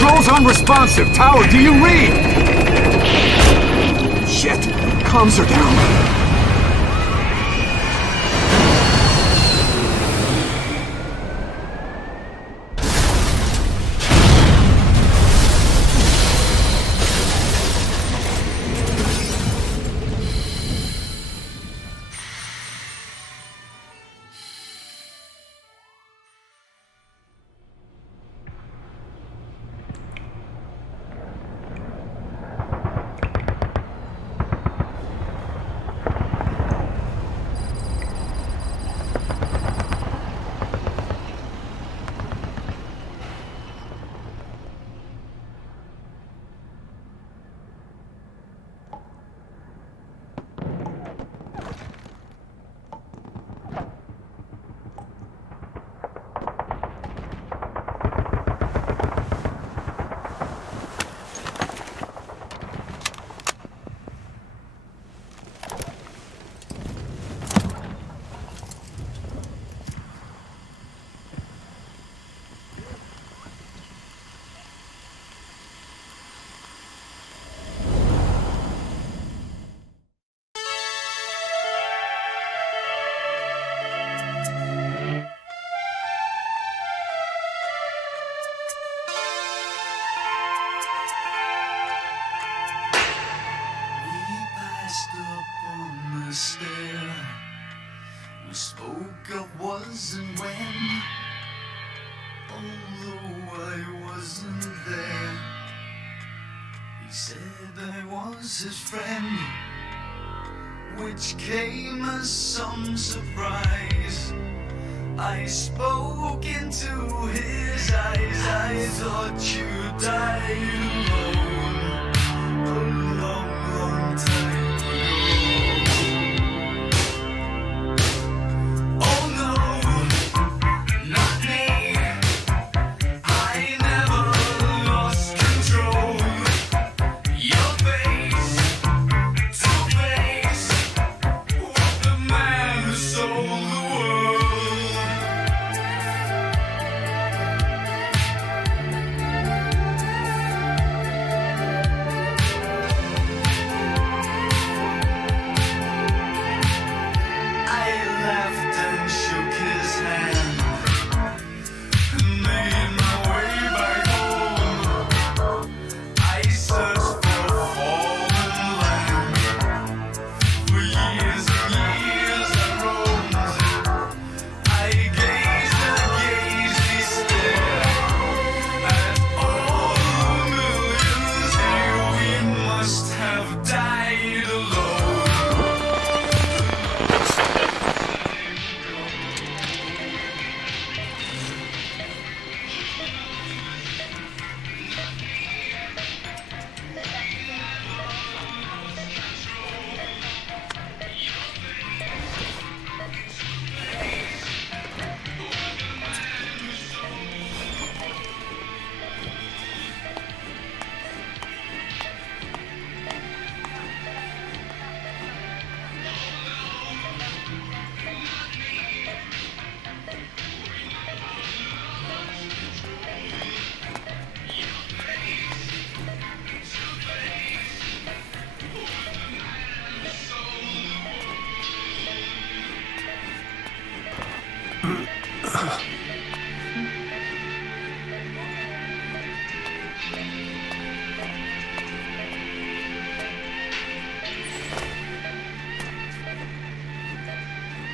Controls unresponsive. Tower, do you read? Shit. Comms are down. We spoke of was and when, although I wasn't there. He said I was his friend, which came as some surprise. I spoke into his eyes. I thought you died alone a long, long time ago. Oh no, not me. I never lost control. Your face to face with the man who sold the world.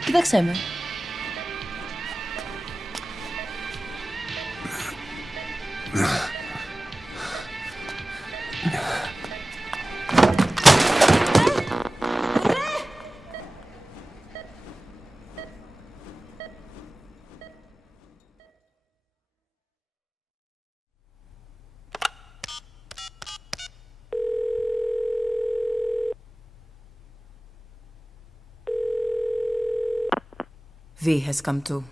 Kdo chcemy? V has come to.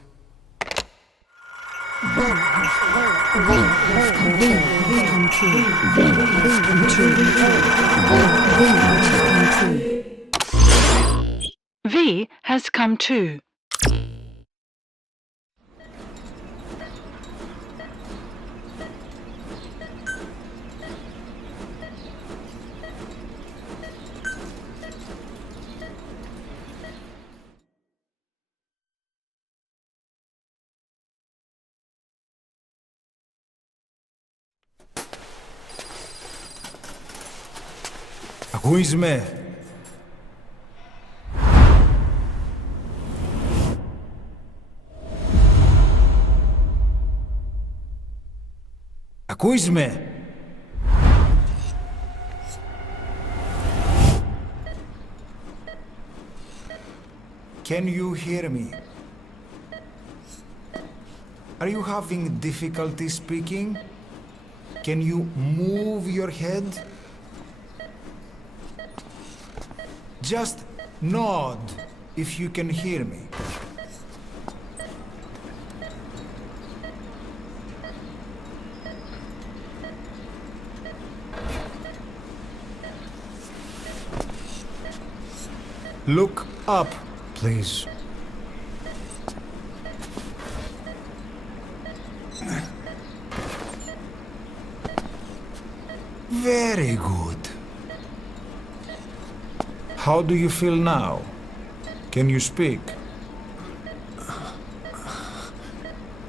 V has come too. Ακούεις με? Ακούεις με? Can you hear me? Are you having difficulty speaking? Can you move your head? Just nod if you can hear me. Look up, please. Very good. How do you feel now? Can you speak?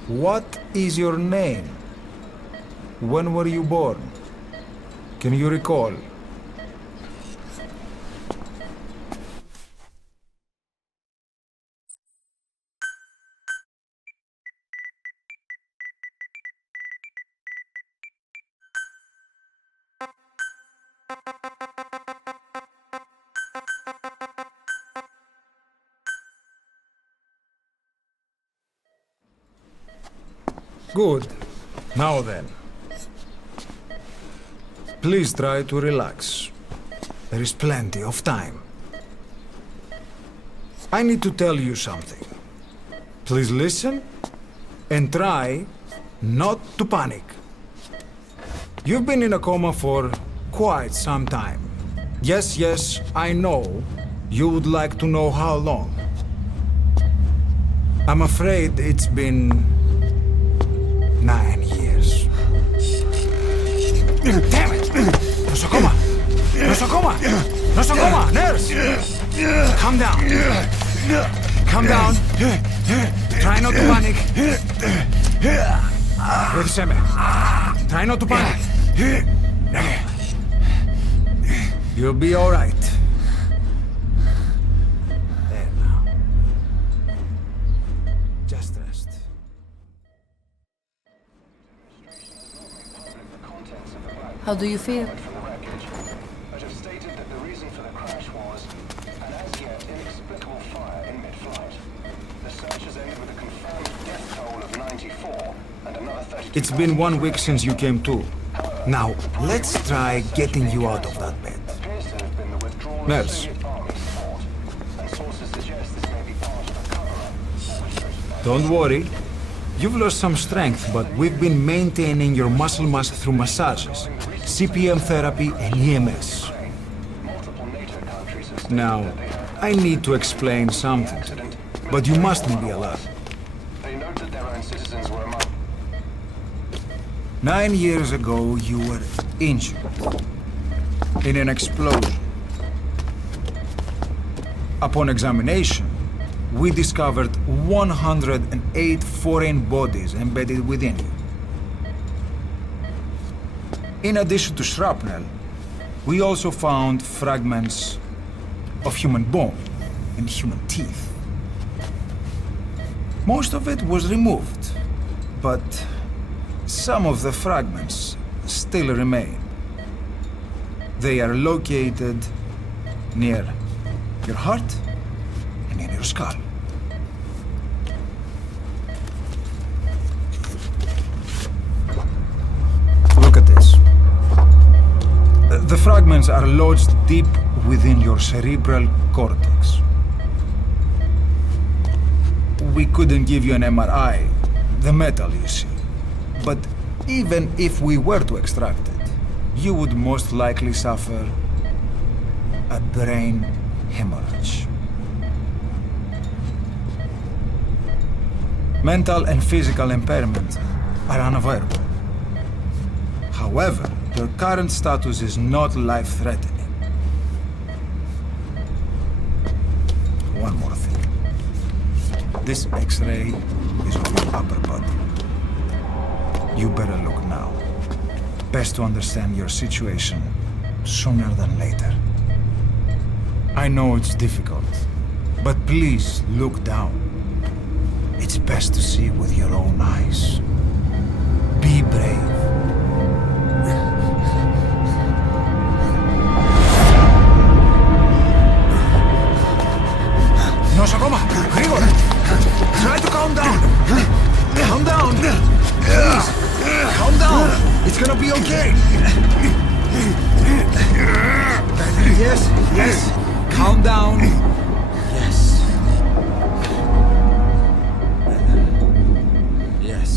What is your name? When were you born? Can you recall? Good. Now then. Please try to relax. There is plenty of time. I need to tell you something. Please listen and try not to panic. You've been in a coma for quite some time. Yes, I know. You would like to know how long. I'm afraid it's been 9 years. Damn it! Nosocoma! Nosocoma! Nosocoma! Nurse! Calm down. Calm down. Try not to panic. Βοήθησέ με. Try not to panic. You'll be all right. There now. Just rest. How do you feel? But have stated that the reason for the crash was an as yet inexplicable fire in mid-flight. The search has ended with a confirmed death toll of 94 and another 32. It's been 1 week since you came to. Now, let's try getting you out of that bed. Appears to have been the withdrawal Nurse. of Soviet army support, and sources suggest this may be part of a cover-up. Don't worry. You've lost some strength, but we've been maintaining your muscle mass through massages, CPM therapy, and EMS. Multiple NATO countries have Now, I need to explain something to you, but you mustn't be alarmed. They noted their own citizens were among 9 years ago, you were injured in an explosion. Upon examination, we discovered 108 foreign bodies embedded within you. In addition to shrapnel, we also found fragments of human bone and human teeth. Most of it was removed, but some of the fragments still remain. They are located near your heart and in your skull. Look at this. The fragments are lodged deep within your cerebral cortex. We couldn't give you an MRI, the metal, you see. But even if we were to extract it, you would most likely suffer a brain hemorrhage. Mental and physical impairment are unavoidable. However, your current status is not life-threatening. One more thing. This X-ray is of your upper body. You better look now. Best to understand your situation sooner than later. I know it's difficult, but please look down. It's best to see with your own eyes. Be brave. Νοσοκόμα, γρήγορα! Try to calm down! Calm down! Please! Calm down! It's gonna be okay! Yes, yes! Calm down! Yes. Yes.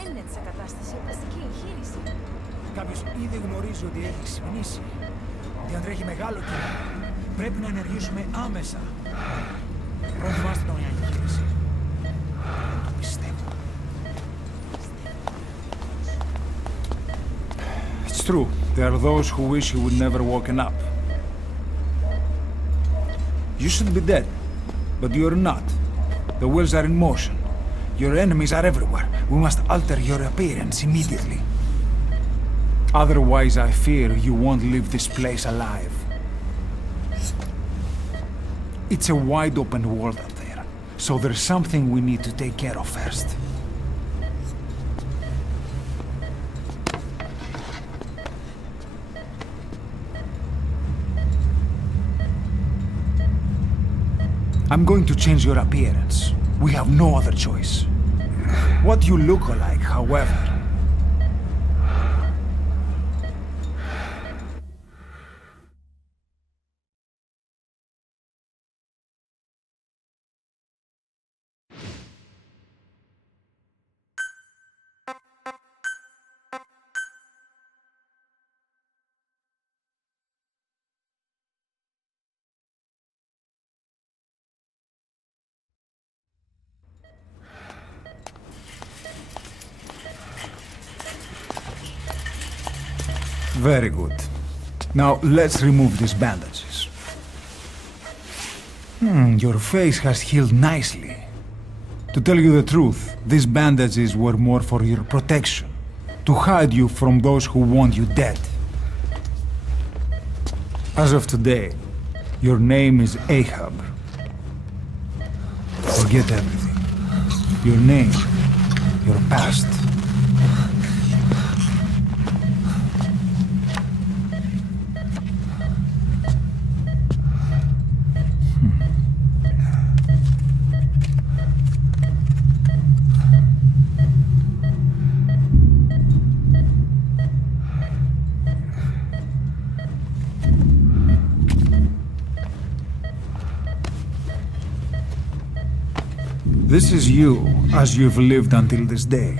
Έννετ σε κατάσταση πλαστική εγχείρηση. Κάποιος ήδη γνωρίζει ότι έχει ξυπνήσει. Διαντρέχει μεγάλο κύμα. Πρέπει να ενεργήσουμε άμεσα. Προετοιμάστε τον για εγχείρηση. Το πιστεύω. It's true. There are those who wish you would never woken up. You should be dead, but you're not. The wheels are in motion. Your enemies are everywhere. We must alter your appearance immediately. Otherwise, I fear you won't leave this place alive. It's a wide open world out there, so there's something we need to take care of first. I'm going to change your appearance. We have no other choice. What you look like, however, very good. Now, let's remove these bandages. Your face has healed nicely. To tell you the truth, these bandages were more for your protection, to hide you from those who want you dead. As of today, your name is Ahab. Forget everything. Your name, your past. This is you, as you've lived until this day.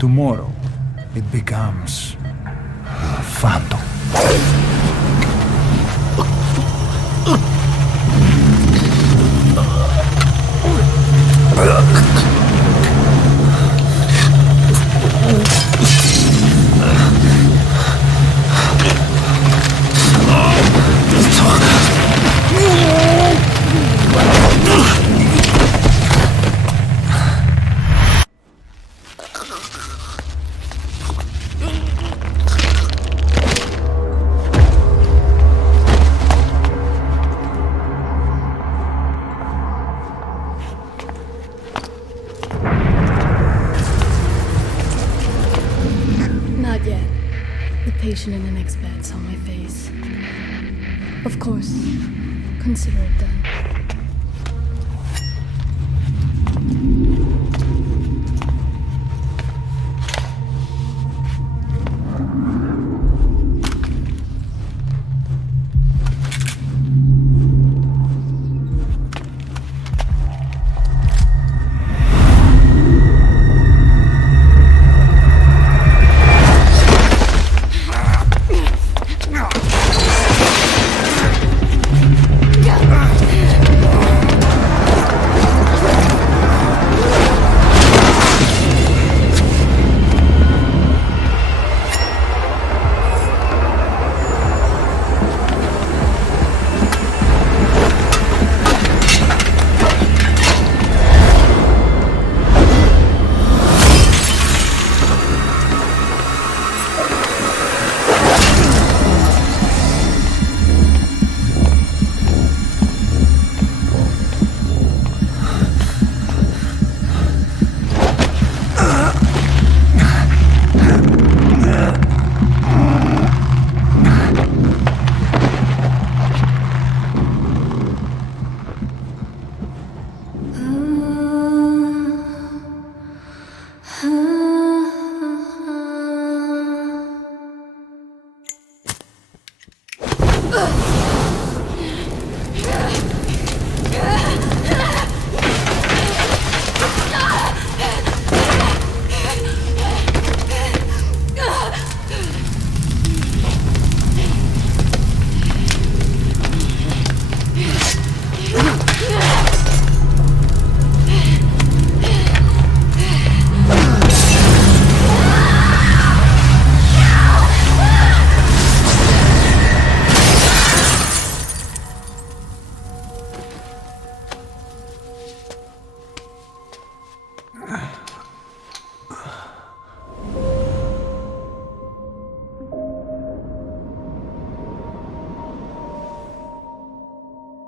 Tomorrow, it becomes a phantom. patient in the next bed saw my face. Of course, consider it done.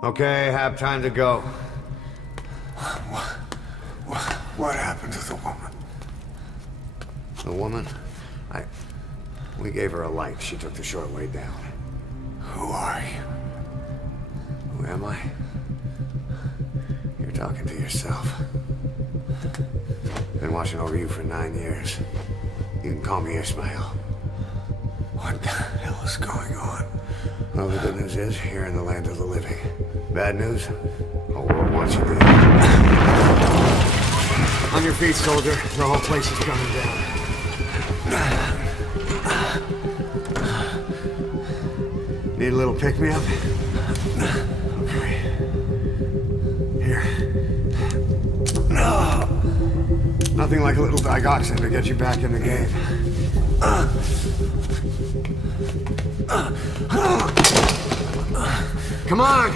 Okay, have time to go. What happened to the woman? The woman? We gave her a light. She took the short way down. Who are you? Who am I? You're talking to yourself. Been watching over you for 9 years. You can call me Ismail. What the hell is going on? Well, the good news is, you're in the land of the living. Bad news? The world wants you dead. On your feet, soldier. The whole place is coming down. Need a little pick-me-up? Okay. Here. Nothing like a little digoxin to get you back in the game. Come on!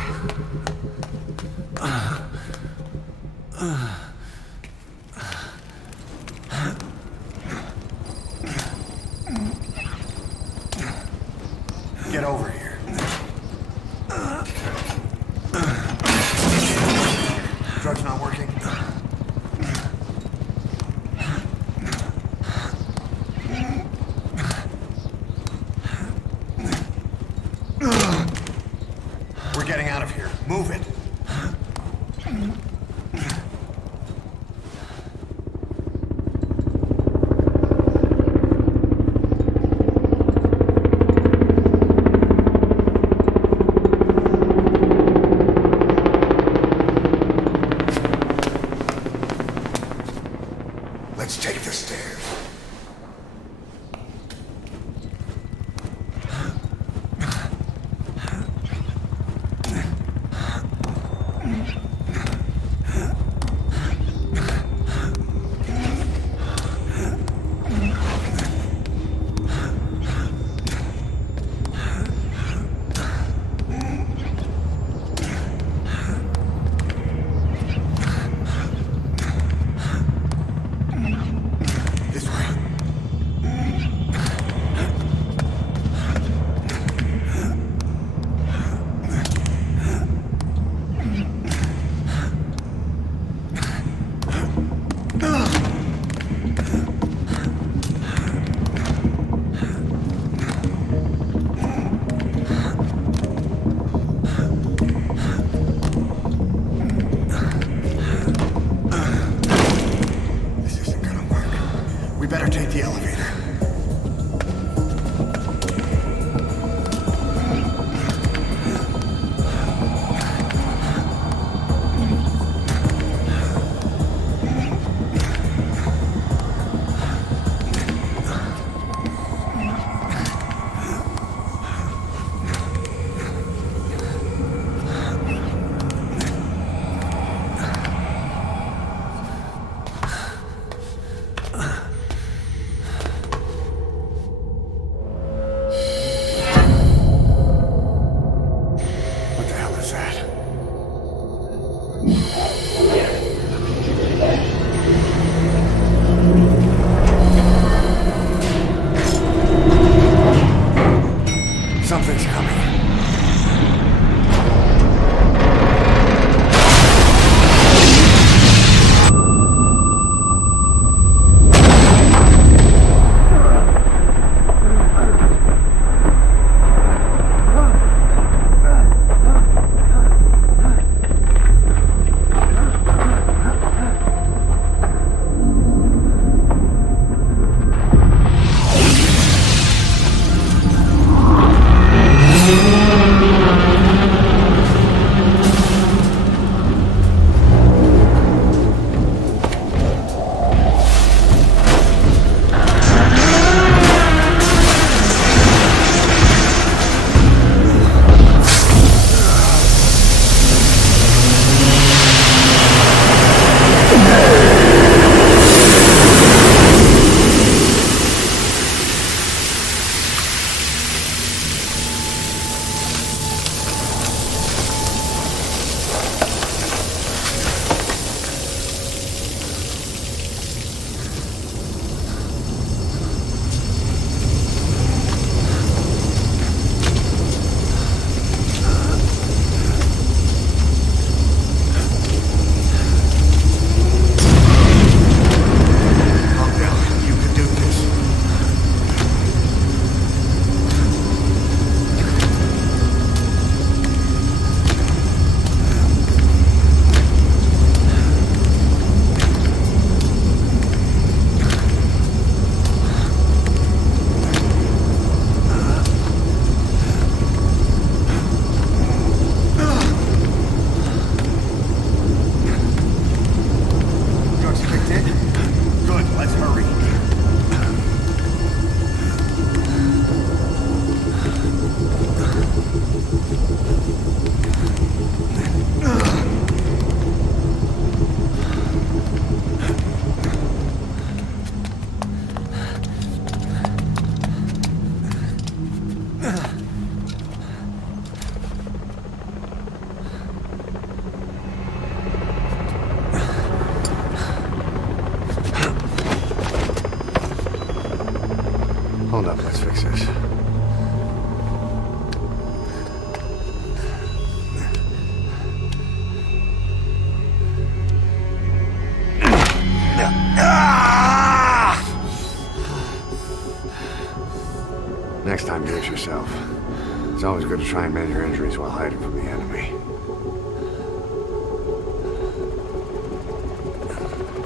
Get over here. Drug's not working. We're getting out of here. Move it. Let's take the stairs. This way. This isn't gonna work. We better take the elevator. What the hell is that? Something's coming. It's always good to try and mend your injuries while hiding from the enemy.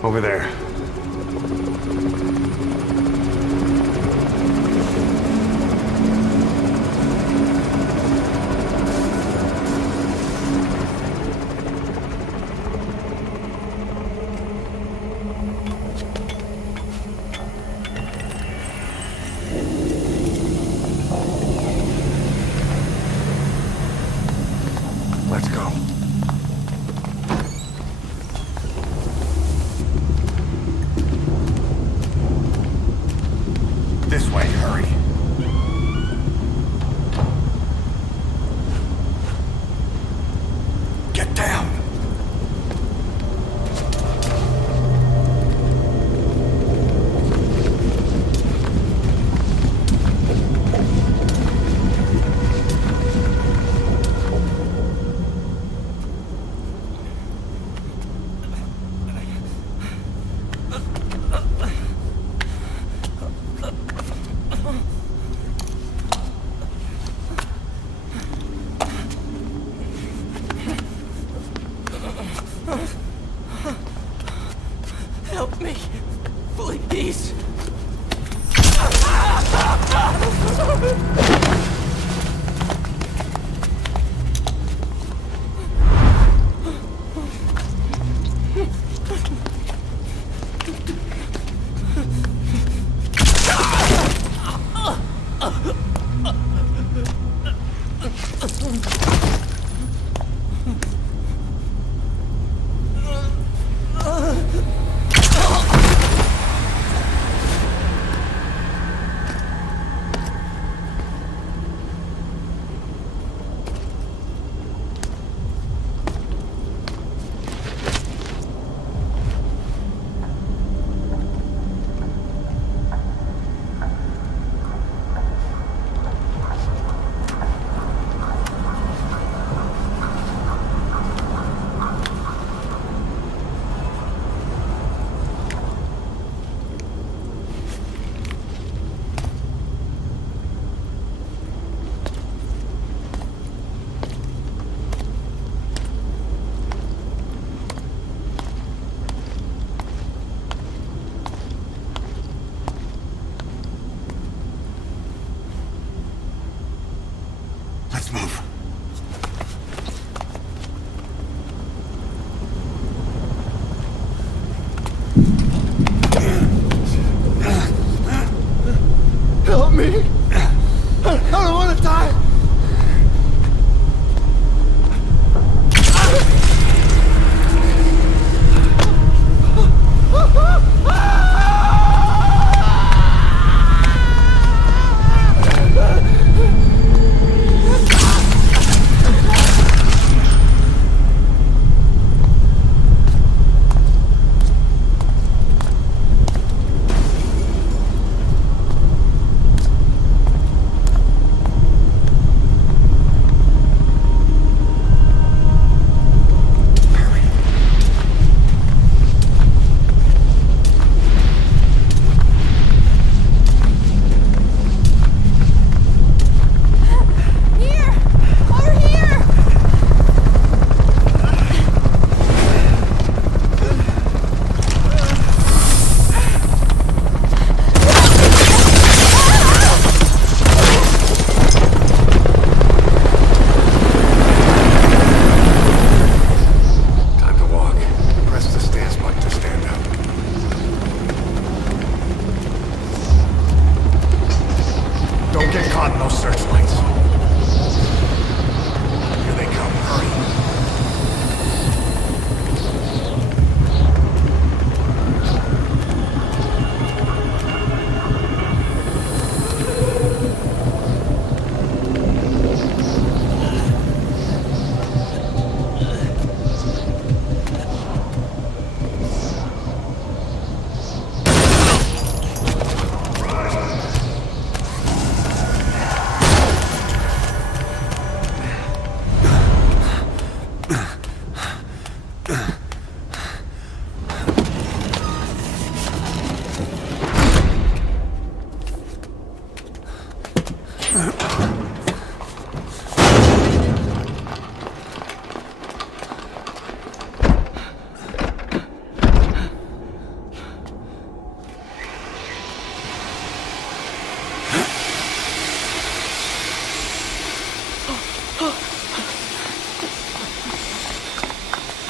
Over there. Let's go. This way, hurry. Get down! Help me, please.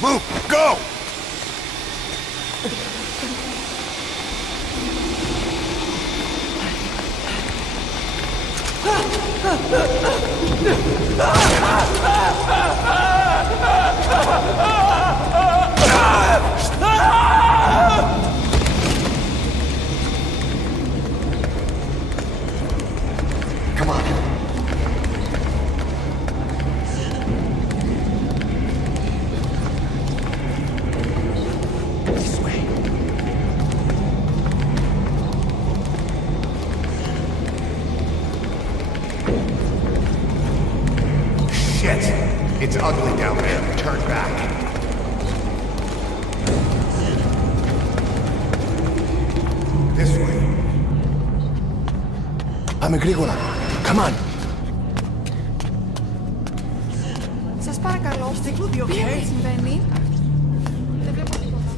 Move! Go! Come on. This way. Shit! It's ugly down there. Turn back. This way. Πάμε γρήγορα. Come on. Σας παρακαλώ. Τι συμβαίνει? Δεν βλέπω τίποτα.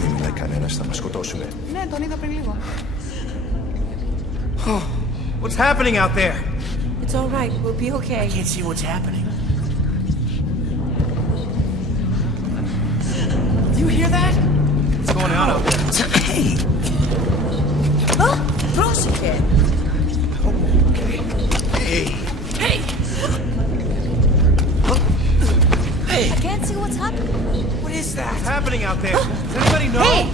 Δεν είδα κανένας, θα μας σκοτώσουνε. Ναι, τον είδα πριν λίγο. What's happening out there? It's all right. We'll be okay. Can't see what's happening. Do you hear that? What's going on out there? Hey! Πρόσεχε. Okay. Hey! Hey! Hey! I can't see what's happening. What is that? What's happening out there? Does anybody know? Hey!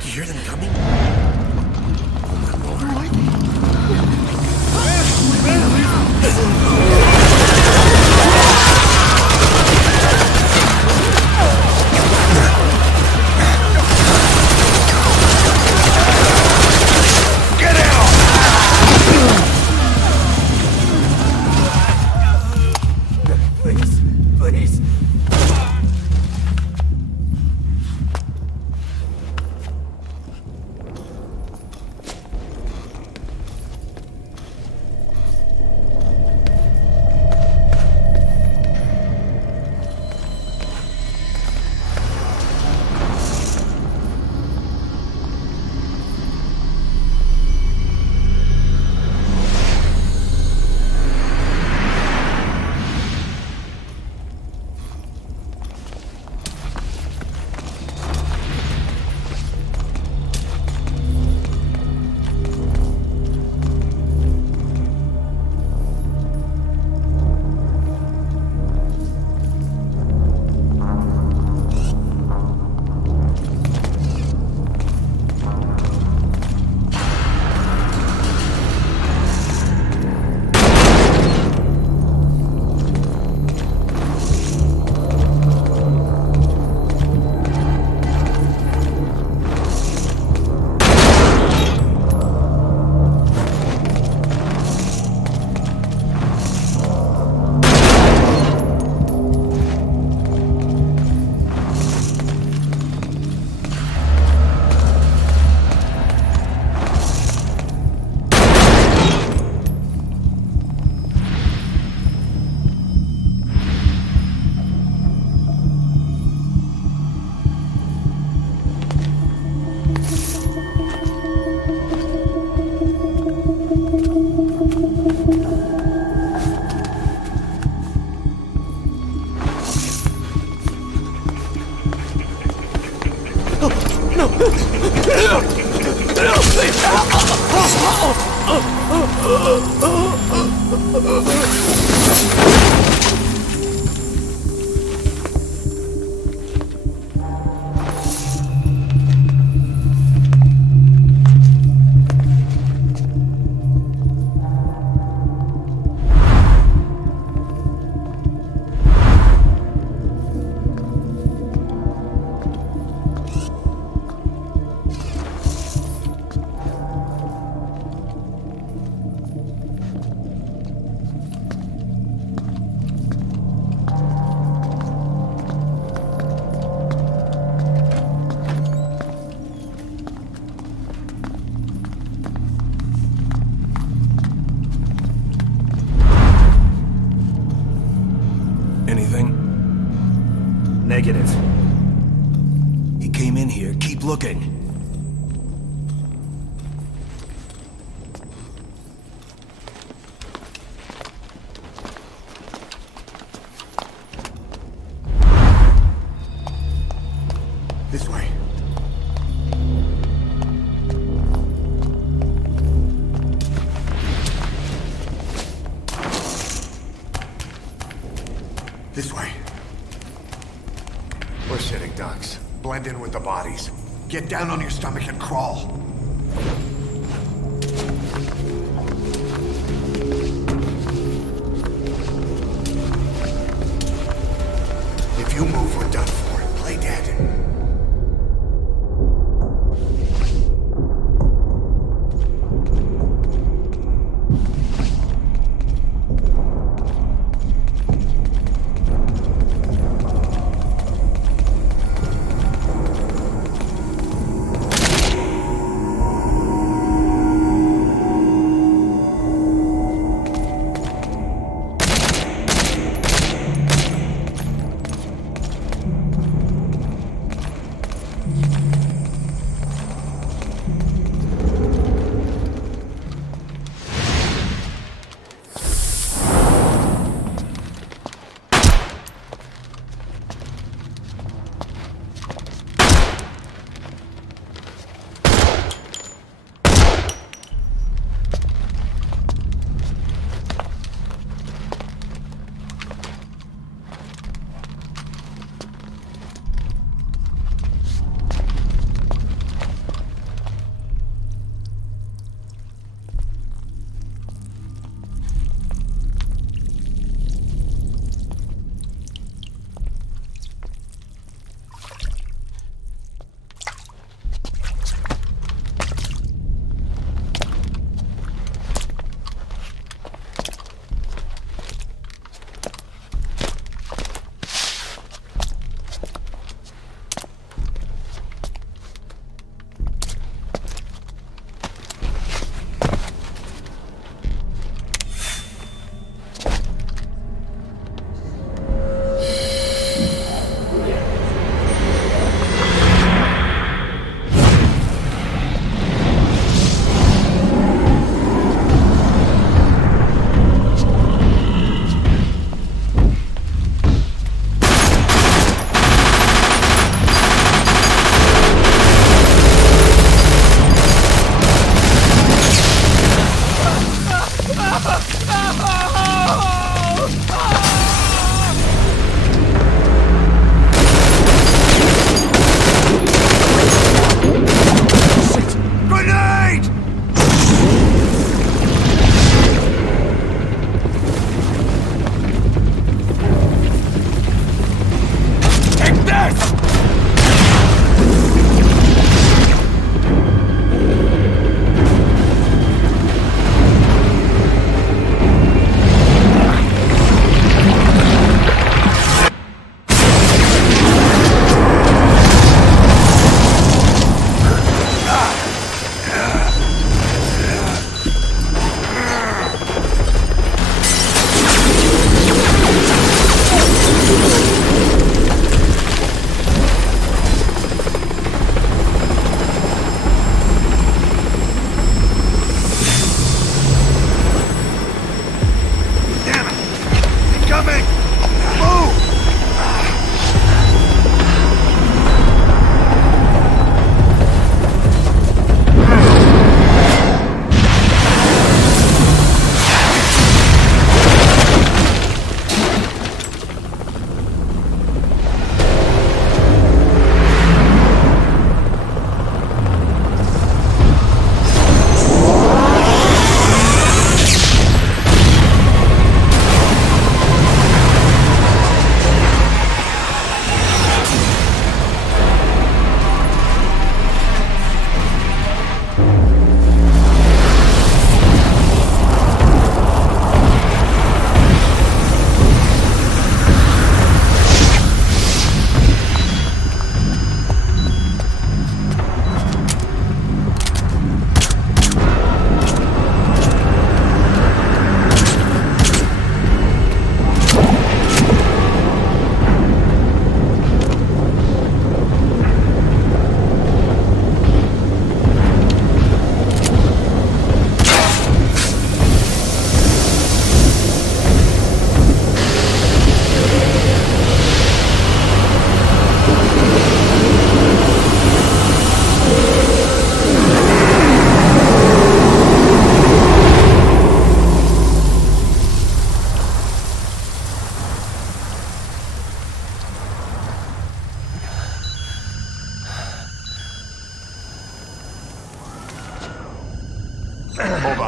Do you hear them coming? Negative. He came in here. Keep looking. This way. We're sitting ducks. Blend in with the bodies. Get down on your stomach and crawl. If you move, we're done for. Play dead.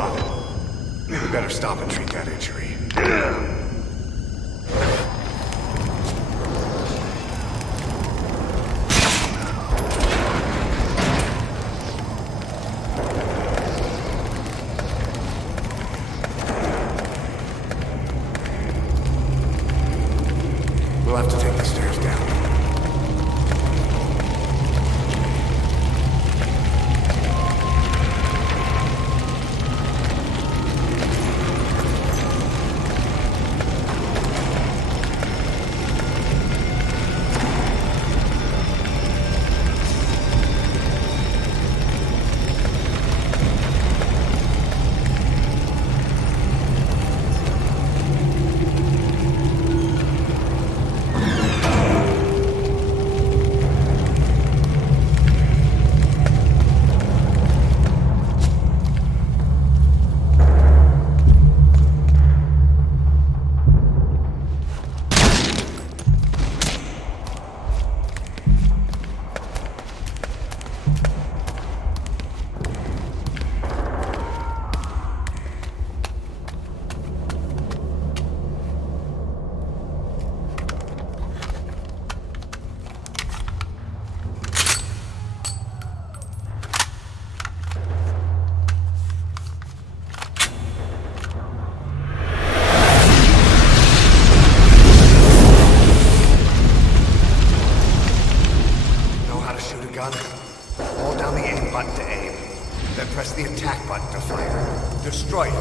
on. We better stop and treat that injury. We'll have to take the stairs down. Hold down the aim button to aim, then press the attack button to fire. Destroy them.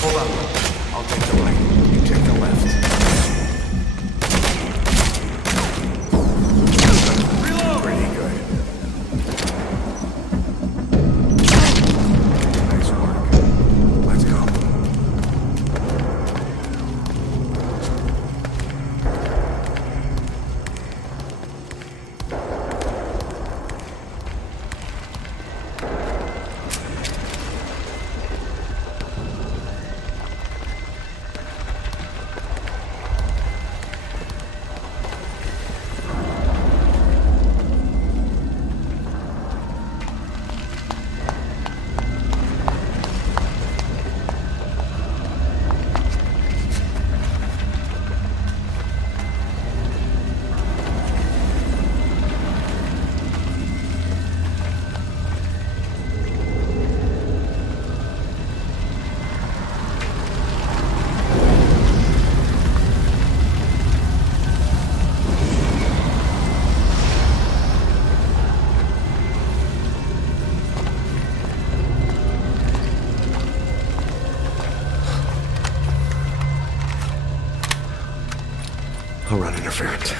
Hold on. I'll take the right. You take the left. Reload! Pretty good. Nice work. Let's go. I'll run interference.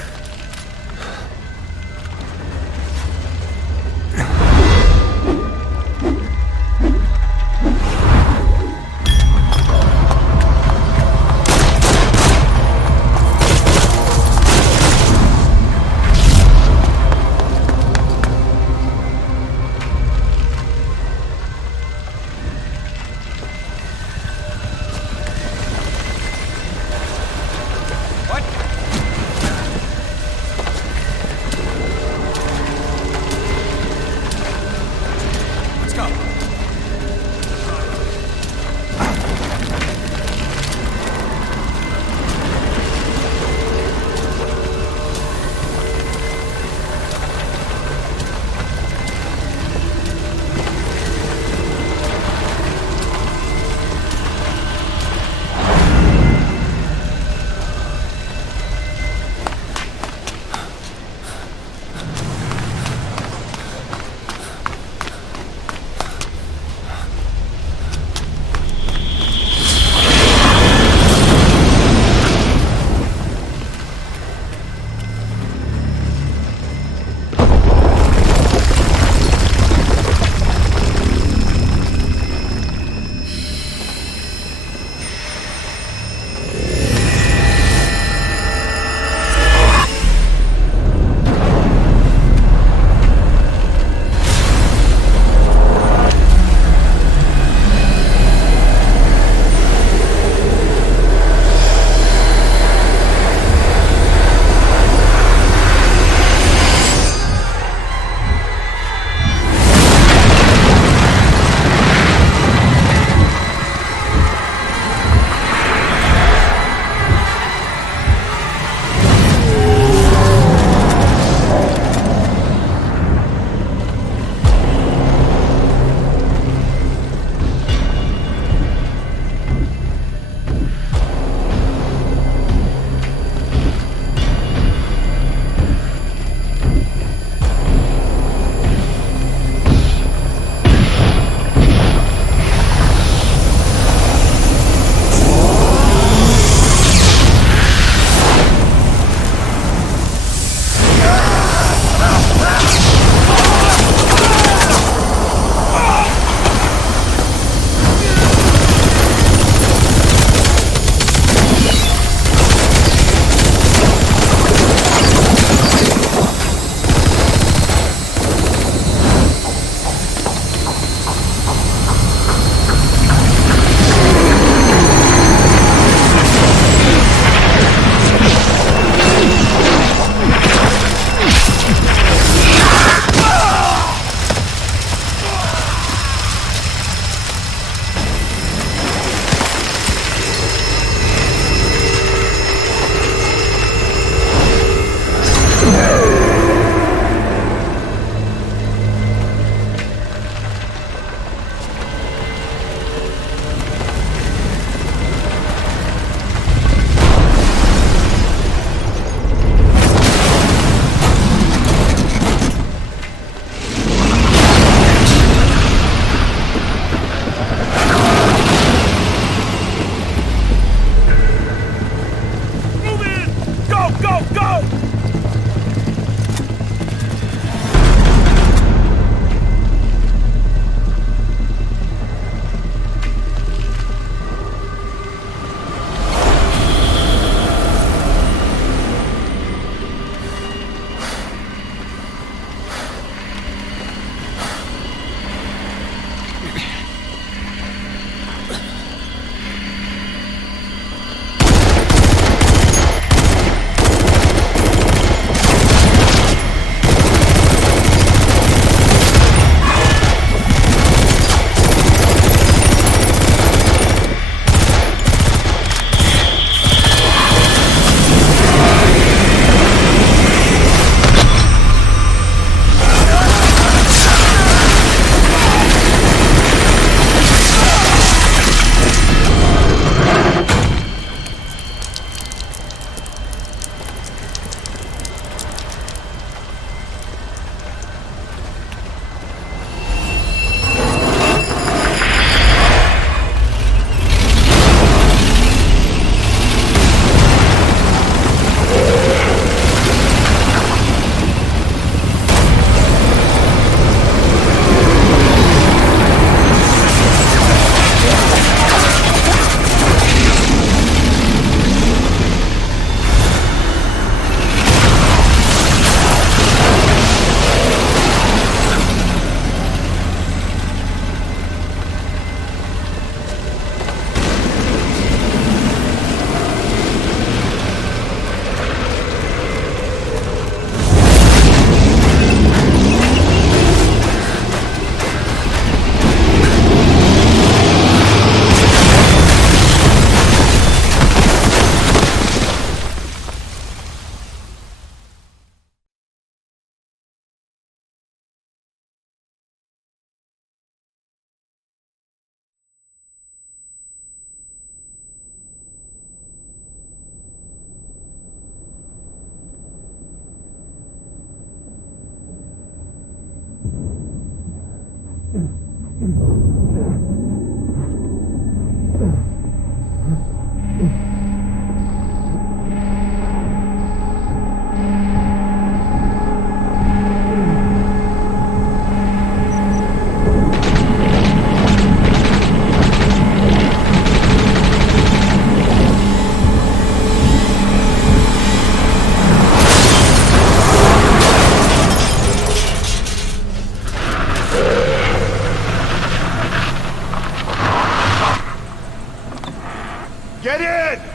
Get in!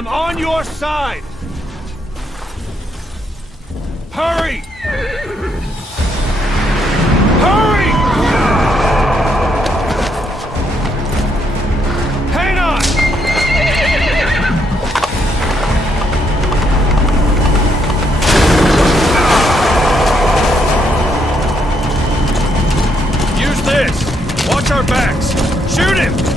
I'm on your side! Hurry! Hurry! Hang on! Use this! Watch our backs! Shoot him!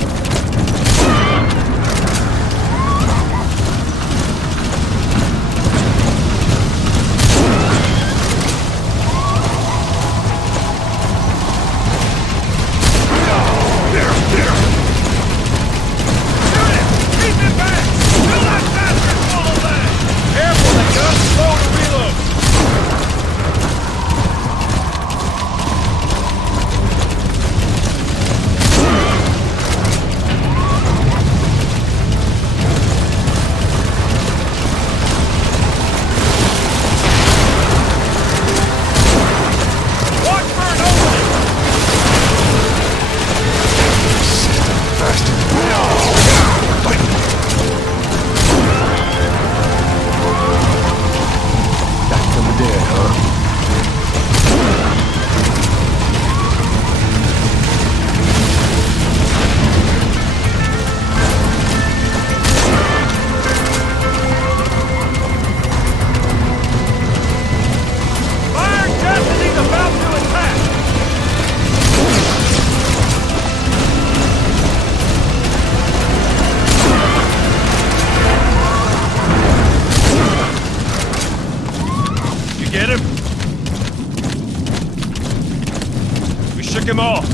shook him off.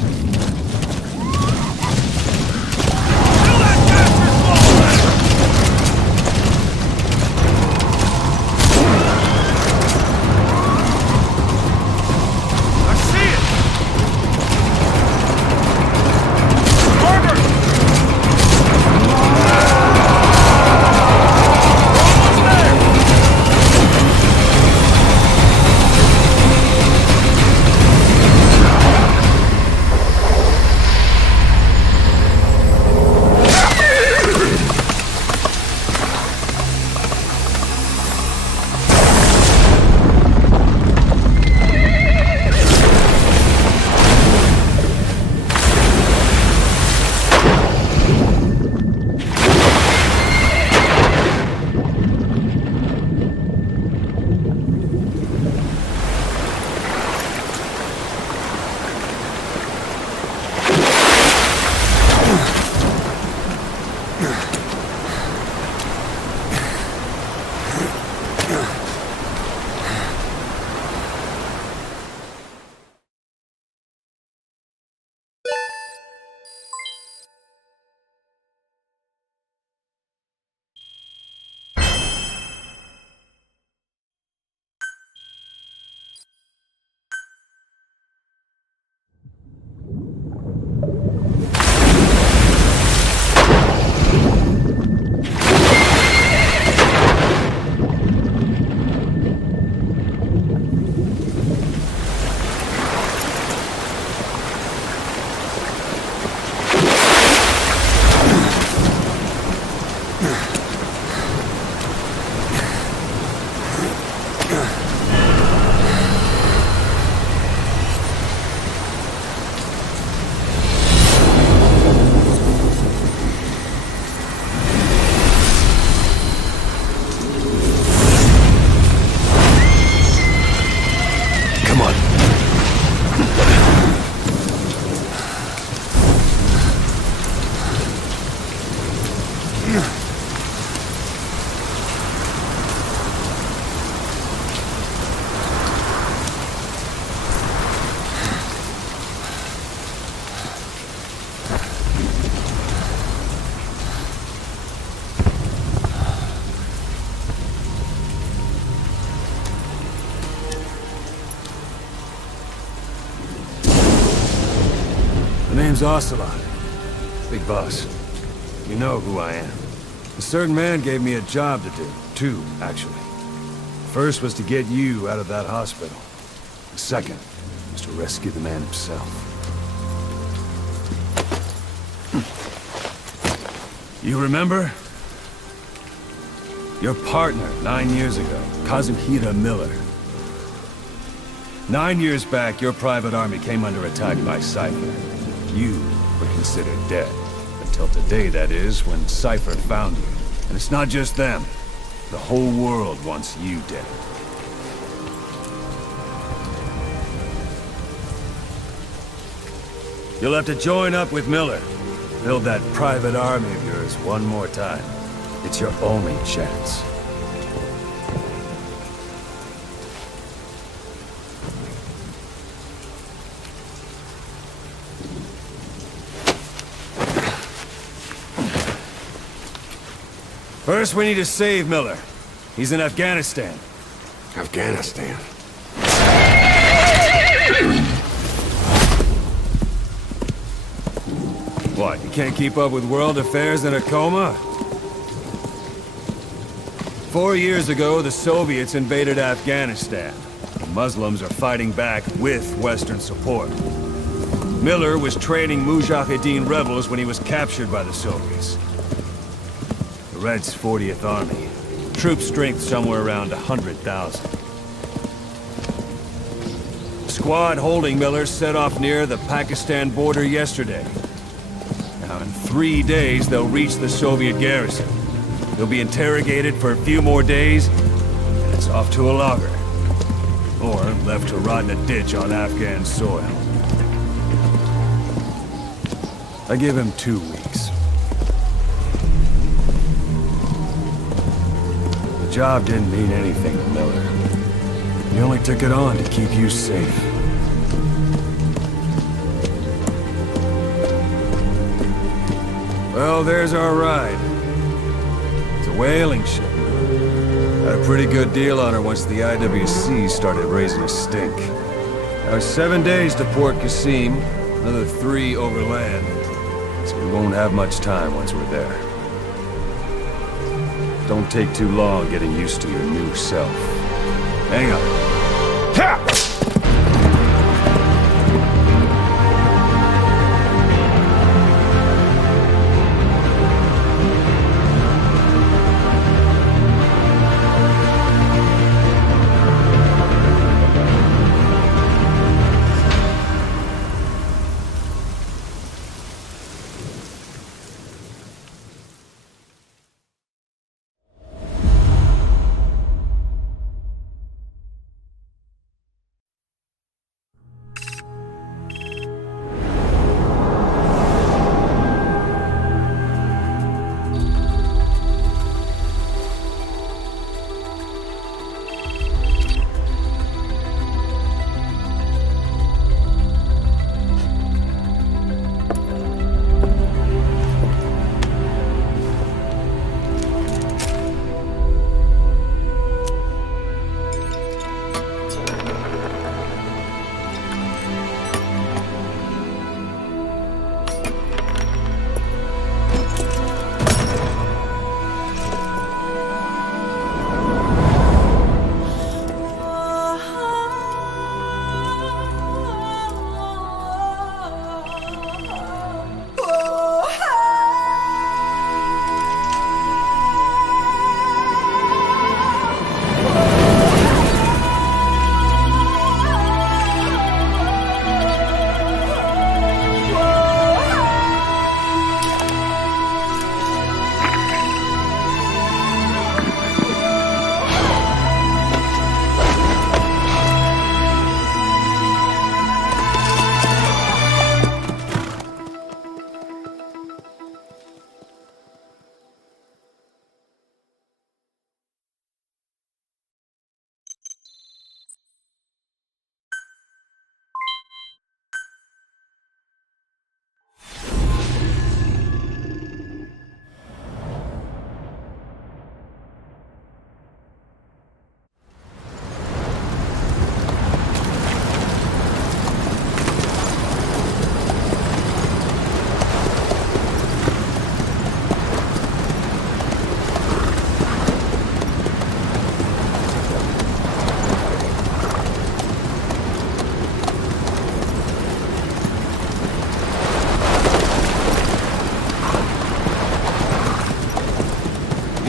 Name's Ocelot. Big boss. You know who I am. A certain man gave me a job to do. Two, actually. First was to get you out of that hospital. The second was to rescue the man himself. You remember? Your partner 9 years ago, Kazuhira Miller. 9 years back, your private army came under attack by Cypher. You were considered dead. Until today, that is, when Cypher found you. And it's not just them. The whole world wants you dead. You'll have to join up with Miller. Build that private army of yours one more time. It's your only chance. First, we need to save Miller. He's in Afghanistan. Afghanistan? What, you can't keep up with world affairs in a coma? 4 years ago, the Soviets invaded Afghanistan. The Muslims are fighting back with Western support. Miller was training Mujahideen rebels when he was captured by the Soviets. The Reds' 40th Army. Troop strength somewhere around 100,000. The squad holding Miller set off near the Pakistan border yesterday. Now, in 3 days, they'll reach the Soviet garrison. They'll be interrogated for a few more days, and it's off to a lager. Or left to rot in a ditch on Afghan soil. I give him 2 weeks. The job didn't mean anything to Miller. He only took it on to keep you safe. Well, there's our ride. It's a whaling ship. Had a pretty good deal on her once the IWC started raising a stink. Now 7 days to Port Qasim, another 3 overland. So we won't have much time once we're there. Don't take too long getting used to your new self. Hang on. Ha!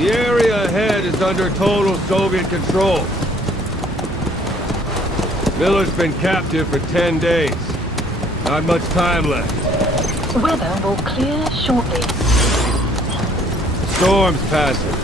The area ahead is under total Soviet control. Miller's been captive for 10 days. Not much time left. Weather will clear shortly. Storm's passing.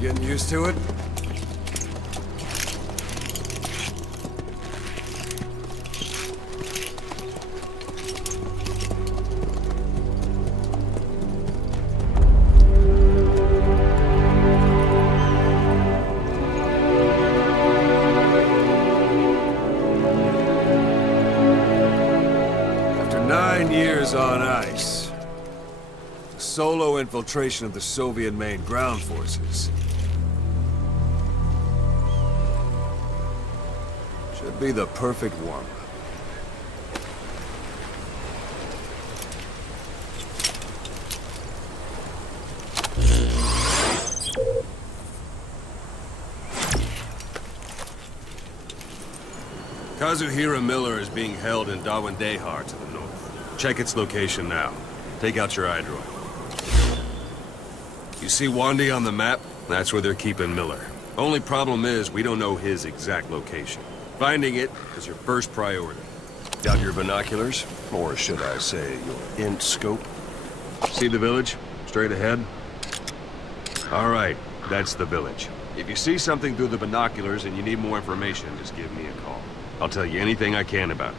Getting used to it? After 9 years on ice, the solo infiltration of the Soviet main ground forces should be the perfect warm-up. Kazuhira Miller is being held in Dawandehar to the north. Check its location now. Take out your iDroid. You see Wandi on the map? That's where they're keeping Miller. Only problem is, we don't know his exact location. Finding it is your first priority. Got your binoculars? Or should I say, your int scope? See the village? Straight ahead? All right, that's the village. If you see something through the binoculars and you need more information, just give me a call. I'll tell you anything I can about it.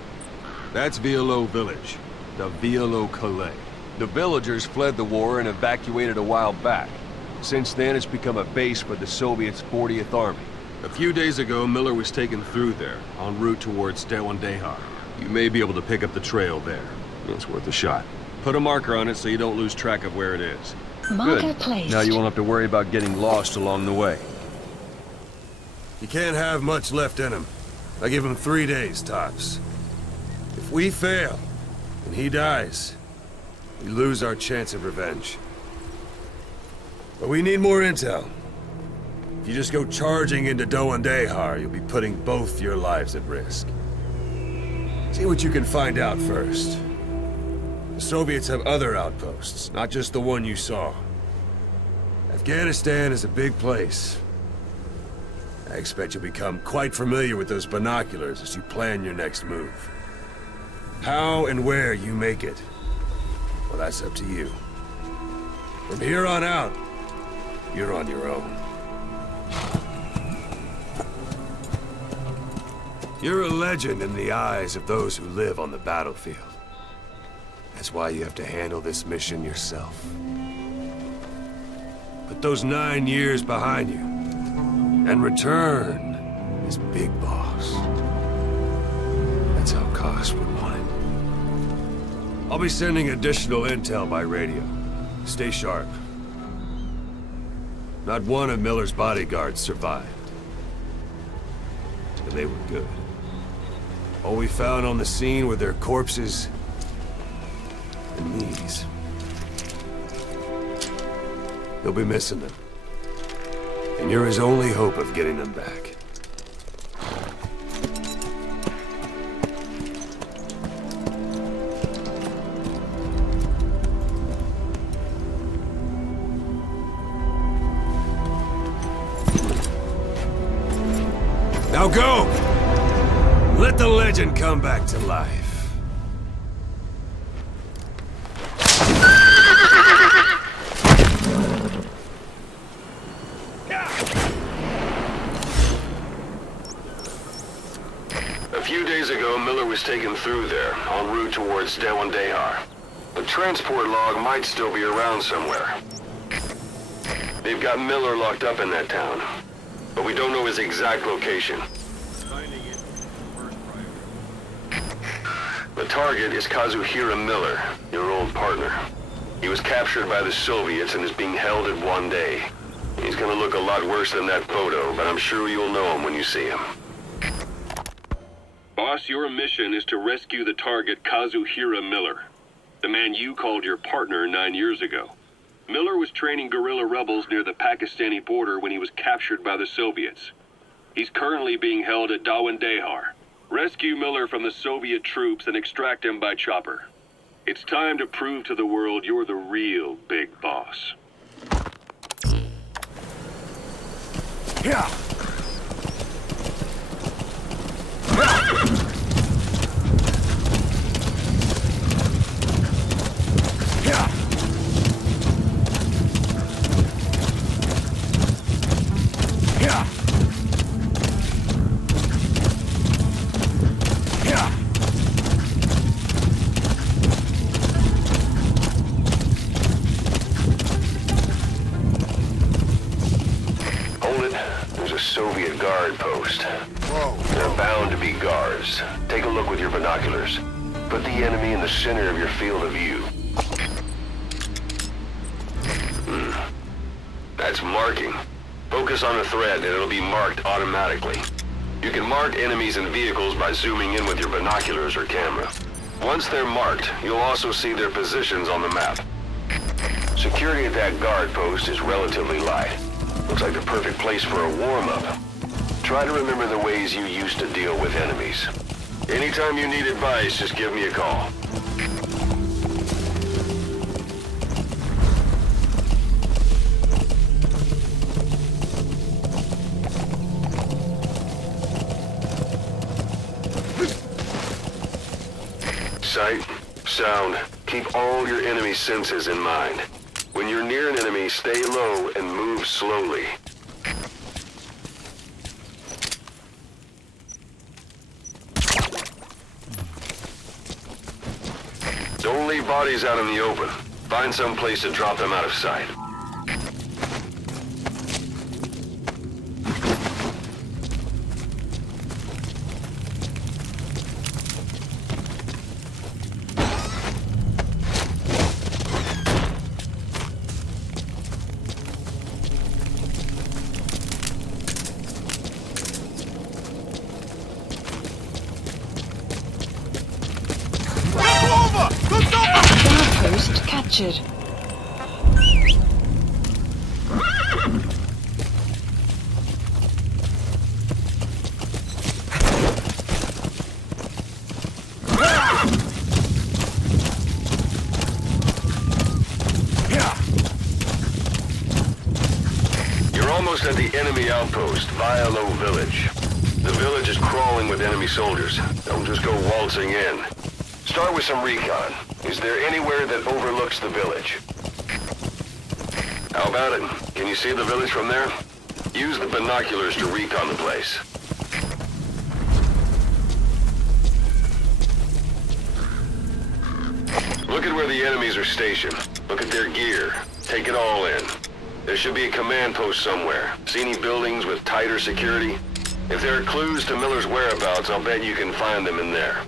That's Violo Village, the Violo Calais. The villagers fled the war and evacuated a while back. Since then, it's become a base for the Soviets' 40th Army. A few days ago, Miller was taken through there, en route towards Dewandehar. You may be able to pick up the trail there. It's worth a shot. Put a marker on it so you don't lose track of where it is. Marker Good. placed. Now you won't have to worry about getting lost along the way. You can't have much left in him. I give him 3 days, tops. If we fail, and he dies, we lose our chance of revenge. But we need more intel. If you just go charging into Dewandehar, you'll be putting both your lives at risk. See what you can find out first. The Soviets have other outposts, not just the one you saw. Afghanistan is a big place. I expect you'll become quite familiar with those binoculars as you plan your next move. How and where you make it, well, that's up to you. From here on out, you're on your own. You're a legend in the eyes of those who live on the battlefield. That's why you have to handle this mission yourself. Put those 9 years behind you, and return as Big Boss. That's how Koss would want it. I'll be sending additional intel by radio. Stay sharp. Not one of Miller's bodyguards survived. And they were good. All we found on the scene were their corpses and knees. They'll be missing them. And you're his only hope of getting them back. Now go! Let the legend come back to life. A few days ago, Miller was taken through there, en route towards Dewandehar. The transport log might still be around somewhere. They've got Miller locked up in that town, but we don't know his exact location. The target is Kazuhira Miller, your old partner. He was captured by the Soviets and is being held at 1 day. He's gonna look a lot worse than that photo, but I'm sure you'll know him when you see him. Boss, your mission is to rescue the target Kazuhira Miller, the man you called your partner 9 years ago. Miller was training guerrilla rebels near the Pakistani border when he was captured by the Soviets. He's currently being held at Dewandehar. Rescue Miller from the Soviet troops and extract him by chopper. It's time to prove to the world you're the real big boss. Yeah. Soviet guard post. Whoa. They're bound to be guards. Take a look with your binoculars. Put the enemy in the center of your field of view. That's marking. Focus on a thread and it'll be marked automatically. You can mark enemies and vehicles by zooming in with your binoculars or camera. Once they're marked, you'll also see their positions on the map. Security at that guard post is relatively light. Looks like the perfect place for a warm-up. Try to remember the ways you used to deal with enemies. Anytime you need advice, just give me a call. Sight, sound, Keep all your enemy senses in mind. When you're near an enemy, stay low and move slowly. Don't leave bodies out in the open. Find some place to drop them out of sight. Outpost captured. You're almost at the enemy outpost, Vialo Village. The village is crawling with enemy soldiers. Don't just go waltzing in. Start with some recon. Is there anywhere that overlooks the village? How about it? Can you see the village from there? Use the binoculars to recon the place. Look at where the enemies are stationed. Look at their gear. Take it all in. There should be a command post somewhere. See any buildings with tighter security? If there are clues to Miller's whereabouts, I'll bet you can find them in there.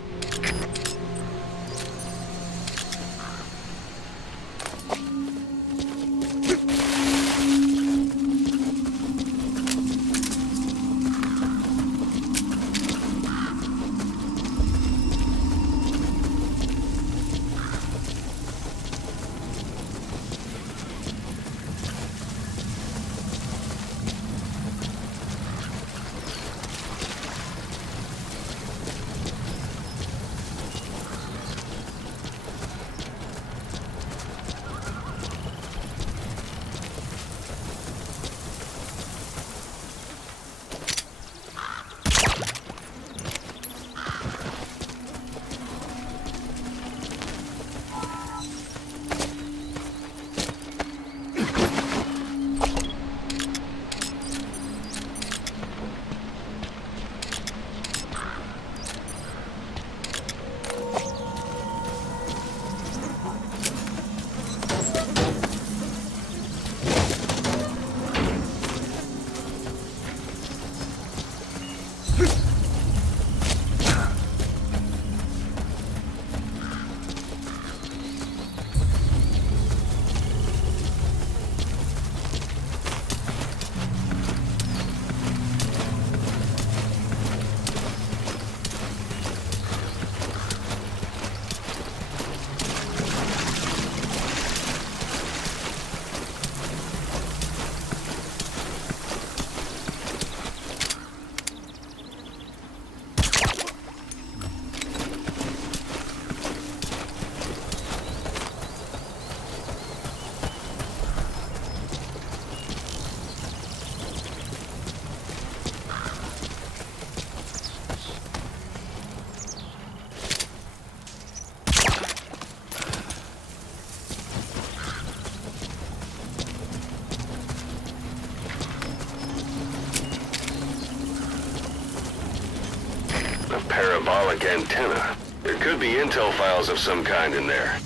Parabolic antenna. There could be intel files of some kind in there.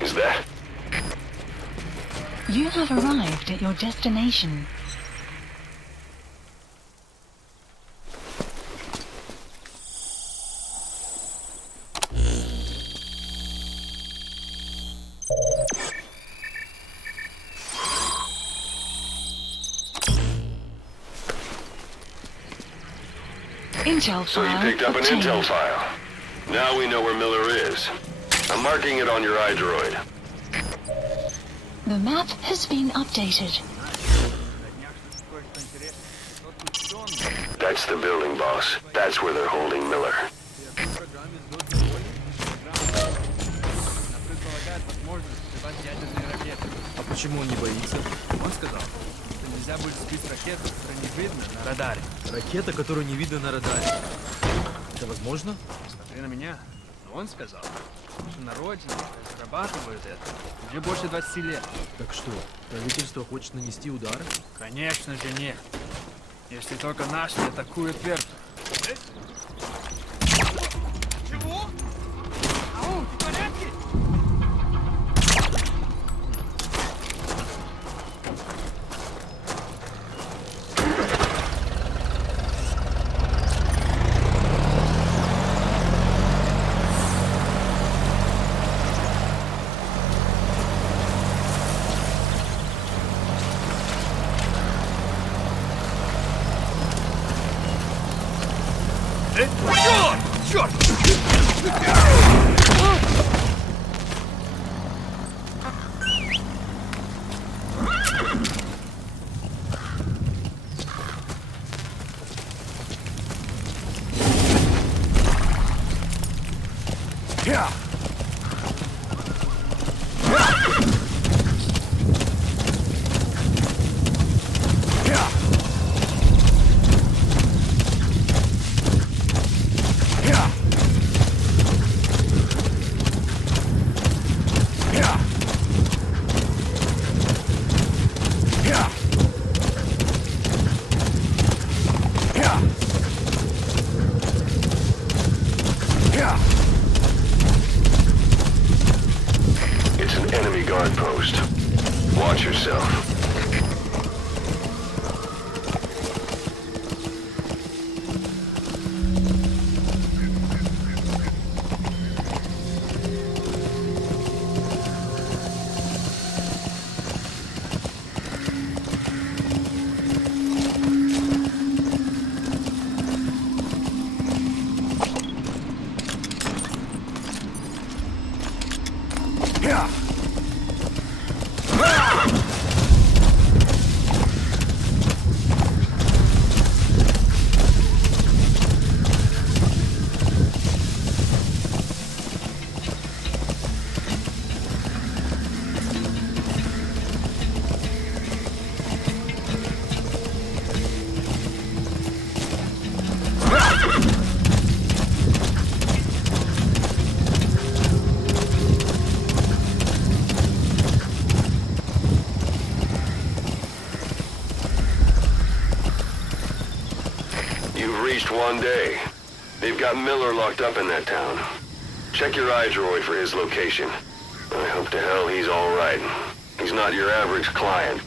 Is that? You have arrived at your destination. Intel So you file picked up an obtained. intel file. Now we know where Miller is. I'm marking it on your iDroid. The map has been updated. That's the building, boss. That's where they're holding Miller. Почему он не боится? Он сказал, что нельзя будет сбить ракету, которую не видно на радаре. Ракета, которую не видно на радаре. Это возможно? Смотри на меня. Но он сказал, что на родине разрабатывают это уже больше 20 лет. Так что, правительство хочет нанести удар? Конечно же нет. Если только наши атакуют верту. Чего? Ау, ты в порядке? It's an enemy guard post. Watch yourself. One day. They've got Miller locked up in that town. Check your eyes, Roy, for his location. I hope to hell he's all right. He's not your average client.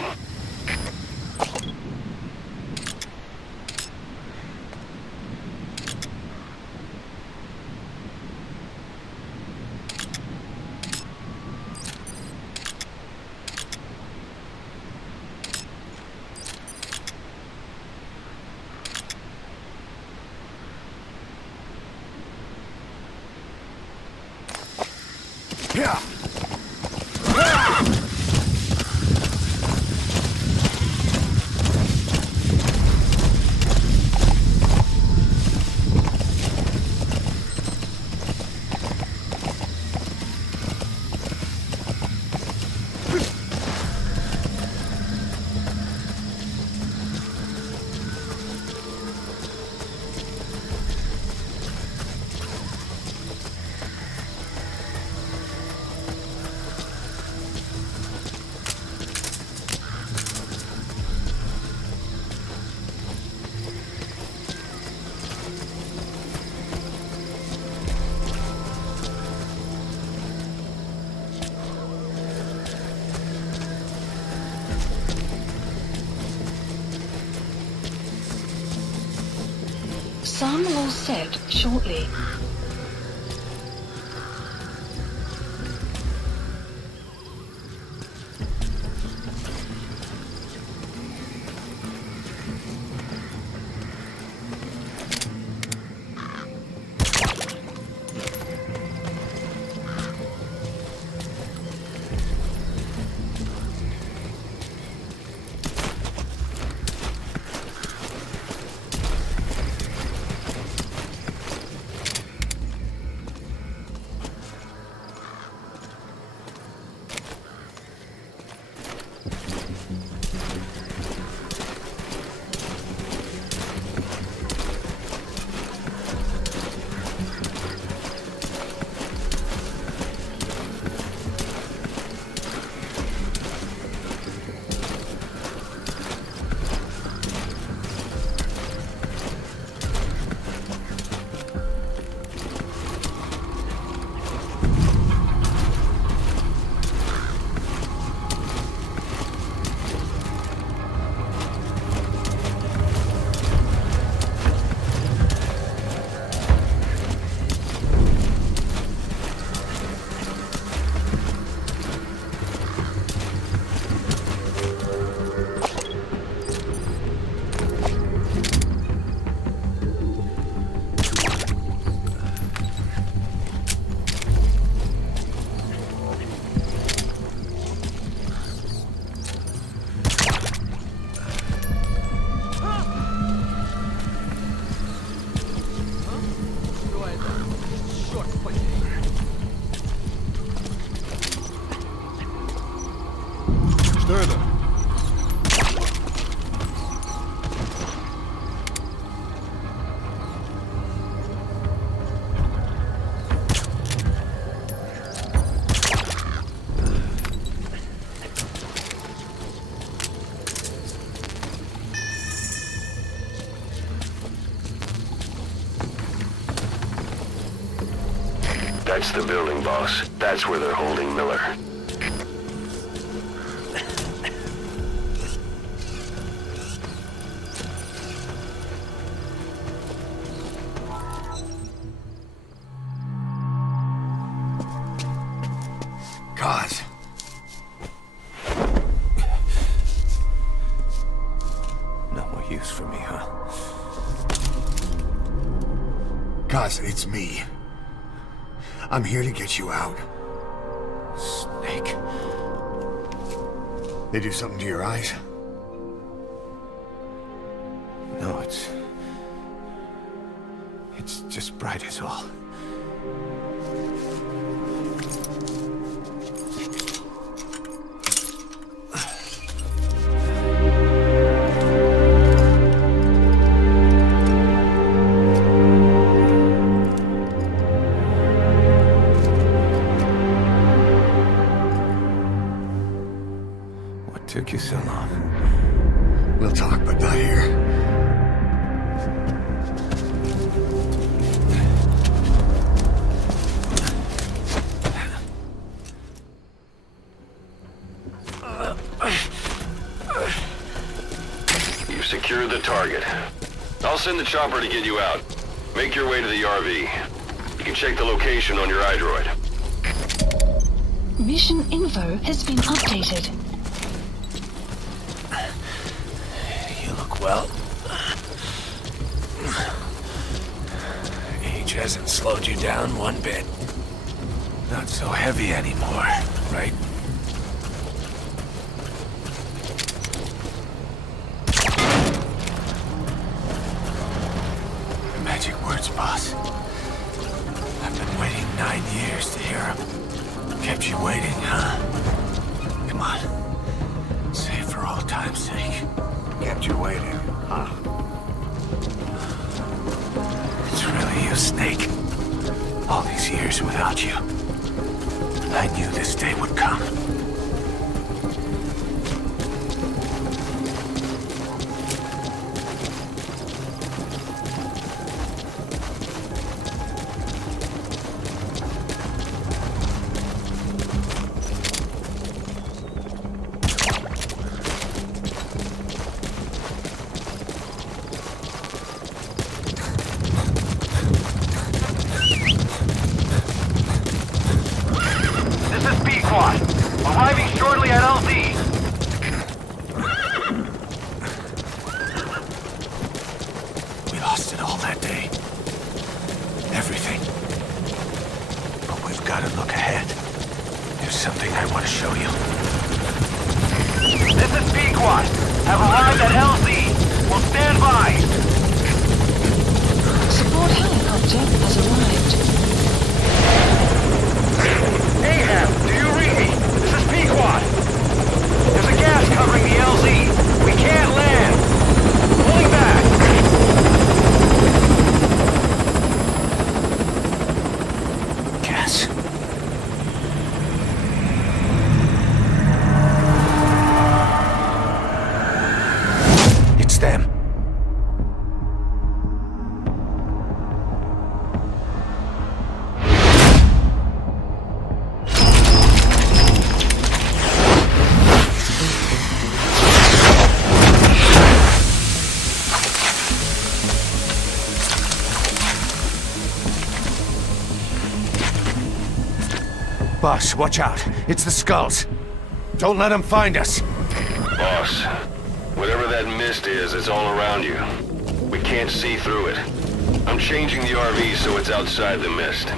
Sun will set shortly. That's the building, boss. That's where they're holding Miller. God. No more use for me, huh? Cos, it's me. I'm here to get you out. Snake. They do something to your eyes? No, it's just bright as all. What took you so long? We'll talk, but not here. You've secured the target. I'll send the chopper to get you out. Make your way to the RV. You can check the location on your iDroid. Mission info has been updated. You look well. Age hasn't slowed you down one bit. Not so heavy anymore, right? Magic words, boss. I've been waiting 9 years to hear them. Kept you waiting, huh? Come on. Say it for old time's sake. Kept you waiting, huh? It's really you, Snake. All these years without you. I knew this day would come. Arriving shortly at LZ. We lost it all that day. Everything. But we've got to look ahead. There's something I want to show you. This is Pequod. Have arrived at LZ. We'll stand by. Support helicopter has arrived. Ahab, do you read me? This is Pequod. There's a gas covering the LZ. We can't land. Pulling back. Gas. It's them. Boss, watch out. It's the skulls. Don't let them find us. Boss, whatever that mist is, it's all around you. We can't see through it. I'm changing the RV so it's outside the mist.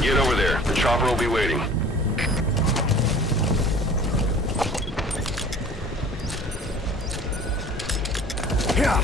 Get over there. The chopper will be waiting. Yeah.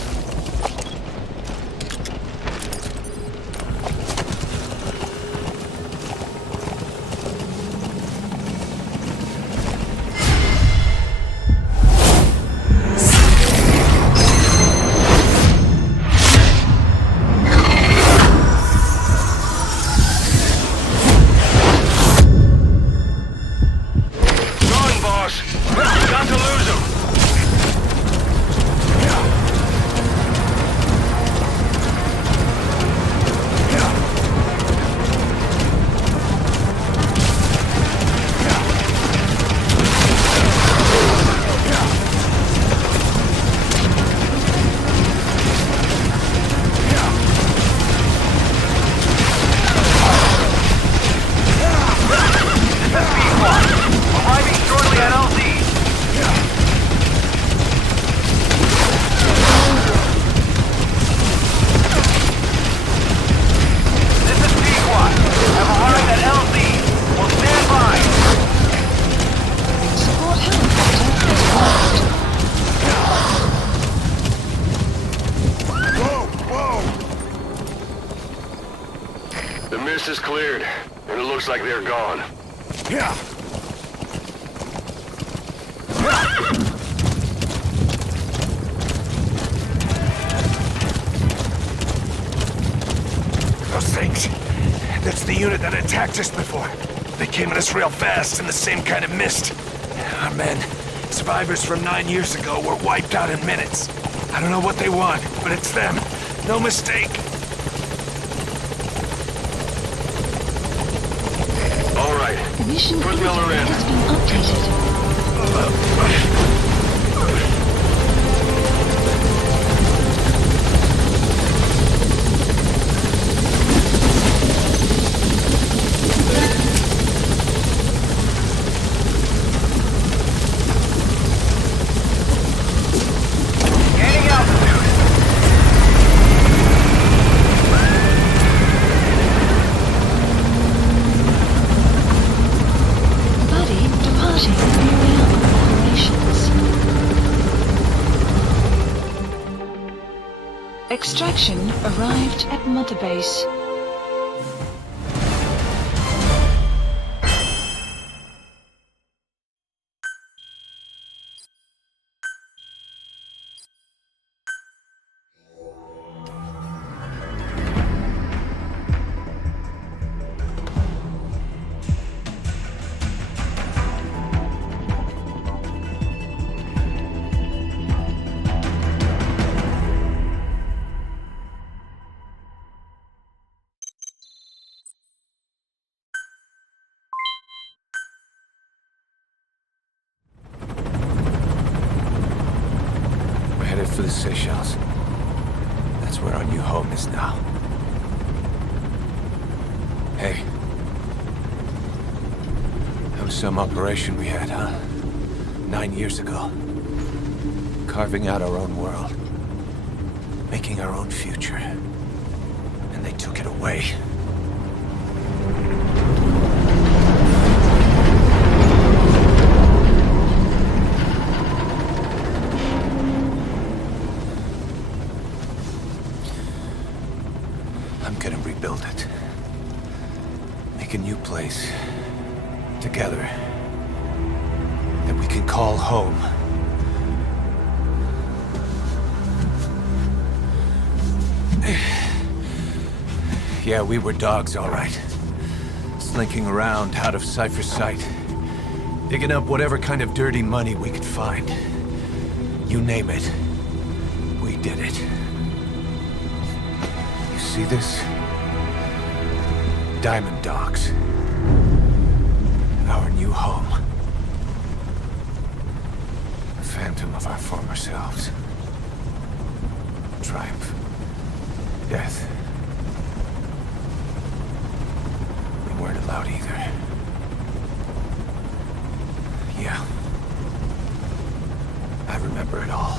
cleared, and it looks like they're gone. Yeah. Those things. That's the unit that attacked us before. They came at us real fast in the same kind of mist. Our men, survivors from 9 years ago, were wiped out in minutes. I don't know what they want, but it's them. No mistake. All right. The mission Put Miller in. has been updated. Extraction arrived at Mother Base. For the Seychelles. That's where our new home is now. Hey. That was some operation we had, huh? 9 years ago. Carving out our own world. Making our own future. And they took it away. Build it. Make a new place. Together. That we can call home. Yeah, we were dogs, all right. Slinking around out of Cypher's sight. Digging up whatever kind of dirty money we could find. You name it. We did it. You see this? Diamond Dogs. Our new home. A phantom of our former selves. Triumph. Death. We weren't allowed either. Yeah. I remember it all.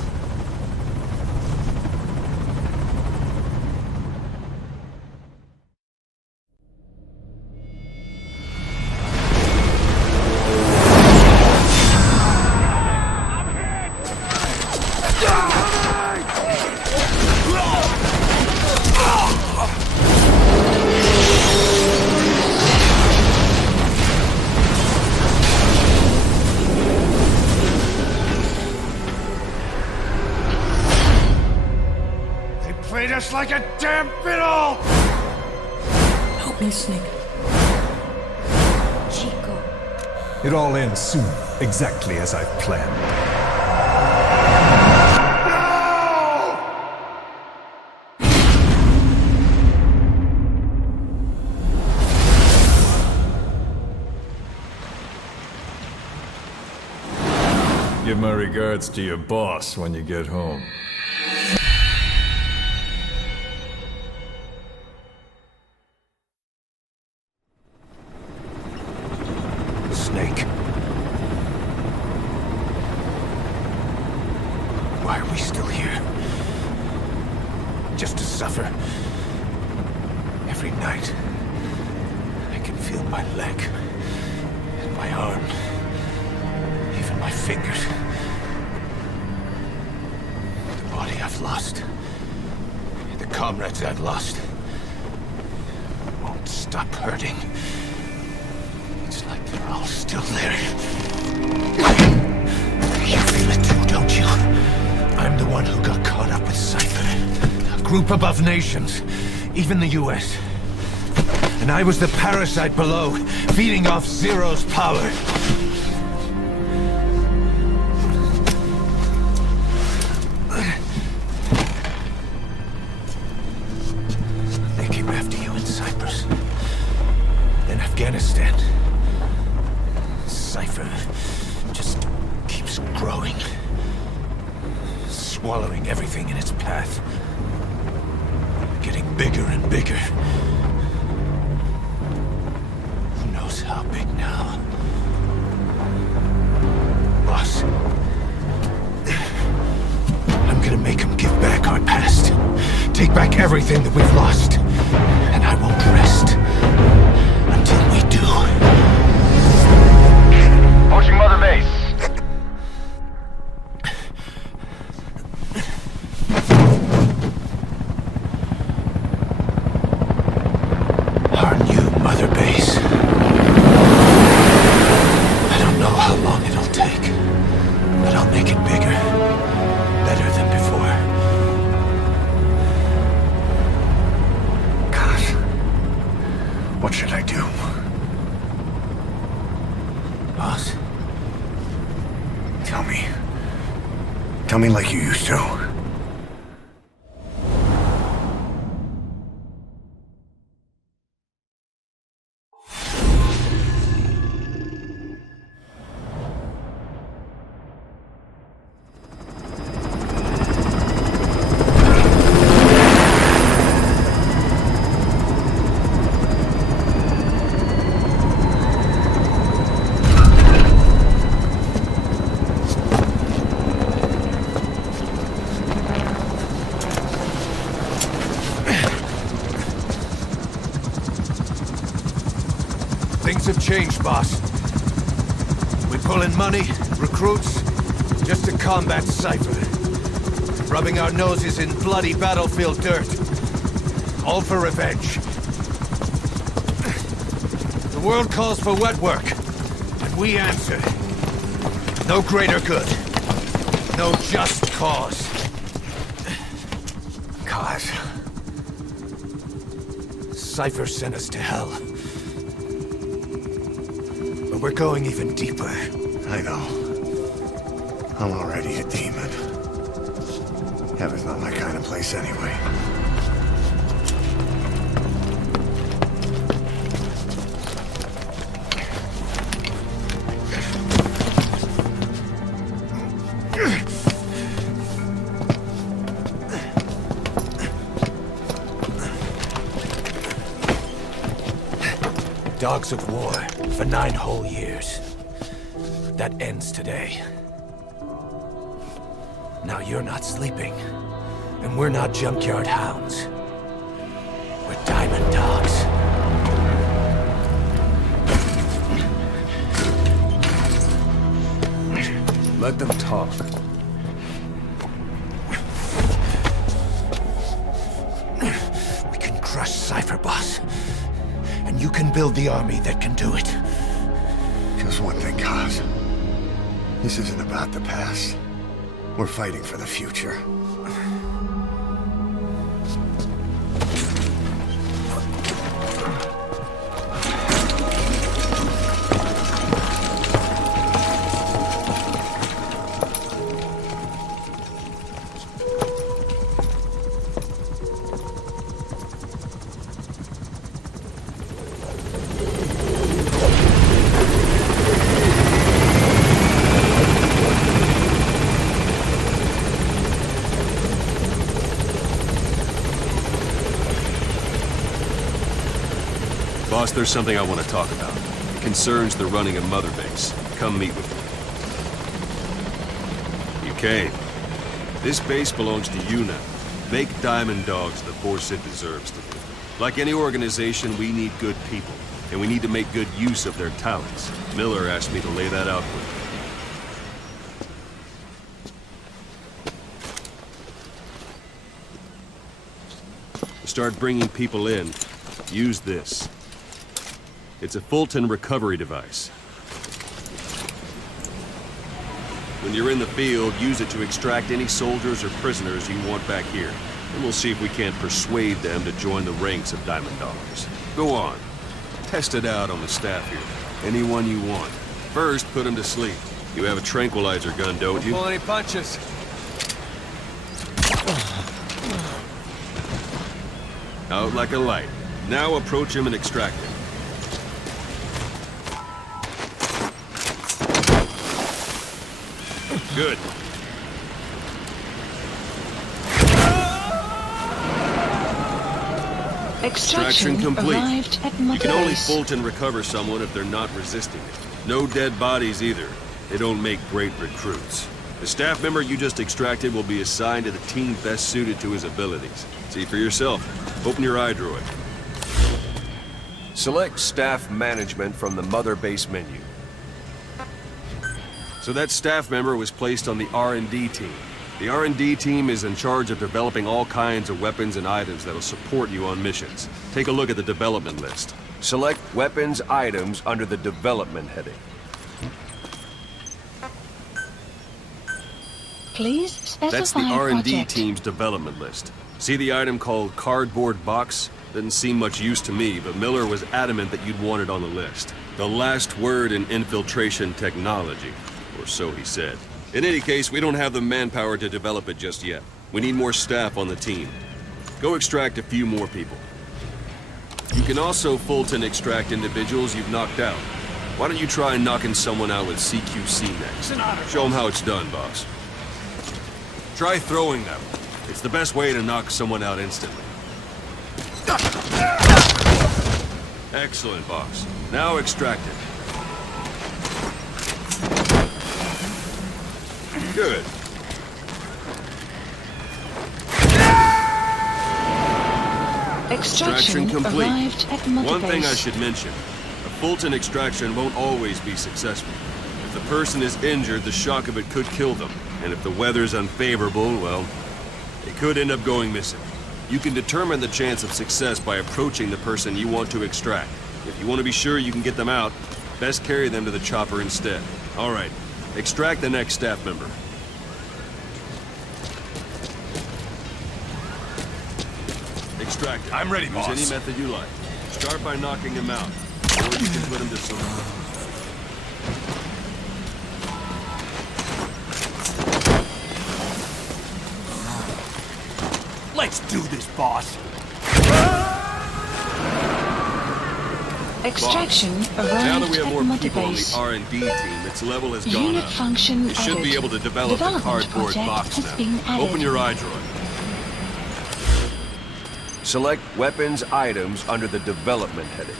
Just like a damn fiddle! Help me, Snake. Chico. It all ends soon, exactly as I've planned. Give my regards to your boss when you get home. Snake. Why are we still here? Just to suffer? Every night, I can feel my leg, and my arm, even my fingers. The body I've lost, the comrades I've lost, won't stop. stop hurting. It's like they're all still there. You feel it too, don't you? I'm the one who got caught up with Cypher. A group above nations, even the US. And I was the parasite below, feeding off Zero's power. They came after you in Cyprus. Then Afghanistan. Cypher just keeps growing. Swallowing everything in its path. Getting bigger and bigger. Who knows how big now? Boss. I'm gonna make them give back our past. Take back everything that we've lost. And I won't rest until we do. Approaching Mother Base. Our new Mother Base. I don't know how long it'll take, but I'll make it bigger. Better than before. Gosh. What should I do? Boss? Tell me. Tell me like you used to. Things have changed, boss. We pull in money, recruits, just to combat Cypher. Rubbing our noses in bloody battlefield dirt. All for revenge. The world calls for wet work, and we answer. No greater good. No just cause. Cause? Cypher sent us to hell. But we're going even deeper. I know. I'm already a demon. Heaven's not my kind of place anyway. Dogs of war for 9 whole years. That ends today. Now you're not sleeping, and we're not junkyard hounds. We're diamond dogs. Let them talk. We can crush Cypher, boss. And you can build the army that can do it. Just one thing, Kaz. This isn't about the past. We're fighting for the future. Boss, there's something I want to talk about. It concerns the running of Mother Base. Come meet with me. You came. This base belongs to you now. Make Diamond Dogs the force it deserves to be. Like any organization, we need good people, and we need to make good use of their talents. Miller asked me to lay that out for you. To start bringing people in, use this. It's a Fulton recovery device. When you're in the field, use it to extract any soldiers or prisoners you want back here. And we'll see if we can't persuade them to join the ranks of Diamond Dogs. Go on. Test it out on the staff here. Anyone you want. First, put them to sleep. You have a tranquilizer gun, don't you? Pull any punches. Out like a light. Now approach him and extract him. Good. Extraction complete. arrived at Mother You can only Base. Fulton recover someone if they're not resisting it. No dead bodies either. They don't make great recruits. The staff member you just extracted will be assigned to the team best suited to his abilities. See for yourself. Open your eye droid. Select staff management from the Mother Base menu. So that staff member was placed on the R&D team. The R&D team is in charge of developing all kinds of weapons and items that'll support you on missions. Take a look at the development list. Select weapons items under the development heading. Please specify That's the R&D project. team's development list. See the item called cardboard box? Didn't seem much use to me, but Miller was adamant that you'd want it on the list. The last word in infiltration technology, or so he said. In any case, we don't have the manpower to develop it just yet. We need more staff on the team. Go extract a few more people. You can also Fulton extract individuals you've knocked out. Why don't you try knocking someone out with CQC next? Show them how it's done, boss. Try throwing them. It's the best way to knock someone out instantly. Excellent, boss. Now extract it. Good. Extraction complete. arrived at Mother One thing Base. I should mention. A Fulton extraction won't always be successful. If the person is injured, the shock of it could kill them. And if the weather's unfavorable, well, they could end up going missing. You can determine the chance of success by approaching the person you want to extract. If you want to be sure you can get them out, best carry them to the chopper instead. All right, extract the next staff member. Extract him. I'm ready, Use boss. any method you like. Start by knocking him out, or you can put him to sleep. Let's do this, boss. Extraction Now that arrived we have at more Mother people on the Base. R&D team, its level has gone Unit up. function You should added. be able to develop the Development cardboard project box has now. been added. Open your eye droid. Select weapons items under the development heading.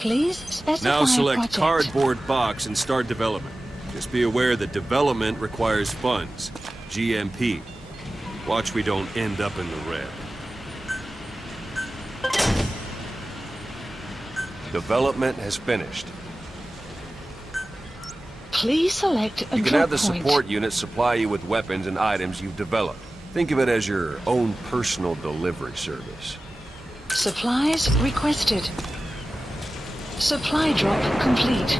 Please specify Now select project. cardboard box and start development. Just be aware that development requires funds. GMP. Watch we don't end up in the red. Development has finished. Please select a You can drop have the point. support unit supply you with weapons and items you've developed. Think of it as your own personal delivery service. Supplies requested. Supply drop complete.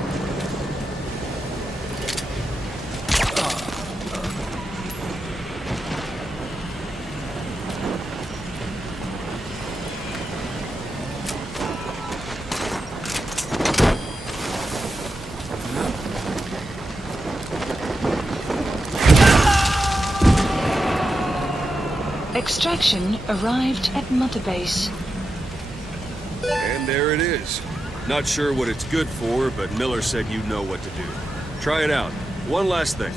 Extraction arrived at Mother Base. And there it is. Not sure what it's good for, but Miller said you know what to do. Try it out. One last thing.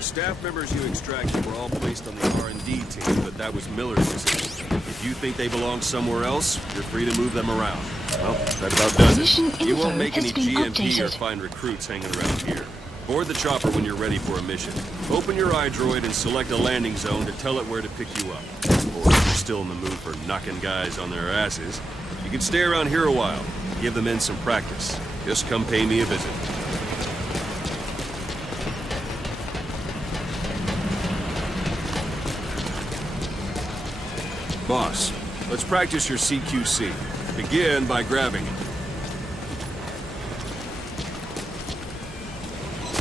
Staff members you extracted were all placed on the R&D team, but that was Miller's decision. If you think they belong somewhere else, you're free to move them around. Well, that about does Mission it. You won't info make has any been GMP or updated. find recruits hanging around here. Board the chopper when you're ready for a mission. Open your eye droid and select a landing zone to tell it where to pick you up. Or if you're still in the mood for knocking guys on their asses, you can stay around here a while. Give the men some practice. Just come pay me a visit. Boss, let's practice your CQC. Begin by grabbing it.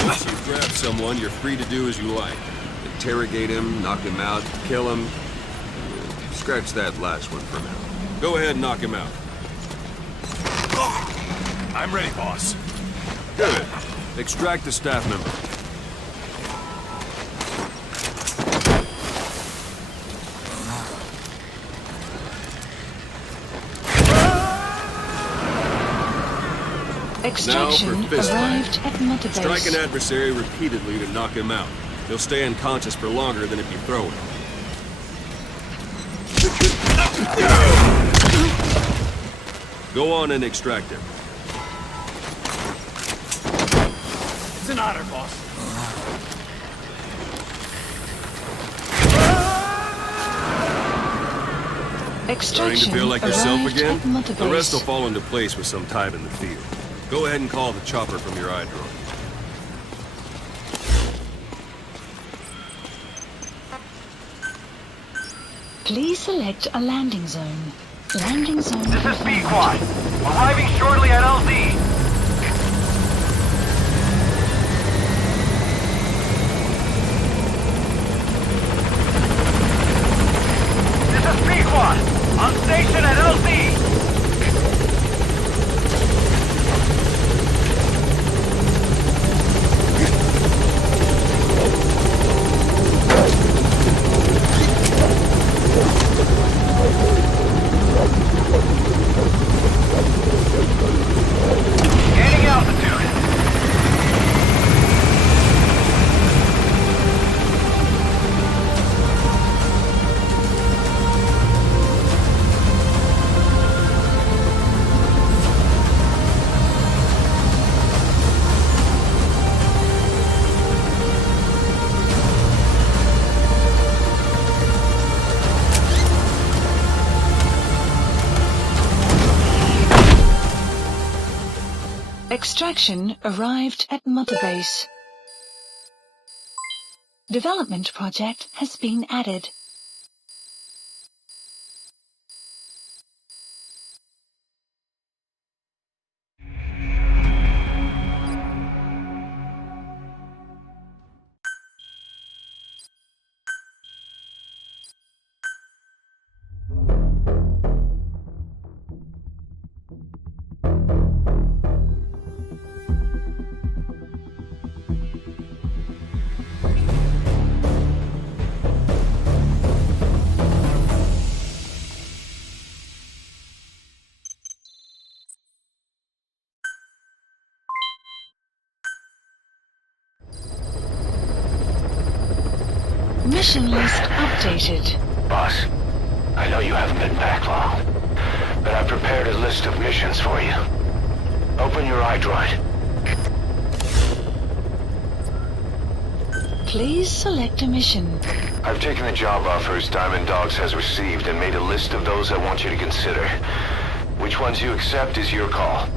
Once you've grabbed someone, you're free to do as you like. Interrogate him, knock him out, kill him. Scratch that last one for now. Go ahead and knock him out. I'm ready, boss. Good. Extract the staff member. Extraction Now for fist arrived fight. at Mother Base. Strike an adversary repeatedly to knock him out. He'll stay unconscious for longer than if you throw him. Go on and extract him. It's an honor, boss. Starting Extraction to feel like yourself arrived again? at Mother The rest will Base. fall into place with some time in the field. Go ahead and call the chopper from your eye drone. Please select a landing zone. Landing zone. This is B-Quad. Arriving shortly at LZ. This is B-Quad. On station at LZ. Gaining altitude. Extraction arrived at Mother Base. Development project has been added. Mission list updated. Boss, I know you haven't been back long, but I've prepared a list of missions for you. Open your iDroid. Please select a mission. I've taken the job offers Diamond Dogs has received and made a list of those I want you to consider. Which ones you accept is your call.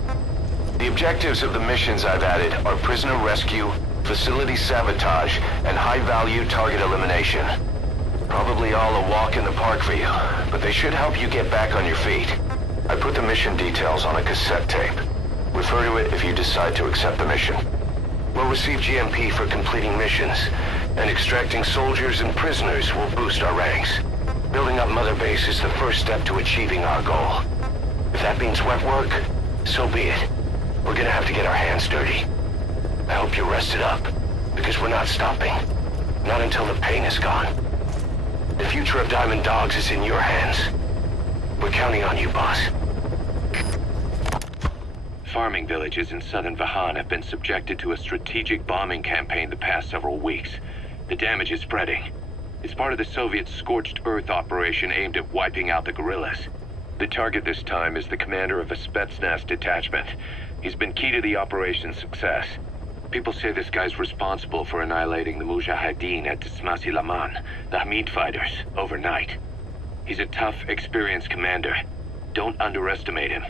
The objectives of the missions I've added are prisoner rescue, facility sabotage, and high-value target elimination. Probably all a walk in the park for you, but they should help you get back on your feet. I put the mission details on a cassette tape. Refer to it if you decide to accept the mission. We'll receive GMP for completing missions, and extracting soldiers and prisoners will boost our ranks. Building up Mother Base is the first step to achieving our goal. If that means wet work, so be it. We're gonna have to get our hands dirty. I hope you're rested up, because we're not stopping. Not until the pain is gone. The future of Diamond Dogs is in your hands. We're counting on you, boss. Farming villages in southern Vahan have been subjected to a strategic bombing campaign the past several weeks. The damage is spreading. It's part of the Soviet Scorched Earth operation aimed at wiping out the guerrillas. The target this time is the commander of a Spetsnaz detachment. He's been key to the operation's success. People say this guy's responsible for annihilating the Mujahideen at Tismasi Laman, the Hamid fighters, overnight. He's a tough, experienced commander. Don't underestimate him.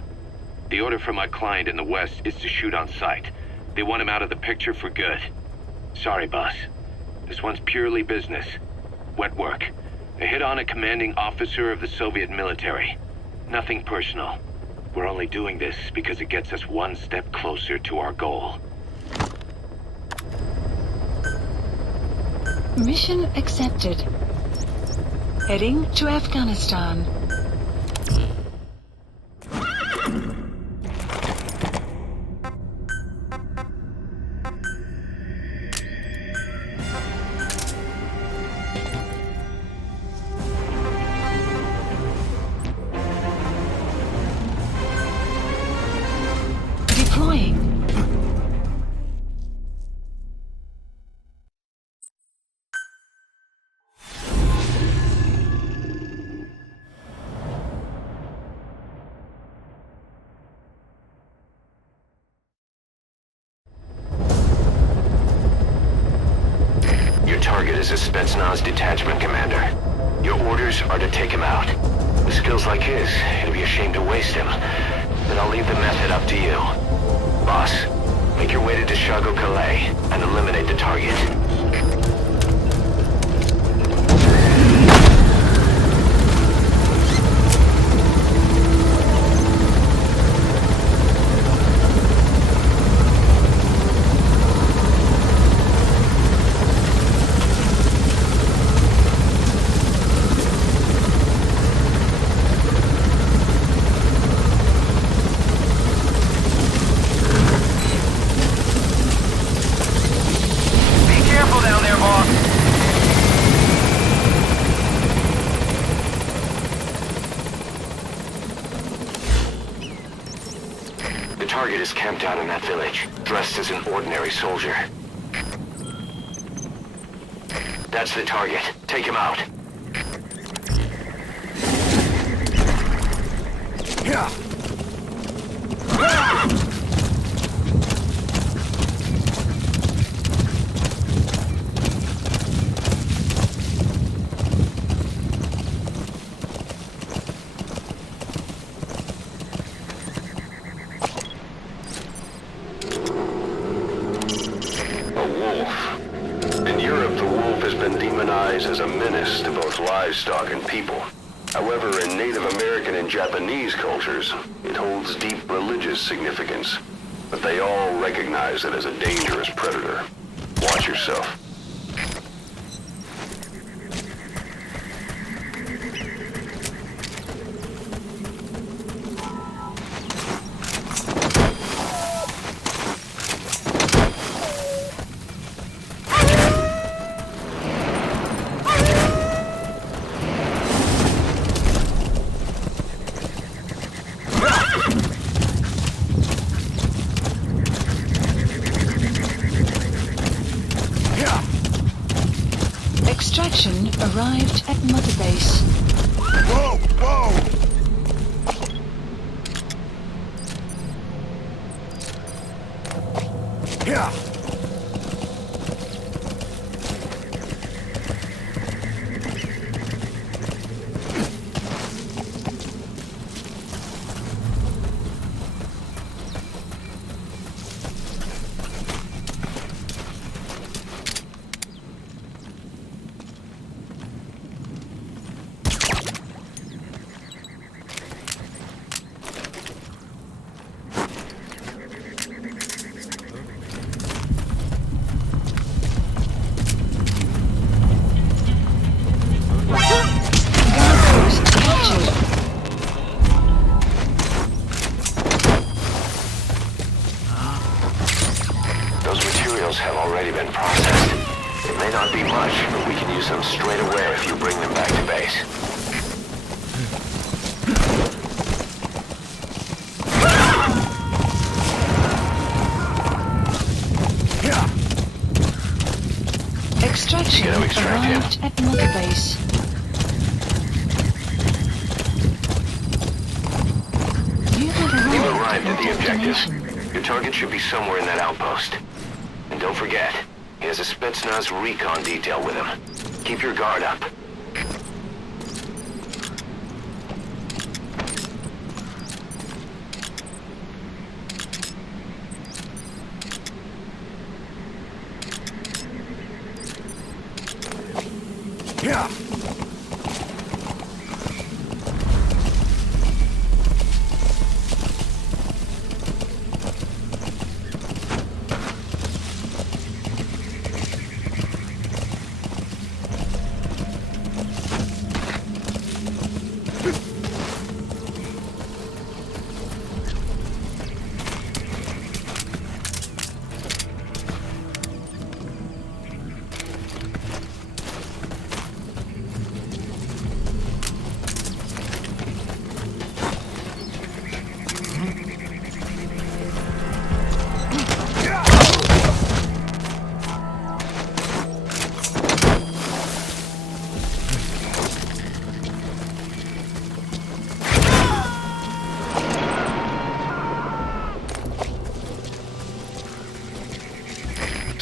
The order from my client in the west is to shoot on sight. They want him out of the picture for good. Sorry, boss. This one's purely business. Wet work. A hit on a commanding officer of the Soviet military. Nothing personal. We're only doing this because it gets us one step closer to our goal. Mission accepted. Heading to Afghanistan. Deploying. Target is a Spetsnaz detachment commander. Your orders are to take him out. With skills like his, it'd be a shame to waste him. But I'll leave the method up to you. Boss, make your way to Deshago Calais and eliminate the target. Target is camped out in that village, dressed as an ordinary soldier. That's the target. Take him out. As a menace to both livestock and people. However, in Native American and Japanese cultures, it holds deep religious significance. But they all recognize it as a dangerous predator. Watch yourself. Extraction arrived at Mother Base. Whoa! Whoa! Yeah. Have already been processed. It may not be much, but we can use them straight away if you bring them back to base. Extraction arrived at Mother Base. You have arrived at the objective. Your target should be somewhere in that outpost. And don't forget, he has a Spetsnaz recon detail with him. Keep your guard up. Yeah.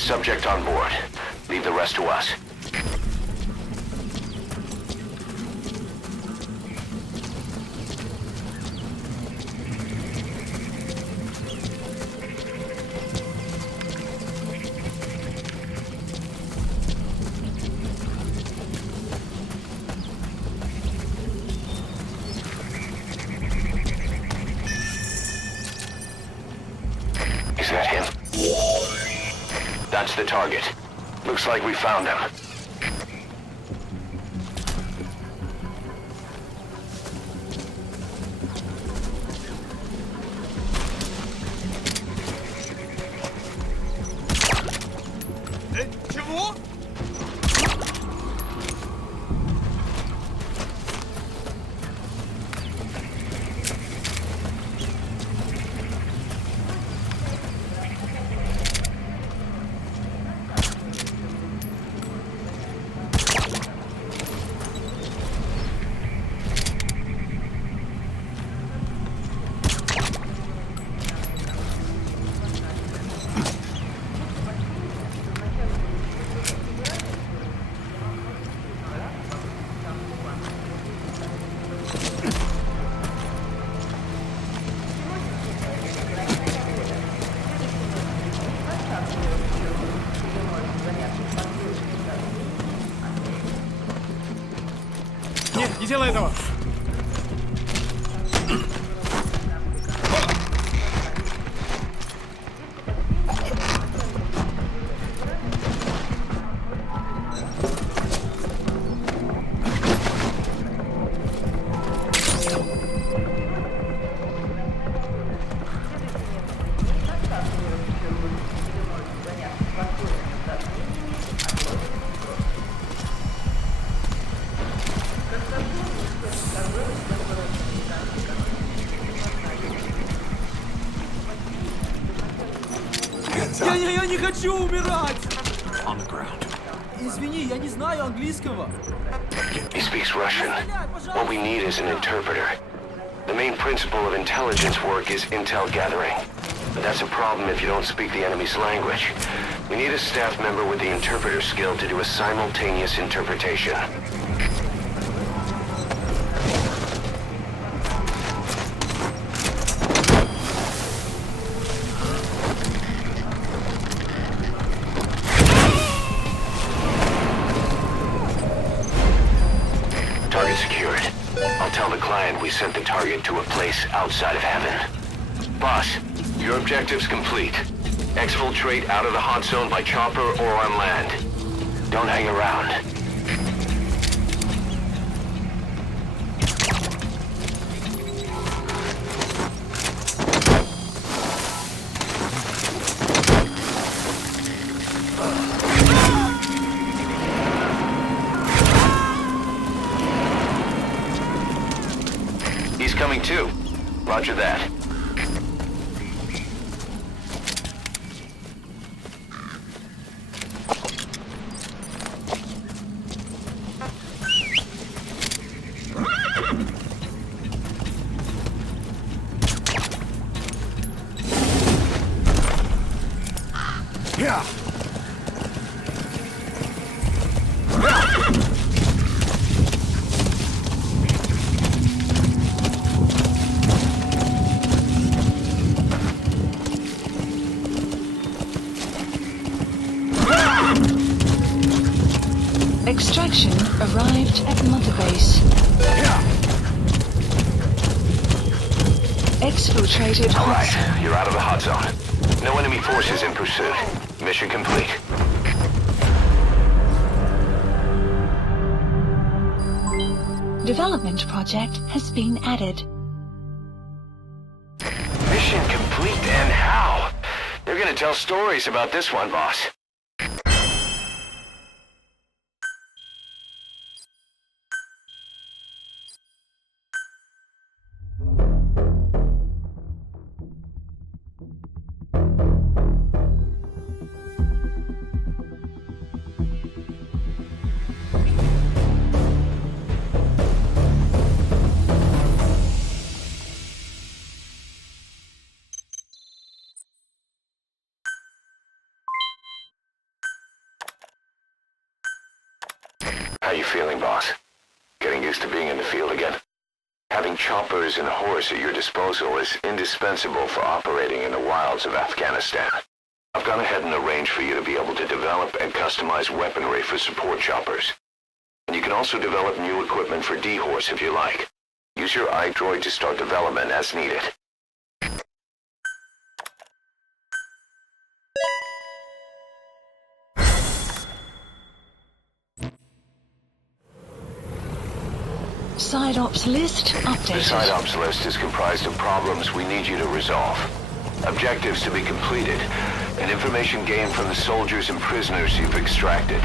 subject on board. Leave the rest to us. Is that him? That's the target. Looks like we found him. Чего? Нет, не делай этого! Я не хочу умирать! On the ground. Извини, я не знаю английского. He speaks Russian. What we need is an interpreter. The main principle of intelligence work is intel gathering. But that's a problem if you don't speak the enemy's language. We need a staff member with the interpreter skill to do a simultaneous interpretation. Target secured. I'll tell the client we sent the target to a place outside of heaven. Boss, your objective's complete. Exfiltrate out of the hot zone by chopper or on land. Don't hang around. He's coming too. Roger that. Yeah. Extraction arrived at Mother Base. Exfiltrated All hot right, zone. you're out of the hot zone. No enemy forces in pursuit. Mission complete. Development project has been added. Mission complete, and how? They're gonna tell stories about this one, boss. How you feeling, boss? Getting used to being in the field again? Having choppers and horse at your disposal is indispensable for operating in the wilds of Afghanistan. I've gone ahead and arranged for you to be able to develop and customize weaponry for support choppers. And you can also develop new equipment for D-Horse if you like. Use your iDroid to start development as needed. Side ops list updated. The side ops list is comprised of problems we need you to resolve, objectives to be completed, and information gained from the soldiers and prisoners you've extracted.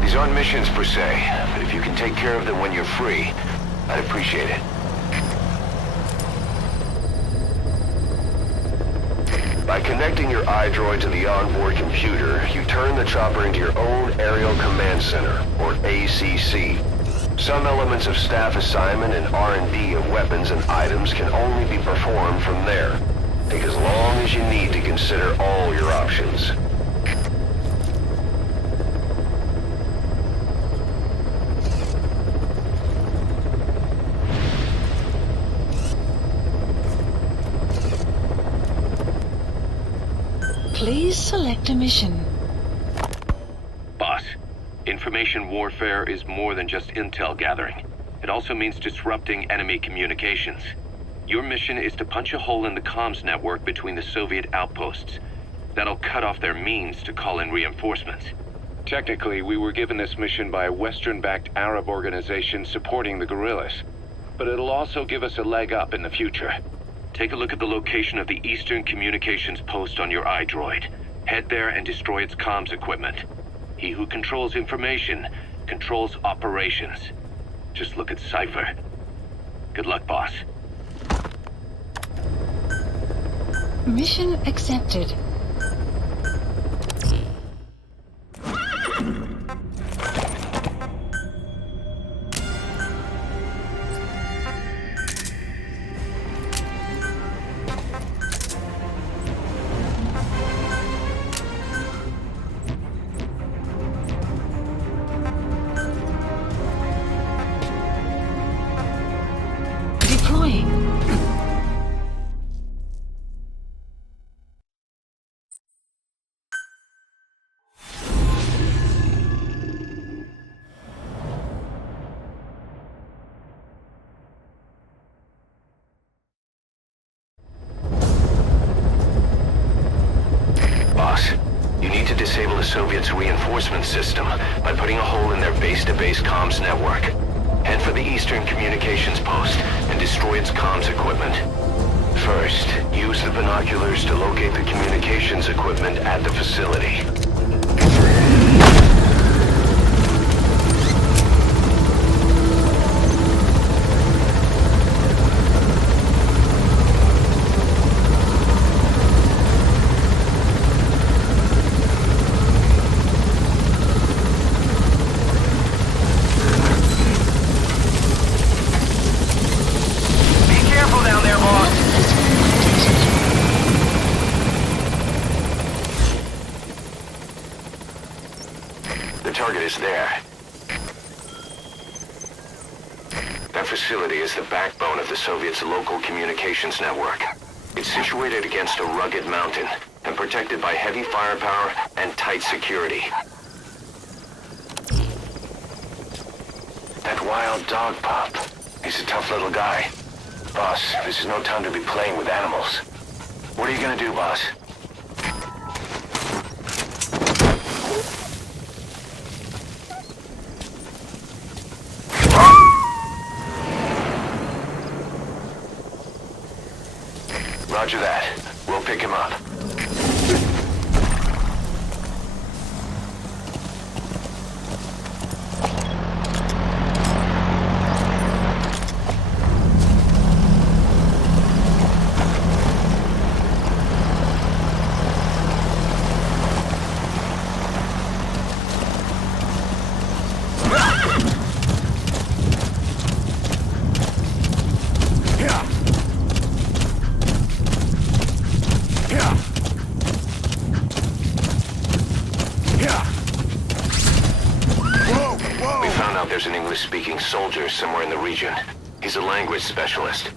These aren't missions per se, but if you can take care of them when you're free, I'd appreciate it. By connecting your iDroid to the onboard computer, you turn the chopper into your own Aerial Command Center, or ACC. Some elements of staff assignment and R&D of weapons and items can only be performed from there. Take as long as you need to consider all your options. Please select a mission. Boss, information warfare is more than just intel gathering. It also means disrupting enemy communications. Your mission is to punch a hole in the comms network between the Soviet outposts. That'll cut off their means to call in reinforcements. Technically, we were given this mission by a Western-backed Arab organization supporting the guerrillas. But it'll also give us a leg up in the future. Take a look at the location of the Eastern Communications Post on your iDroid. Head there and destroy its comms equipment. He who controls information controls operations. Just look at Cypher. Good luck, boss. Mission accepted. Disable the Soviets' reinforcement system by putting a hole in their base-to-base comms network. Head for the Eastern Communications Post and destroy its comms equipment. First, use the binoculars to locate the communications equipment at the facility. There. That facility is the backbone of the Soviets' local communications network. It's situated against a rugged mountain and protected by heavy firepower and tight security. That wild dog pup. He's a tough little guy. Boss, this is no time to be playing with animals. What are you gonna do, boss? Roger that. We'll pick him up. out there's an English-speaking soldier somewhere in the region. He's a language specialist.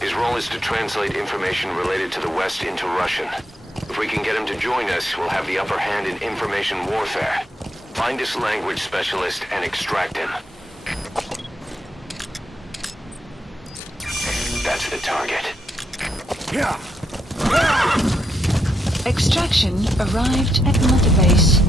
His role is to translate information related to the West into Russian. If we can get him to join us, we'll have the upper hand in information warfare. Find this language specialist and extract him. That's the target. Yeah. Extraction arrived at Mother Base.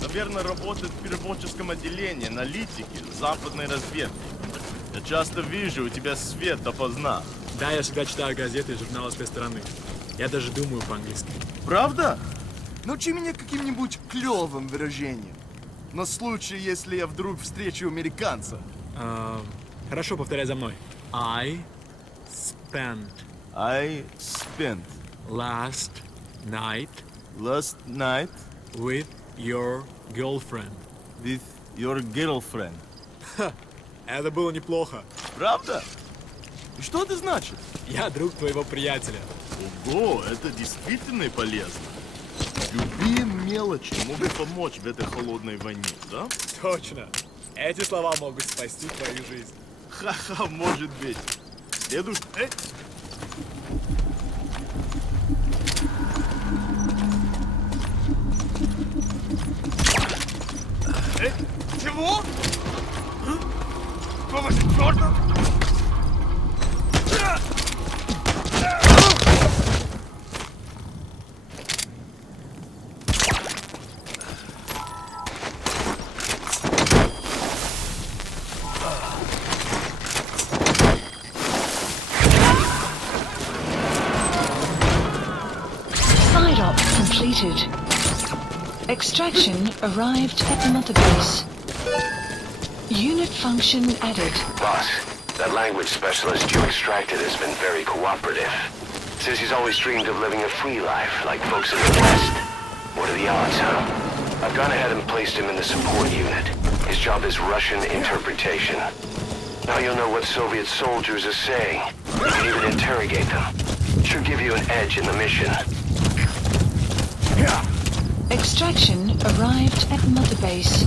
Наверное, работает в переводческом отделении, аналитики, западной разведки. Я часто вижу, у тебя свет допоздна. Да, я всегда читаю газеты и журналы с той стороны. Я даже думаю по-английски. Правда? Научи меня каким-нибудь клевым выражением. На случай, если я вдруг встречу американца. Хорошо, повторяй за мной. I spent last night with your girlfriend. With your girlfriend. Ха, это было неплохо. Правда? И что это значит? Я друг твоего приятеля. Ого, это действительно полезно. Любые мелочи могут помочь в этой холодной войне, да? Точно. Эти слова могут спасти твою жизнь. Ха-ха, может быть. Следуй. Чего? Какого же черта? Completed. Extraction arrived at Mother Base. Unit function added. Boss, that language specialist you extracted has been very cooperative. Says he's always dreamed of living a free life, like folks in the West. What are the odds, huh? I've gone ahead and placed him in the support unit. His job is Russian interpretation. Now you'll know what Soviet soldiers are saying. You can even interrogate them. Should give you an edge in the mission. Extraction arrived at Mother Base.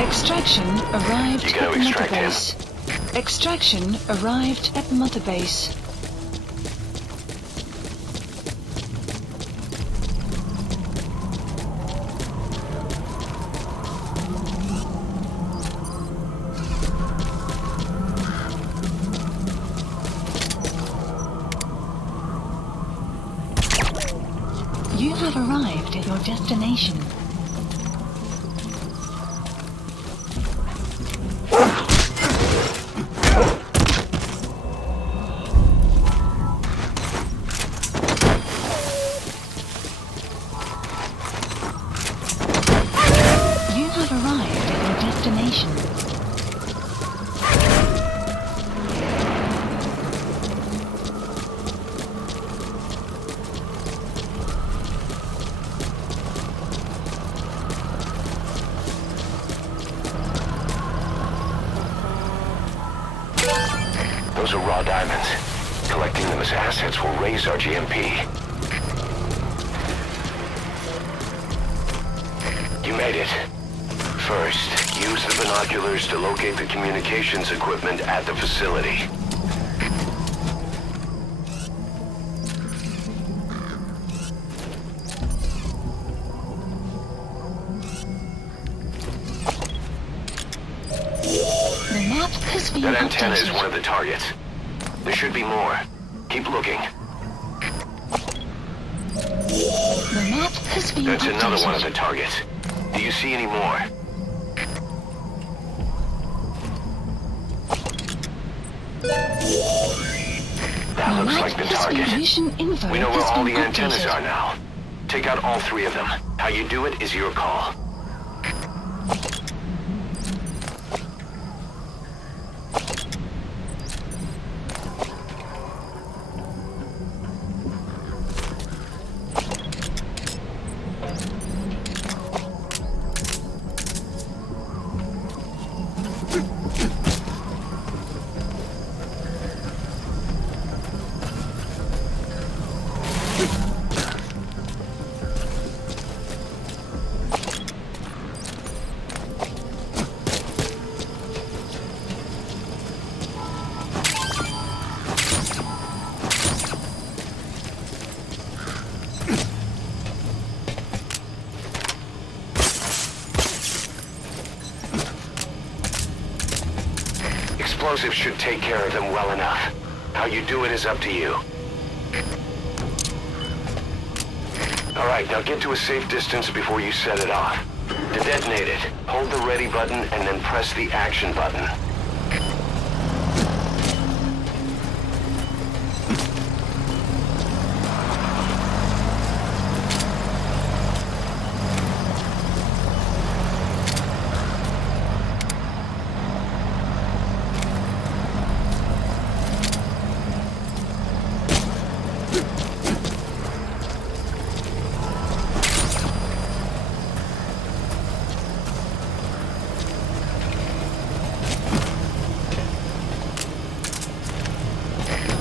Extraction arrived at Mother Base. Extraction arrived at Mother Base. You have arrived at your destination. Those are raw diamonds. Collecting them as assets will raise our GMP. You made it. First, use the binoculars to locate the communications equipment at the facility. That antenna is one of the targets. There should be more. Keep looking. The map has been That's updated. another one of the targets. Do you see any more? That looks like the target. We know where all the antennas are now. Take out all 3 of them. How you do it is your call. Explosives should take care of them well enough. How you do it is up to you. Alright, now get to a safe distance before you set it off. To detonate it, hold the ready button and then press the action button.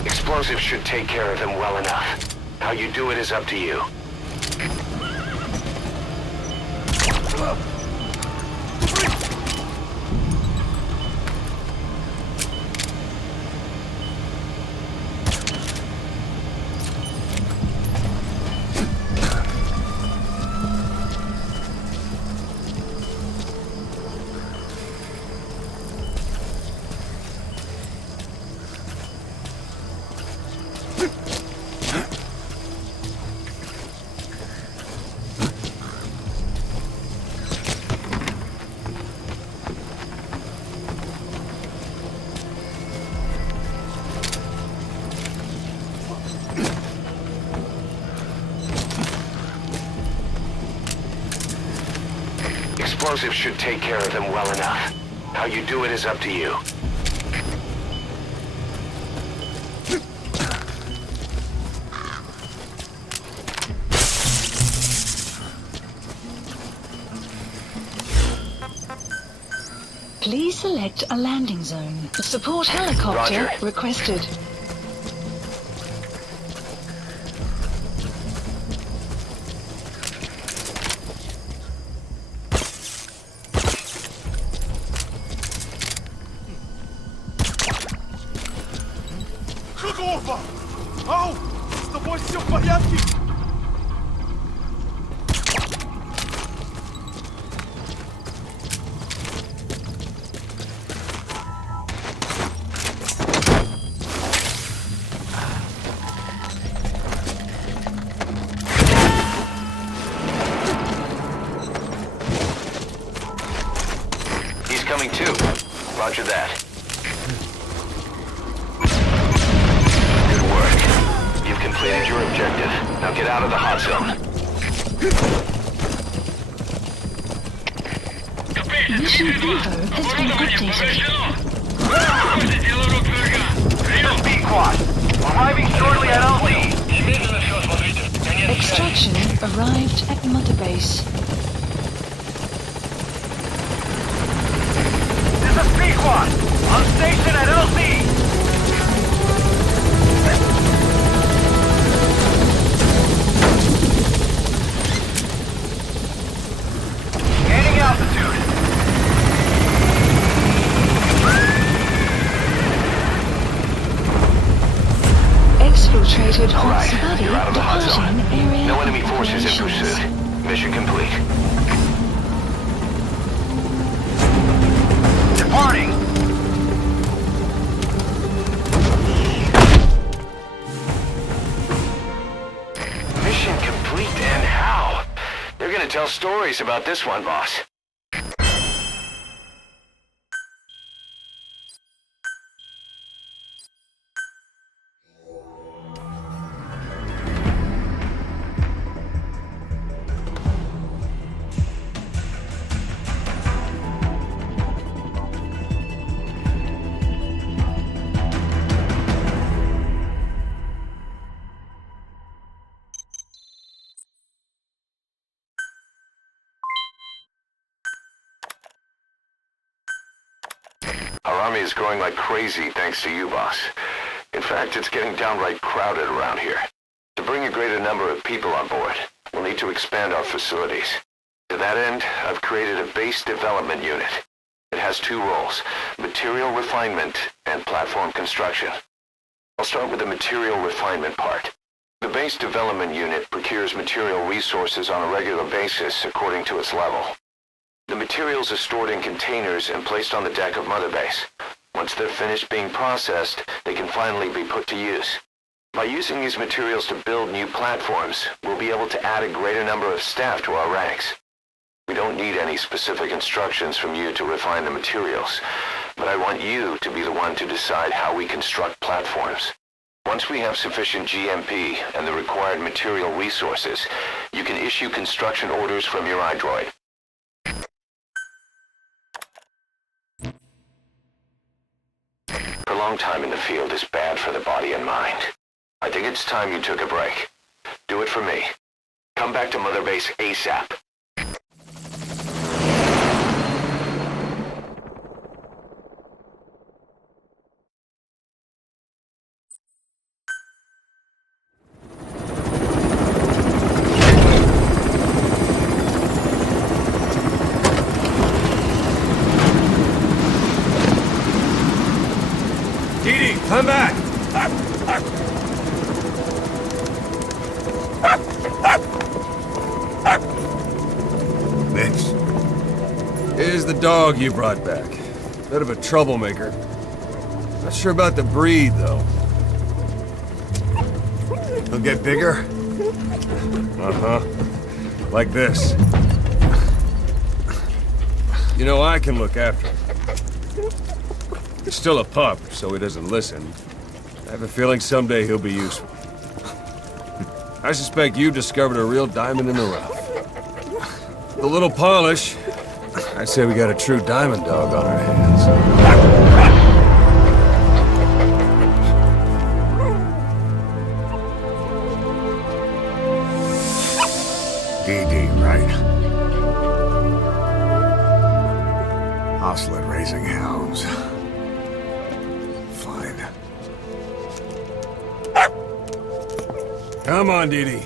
Explosives should take care of them well enough. How you do it is up to you. Explosives should take care of them well enough. How you do it is up to you. Please select a landing zone. Support helicopter requested. Ау! С тобой все в порядке? He's coming too. Roger that. Completed your objective. Now get out of the hot zone. Mission info has been updated. Speed quad. Arriving shortly at LZ. Extraction arrived at Mother Base. This is Speed quad. On station at LZ. stories about this one, boss. Our army is growing like crazy thanks to you, boss. In fact, it's getting downright crowded around here. To bring a greater number of people on board, we'll need to expand our facilities. To that end, I've created a base development unit. It has two roles, material refinement and platform construction. I'll start with the material refinement part. The base development unit procures material resources on a regular basis according to its level. The materials are stored in containers and placed on the deck of Mother Base. Once they're finished being processed, they can finally be put to use. By using these materials to build new platforms, we'll be able to add a greater number of staff to our ranks. We don't need any specific instructions from you to refine the materials, but I want you to be the one to decide how we construct platforms. Once we have sufficient GMP and the required material resources, you can issue construction orders from your iDroid. Prolonged time in the field is bad for the body and mind. I think it's time you took a break. Do it for me. Come back to Mother Base ASAP. Come back! Mitch. Here's the dog you brought back. Bit of a troublemaker. Not sure about the breed, though. He'll get bigger? Uh-huh. Like this. You know, I can look after him. He's still a pup, so he doesn't listen. I have a feeling someday he'll be useful. I suspect you discovered a real diamond in the rough. With a little polish, I'd say we got a true diamond dog on our hands. DD, right? Ocelot raising hounds. Come on, Dee.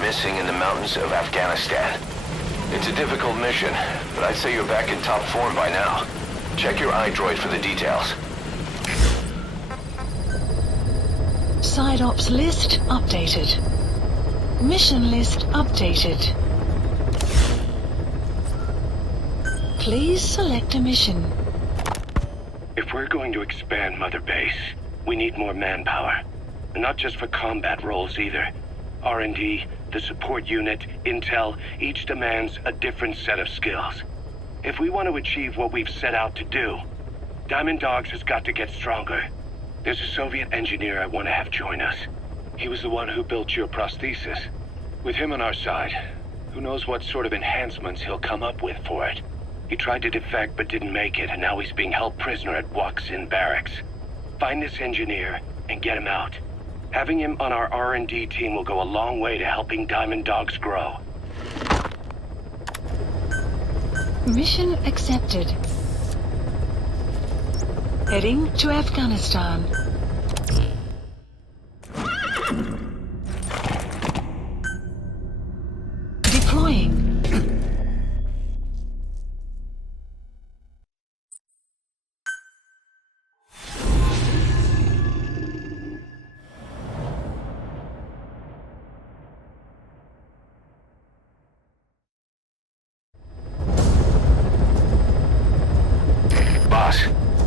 Missing in the mountains of Afghanistan. It's a difficult mission, but I'd say you're back in top form by now. Check your iDroid for the details. Side ops list updated. Mission list updated. Please select a mission. If we're going to expand Mother Base, we need more manpower. Not just for combat roles either. R&D, the support unit, intel, each demands a different set of skills. If we want to achieve what we've set out to do, Diamond Dogs has got to get stronger. There's a Soviet engineer I want to have join us. He was the one who built your prosthesis. With him on our side, who knows what sort of enhancements he'll come up with for it. He tried to defect but didn't make it, and now he's being held prisoner at Waksin Barracks. Find this engineer and get him out. Having him on our R&D team will go a long way to helping Diamond Dogs grow. Mission accepted. Heading to Afghanistan. boss.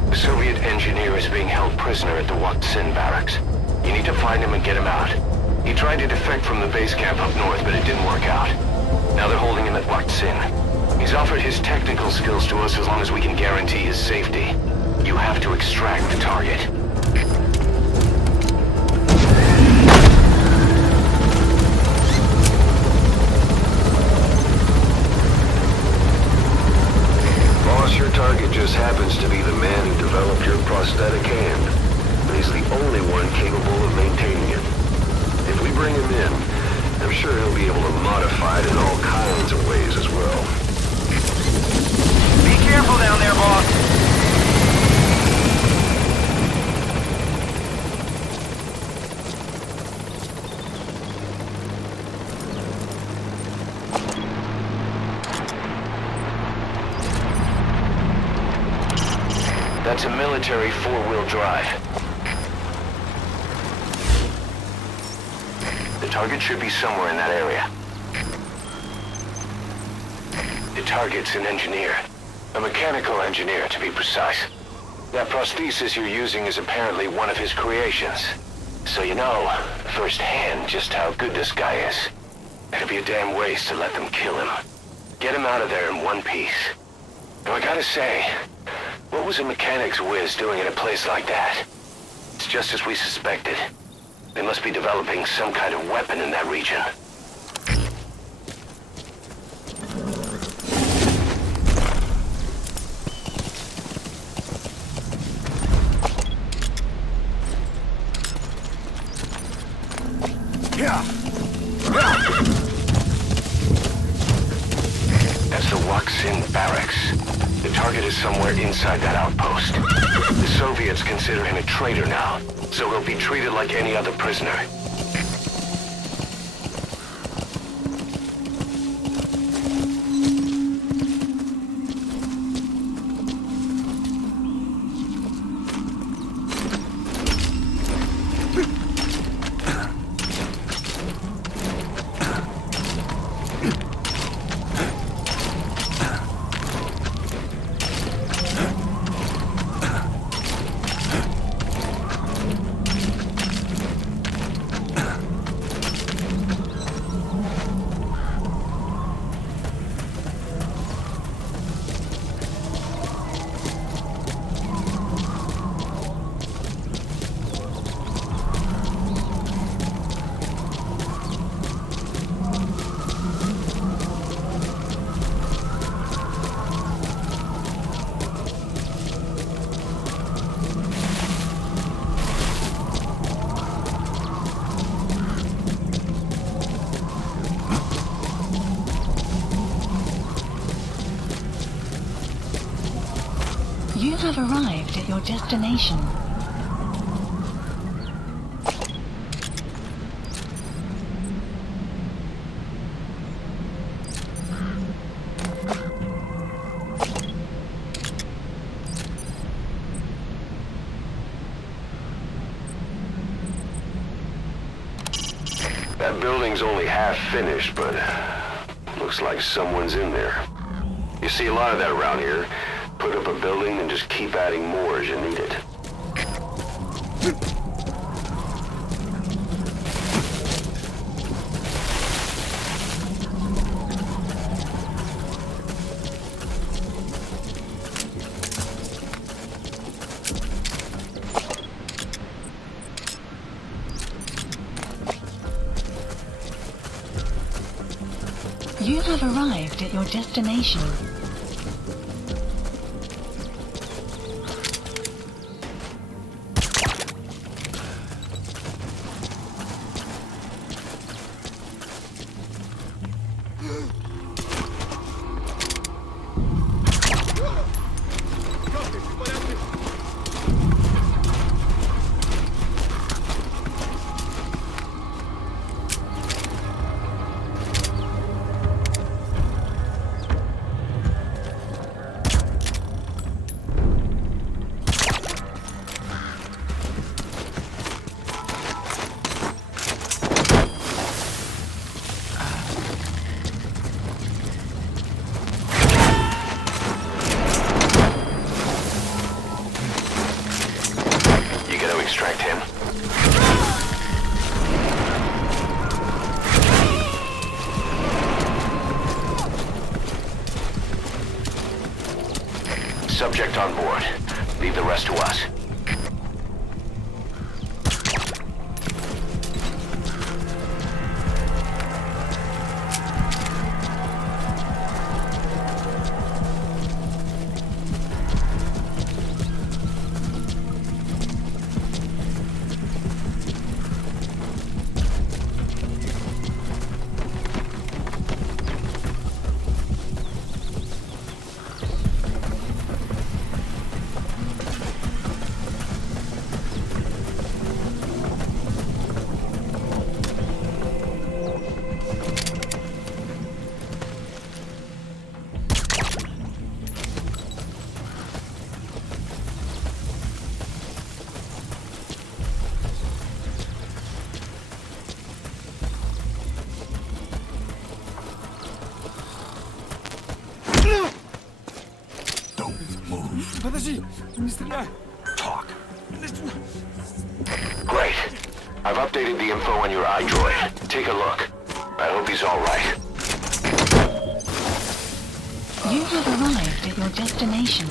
The Soviet engineer is being held prisoner at the Waksin barracks. You need to find him and get him out. He tried to defect from the base camp up north, but it didn't work out. Now they're holding him at Waksin. He's offered his technical skills to us as long as we can guarantee his safety. You have to extract the target. Boss, your target just happens to be the man who developed your prosthetic hand. But he's the only one capable of maintaining it. If we bring him in, I'm sure he'll be able to modify it in all kinds of ways as well. Be careful down there, boss! That's a military four-wheel drive. The target should be somewhere in that area. The target's an engineer. A mechanical engineer, to be precise. That prosthesis you're using is apparently one of his creations. So you know, firsthand, just how good this guy is. It'd be a damn waste to let them kill him. Get him out of there in one piece. Though I gotta say, what was a mechanics whiz doing in a place like that? It's just as we suspected. They must be developing some kind of weapon in that region. That's the Waksin barracks. The target is somewhere inside that outpost. The Soviets consider him a traitor now, so he'll be treated like any other prisoner. You have arrived at your destination. That building's only half finished, but looks like someone's in there. You see a lot of that around here. Put up a building and just keep adding more as you need it. You have arrived at your destination. subject on board. Leave the rest to us. Подожди, не стреляй. Talk. Great. I've updated the info on your iDroid. Take a look. I hope he's all right. You have arrived at your destination.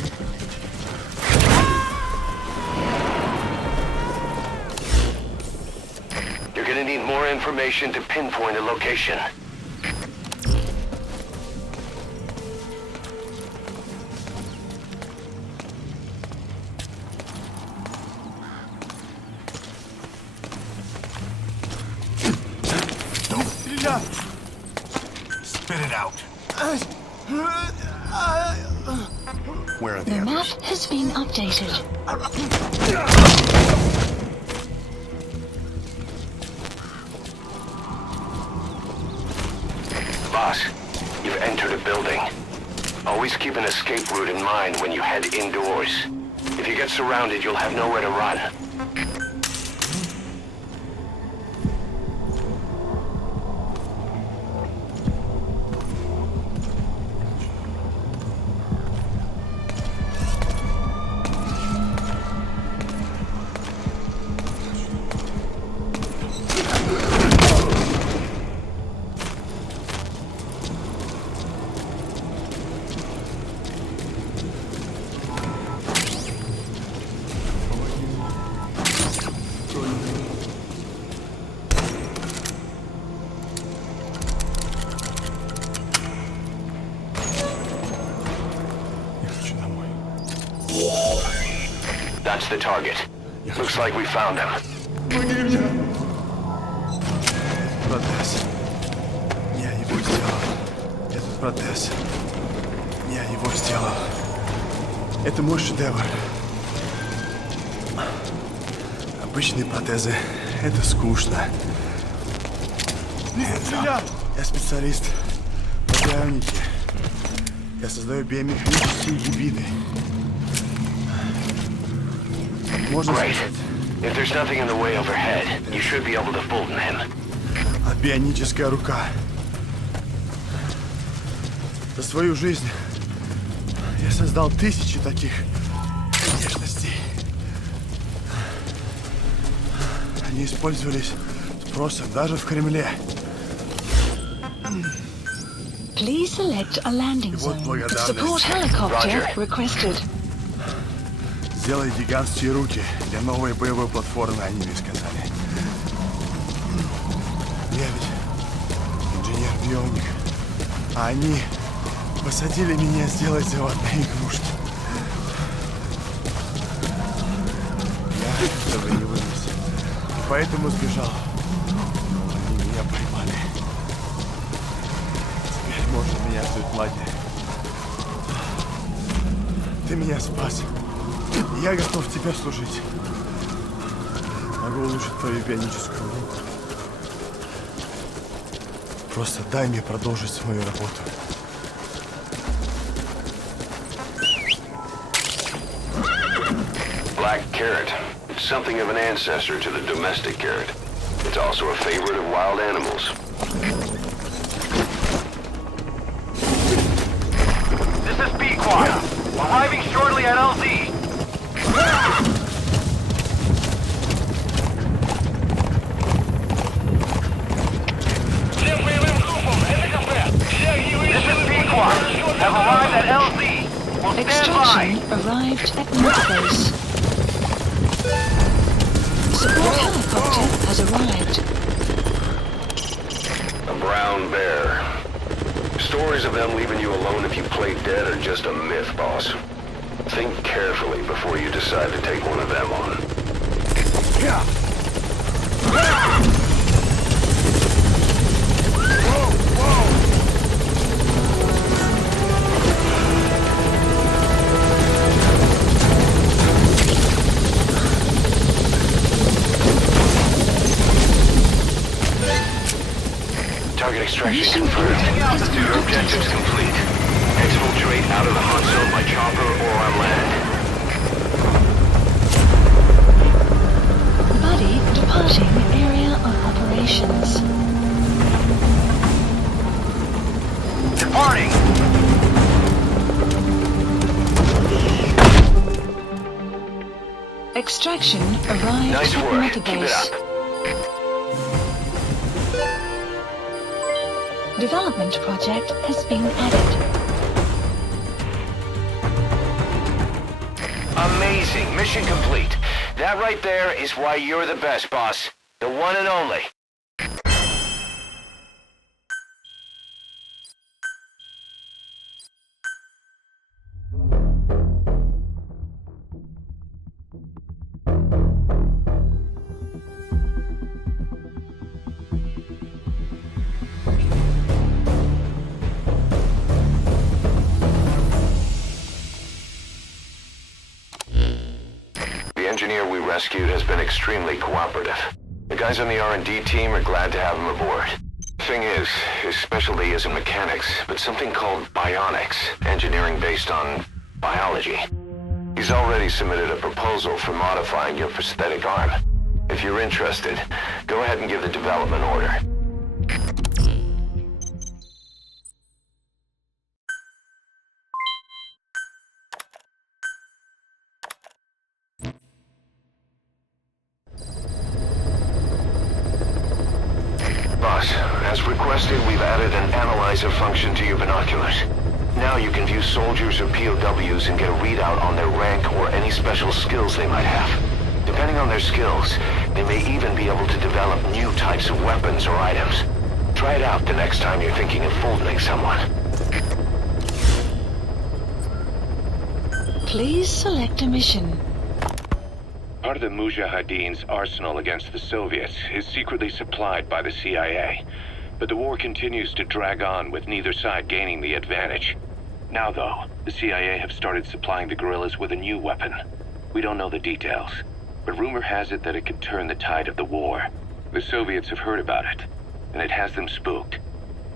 You're gonna need more information to pinpoint a location. Spit it out. Where are the The map others? has been updated. Boss, you've entered a building. Always keep an escape route in mind when you head indoors. If you get surrounded, you'll have nowhere to run. That's the target. Looks like we found him. Протез. Я его сделал. Этот протез. Я его сделал. Это мой шедевр. Обычные протезы — это скучно. Я специалист по бионике. Я создаю биомеханические гибриды. Можно Great. сказать, If there's nothing in the way overhead, you should be able to Fulton him. бионическая рука. За свою жизнь я создал тысячи таких внешностей. Они использовались спросом даже в Кремле. Please select a landing Вот zone. благодарность. Support helicopter requested. Сделай гигантские руки для новой боевой платформы, они мне сказали. Я ведь инженер-бионик. А они посадили меня сделать заводные игрушки. Я этого не вынес. И поэтому сбежал. Они меня поймали. Теперь можно меня ждать лагерь. Ты меня спас. Я готов тебе служить. Могу улучшить твою бионическую руку. Просто дай мне продолжить свою работу. Black carrot. It's something of an ancestor to the domestic carrot. It's also a favorite of wild animals. This is B-Quad. Arriving shortly at LZ. This is B-Quad. Have arrived at LZ. We're On Extraction standby. arrived at Motorbase. Support helicopter has arrived. A brown bear. Stories of them leaving you alone if you play dead are just a myth, boss. Think carefully before you decide to take one of them on. Target extraction confirmed. Your objectives complete. Exfiltrate out of the hot zone by chopper or on land. Buddy departing area of operations. Departing. Extraction arrived Nice at work. Keep it Motorbase. up. Development project has been added. Amazing. Mission complete. That right there is why you're the best, boss. The one and only. The engineer we rescued has been extremely cooperative. The guys on the R&D team are glad to have him aboard. Thing is, his specialty isn't mechanics, but something called bionics, engineering based on biology. He's already submitted a proposal for modifying your prosthetic arm. If you're interested, go ahead and give the development order. Boss, as requested, we've added an analyzer function to your binoculars. Now you can view soldiers or POWs and get a readout on their rank or any special skills they might have. Depending on their skills, they may even be able to develop new types of weapons or items. Try it out the next time you're thinking of folding someone. Please select a mission. Part of the Mujahideen's arsenal against the Soviets is secretly supplied by the CIA. But the war continues to drag on with neither side gaining the advantage. Now though, the CIA have started supplying the guerrillas with a new weapon. We don't know the details, but rumor has it that it could turn the tide of the war. The Soviets have heard about it, and it has them spooked.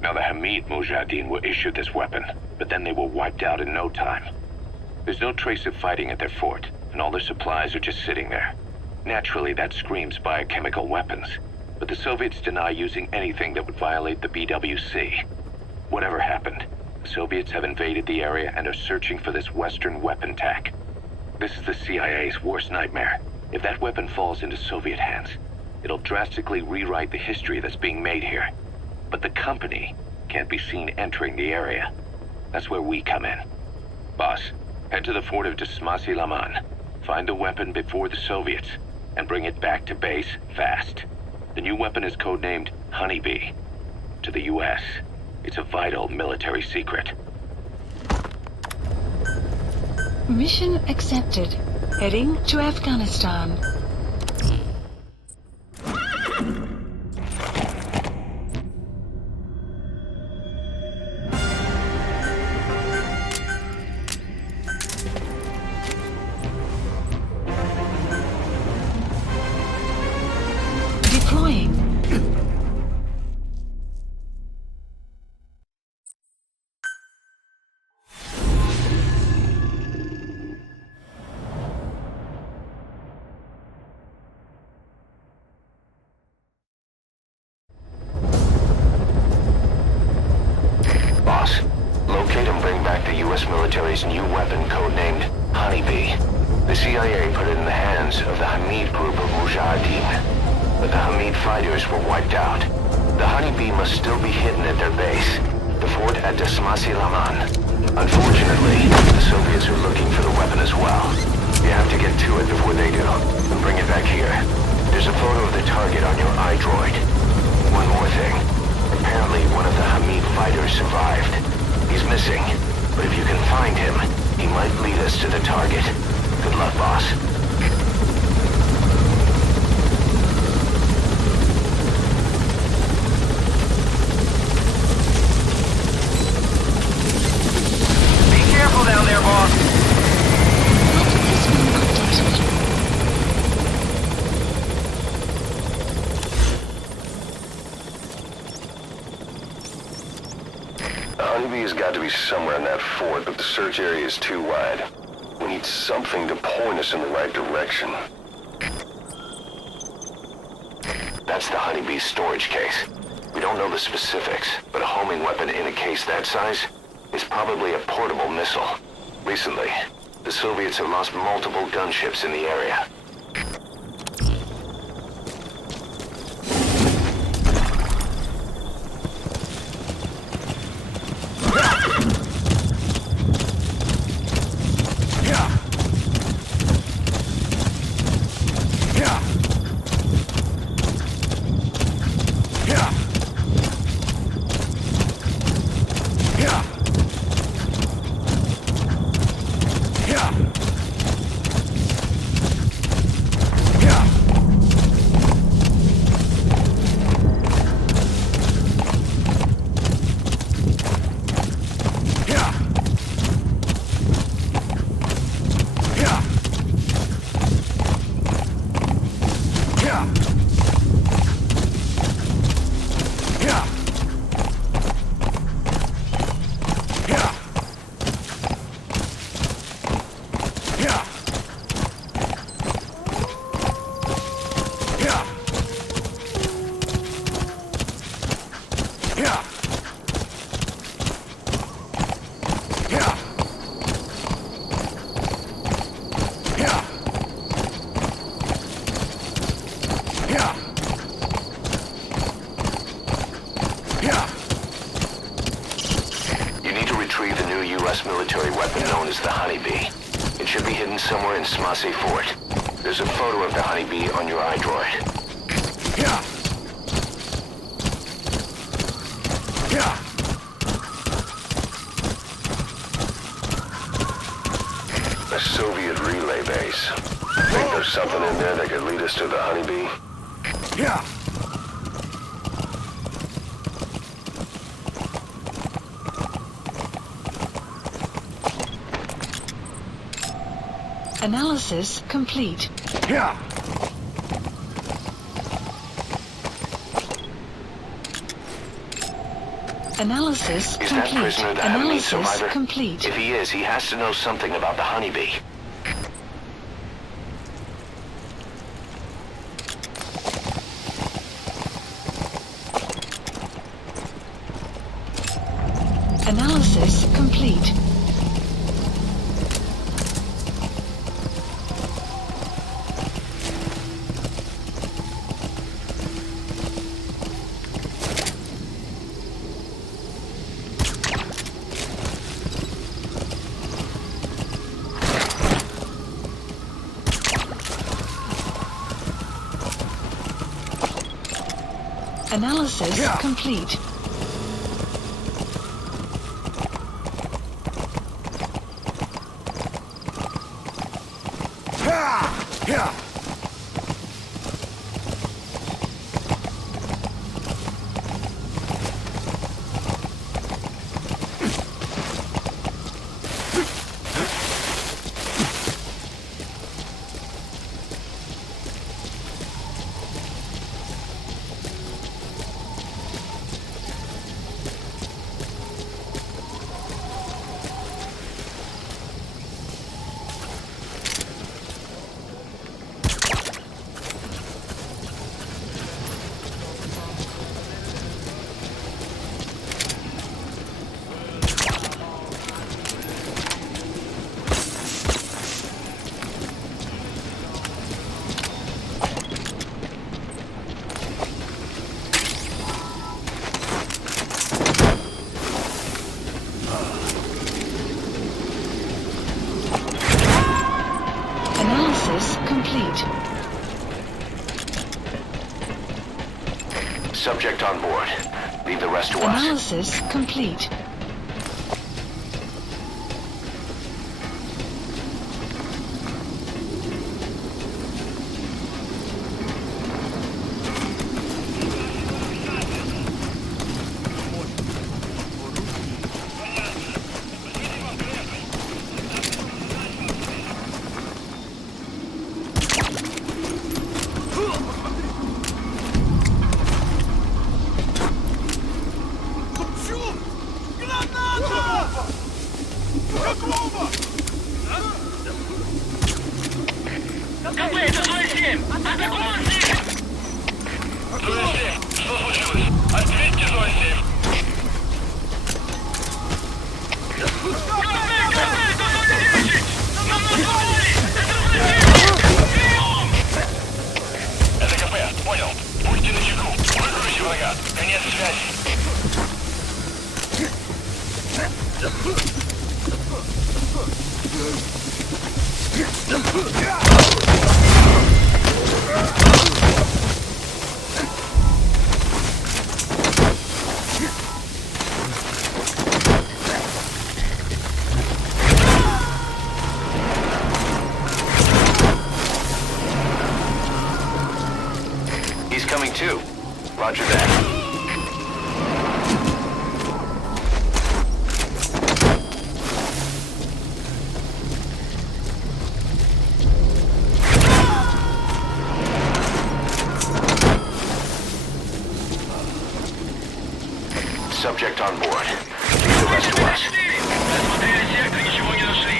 Now the Hamid Mujahideen were issued this weapon, but then they were wiped out in no time. There's no trace of fighting at their fort, and all their supplies are just sitting there. Naturally, that screams biochemical weapons, but the Soviets deny using anything that would violate the BWC. Whatever happened, the Soviets have invaded the area and are searching for this Western weapon tech. This is the CIA's worst nightmare. If that weapon falls into Soviet hands, it'll drastically rewrite the history that's being made here. But the company can't be seen entering the area. That's where we come in. Boss, head to the fort of Desmasi Laman. Find the weapon before the Soviets, and bring it back to base fast. The new weapon is codenamed Honeybee. To the US, it's a vital military secret. Mission accepted. Heading to Afghanistan. Deploying. Boss, locate and bring back the U.S. military's new weapon codenamed Honeybee. The CIA put it in the hands of the Hamid group of Mujahideen, but the Hamid fighters were wiped out. The Honeybee must still be hidden at their base, the fort at Desmasi Laman. Unfortunately, the Soviets are looking for the weapon as well. You have to get to it before they do. Bring it back here. There's a photo of the target on your iDroid. One more thing. Apparently, one of the Hamid fighters survived. He's missing, but if you can find him, he might lead us to the target. Good luck, boss. Careful down there, boss. The honeybee's got to be somewhere in that fort, but the search area is too wide. We need something to point us in the right direction. That's the honeybee's storage case. We don't know the specifics, but a homing weapon in a case that size is probably a portable missile. Recently, the Soviets have lost multiple gunships in the area. Military weapon known as the Honeybee. It should be hidden somewhere in Smasei Fort. There's a photo of the Honeybee on your iDroid. A Soviet relay base. Think there's something in there that could lead us to the Honeybee? Analysis complete. Analysis Is that complete. prisoner the Hamid Analysis survivor? complete. If he is, he has to know something about the Honeybee. Analysis complete. Analysis complete. complete. Subject on board. Leave the rest to us. Analysis complete. He's coming too. Roger that. Subject on board. Leave the rest to us. Осмотрели сектор, ничего не нашли.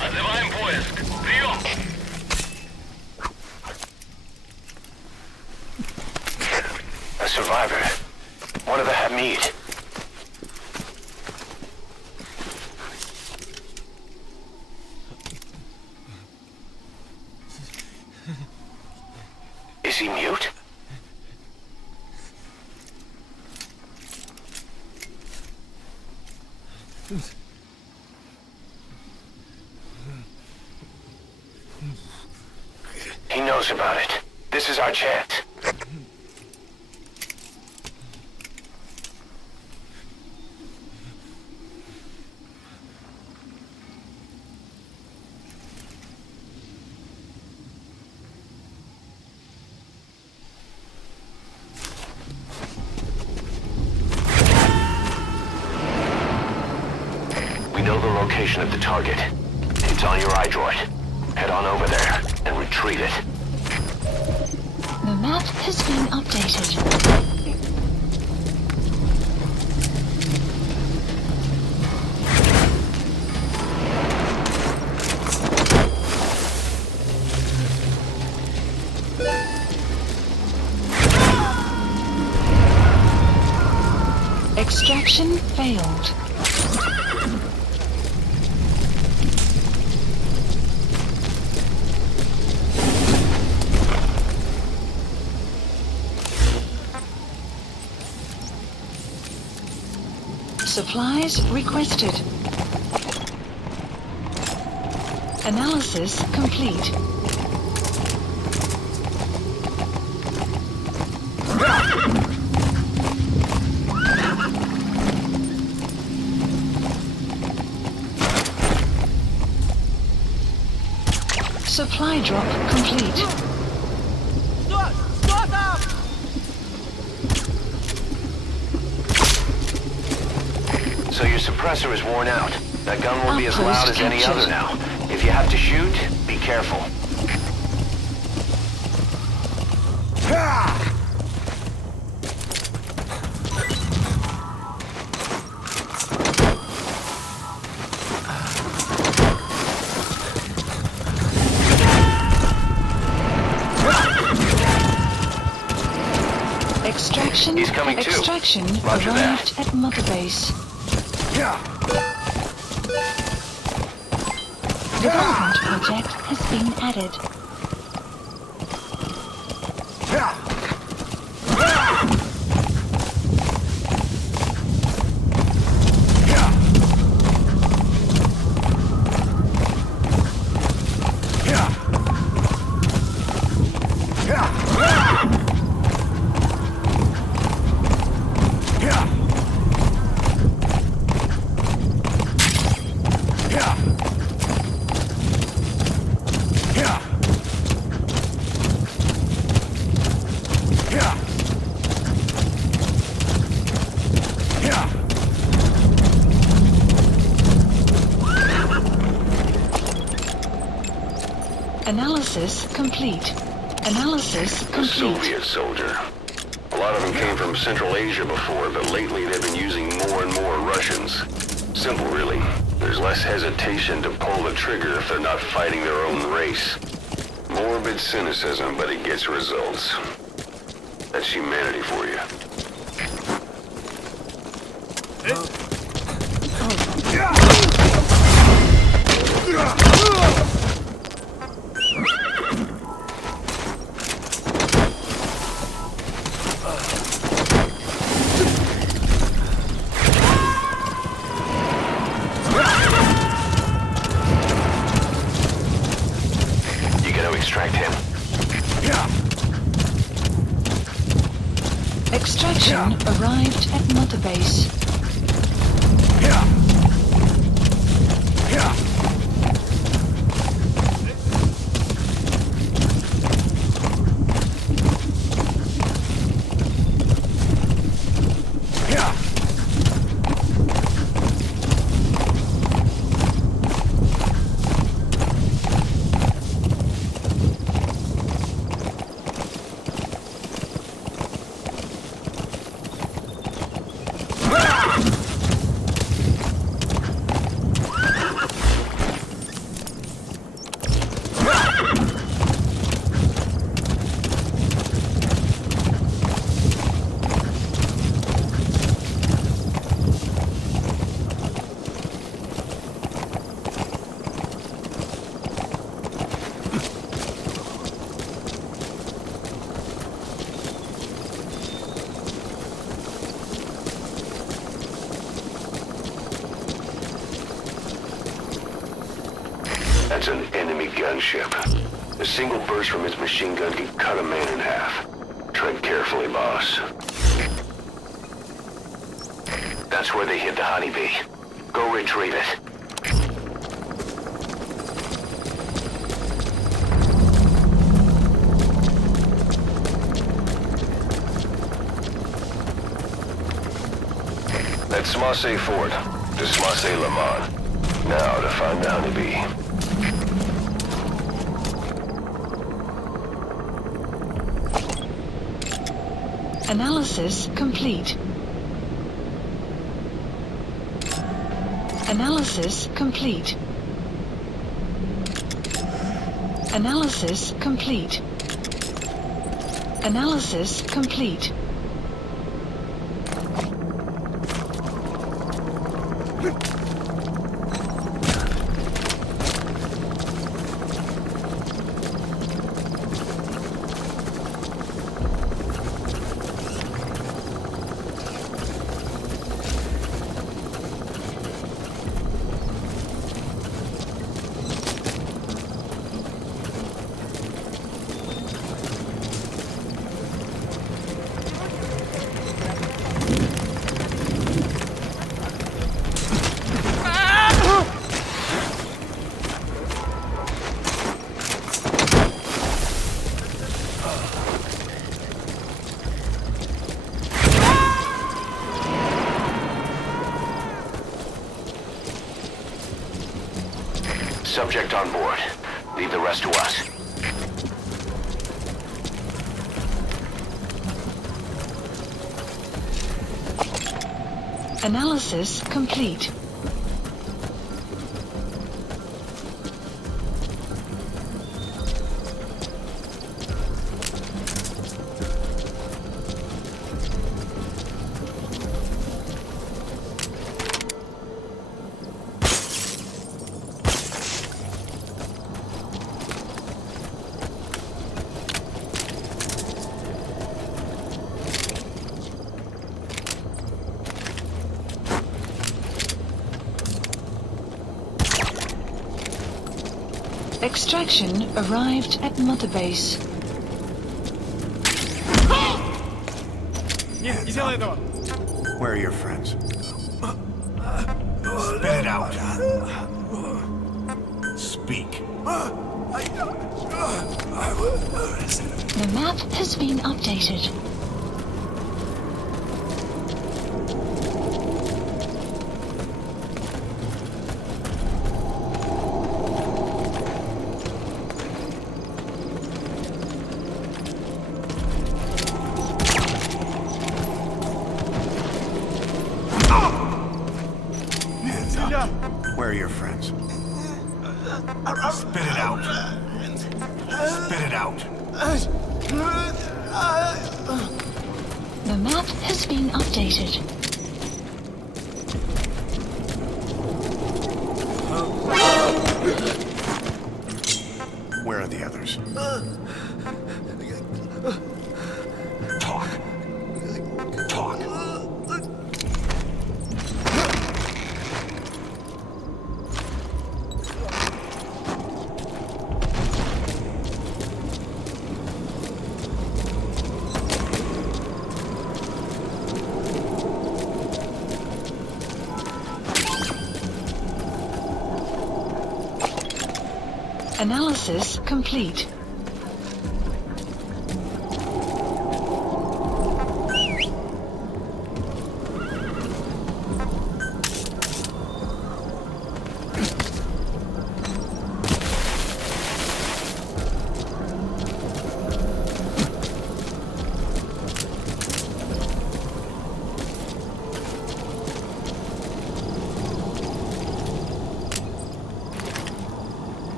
Отзываем поиск. Прием! A survivor. One of the Hamid. Is he mute? He knows about it. This is our chance. We know the location of the target. It's on your iDroid. Head on over there and retrieve it. The map has been updated. Extraction failed. Supplies requested. Analysis complete. Supply drop complete. So your suppressor is worn out. That gun will be as Outpost loud as any captured. other now. If you have to shoot, be careful. Extraction. He's coming too. Extraction Roger arrived that. at Mother Base. Development project has been added. Analysis complete. Analysis A complete. Soviet soldier. A lot of them came from Central Asia before, but lately they've been using more and more Russians. Simple, really. There's less hesitation to pull the trigger if they're not fighting their own race. Morbid cynicism, but it gets results. That's humanity for you. You gonna extract him? Extraction arrived at Mother Base. That's an enemy gunship. A single burst from its machine gun can cut a man in half. Tread carefully, boss. That's where they hid the honeybee. Go retrieve it. That's Marseille Fort. This Marseille Le Mans. Now to find the honeybee. Analysis complete. Analysis complete. Analysis complete. Analysis complete. Subject on board. Leave the rest to us. Analysis complete. Extraction arrived at Mother Base. Where are your friends? Spit it out. Speak. The map has been updated. Spit it out. Spit it out. The map has been updated. Where are the others? Talk. Talk. Analysis complete.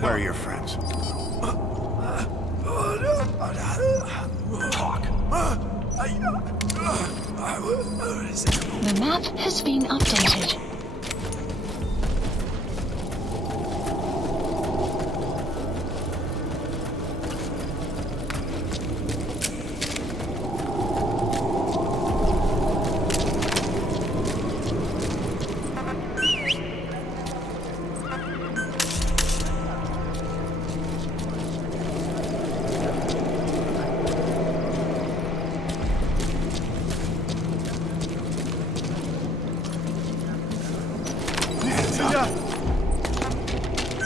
Where are your friends? Talk. The map has been updated.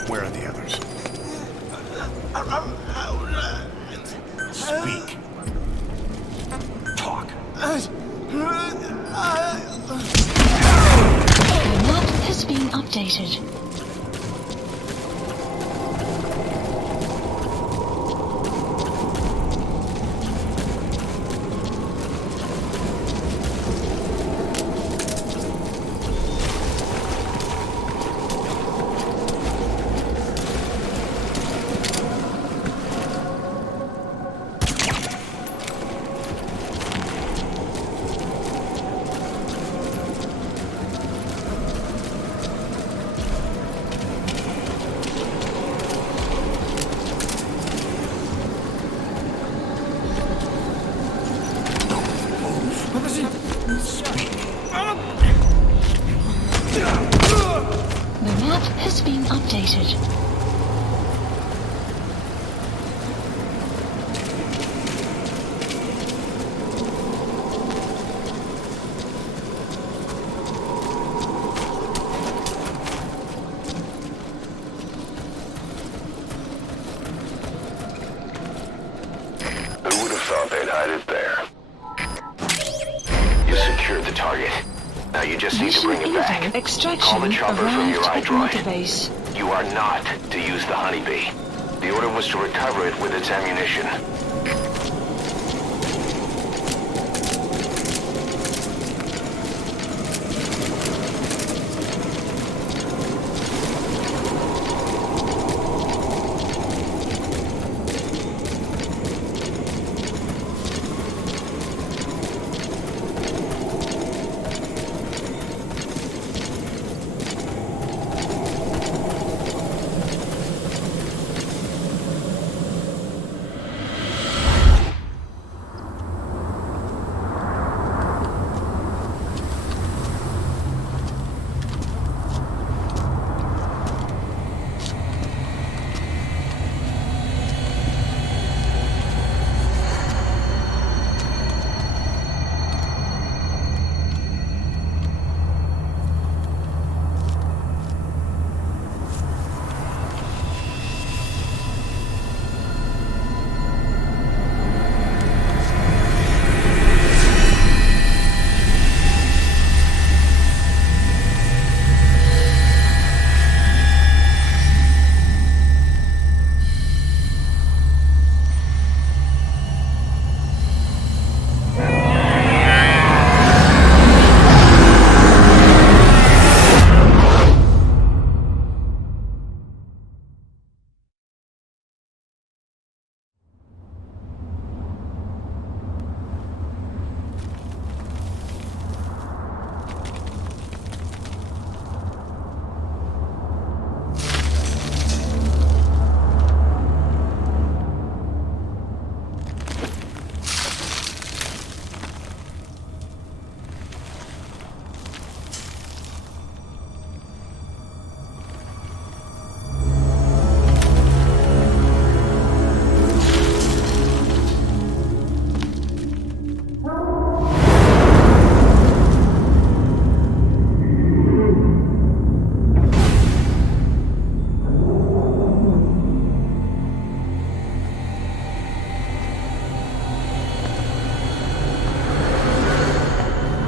Where are the others? Speak. Talk. The map has been updated. The map has been updated. Who would have thought they'd hide it there? You secured the target. Now you just need to bring it back. Call the chopper from your iDroid. You are not to use the honeybee. The order was to recover it with its ammunition.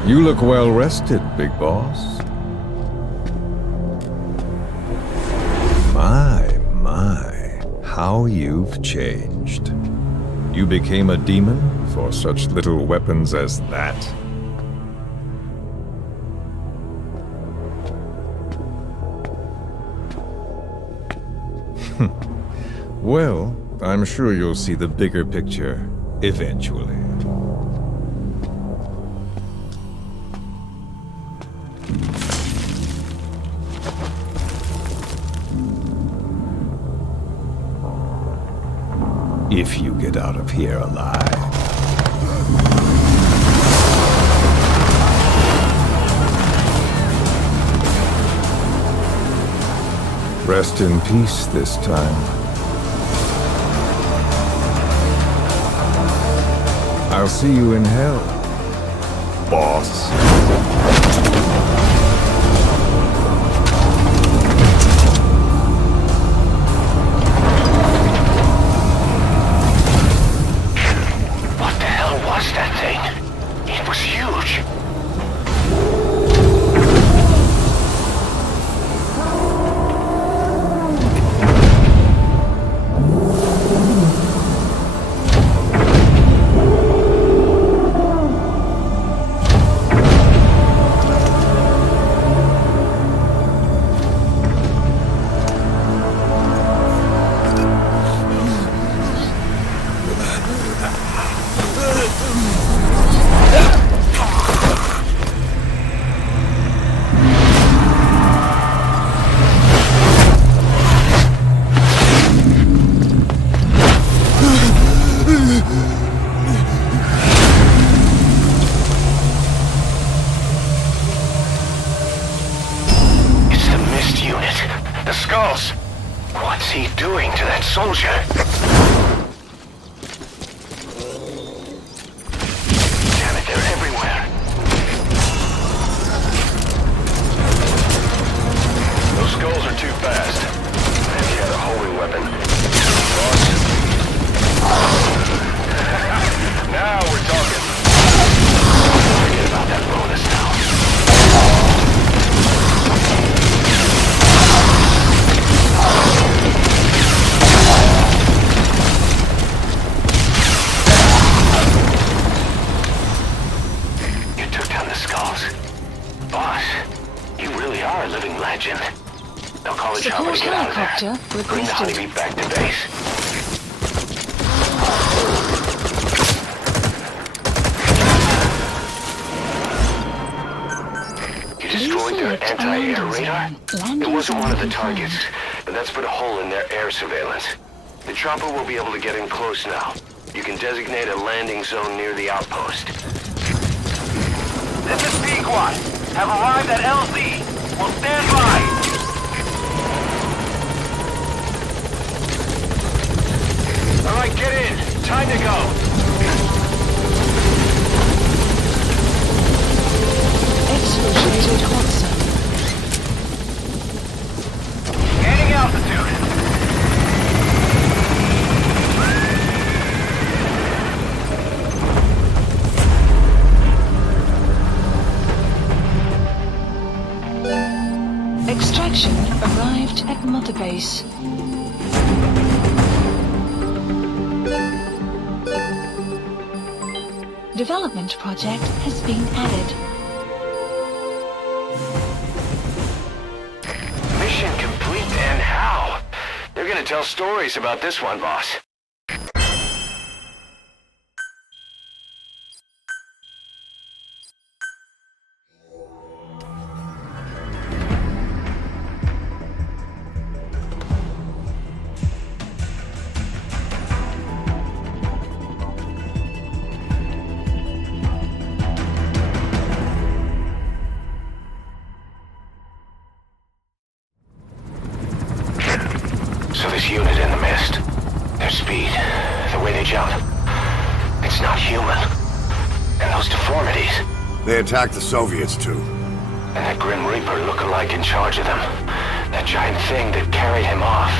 You look well rested, big boss. My, how you've changed. You became a demon for such little weapons as that? Well, I'm sure you'll see the bigger picture eventually. If you get out of here alive. Rest in peace this time. I'll see you in hell, boss. Bring the honeybee back to base. You destroyed their anti-air radar? It wasn't one of the targets, but that's put a hole in their air surveillance. The chopper will be able to get in close now. You can designate a landing zone near the outpost. This is Pequot. Have arrived at LZ. We'll stand by. All right, get in. Time to go. Exfiltrated hot zone. Gaining altitude. Extraction arrived at Mother Base. Development project has been added. Mission complete, and how? They're gonna tell stories about this one, boss. So this unit in the mist, their speed, the way they jump, it's not human. And those deformities. They attacked the Soviets too. And that Grim Reaper look-alike in charge of them. That giant thing that carried him off.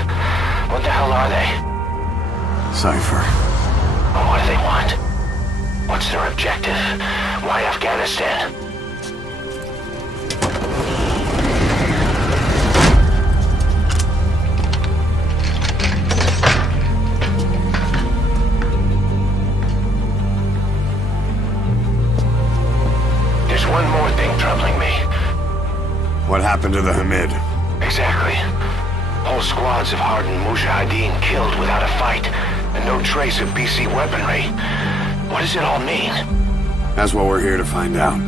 What the hell are they? Cypher. What do they want? What's their objective? Why Afghanistan? What happened to the Hamid? Exactly. Whole squads of hardened Mujahideen killed without a fight, and no trace of BC weaponry. What does it all mean? That's what we're here to find out.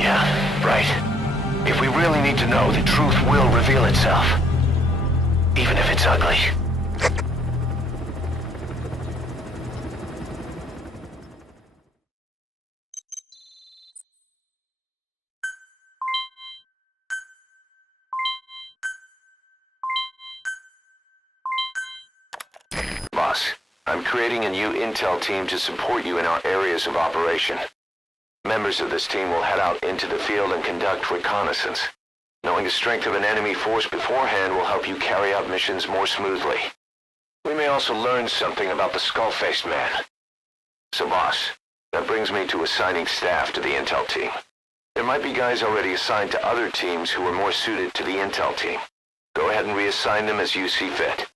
Yeah, right. If we really need to know, the truth will reveal itself. Even if it's ugly. Boss, I'm creating a new intel team to support you in our areas of operation. Members of this team will head out into the field and conduct reconnaissance. Knowing the strength of an enemy force beforehand will help you carry out missions more smoothly. We may also learn something about the skull-faced man. So boss, that brings me to assigning staff to the intel team. There might be guys already assigned to other teams who are more suited to the intel team. Go ahead and reassign them as you see fit.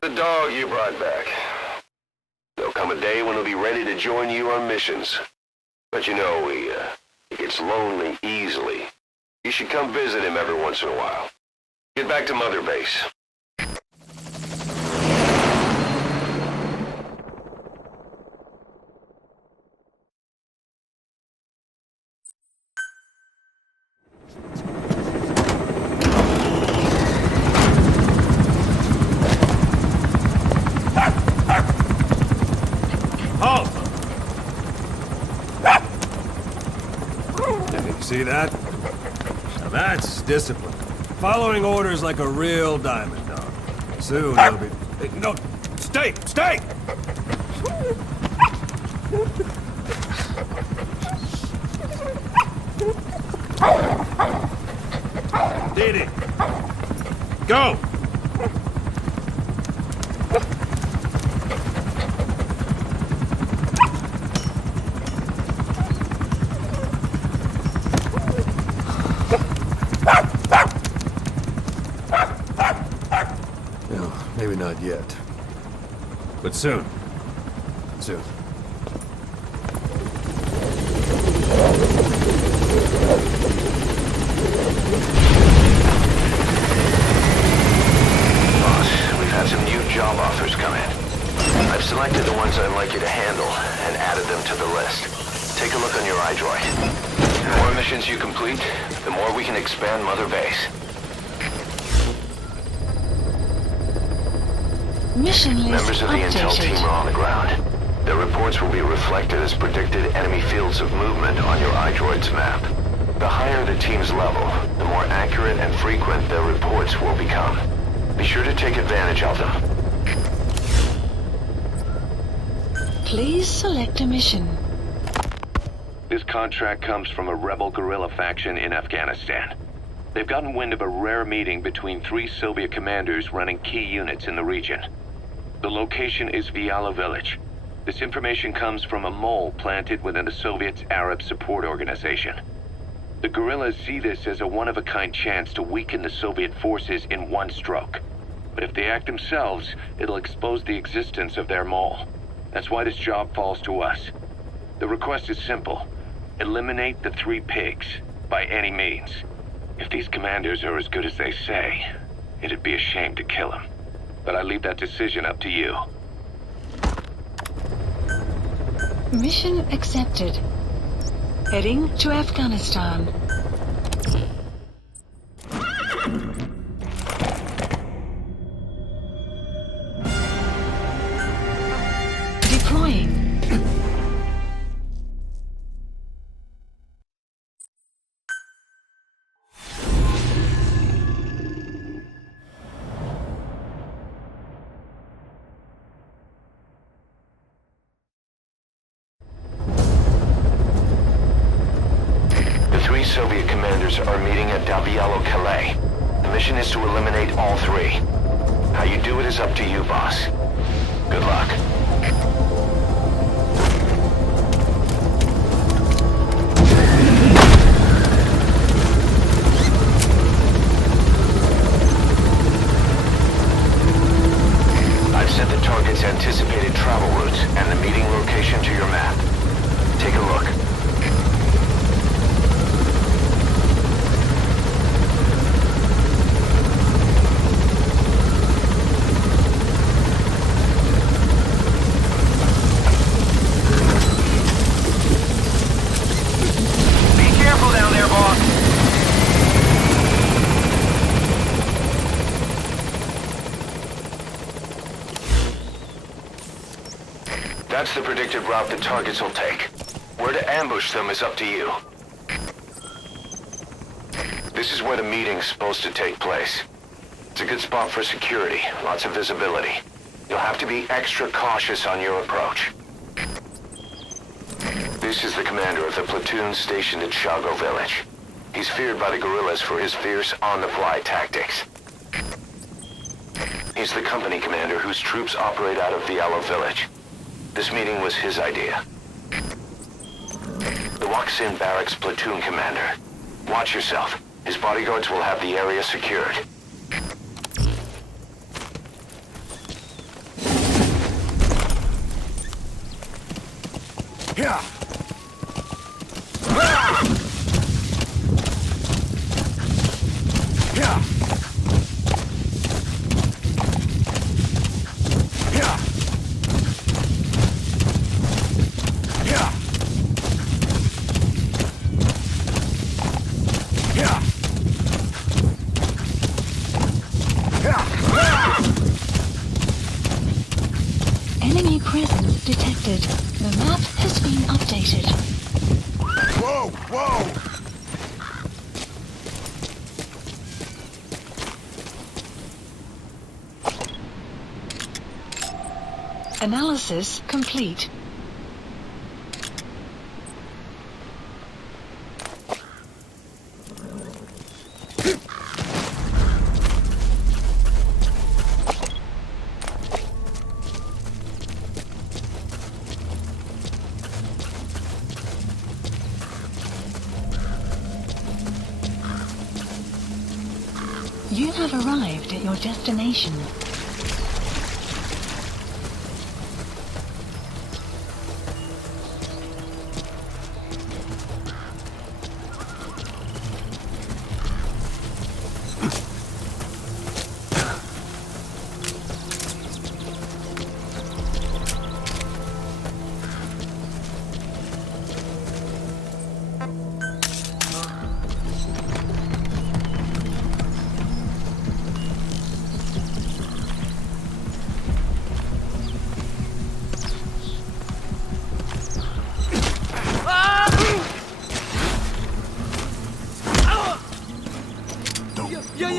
The dog you brought back. There'll come a day when he'll be ready to join you on missions. But you know, he gets lonely easily. You should come visit him every once in a while. Get back to Mother Base. See that? Now that's discipline. Following orders like a real diamond dog. Soon he'll be... Hey, no! Stay! Stay! Didi! Go! Maybe not yet. But soon. Soon. Boss, we've had some new job offers come in. I've selected the ones I'd like you to handle and added them to the list. Take a look on your iDroid. The more missions you complete, the more we can expand Mother Base. Mission list Members of the intel team are on the ground. Their reports will be reflected as predicted enemy fields of movement on your iDroid's map. The higher the team's level, the more accurate and frequent their reports will become. Be sure to take advantage of them. Please select a mission. This contract comes from a rebel guerrilla faction in Afghanistan. They've gotten wind of a rare meeting between 3 Soviet commanders running key units in the region. The location is Viala Village. This information comes from a mole planted within the Soviets' Arab Support Organization. The guerrillas see this as a one-of-a-kind chance to weaken the Soviet forces in one stroke. But if they act themselves, it'll expose the existence of their mole. That's why this job falls to us. The request is simple. Eliminate the 3 pigs, by any means. If these commanders are as good as they say, it'd be a shame to kill them. But I leave that decision up to you. Mission accepted. Heading to Afghanistan. Deploying. Soviet commanders are meeting at Davialo Calais. The mission is to eliminate all 3. How you do it is up to you, boss. Good luck. I've set the target's anticipated travel routes and the meeting location to your map. That's the predicted route the targets will take. Where to ambush them is up to you. This is where the meeting's supposed to take place. It's a good spot for security, lots of visibility. You'll have to be extra cautious on your approach. This is the commander of the platoon stationed at Shago Village. He's feared by the guerrillas for his fierce on-the-fly tactics. He's the company commander whose troops operate out of Vialo Village. This meeting was his idea. The Waksin Barracks platoon commander. Watch yourself. His bodyguards will have the area secured. Yeah. Yeah. Yeah. Yeah. Yeah. Enemy presence detected. The map has been updated. Whoa! Whoa! Analysis complete. You have arrived at your destination.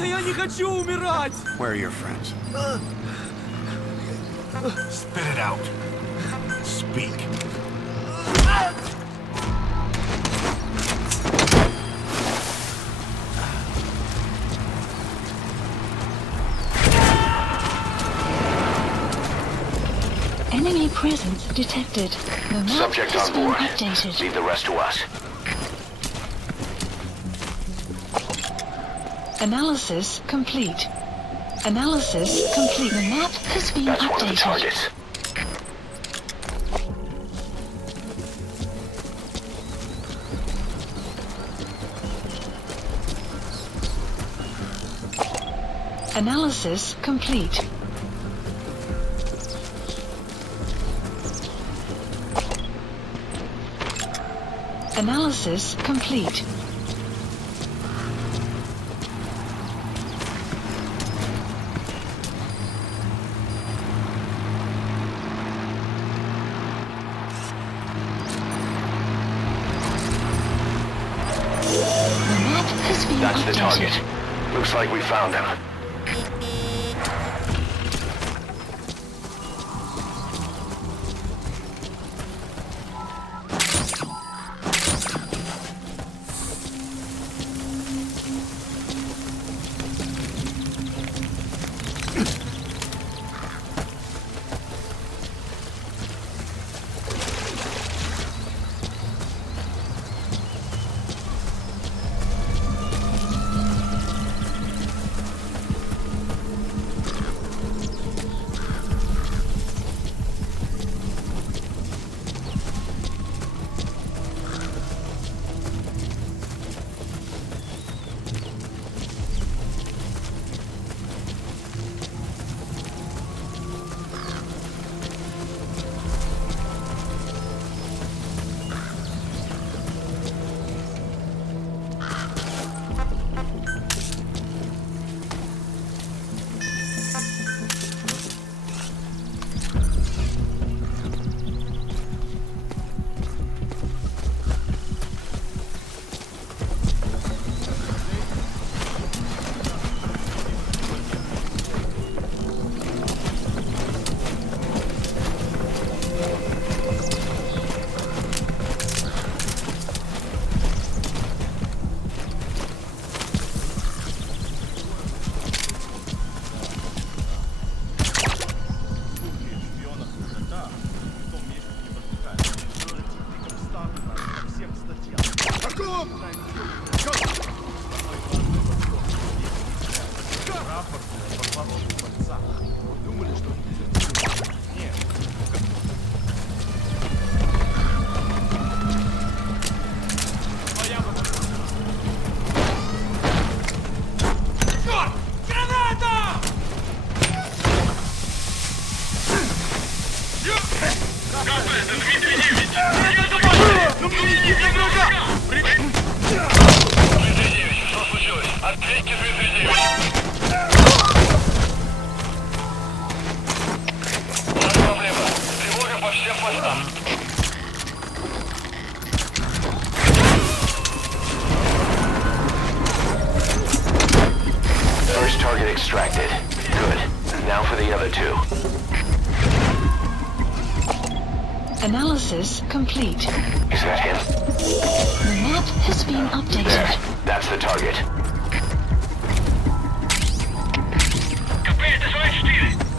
Я не хочу умирать! Where are your friends? Spit it out. Speak. Enemy presence detected. The map Subject has on been board. updated. Leave the rest to us. Analysis complete. Analysis complete. The map has been That's one of the updated. targets. Analysis complete. Analysis complete. That's the target. Looks like we found him. First target extracted. Good. Now for the other two. Analysis complete. Is that him? The map has been updated. There. That's the target. КП-4.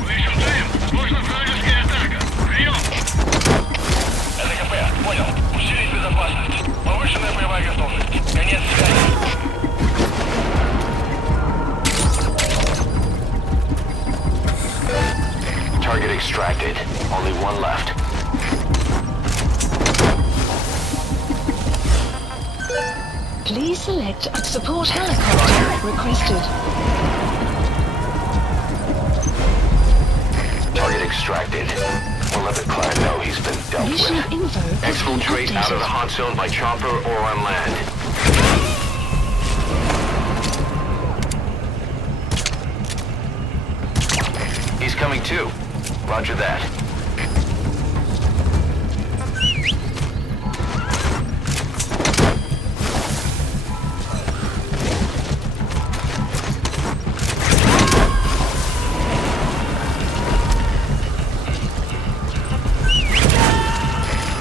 Вышел дым. Возможно, вражеская атака. Прием. Это КП. Понял. Усилить безопасность. Повышенная боевая готовность. Конец связи. Target extracted. Only one left. Please select support helicopter requested. Target extracted. We'll let the client know he's been dealt Mission with. info has been Exfiltrate out of the updated. hot zone by chopper or on land. He's coming too. Roger that.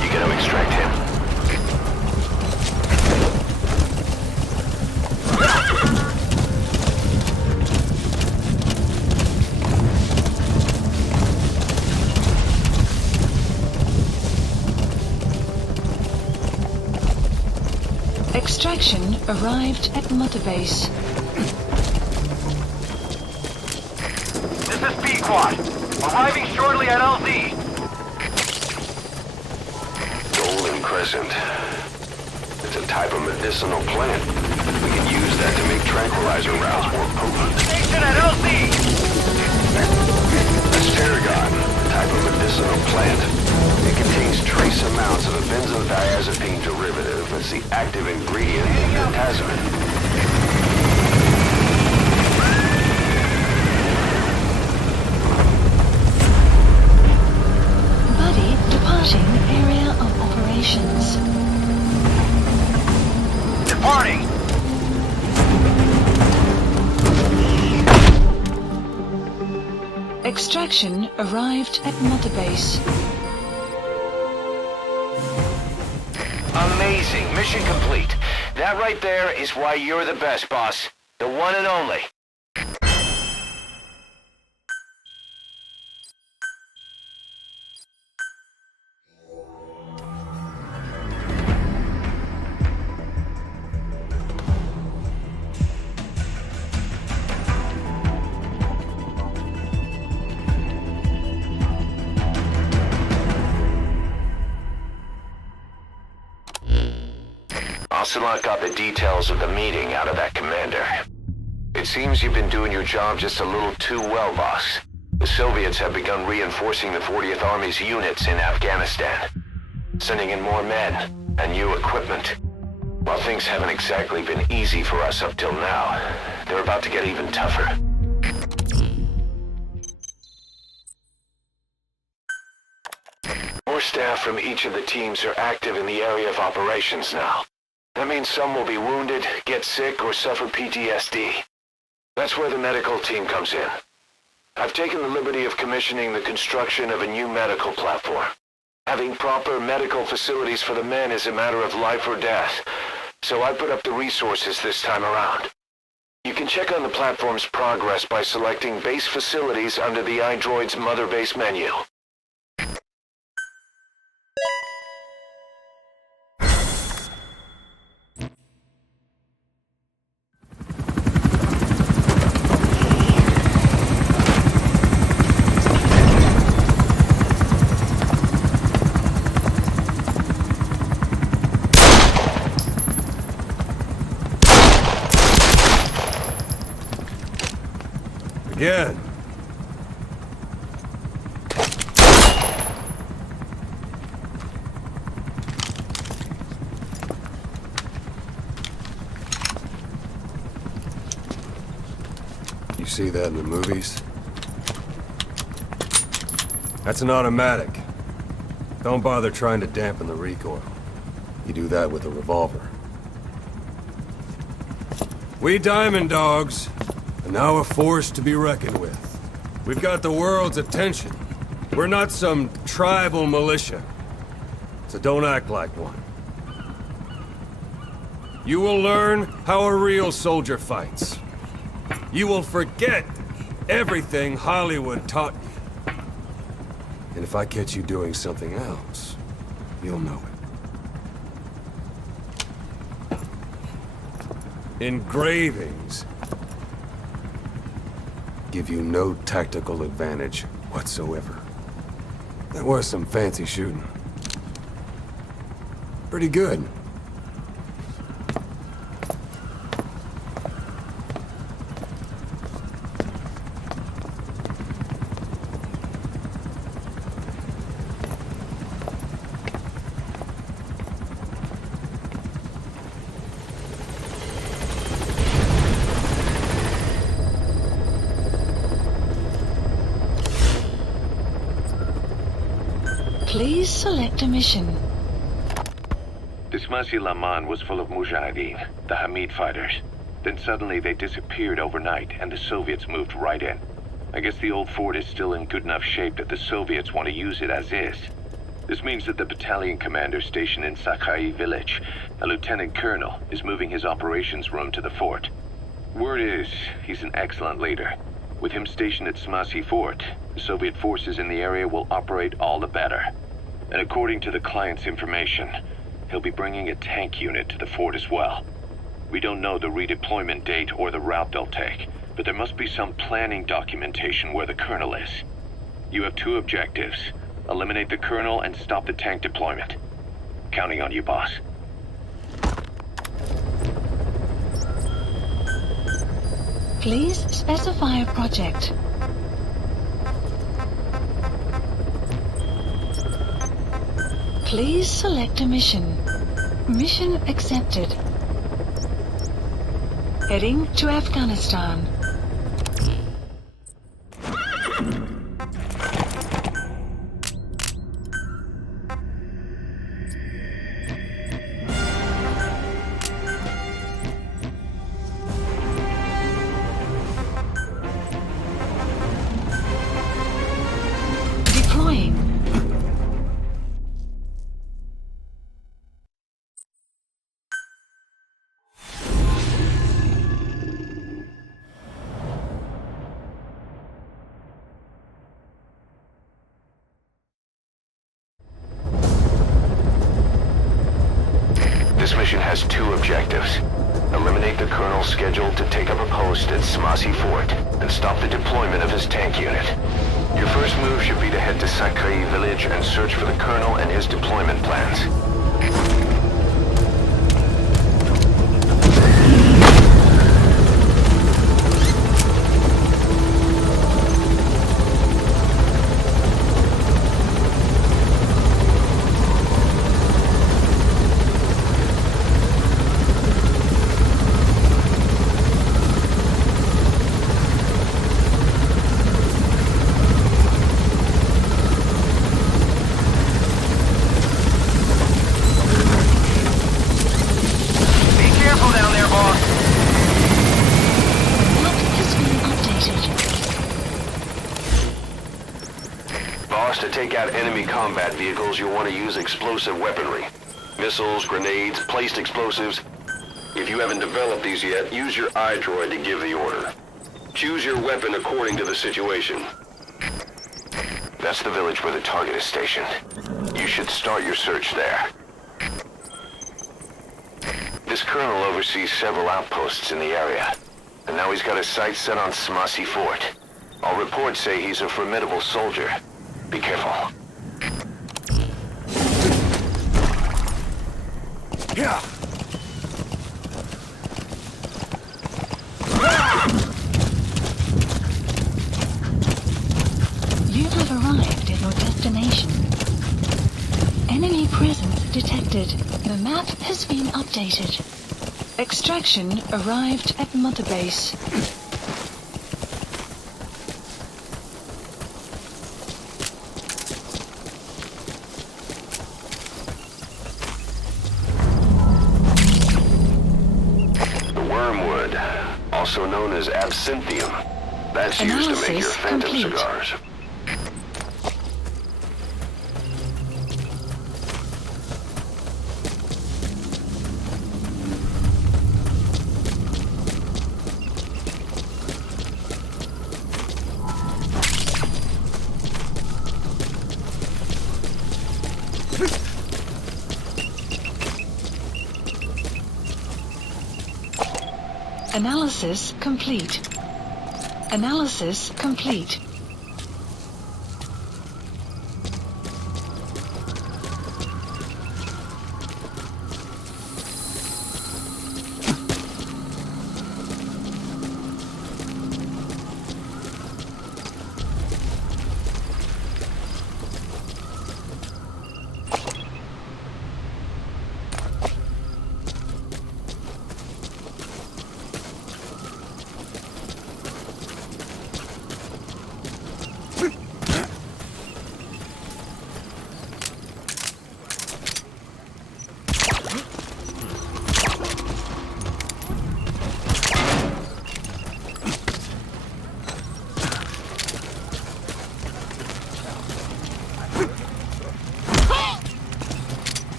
You gotta extract him. Extraction arrived at Mother Base. This is B-Quad. Arriving shortly at LZ. Golden Crescent. It's a type of medicinal plant. We can use that to make tranquilizer rounds more potent. Station at LZ. That's Tarragon, a type of medicinal plant. It contains trace amounts of a benzodiazepine derivative. It's the active ingredient in pentazoin. Buddy departing area of operations. Departing. Extraction arrived at Mother Base. Amazing. Mission complete. That right there is why you're the best, boss. The one and only. Ocelot got the details of the meeting out of that commander. It seems you've been doing your job just a little too well, boss. The Soviets have begun reinforcing the 40th Army's units in Afghanistan, sending in more men and new equipment. While things haven't exactly been easy for us up till now, they're about to get even tougher. More staff from each of the teams are active in the area of operations now. That means some will be wounded, get sick, or suffer PTSD. That's where the medical team comes in. I've taken the liberty of commissioning the construction of a new medical platform. Having proper medical facilities for the men is a matter of life or death, so I put up the resources this time around. You can check on the platform's progress by selecting base facilities under the iDroid's Mother Base menu. Again. You see that in the movies? That's an automatic. Don't bother trying to dampen the recoil. You do that with a revolver. We Diamond Dogs are now a force to be reckoned with. We've got the world's attention. We're not some tribal militia. So don't act like one. You will learn how a real soldier fights. You will forget everything Hollywood taught you. And if I catch you doing something else, you'll know it. Engravings give you no tactical advantage whatsoever. That was some fancy shooting. Pretty good. Please select a mission. Dismasi Laman was full of Mujahideen, the Hamid fighters. Then suddenly they disappeared overnight, and the Soviets moved right in. I guess the old fort is still in good enough shape that the Soviets want to use it as is. This means that the battalion commander stationed in Sakai village, a lieutenant colonel, is moving his operations room to the fort. Word is, he's an excellent leader. With him stationed at Smasi Fort, the Soviet forces in the area will operate all the better. And according to the client's information, he'll be bringing a tank unit to the fort as well. We don't know the redeployment date or the route they'll take, but there must be some planning documentation where the colonel is. You have two objectives: eliminate the colonel and stop the tank deployment. Counting on you, boss. Please specify a project. Please select a mission. Mission accepted. Heading to Afghanistan. This mission has two objectives. Eliminate the colonel scheduled to take up a post at Smasi Fort and stop the deployment of his tank unit. Your first move should be to head to Sakai village and search for the colonel and his deployment plans. To take out enemy combat vehicles, you'll want to use explosive weaponry. Missiles, grenades, placed explosives. If you haven't developed these yet, use your iDroid to give the order. Choose your weapon according to the situation. That's the village where the target is stationed. You should start your search there. This colonel oversees several outposts in the area, and now he's got his sights set on Smasi Fort. All reports say he's a formidable soldier. Be careful. Yeah. You have arrived at your destination. Enemy presence detected. The map has been updated. Extraction arrived at Mother Base. Wormwood, also known as absinthium. That's used to make your phantom cigars. Analysis complete. Analysis complete.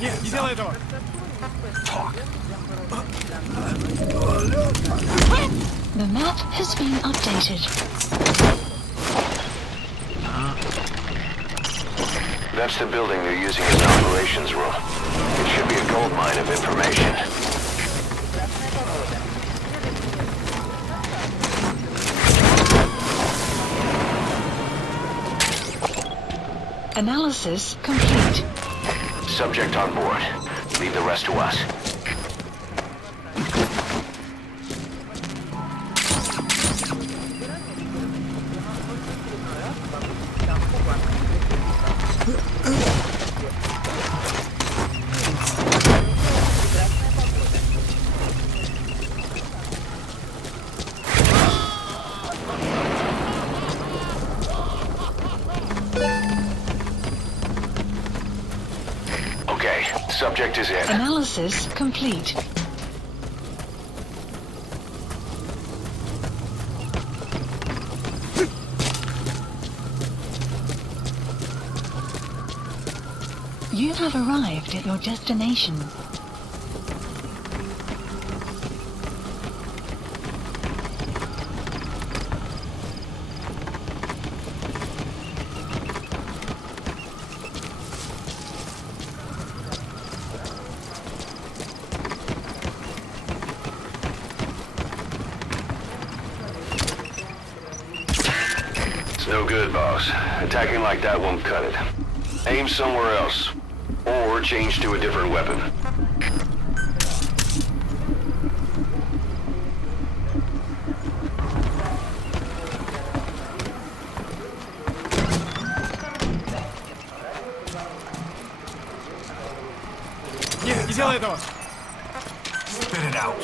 Нет, не делай этого! The map has been updated. That's the building they're using as an operations room. It should be a gold mine of information. Analysis complete. Subject on board. Leave the rest to us. Subject is in. Analysis complete. You have arrived at your destination. No good, boss. Attacking like that won't cut it. Aim somewhere else. Or change to a different weapon. Нет, не делай этого! Spit it out.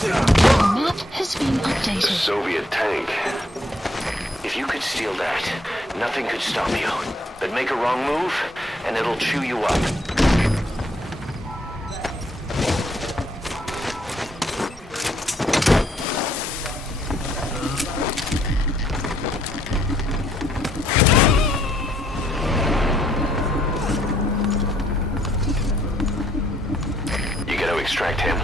The map has been updated. A Soviet tank. If you could steal that, nothing could stop you. But make a wrong move, and it'll chew you up. You gotta extract him.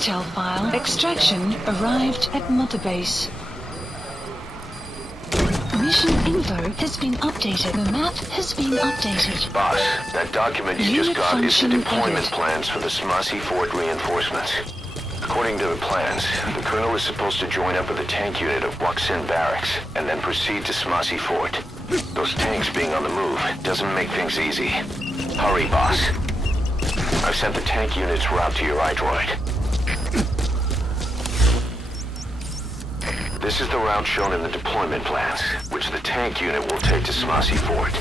intel file. Extraction arrived at Mother Base. Mission info has been updated. The map has been updated. Boss, that document you Unit just got is the function deployment edit. plans for the Smasi Fort reinforcements. According to the plans, the Colonel is supposed to join up with the tank unit of Waksin Barracks and then proceed to Smasi Fort. Those tanks being on the move doesn't make things easy. Hurry, boss. I've sent the tank unit's route to your iDroid. This is the route shown in the deployment plans, which the tank unit will take to Smasi Fort.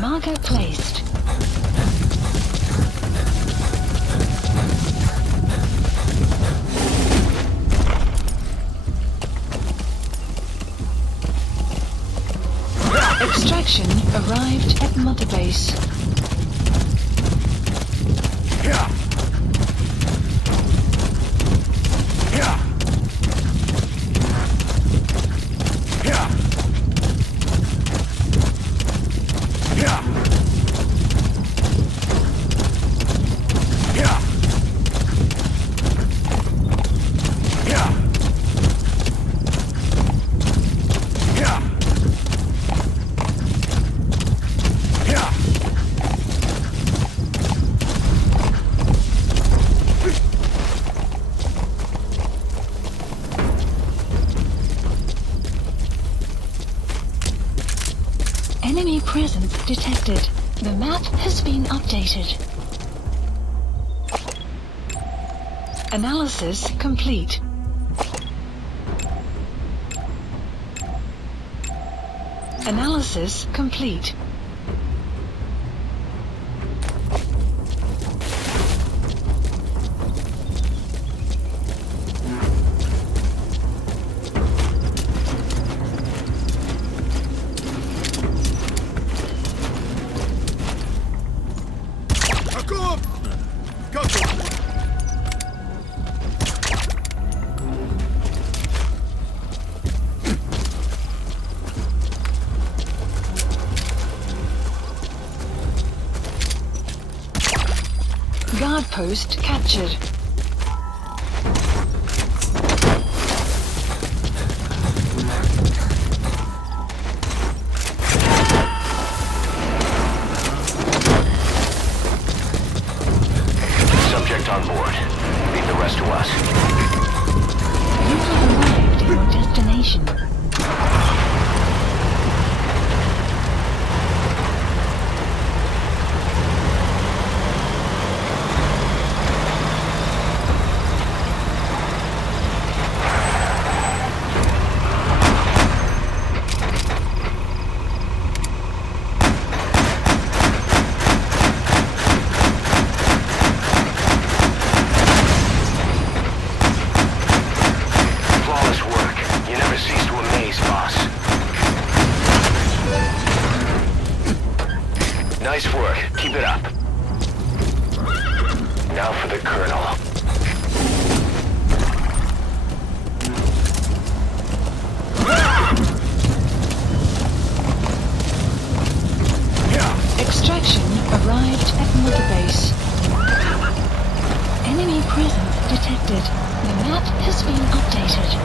Marker placed. Extraction arrived at Mother Base. Enemy presence detected. The map has been updated. Analysis complete. Analysis complete. Guard post captured. Subject on board. Leave the rest to us. You have arrived at your destination. Nice work. Keep it up. Now for the Colonel. Extraction arrived at Mother Base. Enemy presence detected. The map has been updated.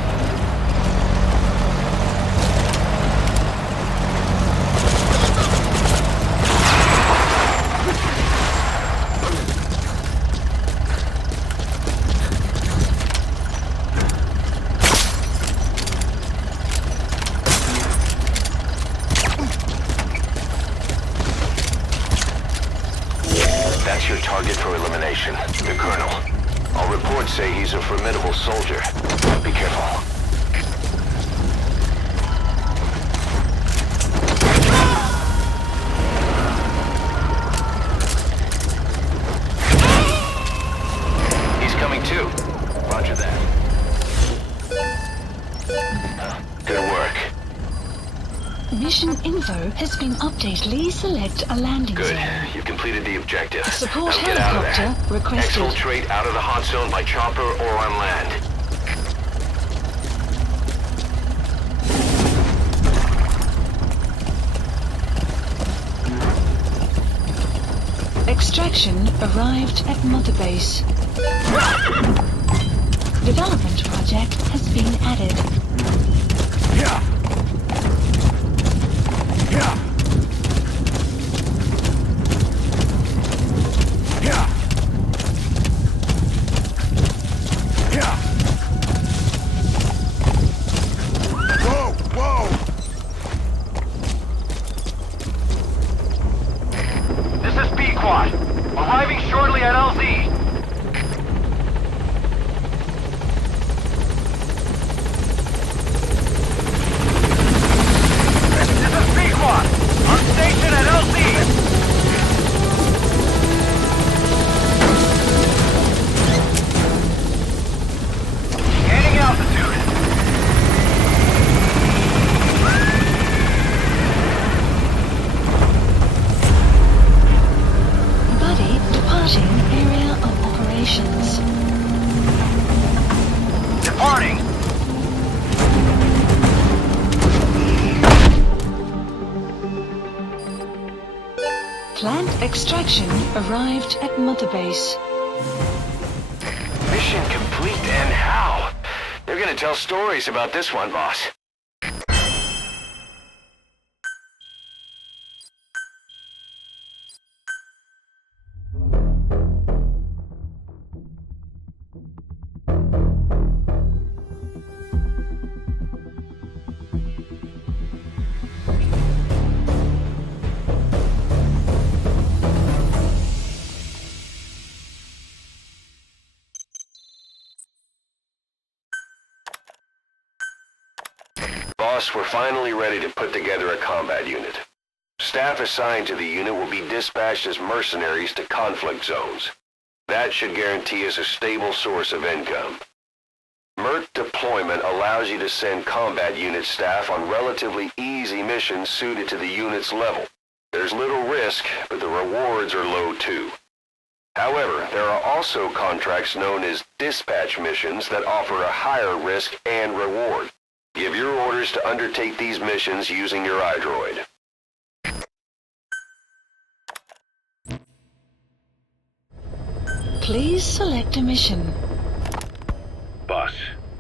That's your target for elimination, the Colonel. All reports say he's a formidable soldier. Be careful. He's coming too. Roger that. Good work. Mission info has been updated. Please select a landing Good. zone. You've completed the objective. Support now get out of helicopter there. requested. Exfiltrate out of the hot zone by chopper or on land. Extraction arrived at Mother Base. Development project has been added. Yeah. Yeah. Yeah. Yeah. Whoa, whoa. This is B-Quad. Arriving shortly at LZ. On station at LZ! Gaining altitude. Buddy departing area of operations. Departing. Plant extraction arrived at Mother Base. Mission complete, and how? They're gonna tell stories about this one, boss. Boss, we're finally ready to put together a combat unit. Staff assigned to the unit will be dispatched as mercenaries to conflict zones. That should guarantee us a stable source of income. MERT deployment allows you to send combat unit staff on relatively easy missions suited to the unit's level. There's little risk, but the rewards are low too. However, there are also contracts known as dispatch missions that offer a higher risk and reward. Give your orders to undertake these missions using your iDroid. Please select a mission. Boss,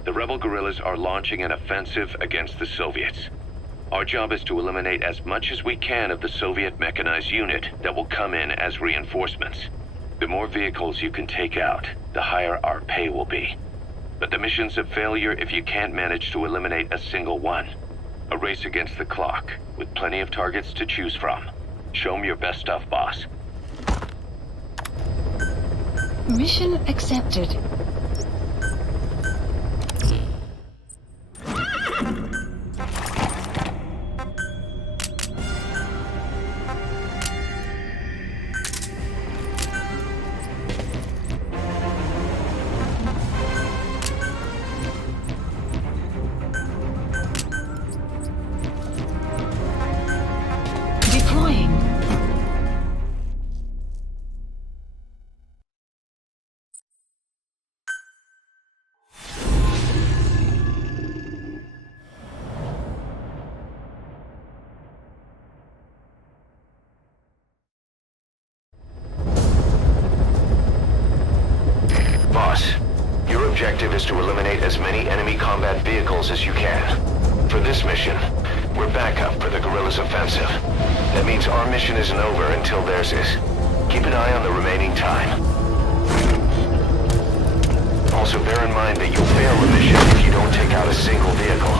the rebel guerrillas are launching an offensive against the Soviets. Our job is to eliminate as much as we can of the Soviet mechanized unit that will come in as reinforcements. The more vehicles you can take out, the higher our pay will be. But the mission's a failure if you can't manage to eliminate a single one. A race against the clock, with plenty of targets to choose from. Show 'em your best stuff, boss. Mission accepted. Boss, your objective is to eliminate as many enemy combat vehicles as you can. For this mission, we're backup for the guerrillas' offensive. That means our mission isn't over until theirs is. Keep an eye on the remaining time. Also bear in mind that you'll fail the mission if you don't take out a single vehicle.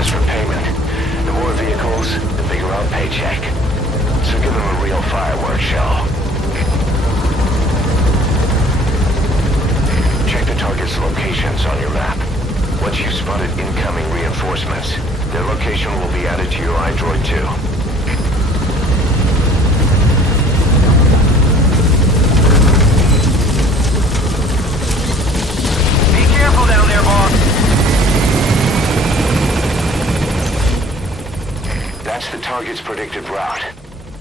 As for payment, the more vehicles, the bigger our paycheck. So give them a real fireworks show. Check the target's locations on your map. Once you've spotted incoming reinforcements, their location will be added to your iDroid too. Be careful down there, boss. That's the target's predicted route.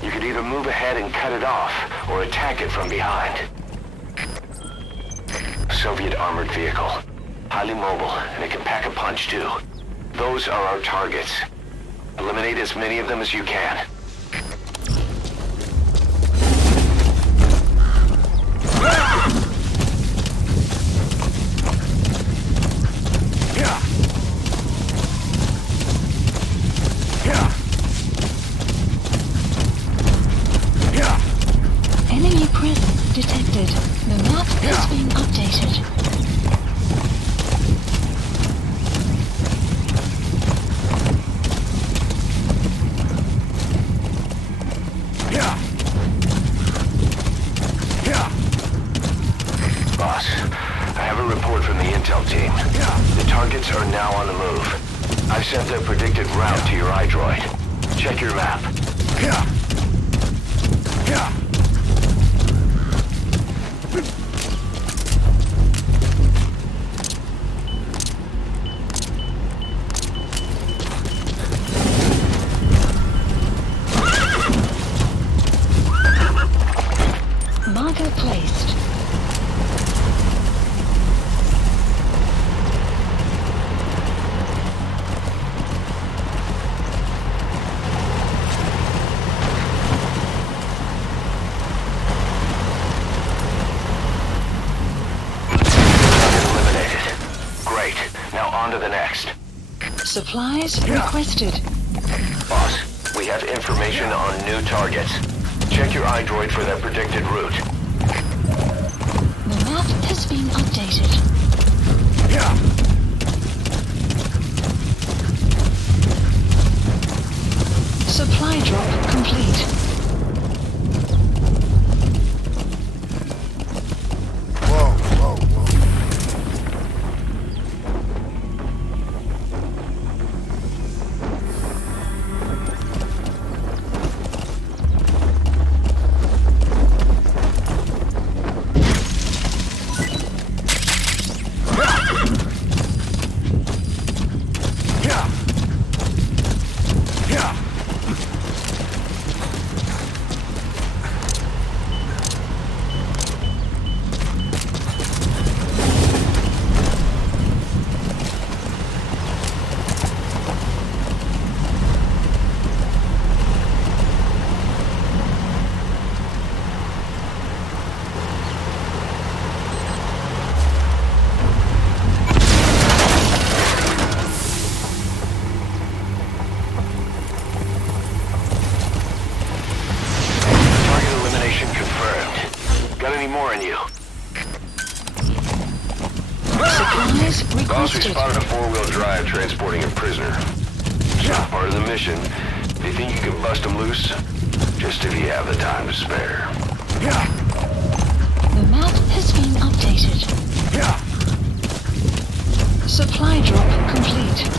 You could either move ahead and cut it off, or attack it from behind. Soviet armored vehicle. Highly mobile, and it can pack a punch too. Those are our targets. Eliminate as many of them as you can. Enemy presence detected. The map has been updated. Boss, I have a report from the intel team. The targets are now on the move. I've sent their predicted route to your iDroid. Check your map. Marker placed. Eliminated. Great. Now on to the next. Supplies requested. Boss, we have information on new targets. Check your iDroid for their predicted route. The map has been updated. Supply drop complete. Boss, we spotted a four-wheel drive transporting a prisoner. It's not part of the mission. Do you think you can bust him loose? Just if you have the time to spare. The map has been updated. Supply drop complete.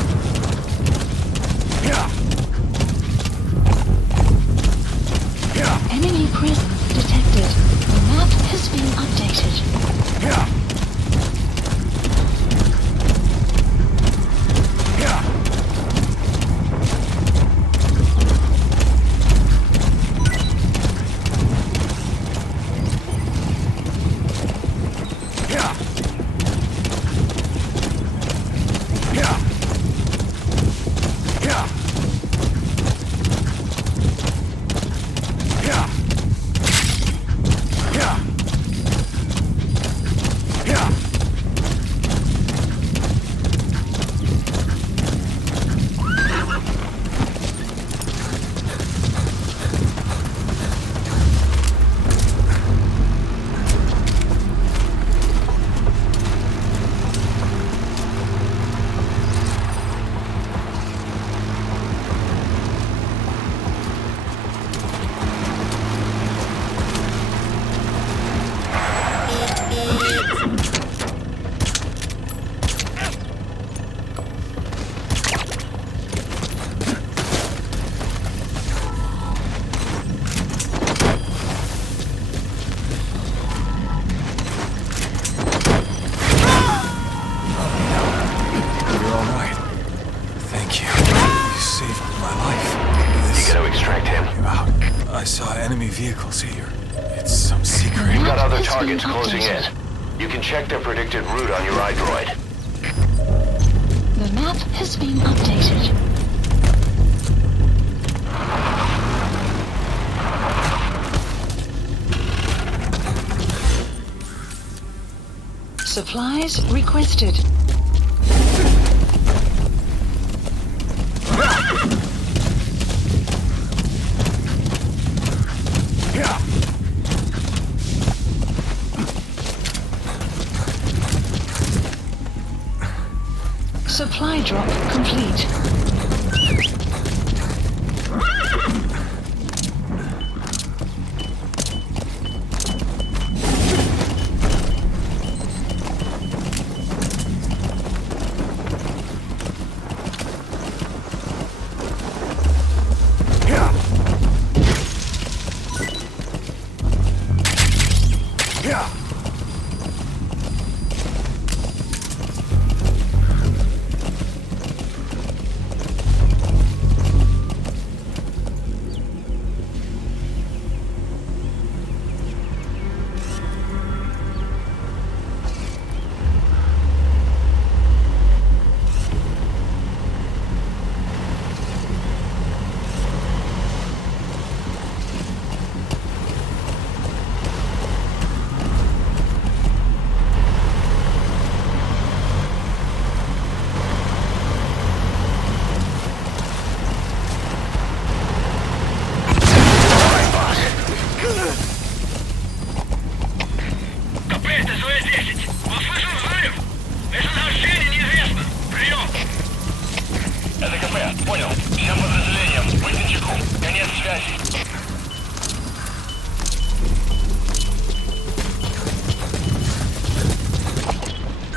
Enemy presence detected. The map has been updated. about? I saw enemy vehicles here. It's some secret. You've got other targets closing in. You can check their predicted route on your iDroid. The map has been updated. Supplies requested. Supply drop complete.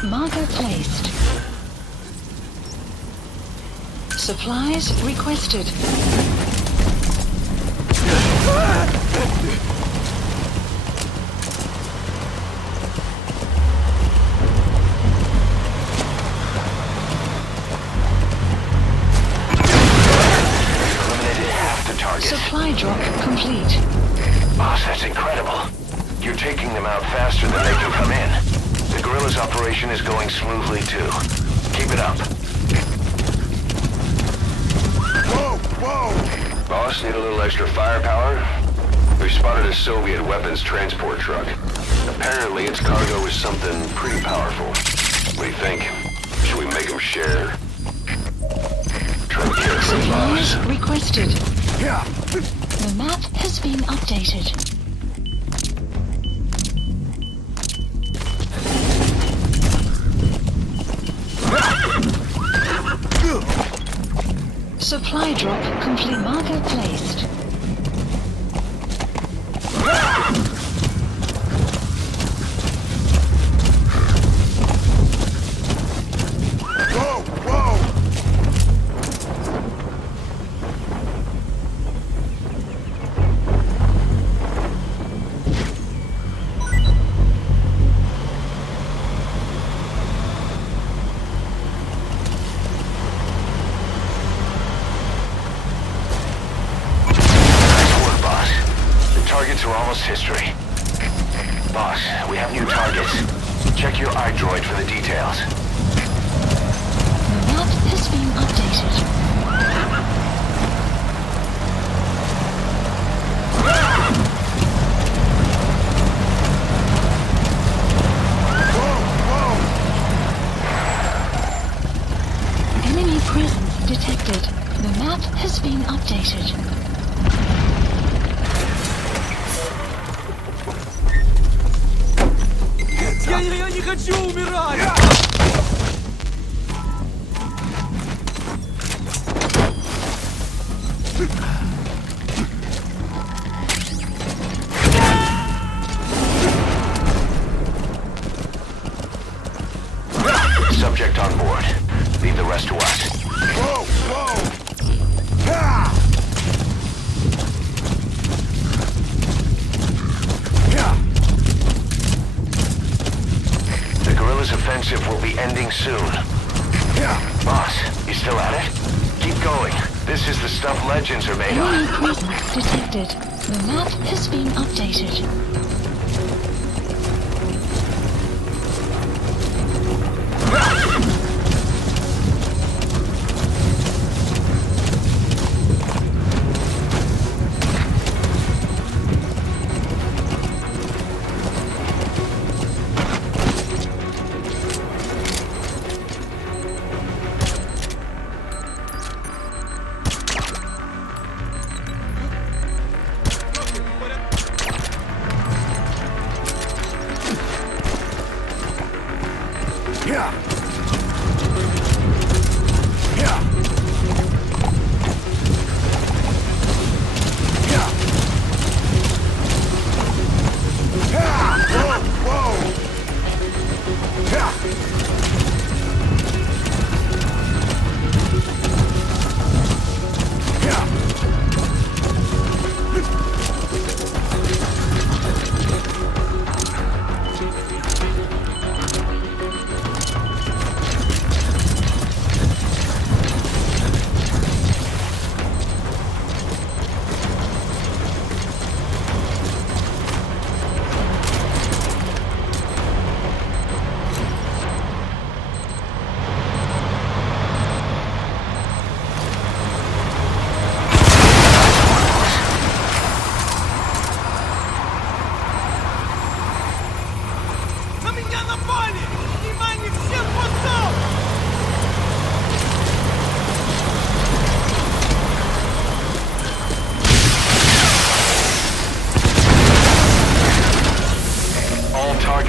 Marker placed. Supplies requested. Supply drop complete. Boss, that's incredible. You're taking them out faster than they can come in. The guerrilla's operation is going smoothly, too. Keep it up. Whoa, whoa! Boss, need a little extra firepower? We spotted a Soviet weapons transport truck. Apparently its cargo is something pretty powerful. What do you think? Should we make them share? Tread carefully, boss. Supplies requested. The map has been updated. Supply drop complete. Marker placed. Whoa, whoa! Are almost history. Boss, we have new targets. Check your iDroid for the details. The map has been updated. Enemy presence detected. The map has been updated. Я не хочу умирать! Subject on board. Leave the rest to us. Whoa, whoa! Ha! The guerrilla's offensive will be ending soon. Boss, you still at it? Keep going. This is the stuff legends are made Enemy of. presence detected. The map has been updated.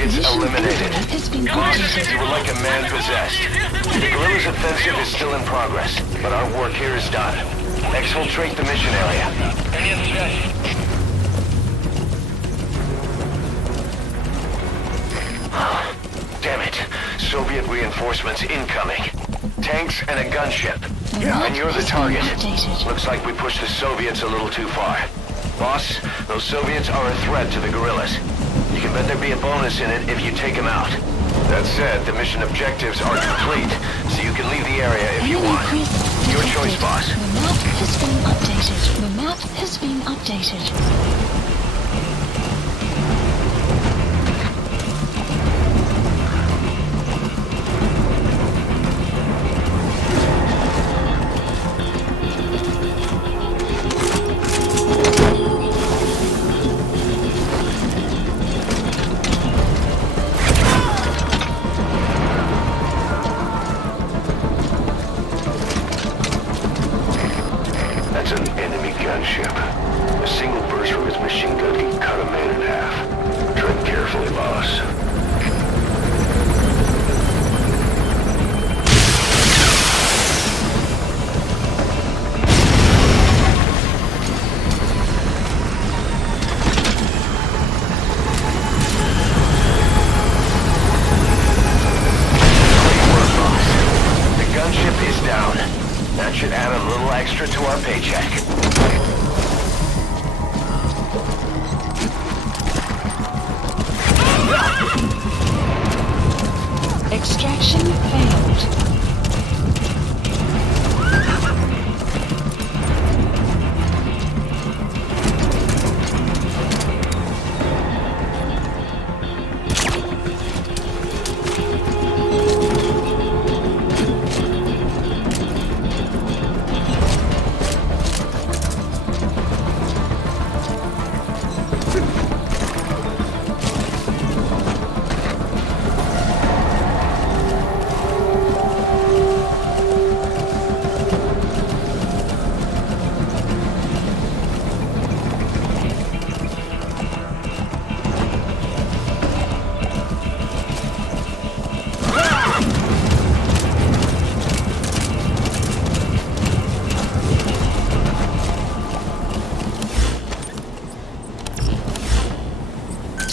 Eliminated. You were like a man possessed. The guerrilla's offensive is still in progress, but our work here is done. Exfiltrate the mission area. Damn it. Soviet reinforcements incoming. Tanks and a gunship. And you're the target. Looks like we pushed the Soviets a little too far. Boss, those Soviets are a threat to the guerrillas. You can bet there'd be a bonus in it if you take them out. That said, the mission objectives are complete, so you can leave the area if you want. Your choice, boss. The map has been updated. The map has been updated. Extraction failed.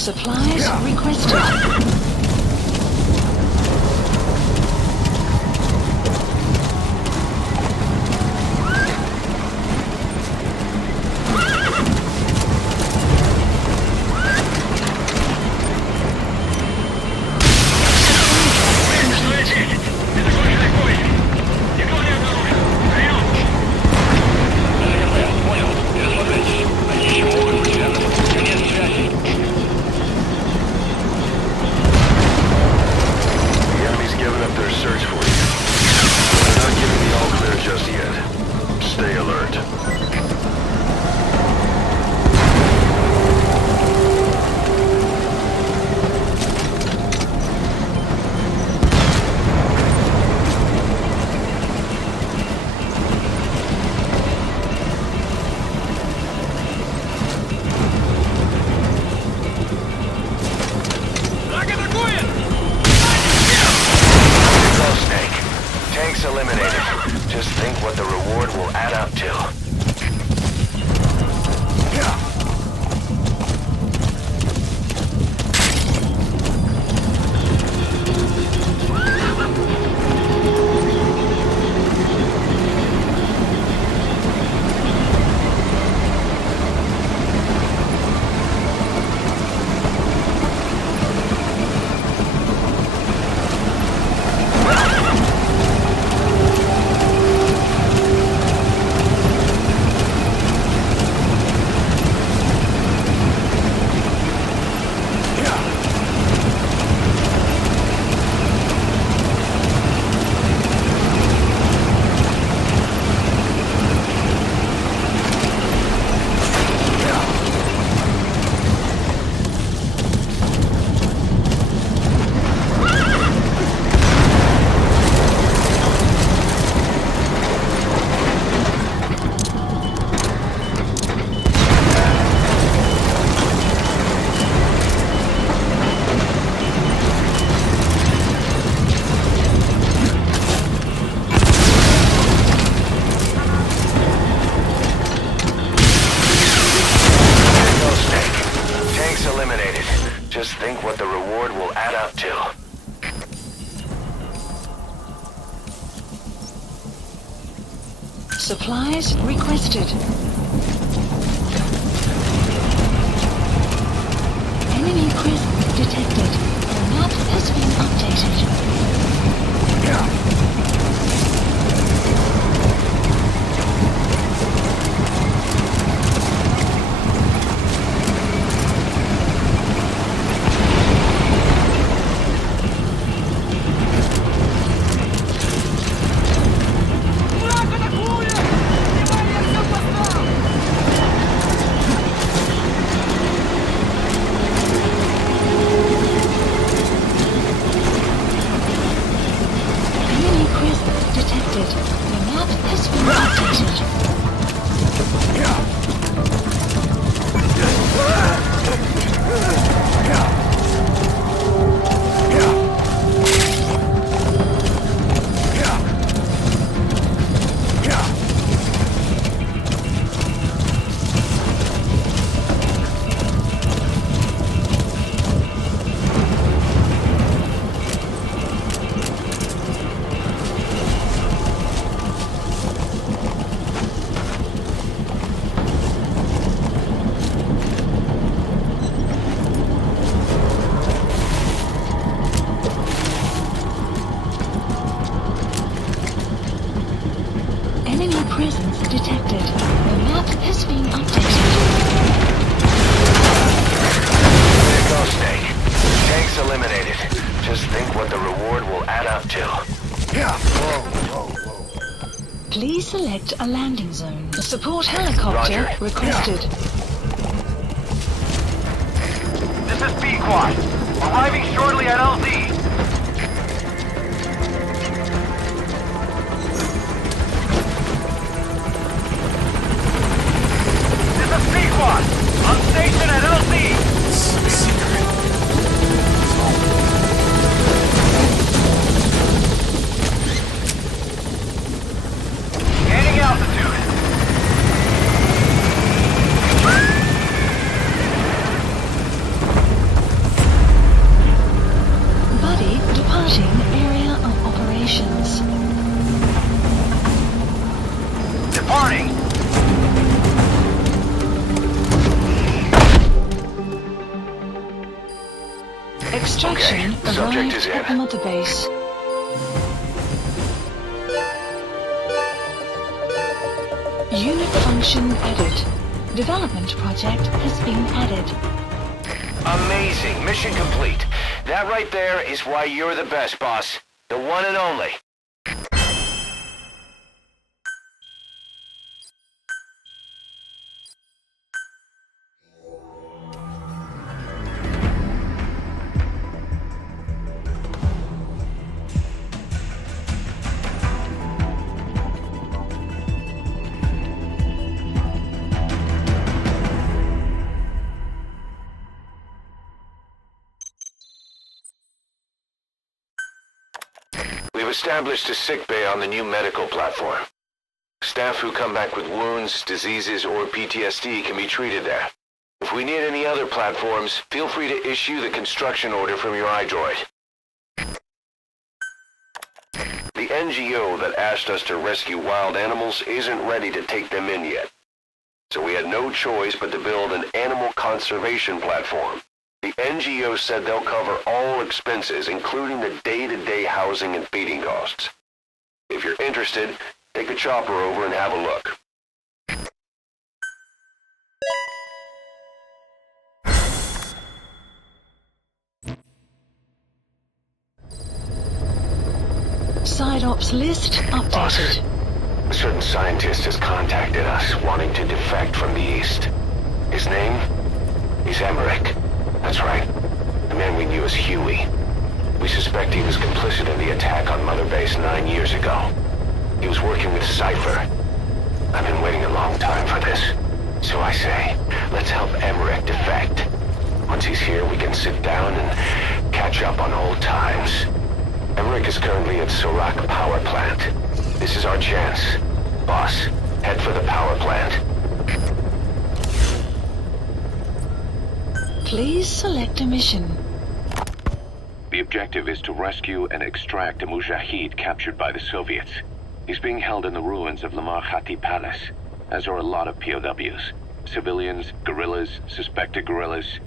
Supplies requested. Just think what the reward will add up to. Supplies requested. Enemy presence detected. The map has been updated. Please select a landing zone. A support helicopter requested. This is B-Quad. Arriving shortly at LZ. This is B-Quad. On station at LZ. Gaining altitude. Buddy departing area of operations. Departing. Extraction subject arrived is in. at the mother base. Unit function added. Development project has been added. Amazing. Mission complete. That right there is why you're the best, boss. The one and only. We've established a sick bay on the new medical platform. Staff who come back with wounds, diseases, or PTSD can be treated there. If we need any other platforms, feel free to issue the construction order from your iDroid. The NGO that asked us to rescue wild animals isn't ready to take them in yet. So we had no choice but to build an animal conservation platform. The NGO said they'll cover all expenses, including the day-to-day housing and feeding costs. If you're interested, take a chopper over and have a look. Side ops list updated. A certain scientist has contacted us, wanting to defect from the east. His name? He's Emmerich. That's right. The man we knew as Huey. We suspect he was complicit in the attack on Mother Base 9 years ago. He was working with Cypher. I've been waiting a long time for this. So I say, let's help Emmerich defect. Once he's here, we can sit down and catch up on old times. Emmerich is currently at Serac Power Plant. This is our chance. Boss, head for the power plant. Please select a mission. The objective is to rescue and extract a Mujahid captured by the Soviets. He's being held in the ruins of Lamar Khati Palace, as are a lot of POWs. Civilians, guerrillas, suspected guerrillas.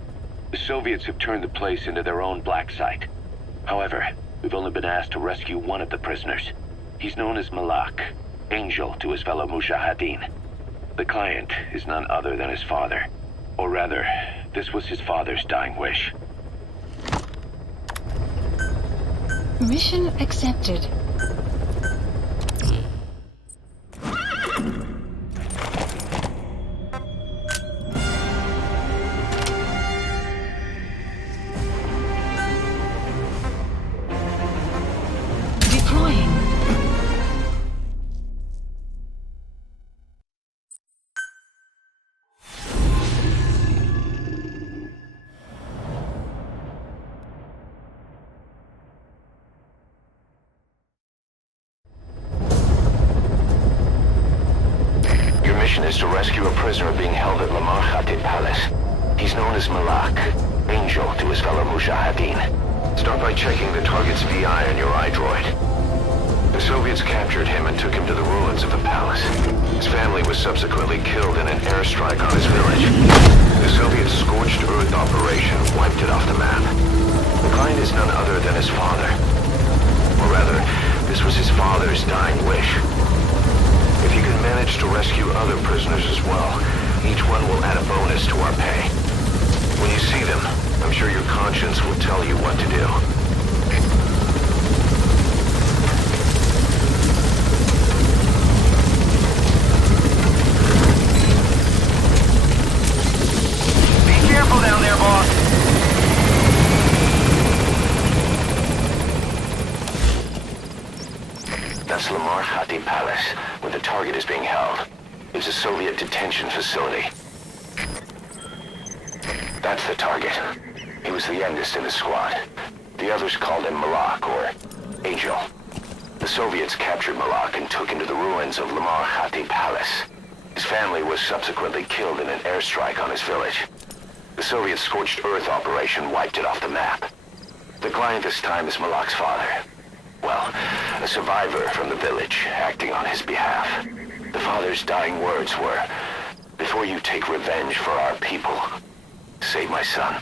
The Soviets have turned the place into their own black site. However, we've only been asked to rescue one of the prisoners. He's known as Malak, Angel to his fellow Mujahideen. The client is none other than his father. Or rather, this was his father's dying wish. Mission accepted. Deploying. Is to rescue a prisoner being held at Lamar Khati Palace. He's known as Malak, Angel to his fellow Mujahideen. Start by checking the target's VI on your iDroid. The Soviets captured him and took him to the ruins of the palace. His family was subsequently killed in an airstrike on his village. The Soviet scorched earth operation wiped it off the map. The client is none other than his father. Or rather, this was his father's dying wish. If you can manage to rescue other prisoners as well, each one will add a bonus to our pay. When you see them, I'm sure your conscience will tell you what to do. Be careful down there, boss. That's Lamar Khati Palace, where the target is being held. It's a Soviet detention facility. That's the target. He was the youngest in the squad. The others called him Malak, or Angel. The Soviets captured Malak and took him to the ruins of Lamar Khati Palace. His family was subsequently killed in an airstrike on his village. The Soviet scorched earth operation wiped it off the map. The client this time is Malak's father. Well, a survivor from the village, acting on his behalf. The father's dying words were, "Before you take revenge for our people, save my son."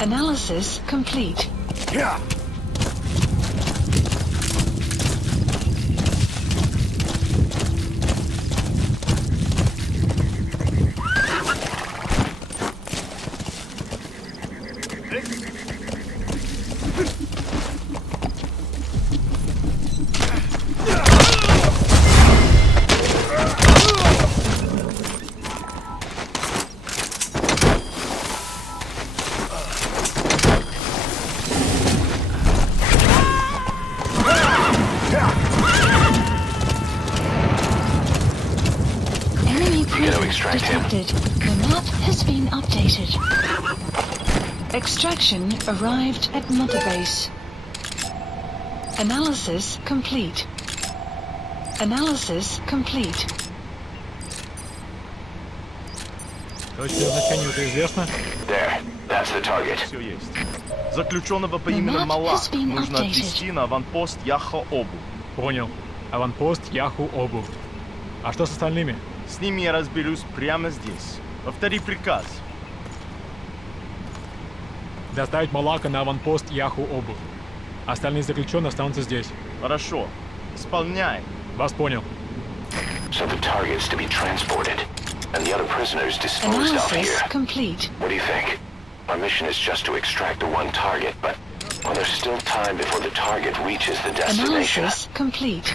Analysis complete. Yeah. Detected. The map has been updated. Extraction arrived at Mother Base. Analysis complete. Analysis complete. Точное значение это известно? There, that's the target. Все есть. Заключенного по имени Малак нужно отвезти на аванпост Яха-Обу. Понял. Аванпост Яху-Обу. А что с остальными? С ними я разберусь прямо здесь. Повтори приказ. Доставить Малака на аванпост Яху-Обу. Остальные заключенные останутся здесь. Хорошо. Исполняй. Вас понял. So the target's to be transported, and the other prisoners disposed of here. Complete. What do you think? Our mission is just to extract the one target, but well, there's still time before the target reaches the destination. Analysis complete.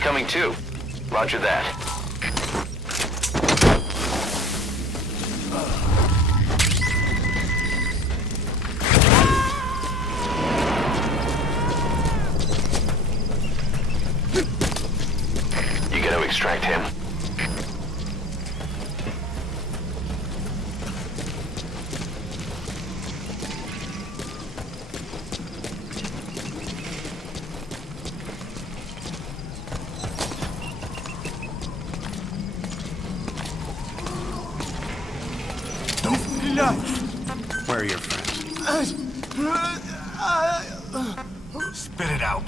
coming too. Roger that. You gotta extract him. Where are your friends? Spit it out.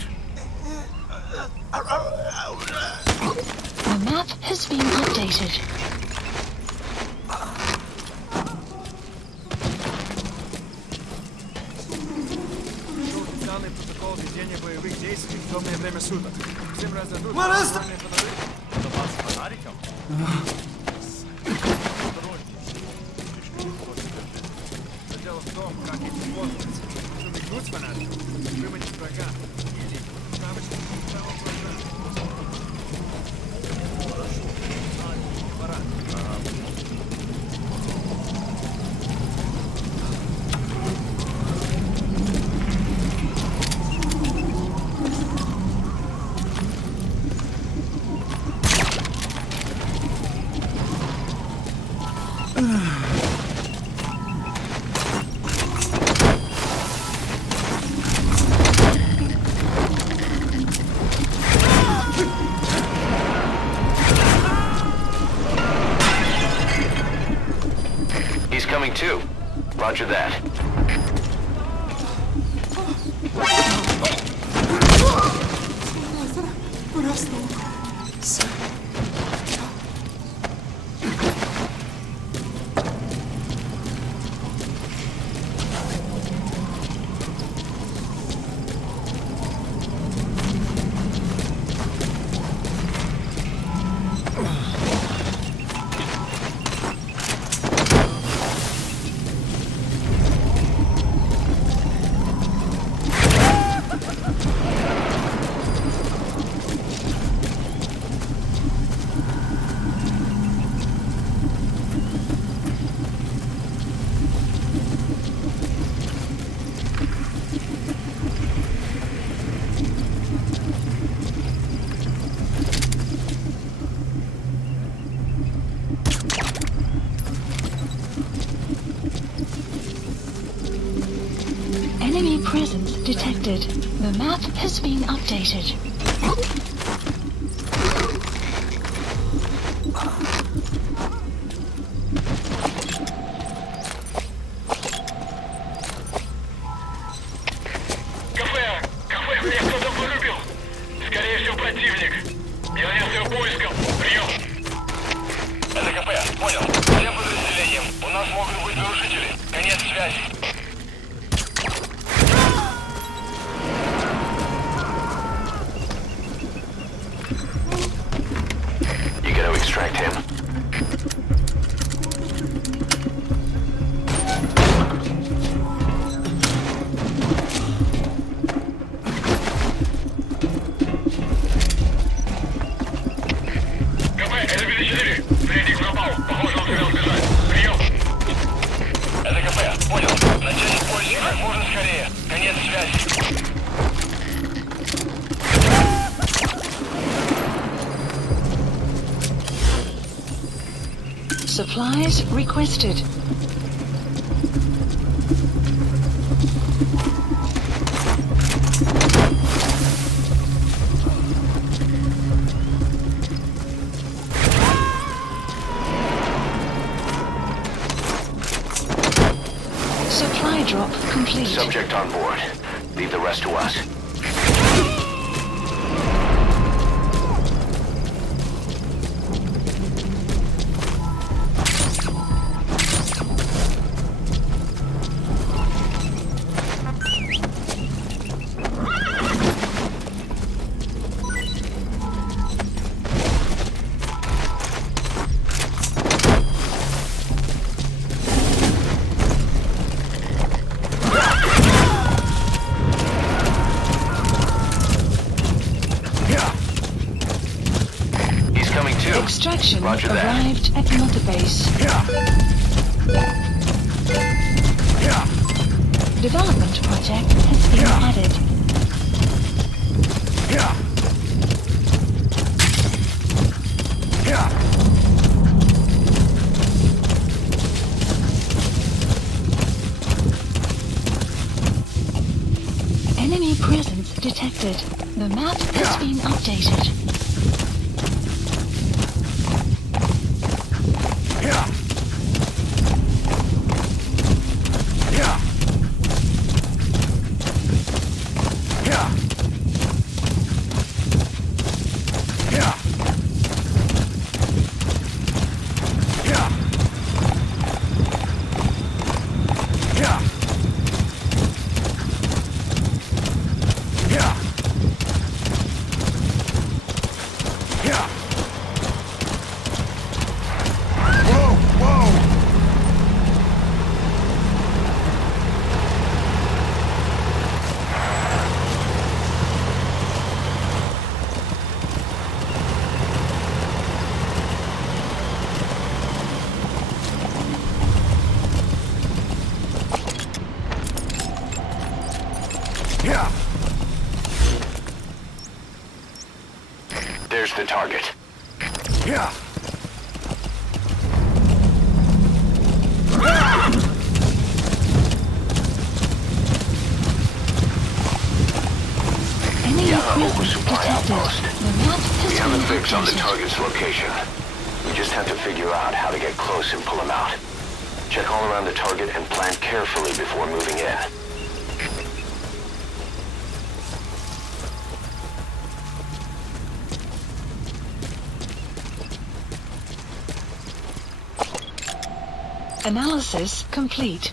The map has been updated. Официальный протокол ведения боевых действий в темное время суток. Всем раздадут Мараста! Запас фонариков? Дело в том, как этим пользоваться. Нужно мигнуть фонариком, выманить врага или навычки Coming too. Roger that. Enemy presence detected. The map has been updated. Кафе, меня кто-то вырубил. Скорее всего, противник. Я занялся его поиском. Прием. Это кафе, понял. Всем подразделениям. У нас могут быть нарушители. Конец связи. You gotta extract him. Supplies requested. Supply drop complete. Subject on board. Leave the rest to us. Extraction Roger that. arrived at Mother Base. Development project has been added. Enemy presence detected. The map has been updated. There's the target. Oversupply outpost. We have a fix on the target's location. We just have to figure out how to get close and pull him out. Check all around the target and plan carefully before moving in. Analysis complete.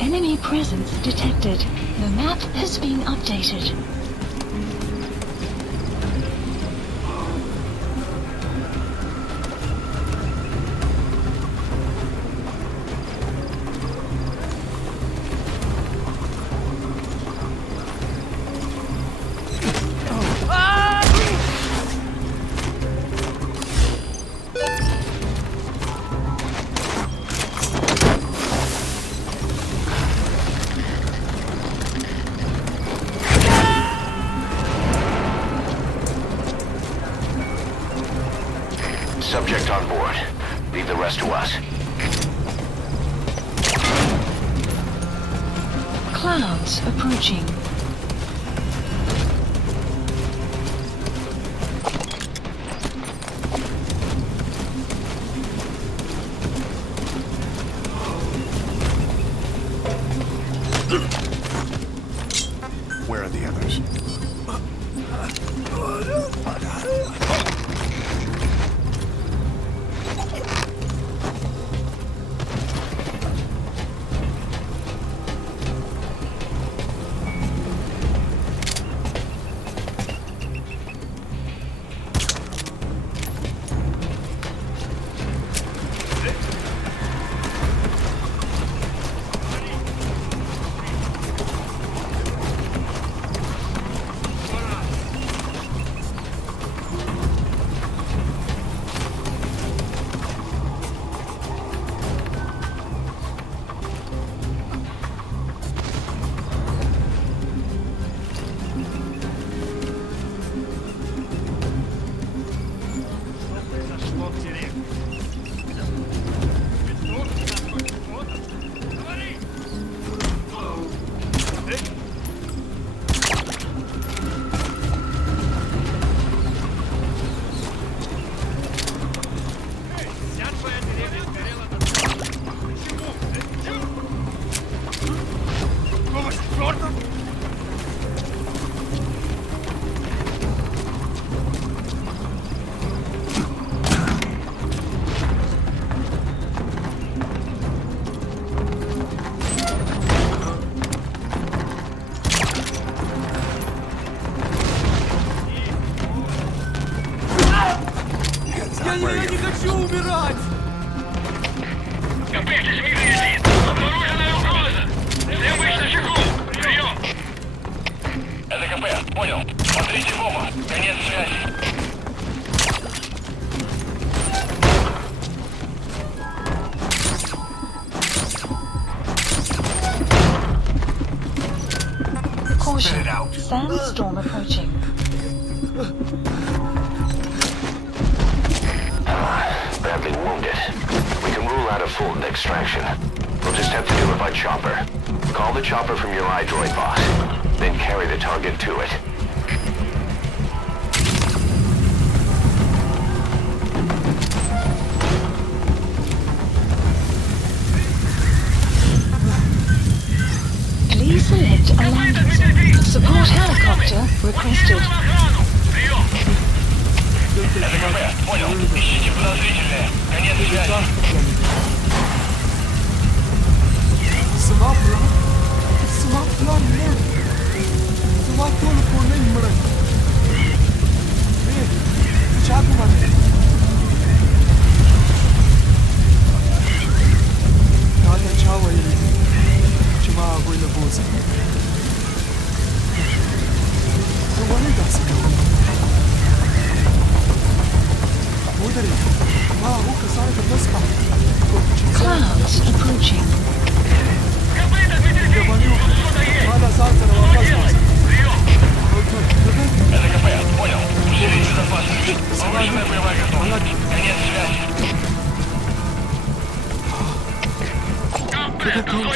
Enemy presence detected. The map has been updated. Subject on board. Leave the rest to us. Clouds approaching. Where are the others? Я не хочу умирать! Готовьтесь, Митрий! Обнаруженная угроза! Всем быть начеку! Прием! Это КП, понял. Смотрите в оба. Конец связи. Caution. Sandstorm approaching. Badly wounded. We can rule out a full extraction. We'll just have to do it by chopper. Call the chopper from your iDroid boss. Then carry the target to it. Please select a landing zone. Support helicopter requested. Это КП, понял. Ищите подозрительное. Конец связи. Clouds approaching. Это КП, понял. Усилить безопасность. Повышенная боевая готовность. Конец связи.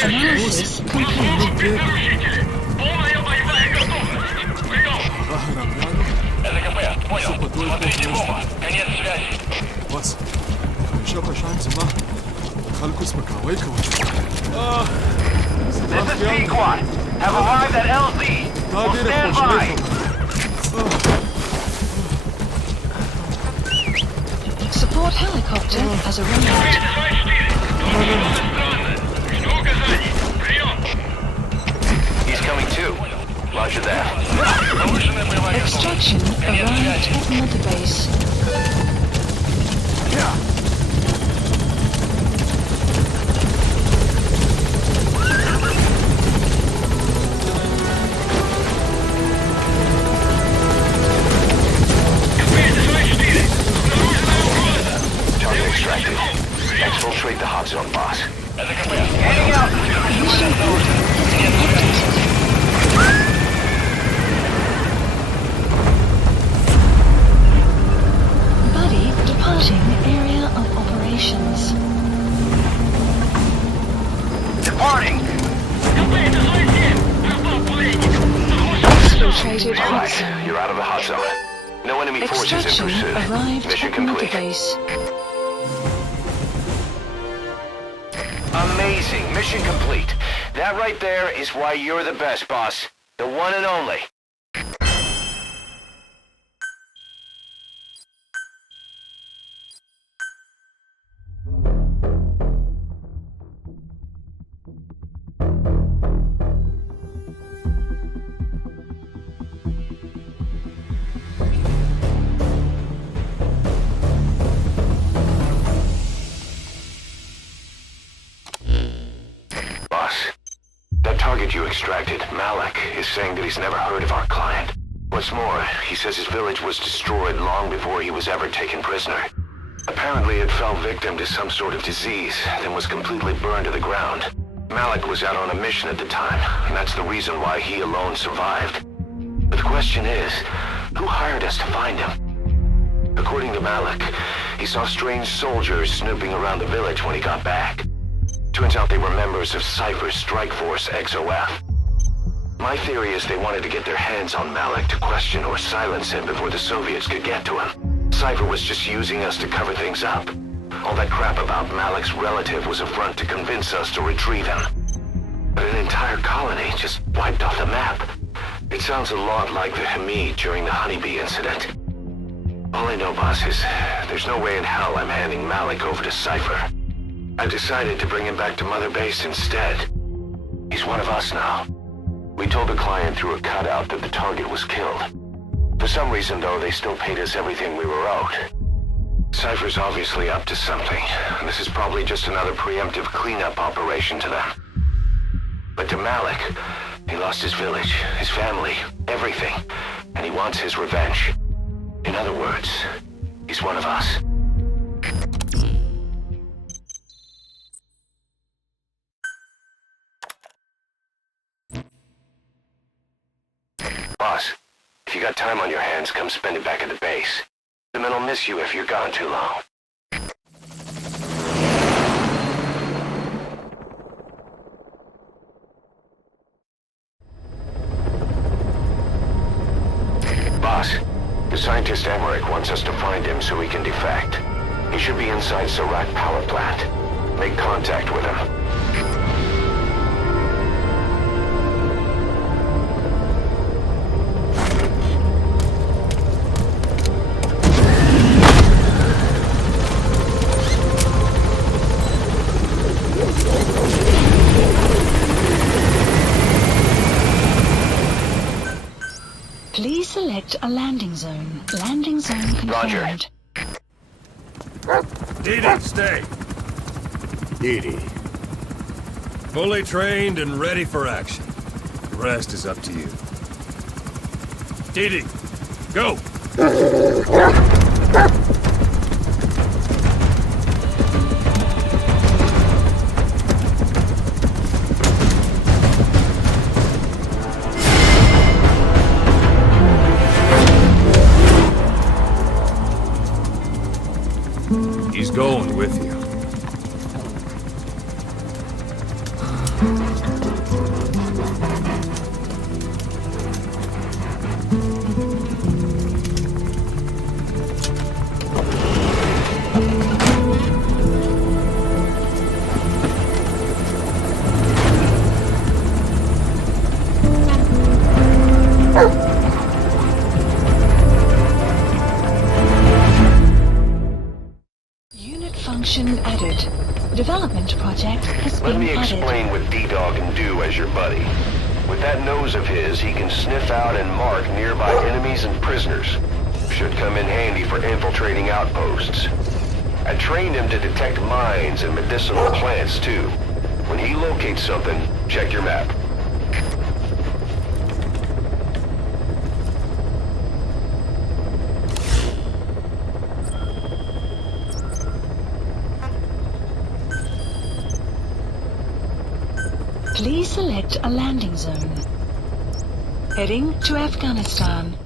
Analysis complete. Полная боевая готовность. Прием. Это КП, понял. Смотрите в оба. Конец связи. Бас, еще пошанцы, ма. Халку спокавай, This is P-Quad. Have arrived at LZ. Will stand by. Support helicopter has arrived. He's coming too. Roger that. Extraction arrived at Mother Base. Target extracted. Exfiltrate the hot zone, boss. Это КП. Heading out. Buddy departing area of operations. Departing. Exfiltrated hot zone. You're out of the hot zone. No enemy forces in Extraction pursuit. arrived Mission at Mother complete. Base. Amazing. Mission complete. That right there is why you're the best, boss. The one and only. Boss, that target you extracted, Malik, is saying that he's never heard of our client. What's more, he says his village was destroyed long before he was ever taken prisoner. Apparently it fell victim to some sort of disease, then was completely burned to the ground. Malik was out on a mission at the time, and that's the reason why he alone survived. But the question is, who hired us to find him? According to Malik, he saw strange soldiers snooping around the village when he got back. Turns out they were members of Cypher's strike force, XOF. My theory is they wanted to get their hands on Malik to question or silence him before the Soviets could get to him. Cypher was just using us to cover things up. All that crap about Malik's relative was a front to convince us to retrieve him. But an entire colony just wiped off the map. It sounds a lot like the Hamid during the Honeybee incident. All I know, boss, is there's no way in hell I'm handing Malik over to Cypher. I've decided to bring him back to Mother Base instead. He's one of us now. We told the client through a cutout that the target was killed. For some reason, though, they still paid us everything we were owed. Cypher's obviously up to something. This is probably just another preemptive cleanup operation to them. But to Malik, he lost his village, his family, everything. And he wants his revenge. In other words, he's one of us. Boss, if you got time on your hands, come spend it back at the base. The men will miss you if you're gone too long. Boss, the scientist Emmerich wants us to find him so we can defect. He should be inside Serac power plant. Make contact with him. Please select a landing zone. Landing zone confirmed. Didi, stay. Didi. Fully trained and ready for action. The rest is up to you. Didi, go! He's going with you. Function added. Development project has Let been me added. explain what D-Dog can do as your buddy. With that nose of his, he can sniff out and mark nearby enemies and prisoners. Should come in handy for infiltrating outposts. I trained him to detect mines and medicinal plants, too. When he locates something, check your map. Please select a landing zone. Heading to Afghanistan.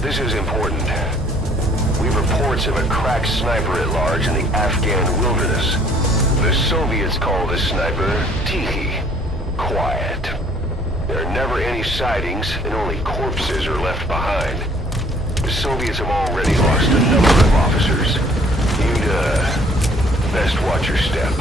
This is important. We have reports of a cracked sniper at large in the Afghan wilderness. The Soviets call this sniper Tiki. Quiet. There are never any sightings, and only corpses are left behind. The Soviets have already lost a number of officers. You'd, best watch your step.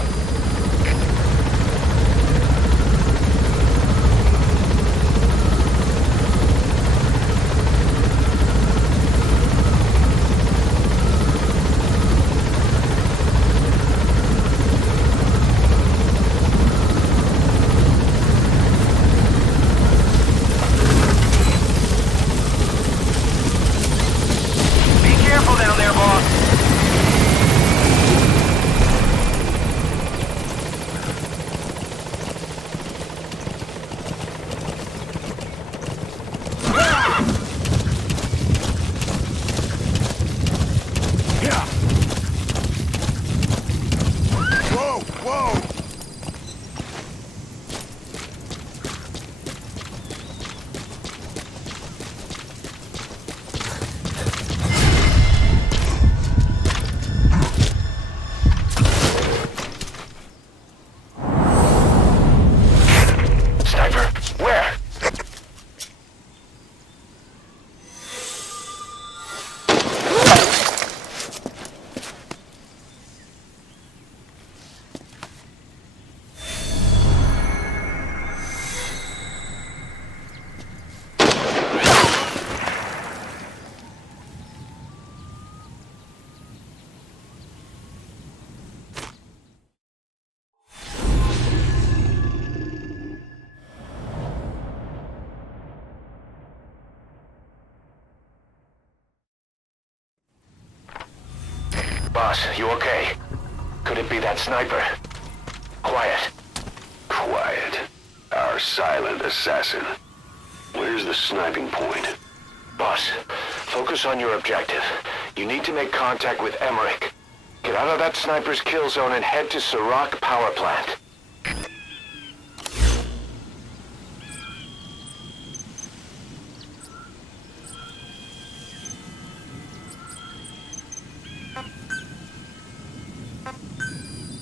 Boss, you okay? Could it be that sniper? Quiet. Quiet. Our silent assassin. Where's the sniping point? Boss, focus on your objective. You need to make contact with Emmerich. Get out of that sniper's kill zone and head to Serac power plant.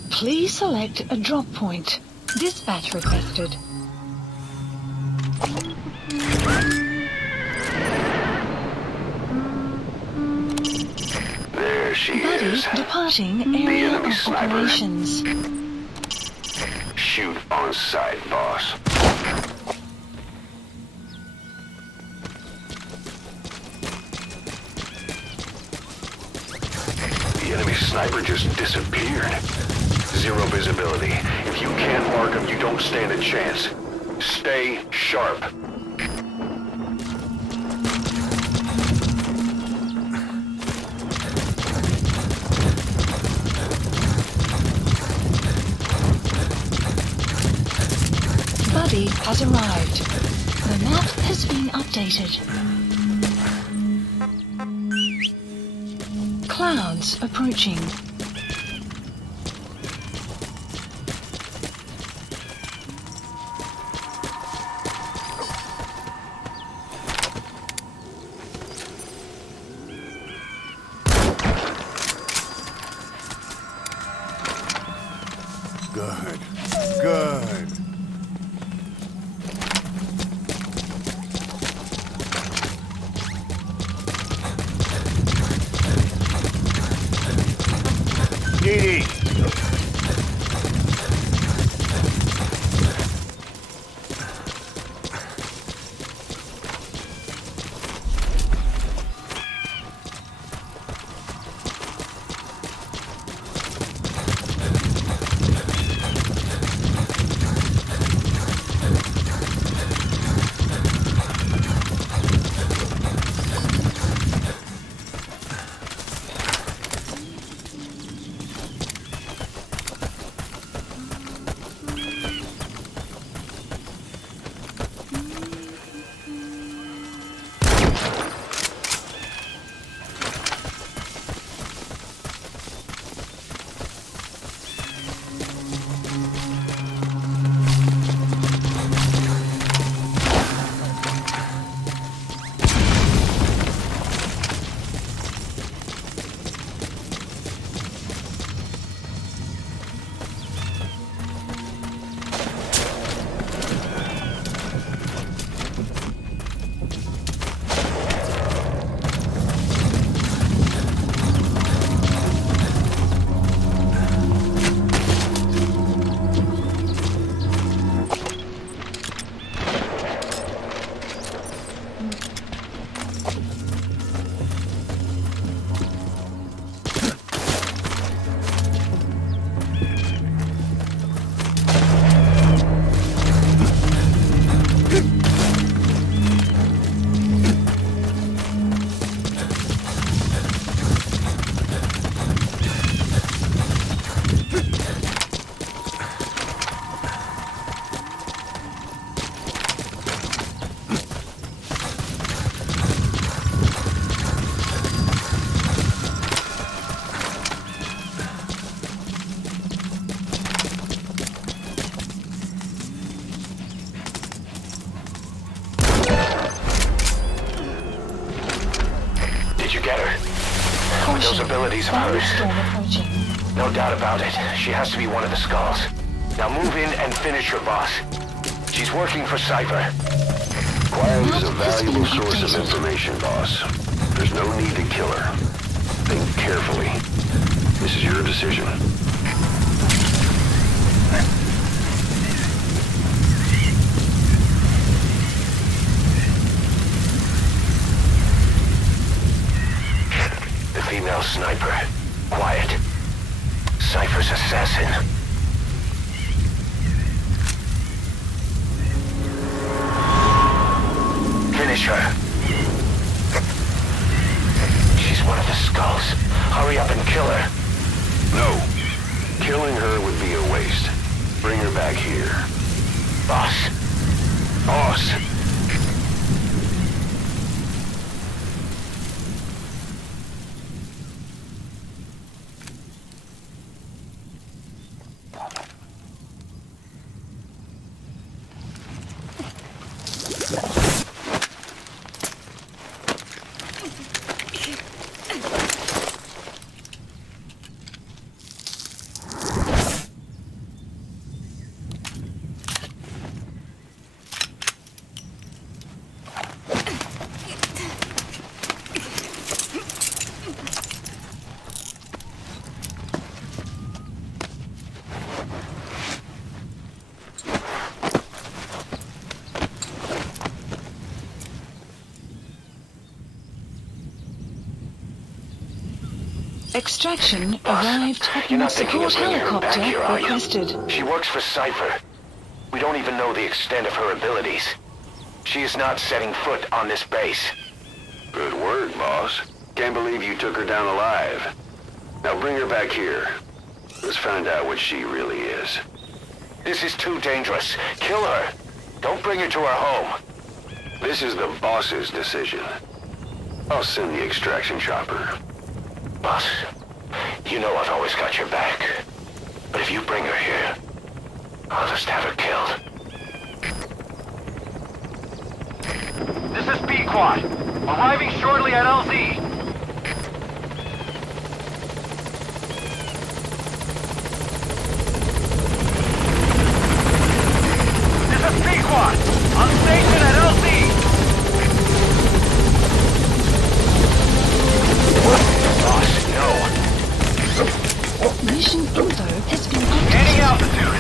Please select a drop point. Dispatch requested. There she Buddy is. departing The area enemy of sniper. operations. Shoot on sight, boss. The enemy sniper just disappeared. Zero visibility. If you can't mark him, you don't stand a chance. Stay sharp. Buddy has arrived. The map has been updated. Clouds approaching. Good. Good. Edie! Those abilities of hers. No doubt about it. She has to be one of the Skulls. Now move in and finish your boss. She's working for Cypher. Quiet is a valuable source of information, boss. There's no need to kill her. Think carefully. This is your decision. The female sniper. Quiet. Cypher's assassin. Finish her. She's one of the Skulls. Hurry up and kill her. No. Killing her would be a waste. Bring her back here. Boss. Boss. Extraction arrived at You're the not thinking of support bringing her back helicopter here, are you? requested. She works for Cypher. We don't even know the extent of her abilities. She is not setting foot on this base. Good word, boss. Can't believe you took her down alive. Now bring her back here. Let's find out what she really is. This is too dangerous. Kill her. Don't bring her to our home. This is the boss's decision. I'll send the extraction chopper. Boss, you know I've always got your back. But if you bring her here, I'll just have her killed. This is B-Quad. Arriving shortly at LZ. This is B-Quad. On station at LZ. Boss, no. Mission info has been updated. Gaining altitude.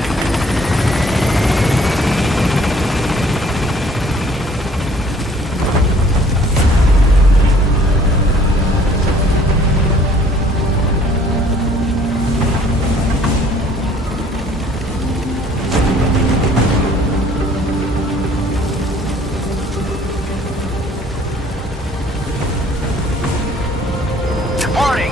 Departing.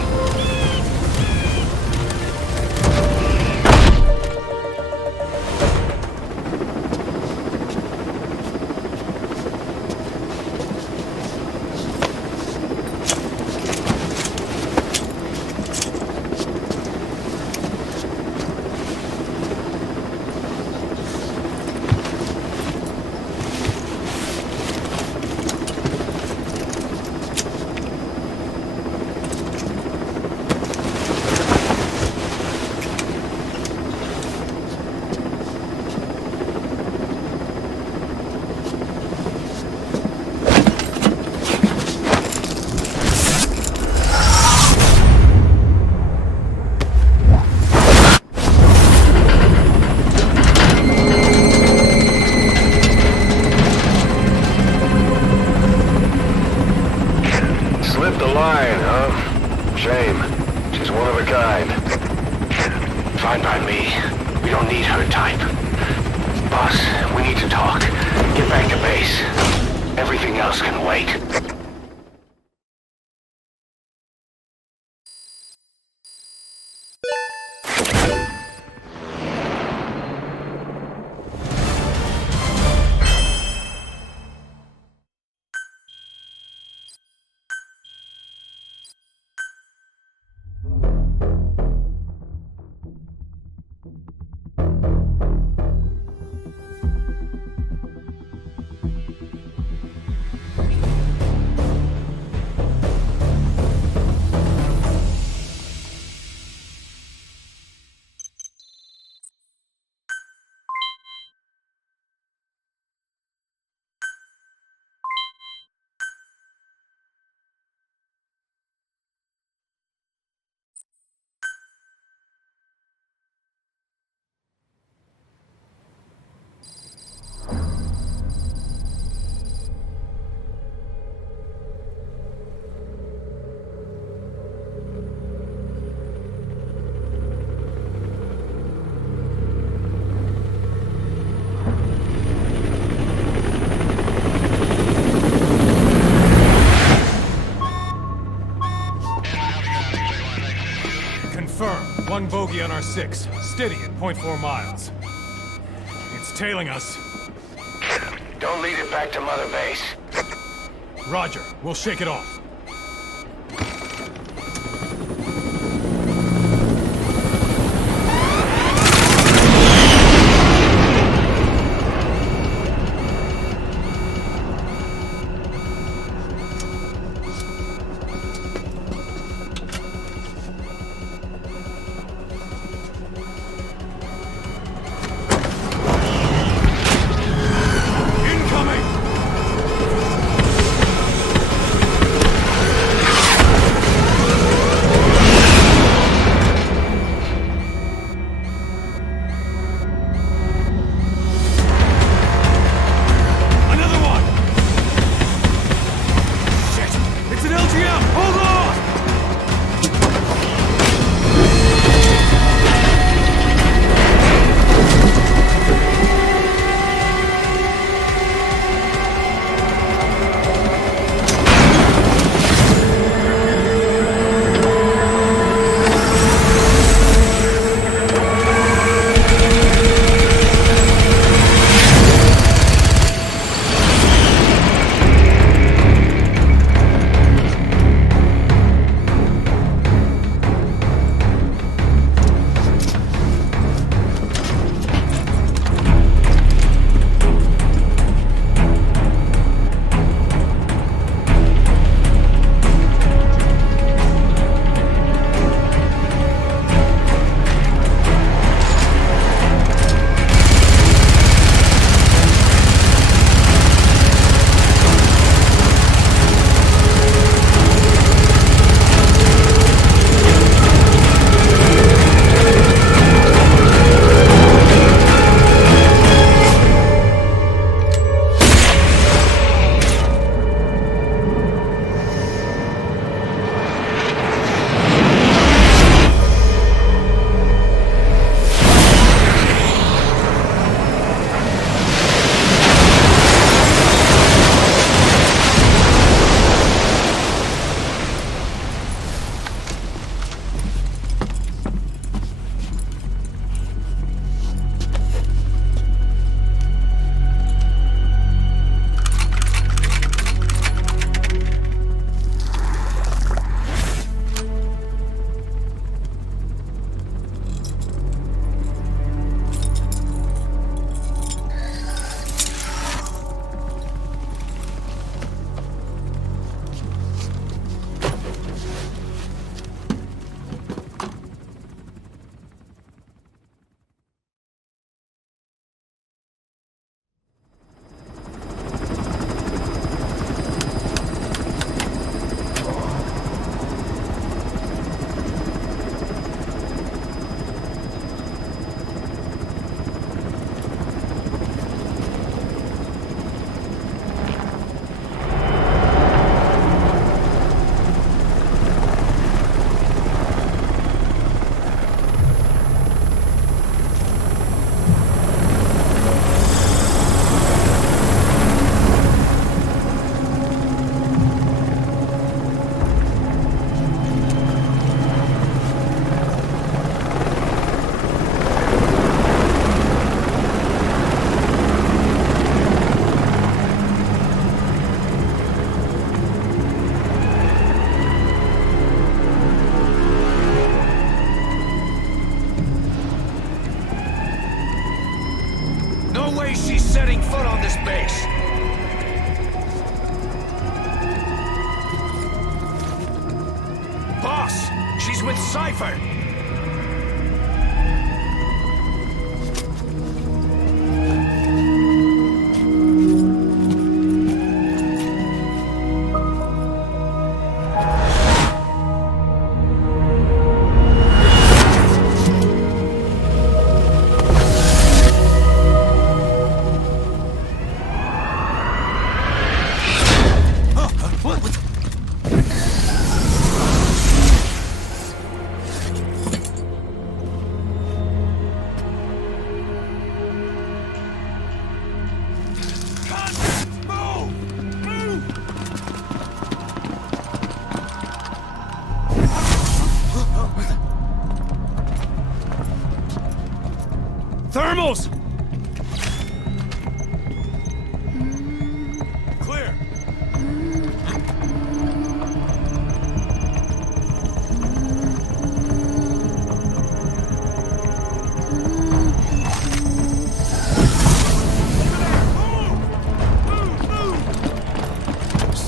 Slipped the line, huh? Shame. She's one of a kind. Fine by me. We don't need her type. Boss, we need to talk. Get back to base. Everything else can wait. strong bogey on our 6, steady at 0.4 miles. It's tailing us. Don't lead it back to Mother Base. Roger, we'll shake it off. setting foot on this base. Boss, she's with Cypher.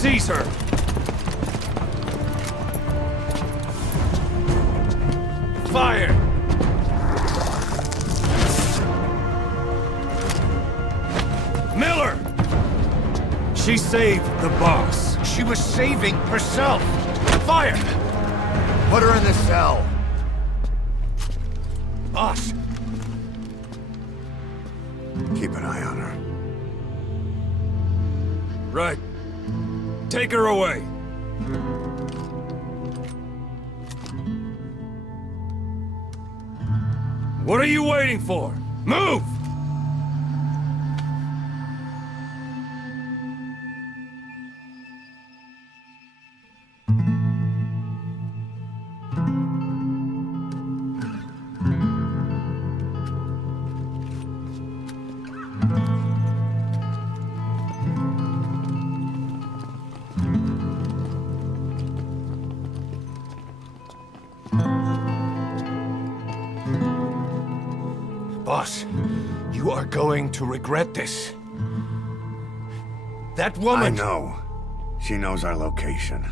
sees her! Fire! Miller! She saved the boss. She was saving herself! Fire! Put her in the cell! Boss! Keep an eye on her. Right. Take her away. What are you waiting for? Move! Boss, you are going to regret this. That woman... I know. She knows our location.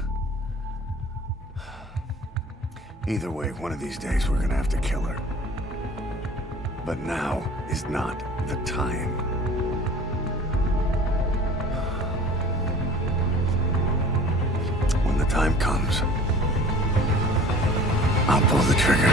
Either way, one of these days we're gonna have to kill her. But now is not the time. When the time comes, I'll pull the trigger.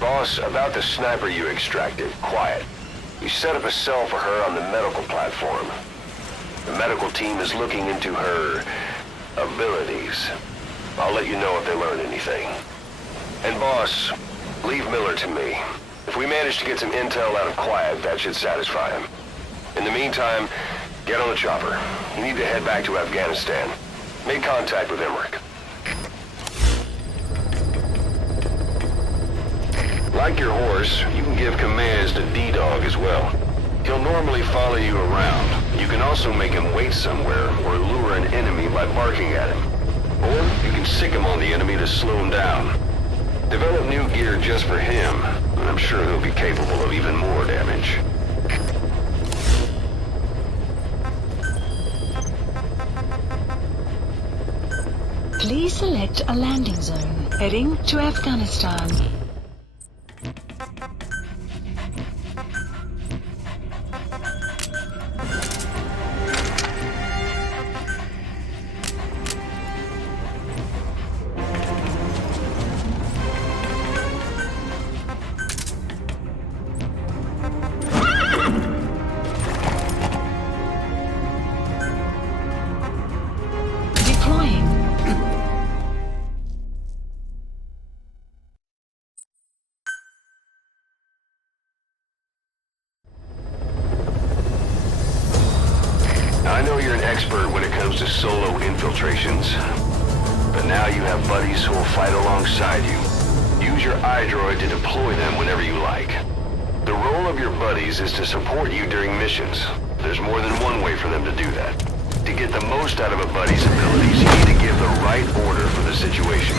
Boss, about the sniper you extracted, quiet. You set up a cell for her on the medical platform. The medical team is looking into her abilities. I'll let you know if they learn anything. And boss, leave Miller to me. If we manage to get some intel out of Quiet, that should satisfy him. In the meantime, get on the chopper. You need to head back to Afghanistan. Make contact with Emmerich. Like your horse, you can give commands to D-Dog as well. He'll normally follow you around. You can also make him wait somewhere or lure an enemy by barking at him. Or you can sick him on the enemy to slow him down. Develop new gear just for him, and I'm sure he'll be capable of even more damage. Please select a landing zone. Heading to Afghanistan. I know you're an expert when it comes to solo infiltrations, but now you have buddies who will fight alongside you. Use your iDroid to deploy them whenever you like. The role of your buddies is to support you during missions. There's more than one way for them to do that. To get the most out of a buddy's abilities, you need to give the right order for the situation.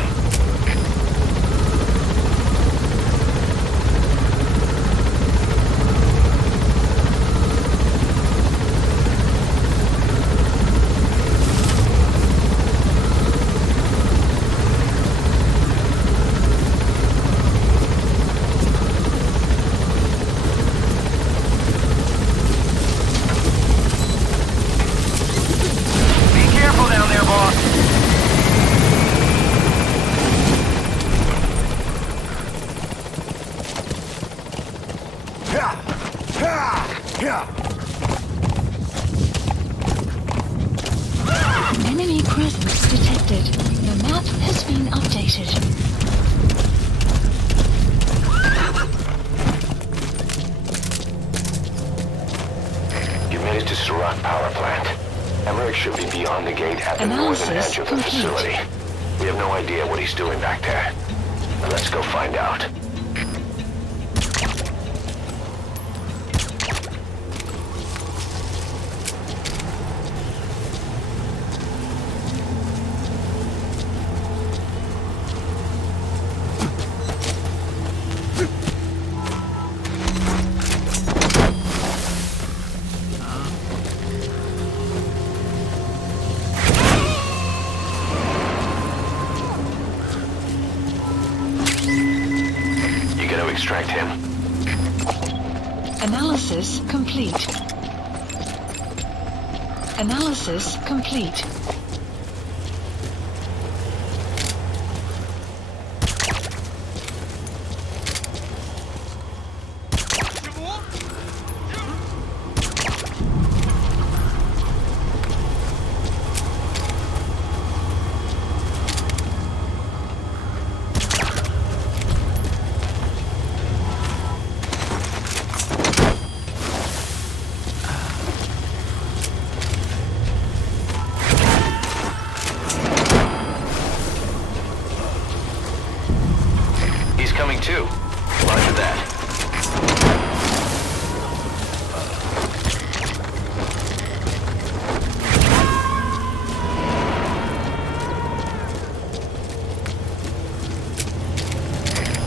Enemy presence detected. The map has been updated. You made it to Surat power plant. Emmerich should be beyond the gate at the northern edge of the facility. We have no idea what he's doing back there. But let's go find out. Extract him. Analysis complete. Analysis complete. Too. Roger that.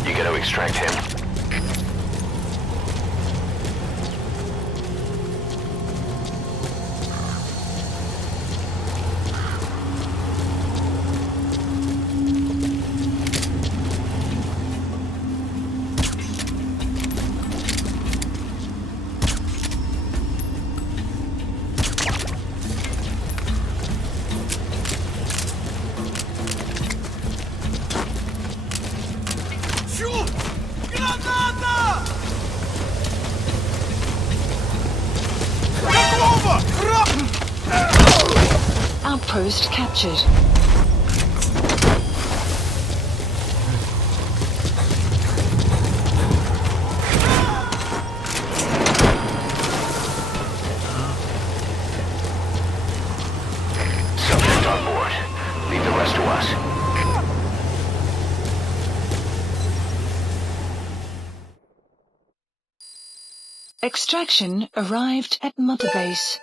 You gotta extract him. Outpost captured. Subject on board. Leave the rest to us. Extraction arrived at Mother Base.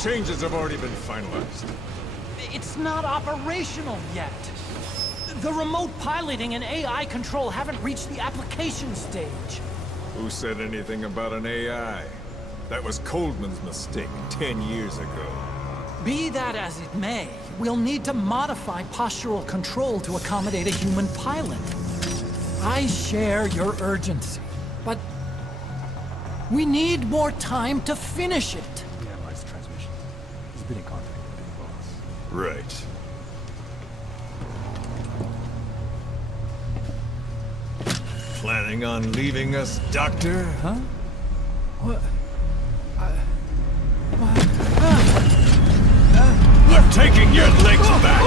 Changes have already been finalized. It's not operational yet. The remote piloting and AI control haven't reached the application stage. Who said anything about an AI? That was Coldman's mistake 10 years ago. Be that as it may, we'll need to modify postural control to accommodate a human pilot. I share your urgency, but we need more time to finish it. Been in contact with the boss. Right. Planning on leaving us, Doctor? Huh? What? I'm taking your legs back!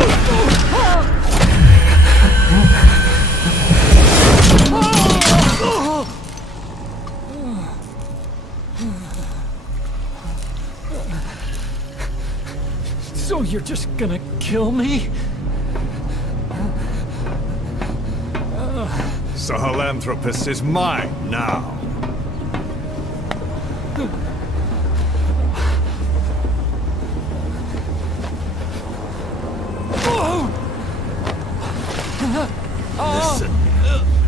So you're just gonna kill me? Sahelanthropus is mine now. Listen,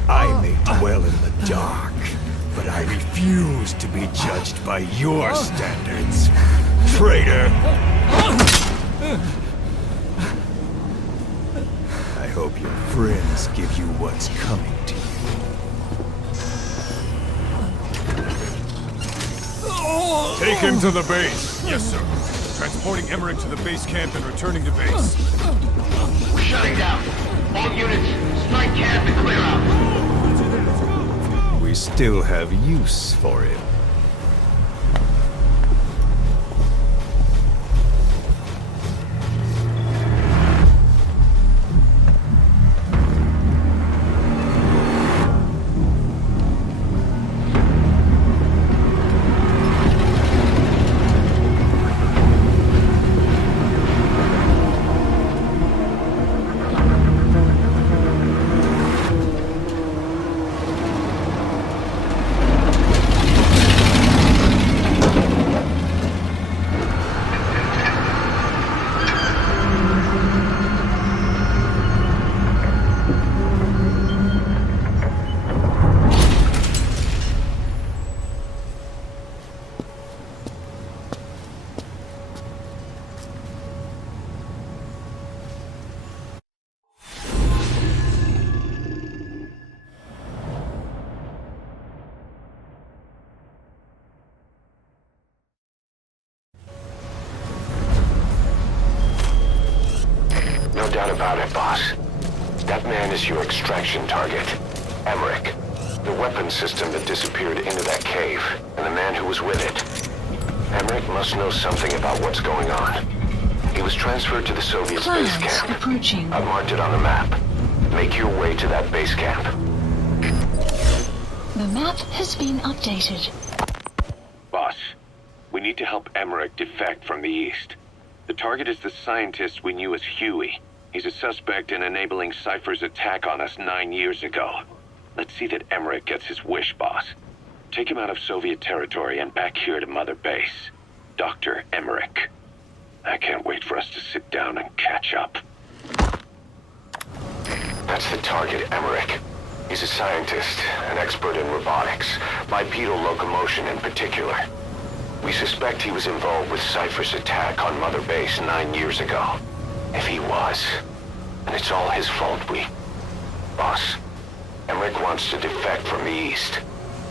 I may dwell in the dark, but I refuse to be judged by your standards, traitor! I hope your friends give you what's coming to you. Take him to the base. Yes, sir. Transporting Emmerich to the base camp and returning to base. We're shutting down. All units, strike camp and clear out. We still have use for him. No doubt about it, boss. That man is your extraction target, Emmerich. The weapon system that disappeared into that cave, and the man who was with it. Emmerich must know something about what's going on. He was transferred to the Soviet base camp. Approaching. I've marked it on the map. Make your way to that base camp. The map has been updated. Boss, we need to help Emmerich defect from the east. The target is the scientist we knew as Huey. He's a suspect in enabling Cypher's attack on us 9 years ago. Let's see that Emmerich gets his wish, boss. Take him out of Soviet territory and back here to Mother Base. Dr. Emmerich. I can't wait for us to sit down and catch up. That's the target, Emmerich. He's a scientist, an expert in robotics, bipedal locomotion in particular. We suspect he was involved with Cypher's attack on Mother Base 9 years ago. If he was, then it's all his fault. Boss, Emmerich wants to defect from the east.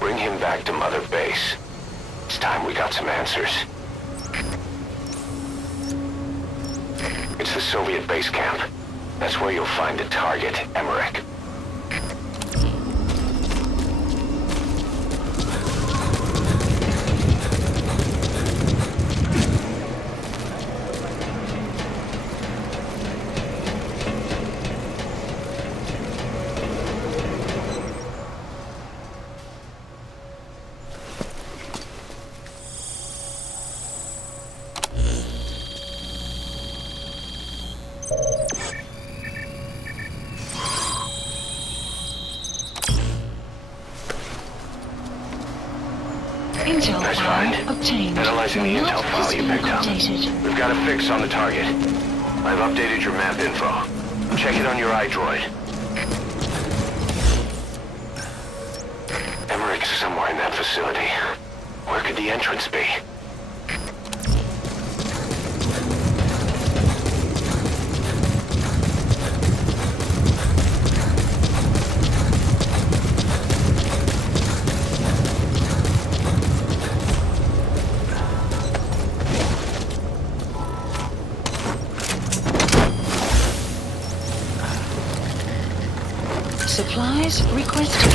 Bring him back to Mother Base. It's time we got some answers. It's the Soviet base camp. That's where you'll find the target, Emmerich. Nice find. Analyzing the intel file you picked up. We've got a fix on the target. I've updated your map info. Check it on your iDroid. Emmerich's somewhere in that facility. Where could the entrance be? Supplies requested.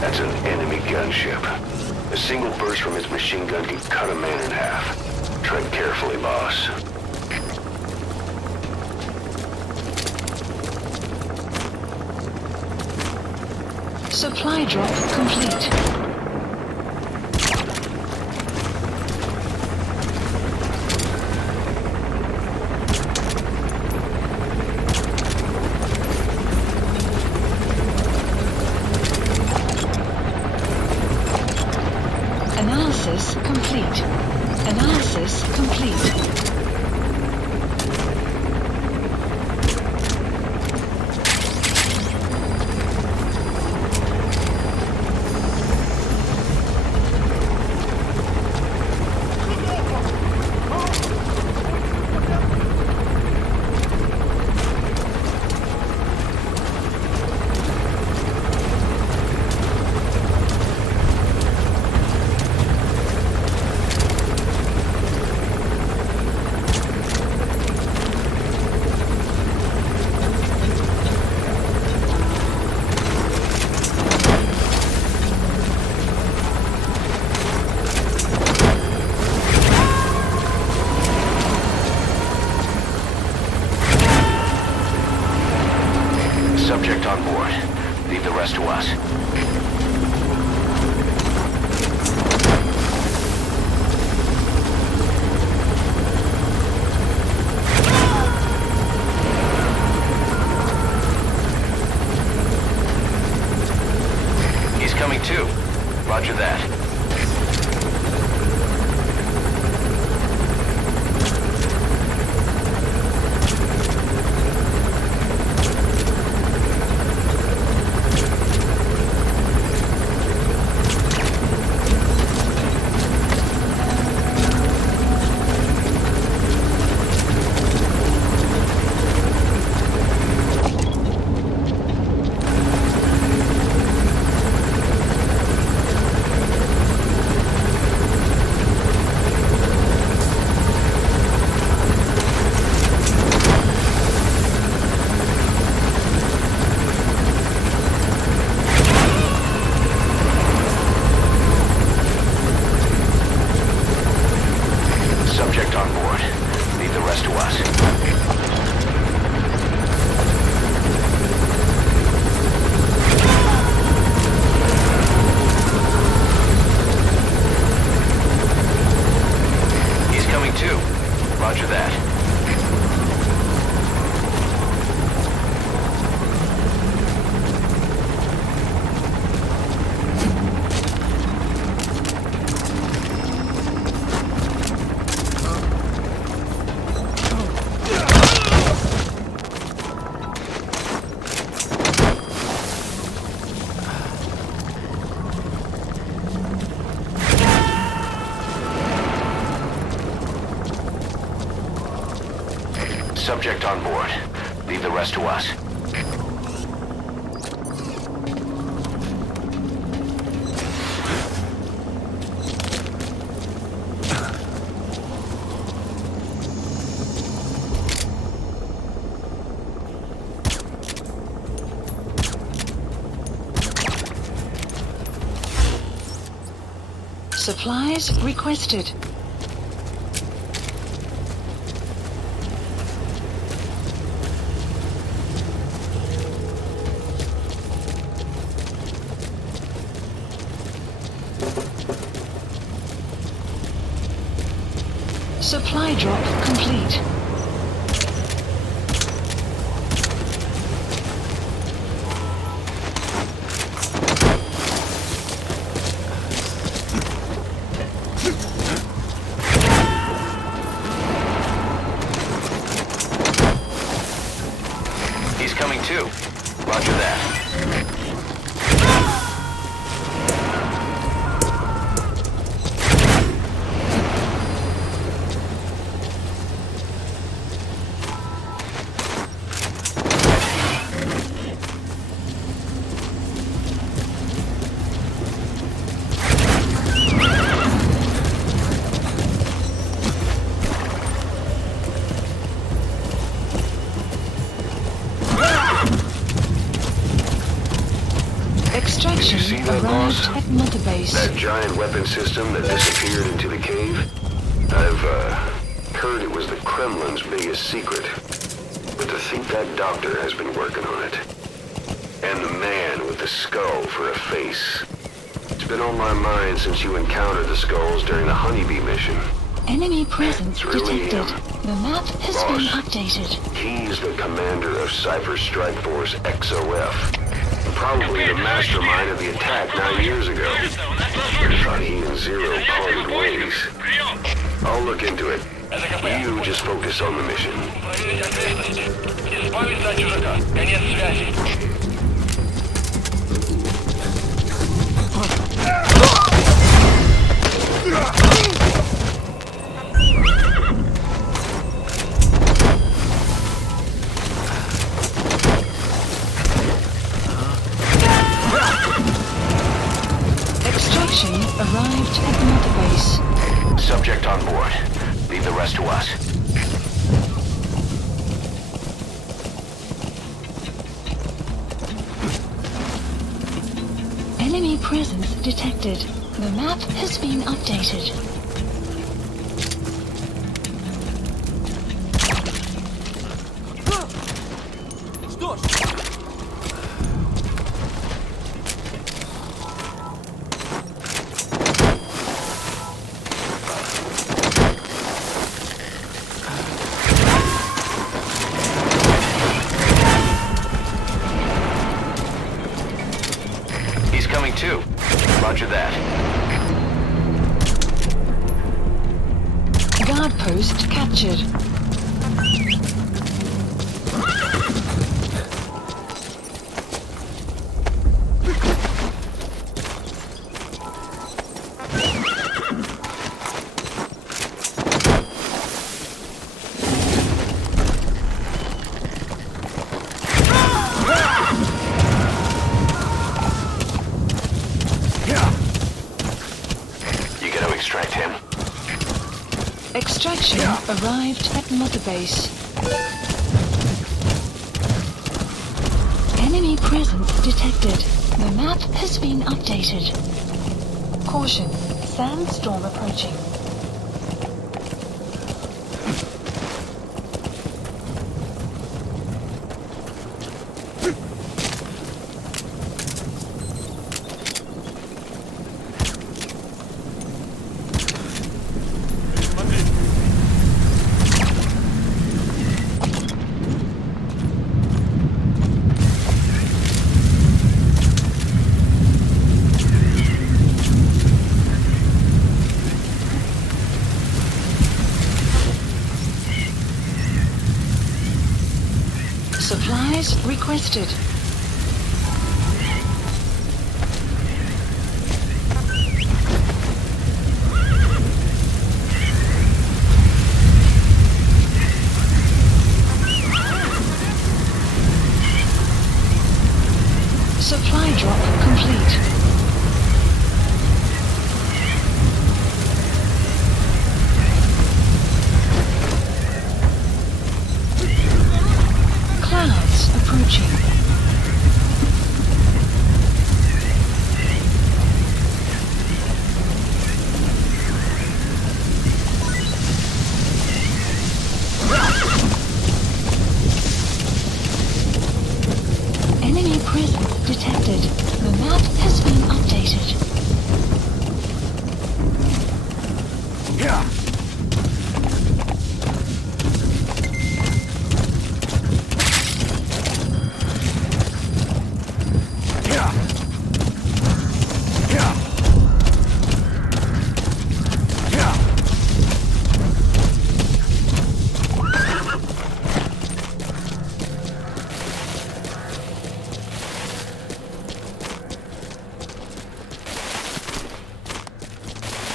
That's an enemy gunship. A single burst from his machine gun can cut a man in half. Tread carefully, boss. Supply drop complete. Analysis complete. Analysis complete. Subject on board. Leave the rest to us. He's coming too. Roger that. Subject on board. Leave the rest to us. Supplies requested. Supply drop complete. He's coming too. Roger that. Extraction arrived at Mother Base. That giant weapon system that disappeared into the cave? I've heard it was the Kremlin's biggest secret. But to think that doctor has been working on it. And the man with the skull for a face. It's been on my mind since you encountered the skulls during the Honeybee mission. Enemy presence really detected. The map has been updated. He's the commander of Cypher Strike Force XOF. Probably the mastermind of the attack 9 years ago. Thought he and Zero parted ways. I'll look into it. You just focus on the mission. Избавиться от чужака. Конец связи. Extraction arrived at Mother Base. Subject on board. Leave the rest to us. Enemy presence detected. The map has been updated. Что ж, detected. Extraction arrived at Mother Base. Enemy presence detected. The map has been updated. Caution, sandstorm approaching. Supplies requested. Supply drop complete. Clouds approaching. Enemy presence detected. The map has been updated. Yeah.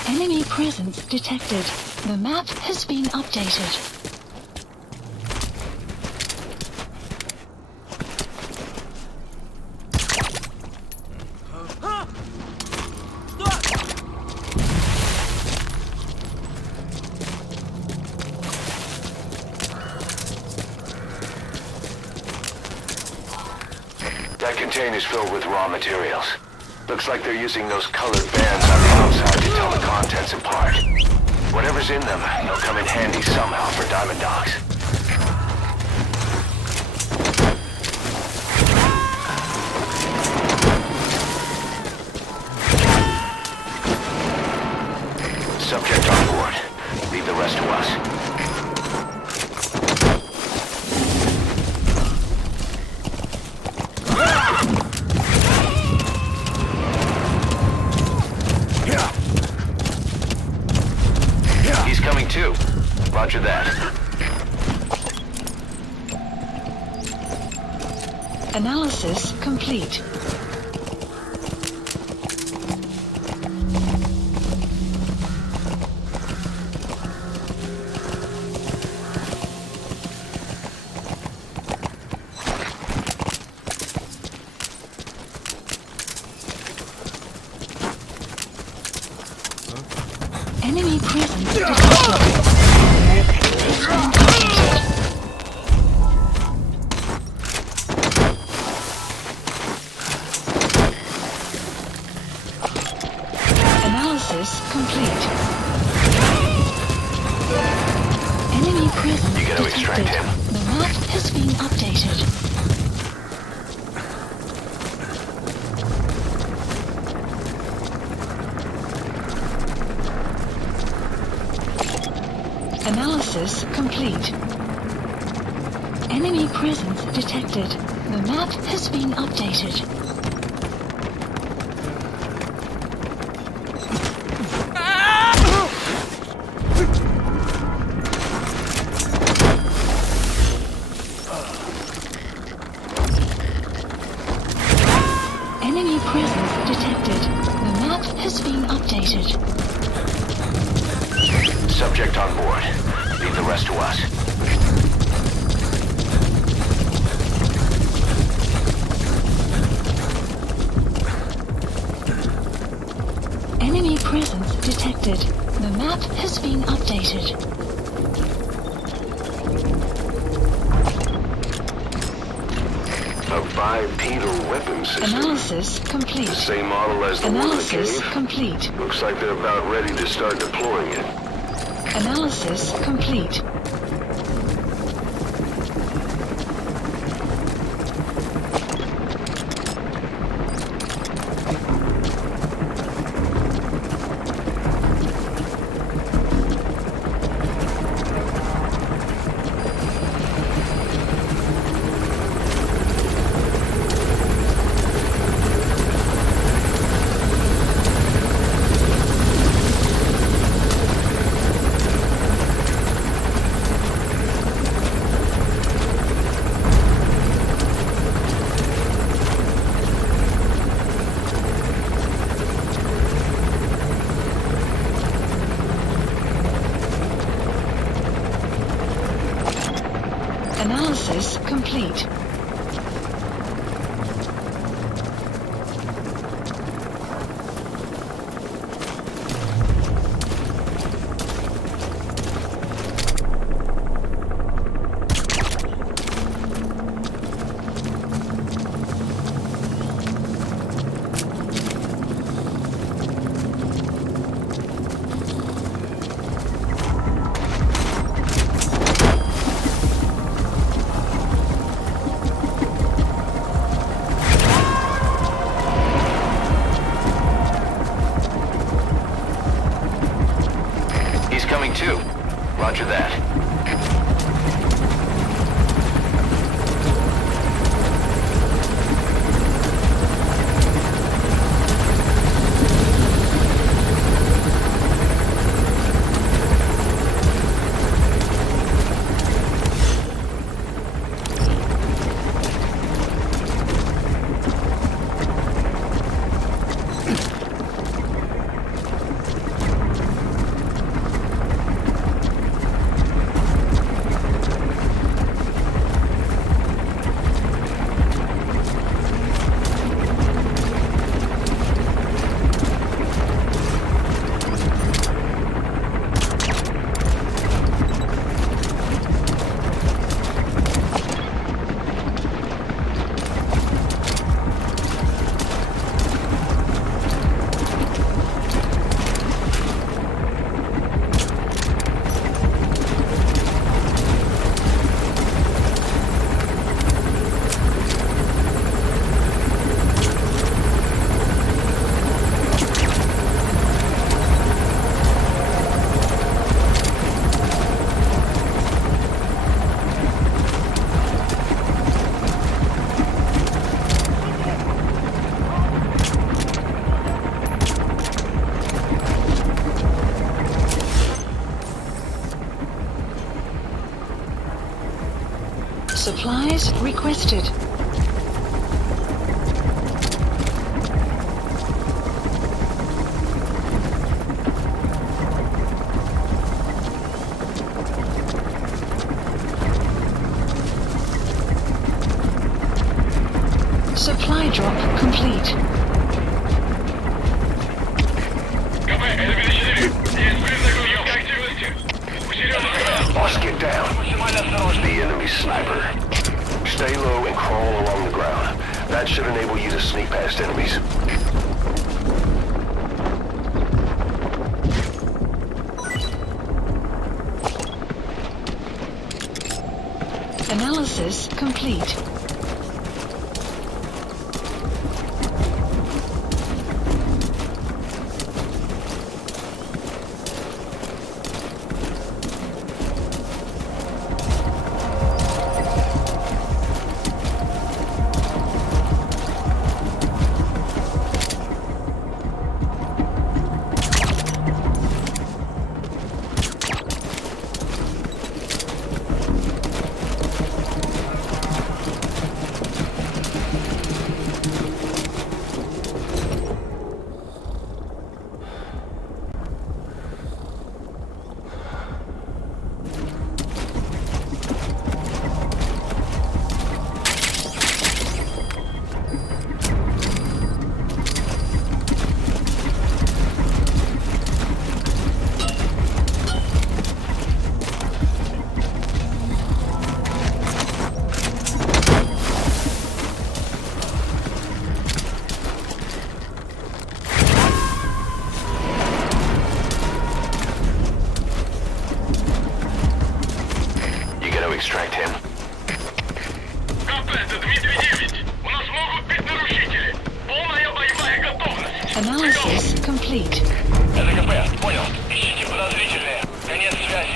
Enemy presence detected. The map has been updated. That container's filled with raw materials. Looks like they're using those colored bands on the outside to tell the contents apart. Whatever's in them, they'll come in handy somehow for diamond dogs. Subject on board. Leave the rest to us. He's coming too. Roger that. Analysis complete. Enemy presence detected. Analysis complete. Enemy presence You gotta detected. extract him. The map has been updated. Analysis complete. Enemy presence detected. The map has been updated. subject on board. Leave the rest to us. Enemy presence detected. The map has been updated. A bipedal weapon system. Analysis complete. The same model as the one in the Analysis cave? complete. Looks like they're about ready to start deploying it. Analysis complete. Analysis complete. Coming too. Roger that. Supplies requested. Supply drop complete. Boss, get down. The enemy sniper. Stay low and crawl along the ground. That should enable you to sneak past enemies. Analysis complete. complete. ЛКП, понял. Ищите подозрительные. Конец связи.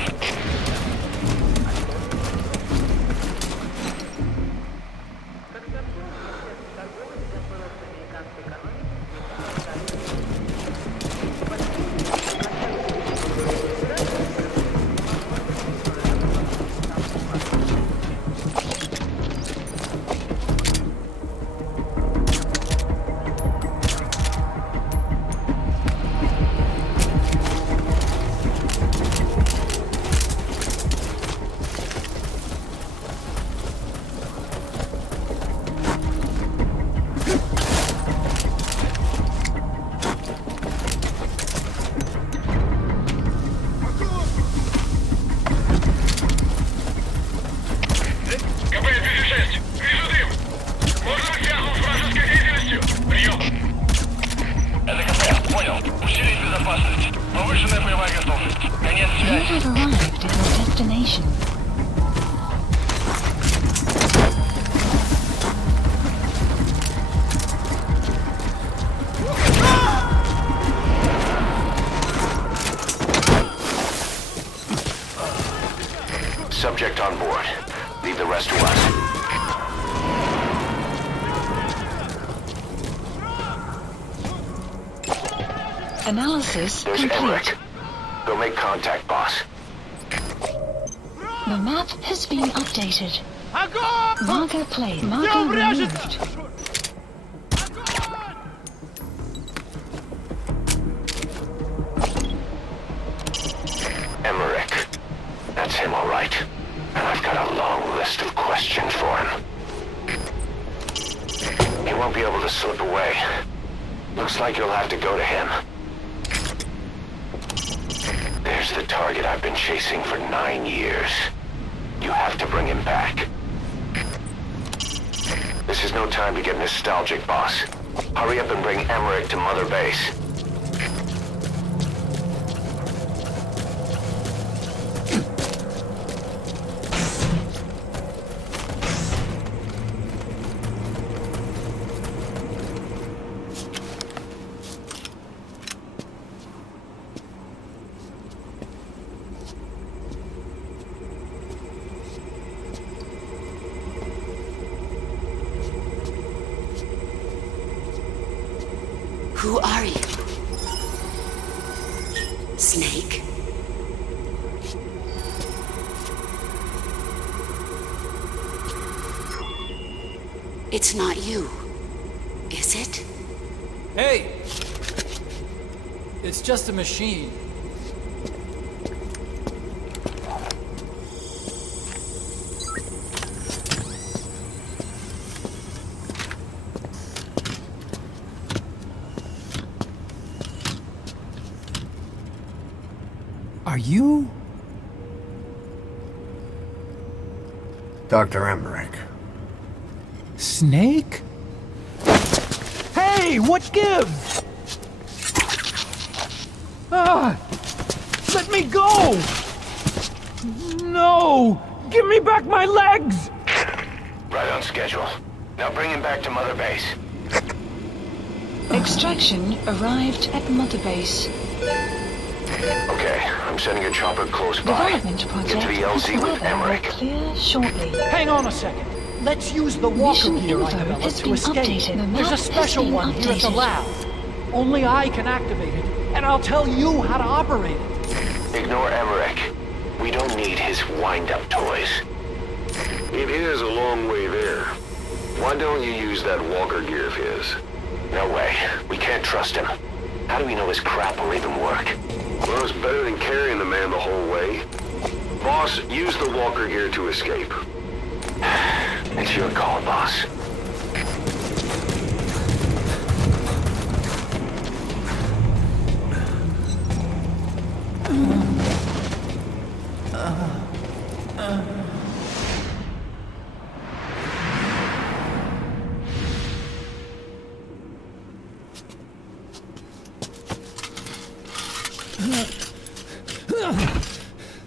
Subject on board. Leave the rest to us. Analysis There's complete. Emmerich. Go make contact, boss. The map has been updated. Marker plate. Marker removed. Emmerich. That's him, all right. And I've got a long list of questions for him. He won't be able to slip away. Looks like you'll have to go to him. There's the target I've been chasing for 9 years. You have to bring him back. This is no time to get nostalgic, boss. Hurry up and bring Emmerich to Mother Base. Who are you? Snake? It's not you, is it? Hey! It's just a machine. Are you? Dr. Emmerich. Snake? Hey, what gives? Ah! Let me go! No! Give me back my legs! Right on schedule. Now bring him back to Mother Base. Extraction arrived at Mother Base. Okay, I'm sending a chopper close by. Development project Into the LZ with Emmerich. clear shortly. Hang on a second. Let's use the walker Mission gear I info developed has to been escape. updated. The There's a map special has been one here at the updated. lab. Only I can activate it, and I'll tell you how to operate it. Ignore Emmerich. We don't need his wind-up toys. It is a long way there. Why don't you use that walker gear of his? No way. We can't trust him. How do we know his crap will even work? Well, it's better than carrying the man the whole way. Boss, use the walker gear to escape. It's your call, boss.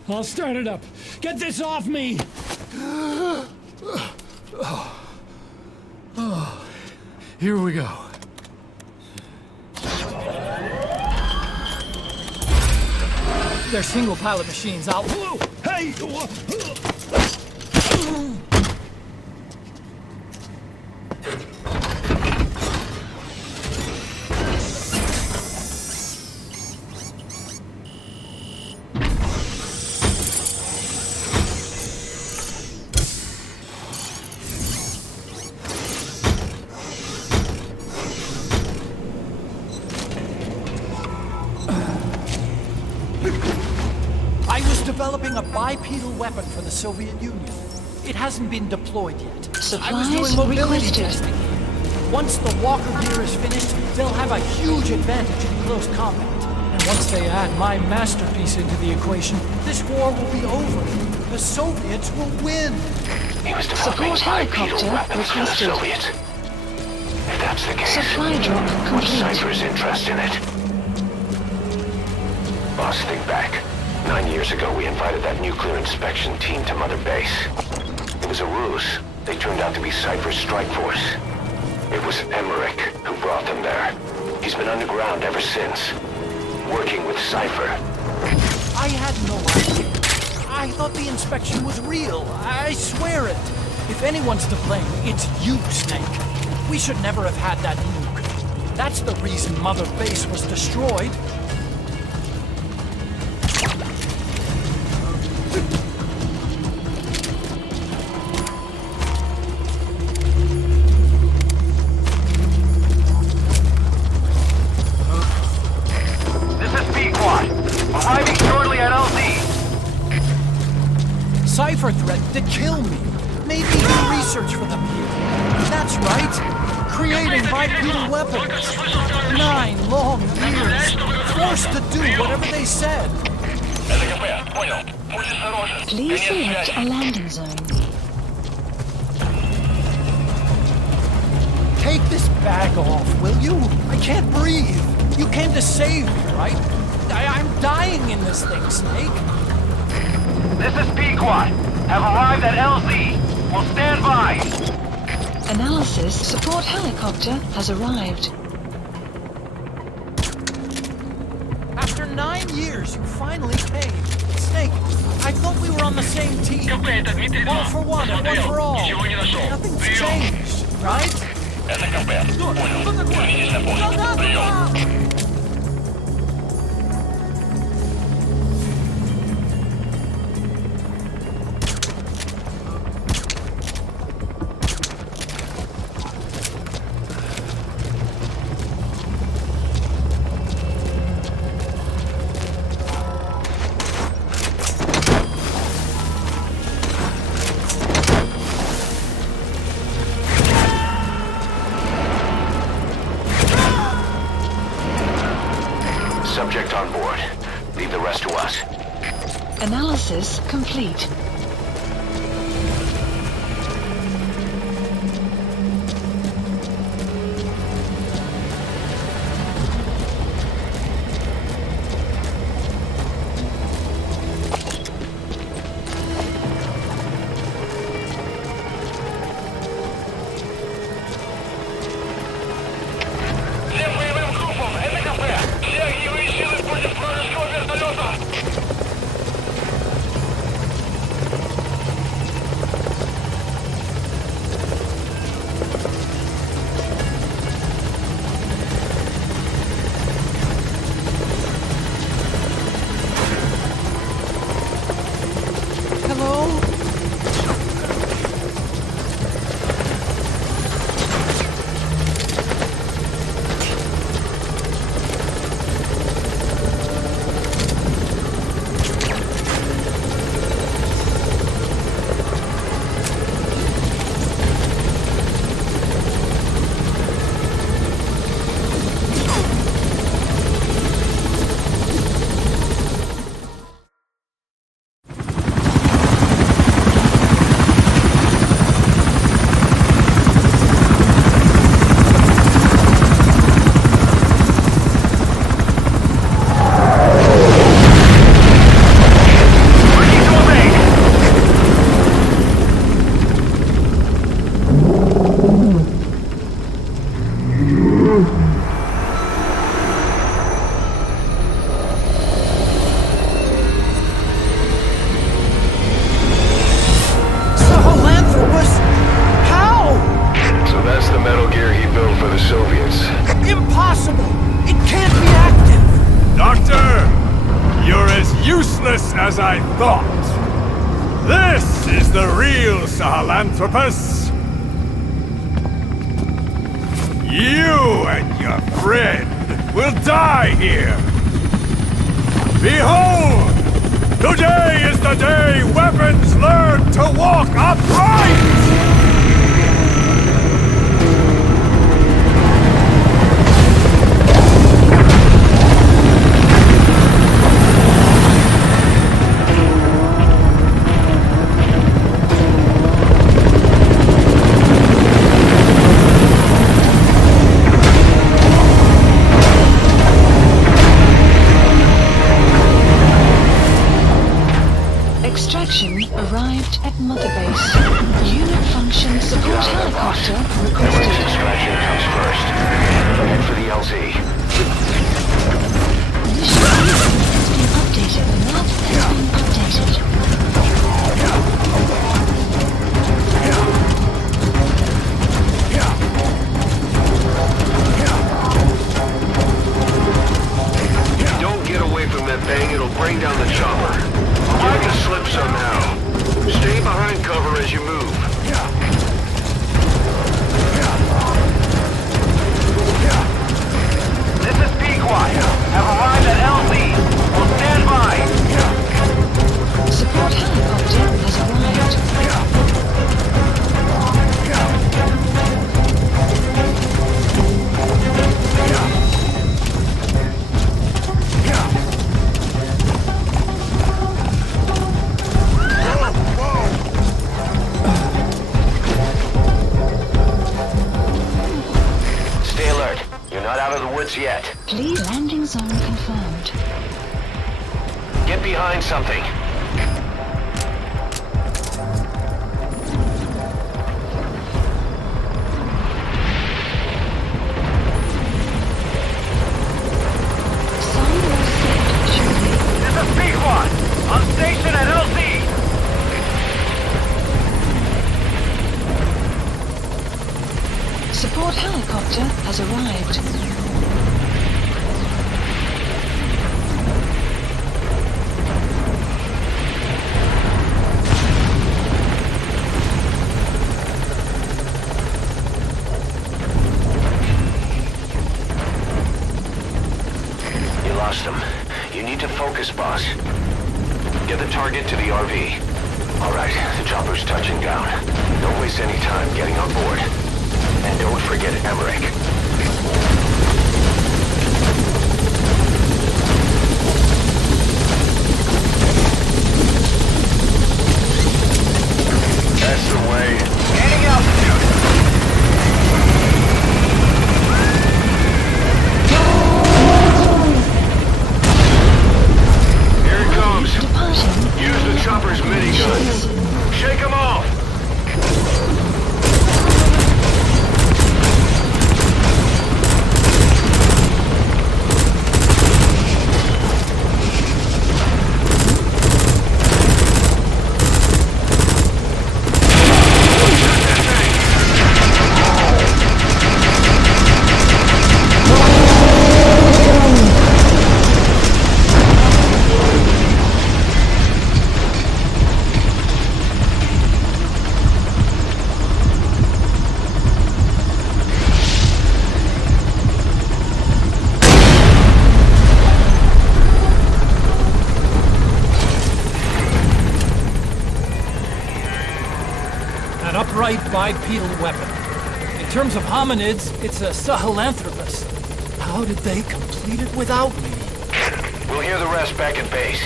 I'll start it up. Get this off me! Here we go. They're single-pilot machines. I'll... Hey! Developing a bipedal weapon for the Soviet Union. It hasn't been deployed yet. I was doing mobility testing. Once the walker gear is finished, they'll have a huge advantage in close combat. And once they add my masterpiece into the equation, this war will be over. The Soviets will win. He was developing bipedal weapons for the Soviets. If that's the case, supply drop complete. What's Cypher's interest in it? Boss, think back. 9 years ago, we invited that nuclear inspection team to Mother Base. It was a ruse. They turned out to be Cypher's strike force. It was Emmerich who brought them there. He's been underground ever since, working with Cypher. I had no idea. I thought the inspection was real. I swear it. If anyone's to blame, it's you, Snake. We should never have had that nuke. That's the reason Mother Base was destroyed. Cypher threatened to kill me. Made me do research for them here. That's right. Creating bipedal weapons. 9 long years. Forced to do whatever they said. Please select a landing zone. Take this bag off, will you? I can't breathe. You came to save me, right? I'm dying in this thing, Snake. This is Pequod. Have arrived at LZ. Will stand by. Analysis support helicopter has arrived. After 9 years, you finally came. Snake, I thought we were on the same team. One for one and one for all. Nothing's changed, right? Это КП. Понял. Двинитесь на пост. Прием. Subject on board. Leave the rest to us. Analysis complete. as I thought. This is the real Sahelanthropus. You and your friend will die here. Behold! Today is the day weapons learn to walk upright! Extraction arrived at Mother Base. Unit function support helicopter requested. Extraction comes first. Head for the LZ. Mission has been updated. The map has been updated. Don't get away from that bang, it'll bring down the chopper. Get to slip somehow. Stay behind cover as you move. This is Pequot. Have arrived at LZ. Will stand by. Support helicopter has arrived. Stay alert. You're not out of the woods yet. Please landing zone confirmed. Get behind something. This is Pequot. On station at LZ. Support helicopter has arrived. You lost him. You need to focus, boss. Get the target to the RV. All right, the chopper's touching down. Don't waste any time getting on board. And don't forget Emmerich. That's the way. Gaining altitude. Here it comes. Use the chopper's minigun. Shake them off. Upright bipedal weapon. In terms of hominids, it's a Sahelanthropus. How did they complete it without me? We'll hear the rest back at base.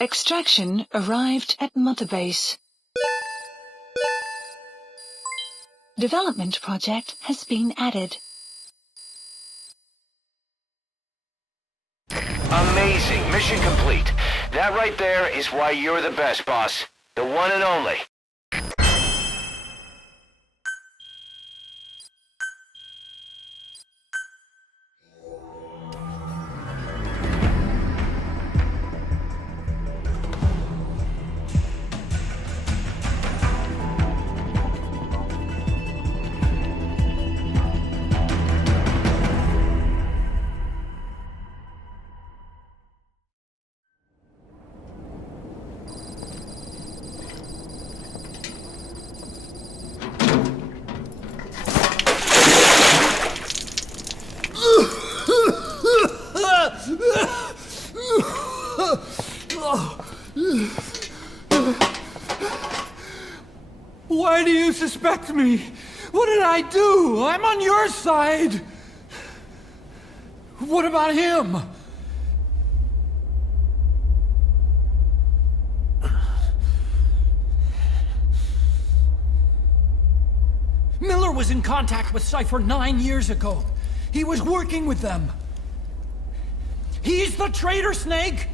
Extraction arrived at Mother Base. Development project has been added. Amazing. Mission complete. That right there is why you're the best, boss. The one and only. Why do you suspect me? What did I do? I'm on your side. What about him? Miller was in contact with Cypher 9 years ago. He was working with them. He's the traitor, Snake!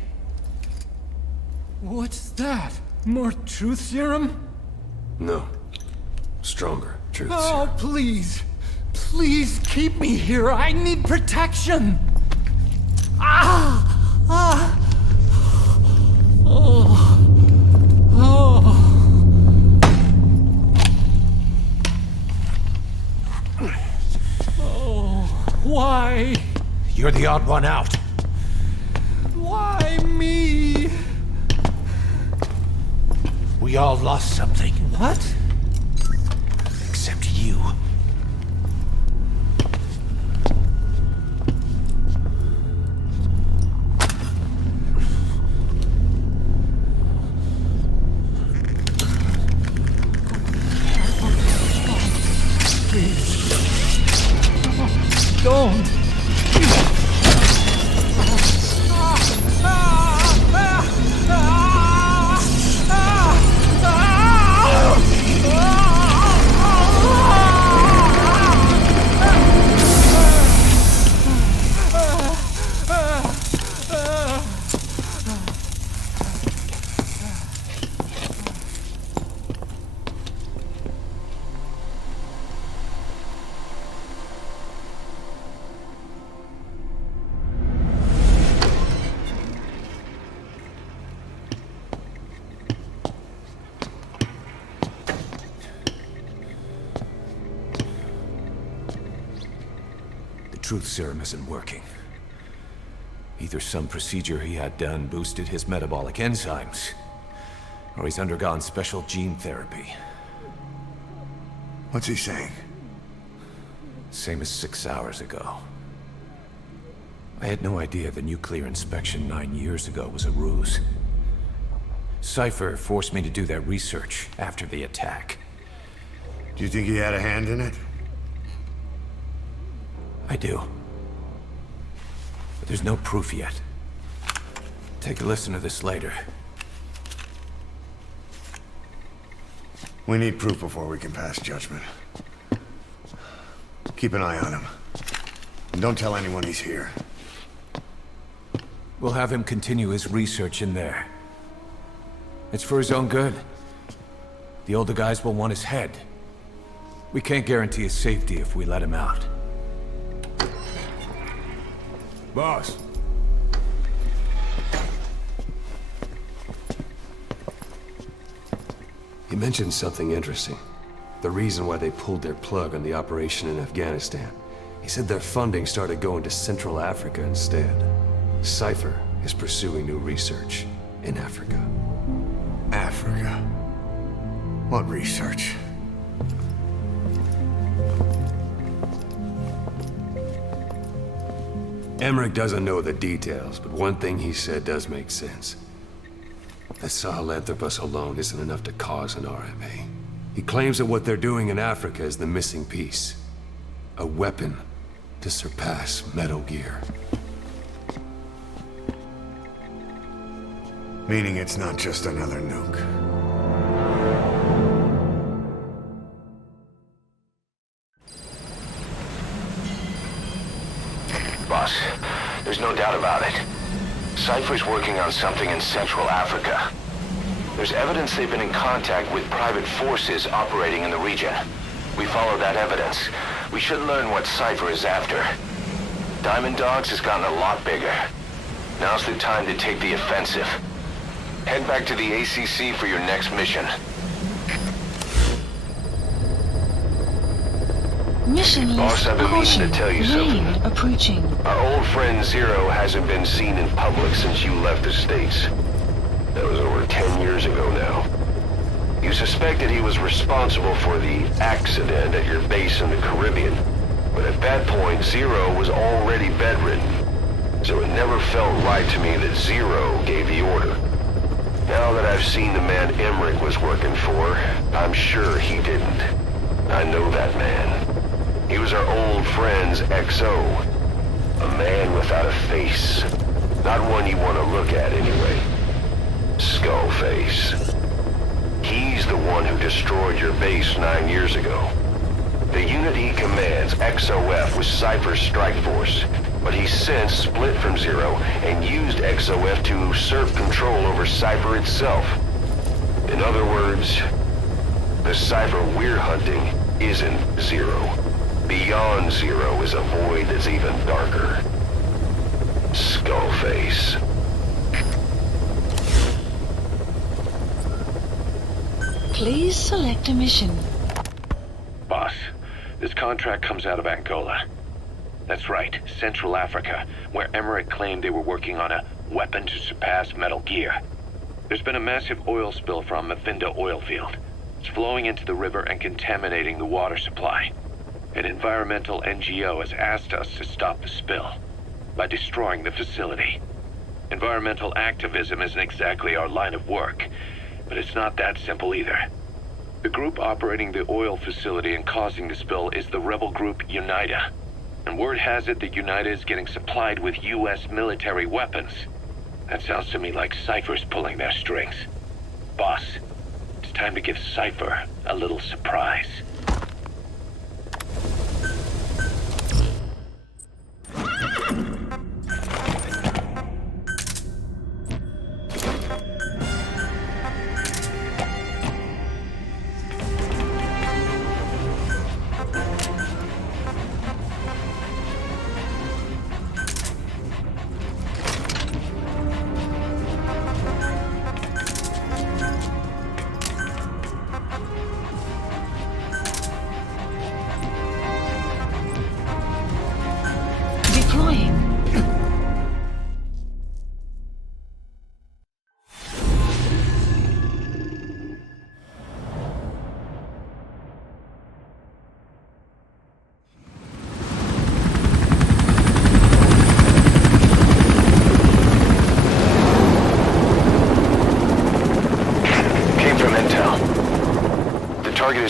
What's that? More truth serum? No. Stronger truth Oh, serum. please. Please keep me here. I need protection. Ah! Ah! Oh. Oh. Oh. Why? You're the odd one out. Why me? We all lost something. What? Except you. Please. Don't. Truth serum isn't working. Either some procedure he had done boosted his metabolic enzymes, or he's undergone special gene therapy. What's he saying? Same as 6 hours ago. I had no idea the nuclear inspection 9 years ago was a ruse. Cypher forced me to do that research after the attack. Do you think he had a hand in it? I do. But there's no proof yet. Take a listen to this later. We need proof before we can pass judgment. Keep an eye on him. And don't tell anyone he's here. We'll have him continue his research in there. It's for his own good. The older guys will want his head. We can't guarantee his safety if we let him out. Boss. He mentioned something interesting. The reason why they pulled their plug on the operation in Afghanistan. He said their funding started going to Central Africa instead. Cypher is pursuing new research in Africa. Africa? What research? Emmerich doesn't know the details, but one thing he said does make sense. The Sahelanthropus alone isn't enough to cause an RMA. He claims that what they're doing in Africa is the missing piece. A weapon to surpass Metal Gear. Meaning it's not just another nuke. Boss, there's no doubt about it. Cypher's working on something in Central Africa. There's evidence they've been in contact with private forces operating in the region. We follow that evidence. We should learn what Cypher is after. Diamond Dogs has gotten a lot bigger. Now's the time to take the offensive. Head back to the ACC for your next mission. Mission Boss, I've been meaning to tell you something. Approaching. Our old friend Zero hasn't been seen in public since you left the States. That was over 10 years ago now. You suspected he was responsible for the accident at your base in the Caribbean. But at that point, Zero was already bedridden. So it never felt right to me that Zero gave the order. Now that I've seen the man Emmerich was working for, I'm sure he didn't. I know that man. He was our old friend's XO. A man without a face. Not one you want to look at anyway. Skullface. He's the one who destroyed your base 9 years ago. The unit he commands, XOF, was Cypher's strike force, but he's since split from Zero and used XOF to usurp control over Cypher itself. In other words, the Cypher we're hunting isn't Zero. Beyond Zero is a void that's even darker. Skullface. Please select a mission. Boss, this contract comes out of Angola. That's right, Central Africa, where Emmerich claimed they were working on a weapon to surpass Metal Gear. There's been a massive oil spill from Mafinda oil field. It's flowing into the river and contaminating the water supply. An environmental NGO has asked us to stop the spill by destroying the facility. Environmental activism isn't exactly our line of work, but it's not that simple either. The group operating the oil facility and causing the spill is the rebel group UNITA. And word has it that UNITA is getting supplied with US military weapons. That sounds to me like Cypher's pulling their strings. Boss, it's time to give Cypher a little surprise.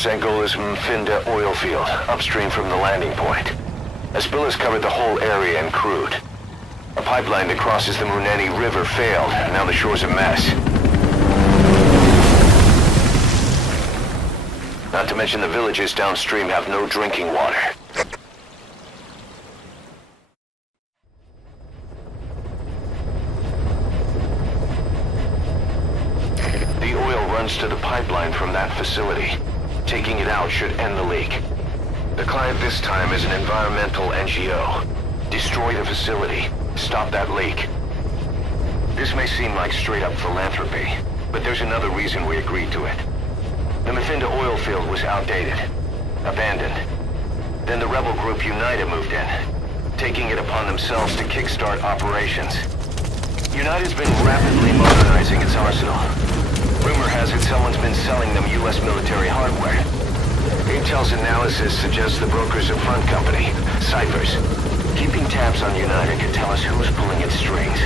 Angola's Mafinda oil field, upstream from the landing point. A spill has covered the whole area and crude. A pipeline that crosses the Muneni River failed, and now the shore's a mess. Not to mention the villages downstream have no drinking water. The oil runs to the pipeline from that facility. Taking it out should end the leak. The client this time is an environmental NGO. Destroy the facility. Stop that leak. This may seem like straight-up philanthropy, but there's another reason we agreed to it. The Mafinda oil field was outdated, abandoned. Then the rebel group UNITA moved in, taking it upon themselves to kickstart operations. UNITA's been rapidly modernizing its arsenal. Rumor has it someone's been selling them U.S. military hardware. Intel's analysis suggests the broker's a front company, Cypher's. Keeping tabs on UNITA could tell us who's pulling its strings.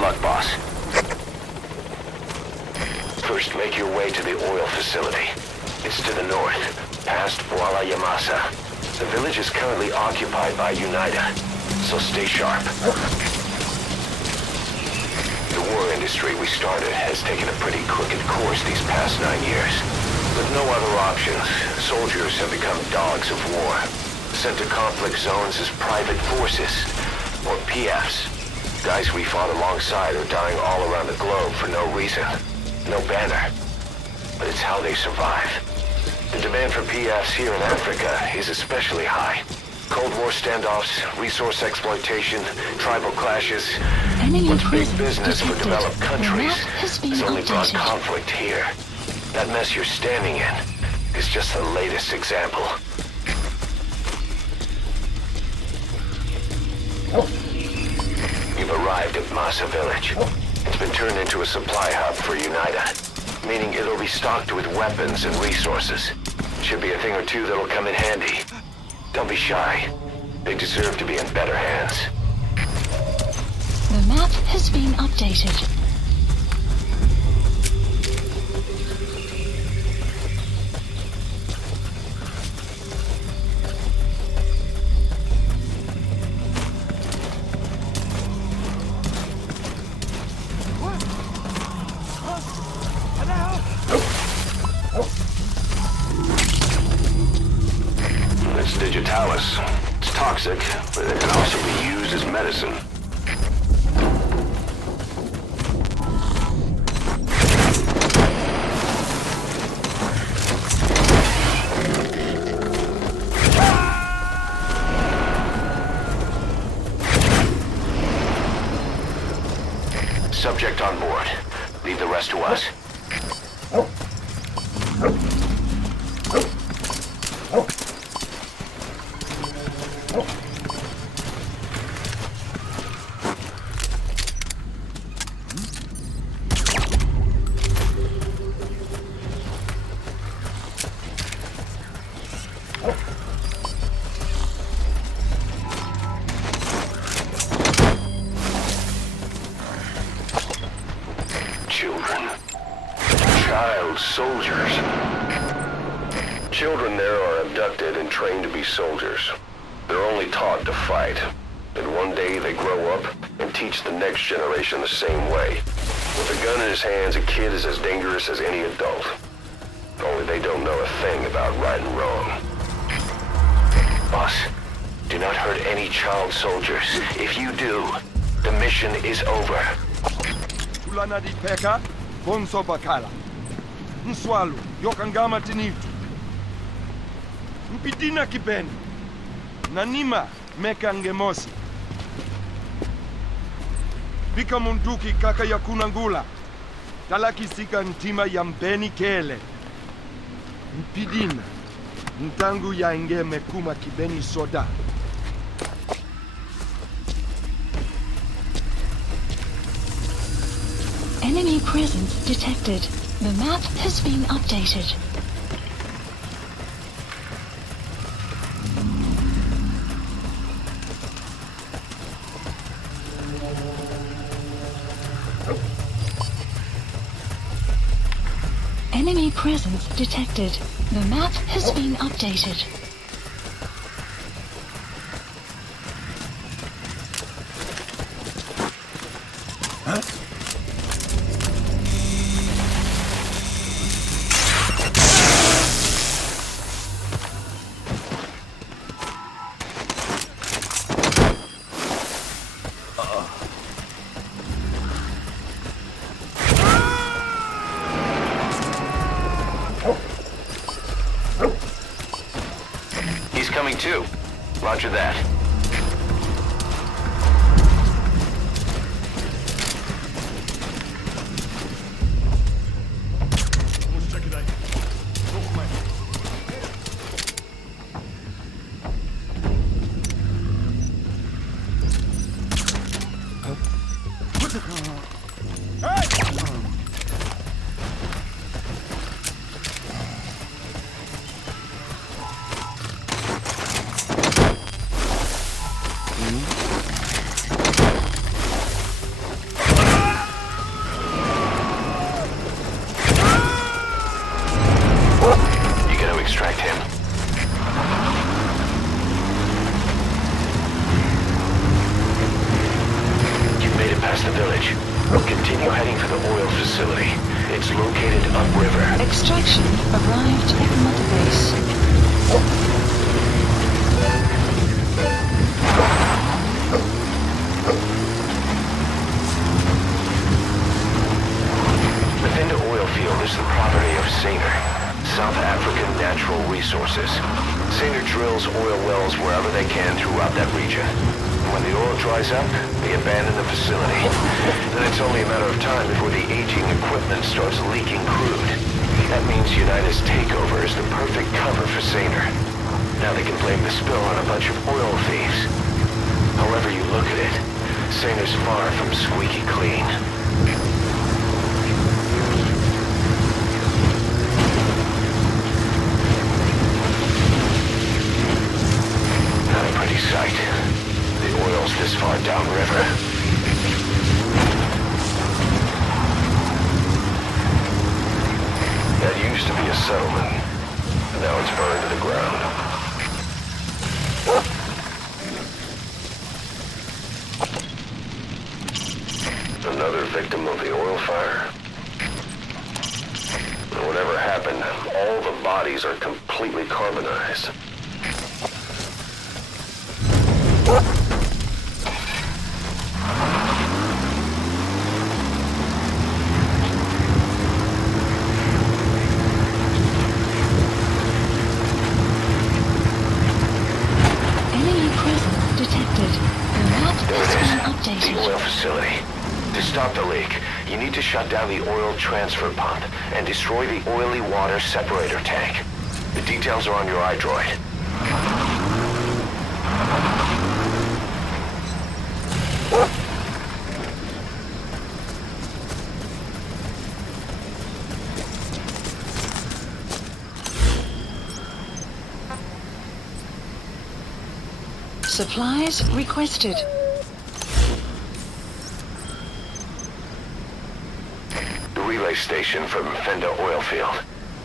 luck, boss. First, make your way to the oil facility. It's to the north, past Walla Yamasa. The village is currently occupied by UNITA, so stay sharp. The war industry we started has taken a pretty crooked course these past 9 years. With no other options, soldiers have become dogs of war, sent to conflict zones as private forces, or PFs. Guys we fought alongside are dying all around the globe for no reason, no banner. But it's how they survive. The demand for PFs here in Africa is especially high. Cold War standoffs, resource exploitation, tribal clashes. What's big business for developed countries has only brought conflict here. That mess you're standing in is just the latest example. You've arrived at Masa Village. It's been turned into a supply hub for UNITA, meaning it'll be stocked with weapons and resources. Should be a thing or two that'll come in handy. Don't be shy. They deserve to be in better hands. The map has been updated. It's digitalis. It's toxic, but it can also be used as medicine. Subject on board. Leave the rest to us. Soldiers. Children there are abducted and trained to be soldiers. They're only taught to fight. And one day they grow up and teach the next generation the same way. With a gun in his hands, a kid is as dangerous as any adult. Only they don't know a thing about right and wrong. Boss, do not hurt any child soldiers. If you do, the mission is over. Tulana di peka, bonso bakala. Nswalu, yokangama tinitu. Mpidina kibeni. Nanima, meka ngemosi. Pika munduki kaka ya kunangula. Talaki sika ntima ya mbeni kele. Mpidina, ntangu ya nge mekuma kibeni soda. Enemy presence detected. The map has been updated. Enemy presence detected. The map has been updated. Coming too. Roger that. Extraction arrived at Mother Base. The Finda oil field is the property of Saner, South African Natural Resources. Saner drills oil wells wherever they can throughout that region. When the oil dries up, they abandon the facility. Then it's only a matter of time before the aging equipment starts leaking crude. That means United's takeover is the perfect cover for Saner. Now they can blame the spill on a bunch of oil thieves. However you look at it, Saner's far from squeaky clean. Not a pretty sight. The oil's this far downriver. That used to be a settlement. Now it's burned to the ground. Another victim of the oil fire. And whatever happened, all the bodies are completely carbonized. To stop the leak, you need to shut down the oil transfer pump and destroy the oily water separator tank. The details are on your iDroid. Supplies requested. Station from Fenda oil field.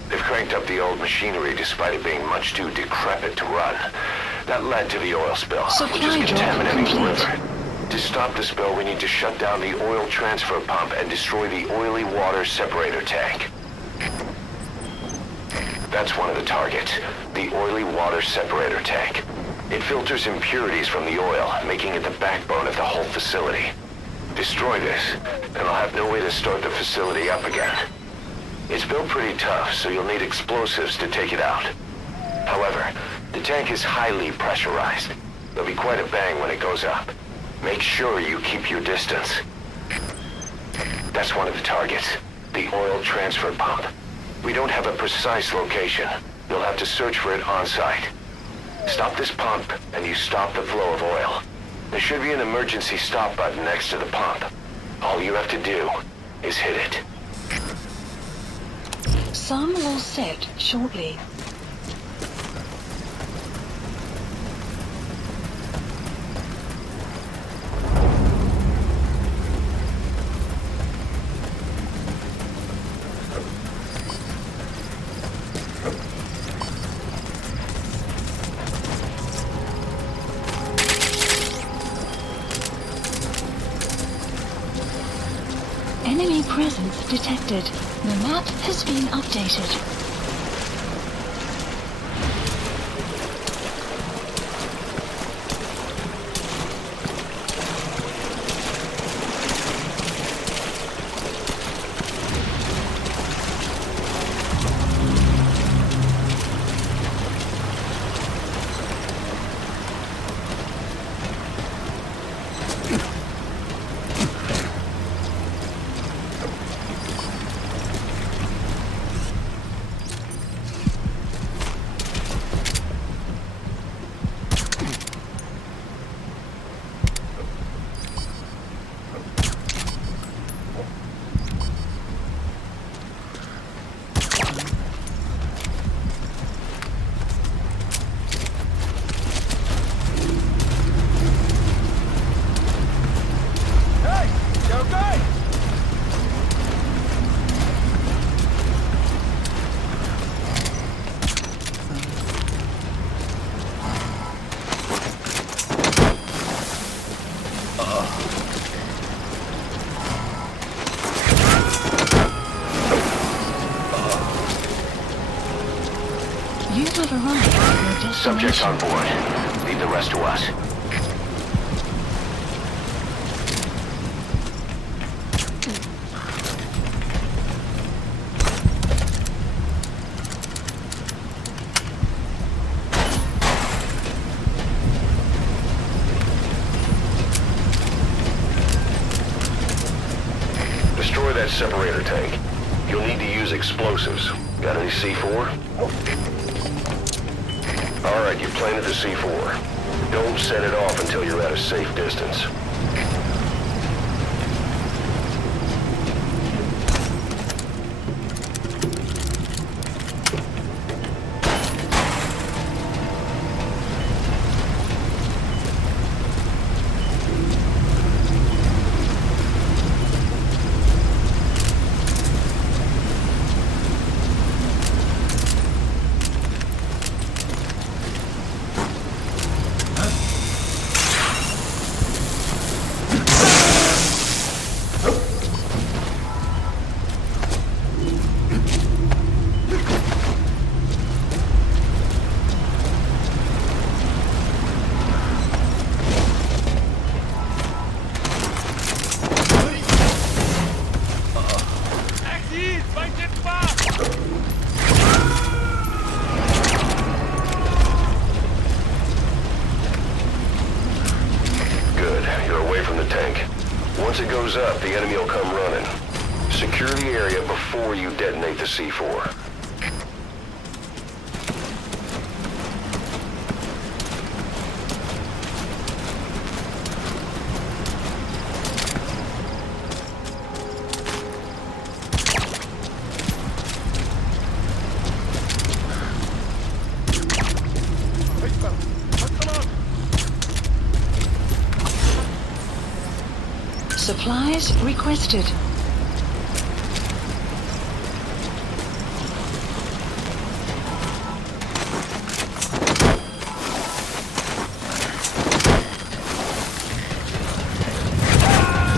They've cranked up the old machinery despite it being much too decrepit to run. That led to the oil spill, which is contaminating the river. To stop the spill, we need to shut down the oil transfer pump and destroy the oily water separator tank. That's one of the targets, the oily water separator tank. It filters impurities from the oil, making it the backbone of the whole facility. Destroy this, and I'll have no way to start the facility up again. It's built pretty tough, so you'll need explosives to take it out. However, the tank is highly pressurized. There'll be quite a bang when it goes up. Make sure you keep your distance. That's one of the targets, the oil transfer pump. We don't have a precise location. You'll have to search for it on-site. Stop this pump, and you stop the flow of oil. There should be an emergency stop button next to the pump. All you have to do is hit it. Some will set shortly. Enemy presence detected. The map has been updated. You have arrived at your destination. Subjects on board. Leave the rest to us. Destroy that separator tank. You'll need to use explosives. Got any C4? Alright, you planted the C4. Don't set it off until you're at a safe distance. Once it goes up, the enemy will come running. Secure the area before you detonate the C4. Supplies requested.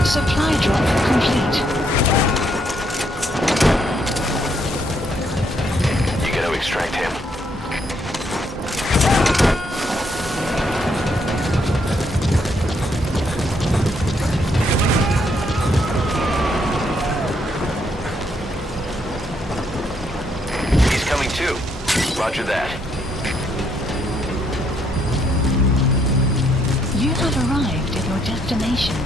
Supply drop complete. You gotta extract him. Roger that. You have arrived at your destination.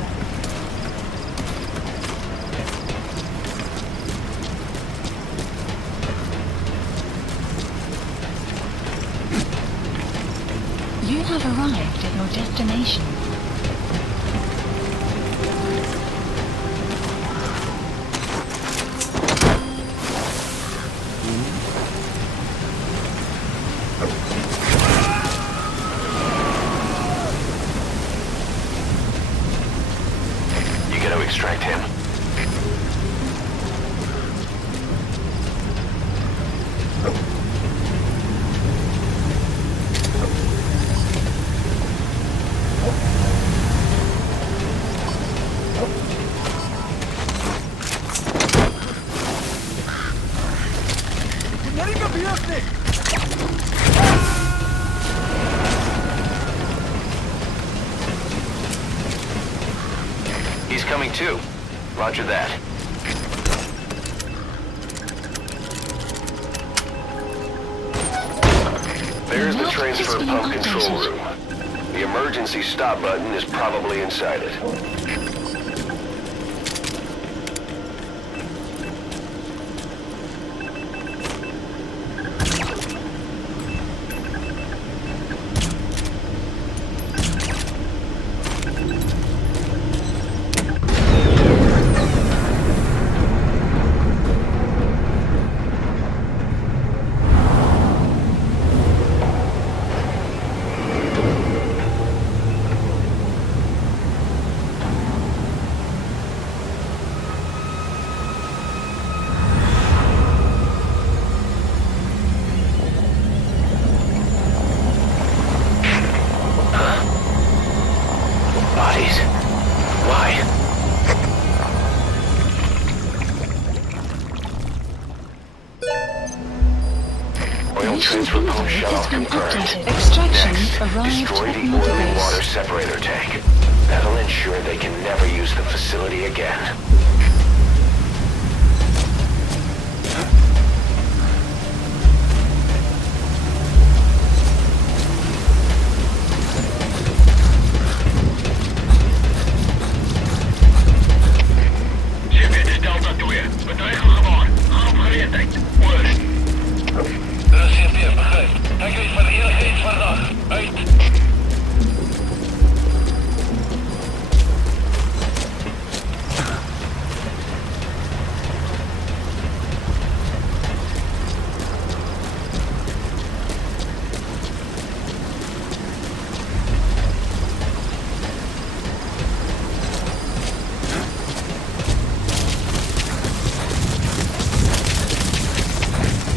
You have arrived at your destination. Extract him. He's coming too. Roger that. There's the transfer pump control room. The emergency stop button is probably inside it. Oil transfer pump shut-off confirmed. Extraction Next, arrived destroy at the Mother oil and Base. water separator tank. That'll ensure they can never use the facility again. Ship is Delta 2. Bedreigen gewaar. Gereedheid. Oor. CP begrijpt. Hij kreeg van heel geen vandaag. Uit.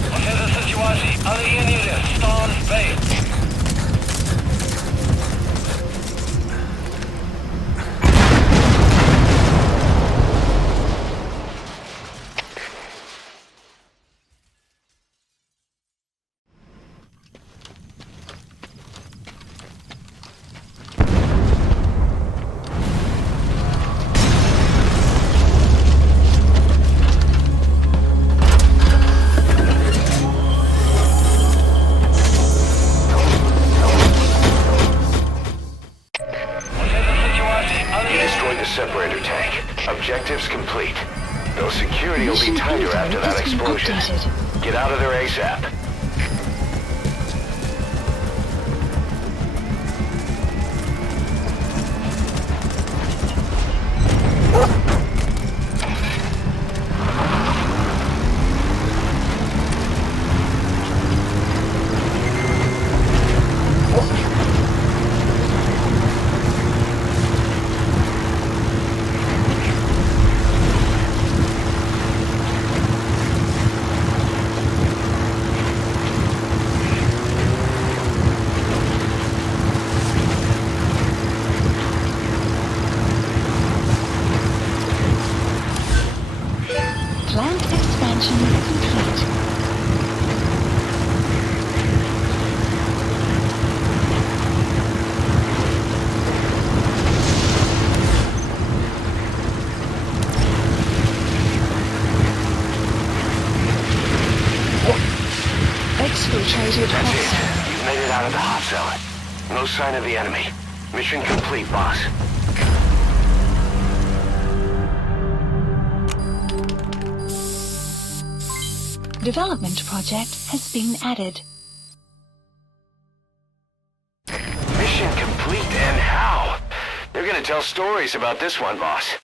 Wat is de situatie? Alle eenheden staan bij. You destroyed the separator tank. Objectives complete. Though security will be tighter after that explosion. Get out of there ASAP. Plant expansion complete. Exfiltrated hot zone. You've made it out of the hot zone. No sign of the enemy. Mission complete, boss. Development project has been added. Mission complete, and how? They're gonna tell stories about this one, boss.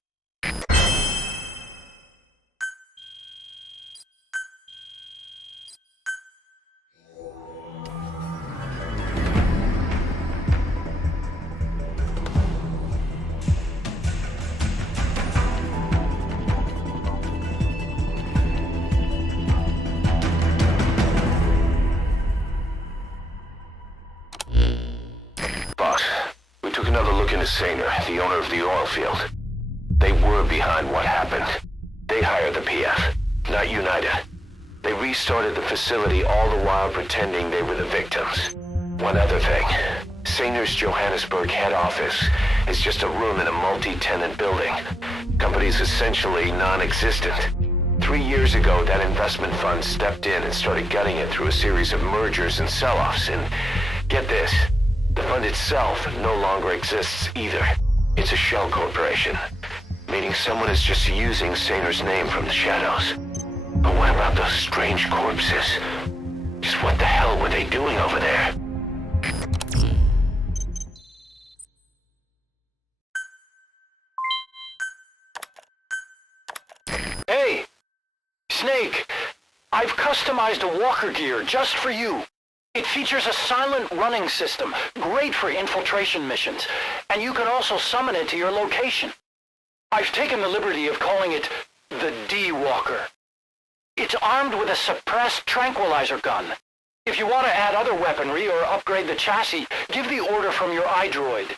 Boss, we took another look into Sainer, the owner of the oil field. They were behind what happened. They hired the PF, not United. They restarted the facility all the while pretending they were the victims. One other thing. Sainer's Johannesburg head office is just a room in a multi-tenant building. Company's essentially non-existent. 3 years ago, that investment fund stepped in and started gutting it through a series of mergers and sell-offs, and get this, the fund itself no longer exists either. It's a shell corporation, meaning someone is just using Sainer's name from the shadows. But what about those strange corpses? Just what the hell were they doing over there? Hey! Snake! I've customized a walker gear just for you. It features a silent running system, great for infiltration missions, and you can also summon it to your location. I've taken the liberty of calling it the D-Walker. It's armed with a suppressed tranquilizer gun. If you want to add other weaponry or upgrade the chassis, give the order from your iDroid.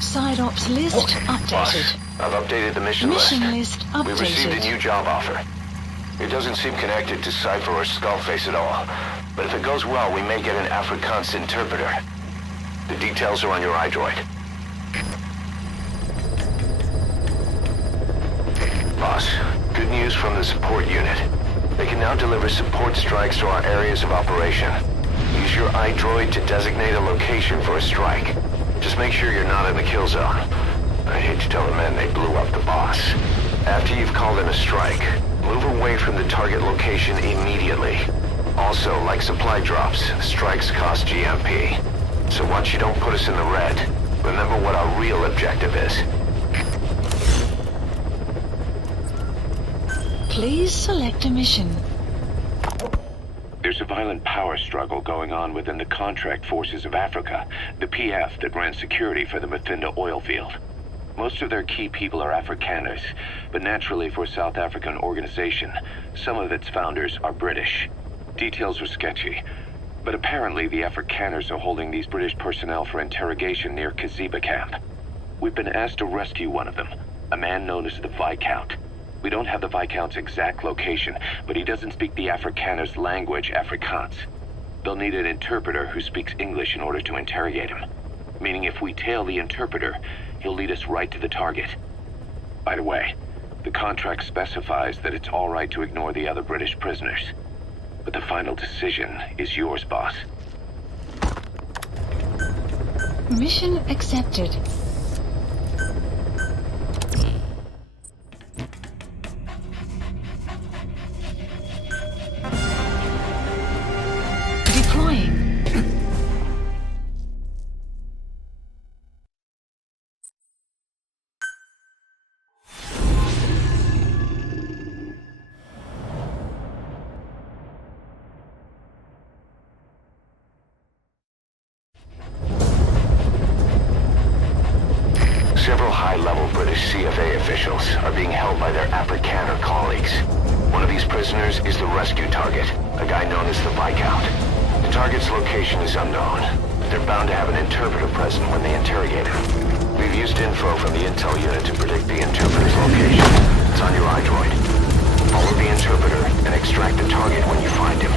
Side ops list updated. I've updated the mission list. Updated. We've received a new job offer. It doesn't seem connected to Cypher or Skullface at all, but if it goes well, we may get an Afrikaans interpreter. The details are on your iDroid. Boss, good news from the support unit. They can now deliver support strikes to our areas of operation. Use your iDroid to designate a location for a strike. Just make sure you're not in the kill zone. I'd hate to tell the men they blew up the boss. After you've called in a strike, move away from the target location immediately. Also, like supply drops, strikes cost GMP. So once you don't put us in the red, remember what our real objective is. Please select a mission. There's a violent power struggle going on within the Contract Forces of Africa, the PF that ran security for the Muthinda oil field. Most of their key people are Afrikaners, but naturally for a South African organization, some of its founders are British. Details are sketchy, but apparently the Afrikaners are holding these British personnel for interrogation near Kaziba camp. We've been asked to rescue one of them, a man known as the Viscount. We don't have the Viscount's exact location, but he doesn't speak the Afrikaners' language, Afrikaans. They'll need an interpreter who speaks English in order to interrogate him. Meaning if we tail the interpreter, he'll lead us right to the target. By the way, the contract specifies that it's all right to ignore the other British prisoners. But the final decision is yours, boss. Mission accepted. Deploying. Several high-level British CFA officials are being held by their Afrikaner colleagues. One of these prisoners is the rescue target, a guy known as the Viscount. The target's location is unknown, but they're bound to have an interpreter present when they interrogate him. We've used info from the intel unit to predict the interpreter's location. It's on your iDroid. Follow the interpreter and extract the target when you find him.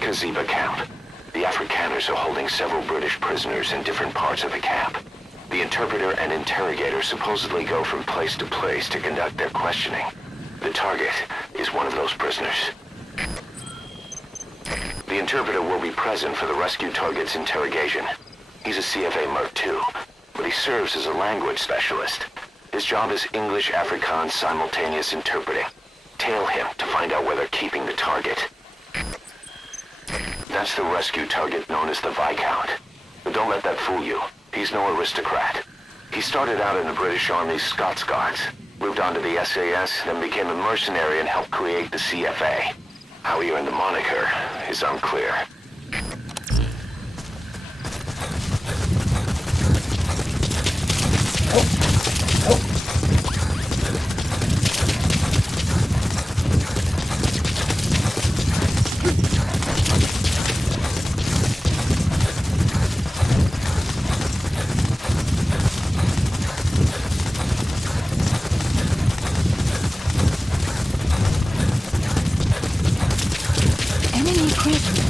Kaziba camp. The Afrikaners are holding several British prisoners in different parts of the camp. The interpreter and interrogator supposedly go from place to place to conduct their questioning. The target is one of those prisoners. The interpreter will be present for the rescue target's interrogation. He's a CFA Merc too, but he serves as a language specialist. His job is English Afrikaans simultaneous interpreting. Tail him to find out where they're keeping the target. That's the rescue target known as the Viscount. But don't let that fool you. He's no aristocrat. He started out in the British Army's Scots Guards, moved on to the SAS, then became a mercenary and helped create the CFA. How he earned the moniker is unclear.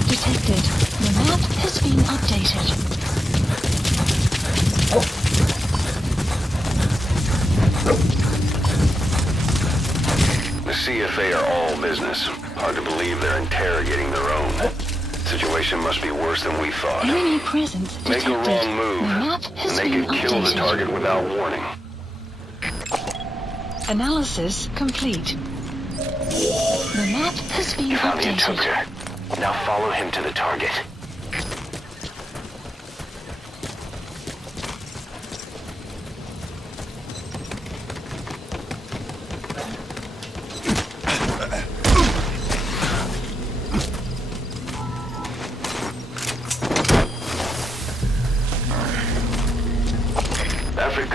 Detected. The map has been updated. The CFA are all business. Hard to believe they're interrogating their own. Situation must be worse than we thought. Enemy presence detected. Make a wrong move, the map has and they been can kill the updated. target without warning. Analysis complete. The map has been You found the updated. interpreter. Now follow him to the target.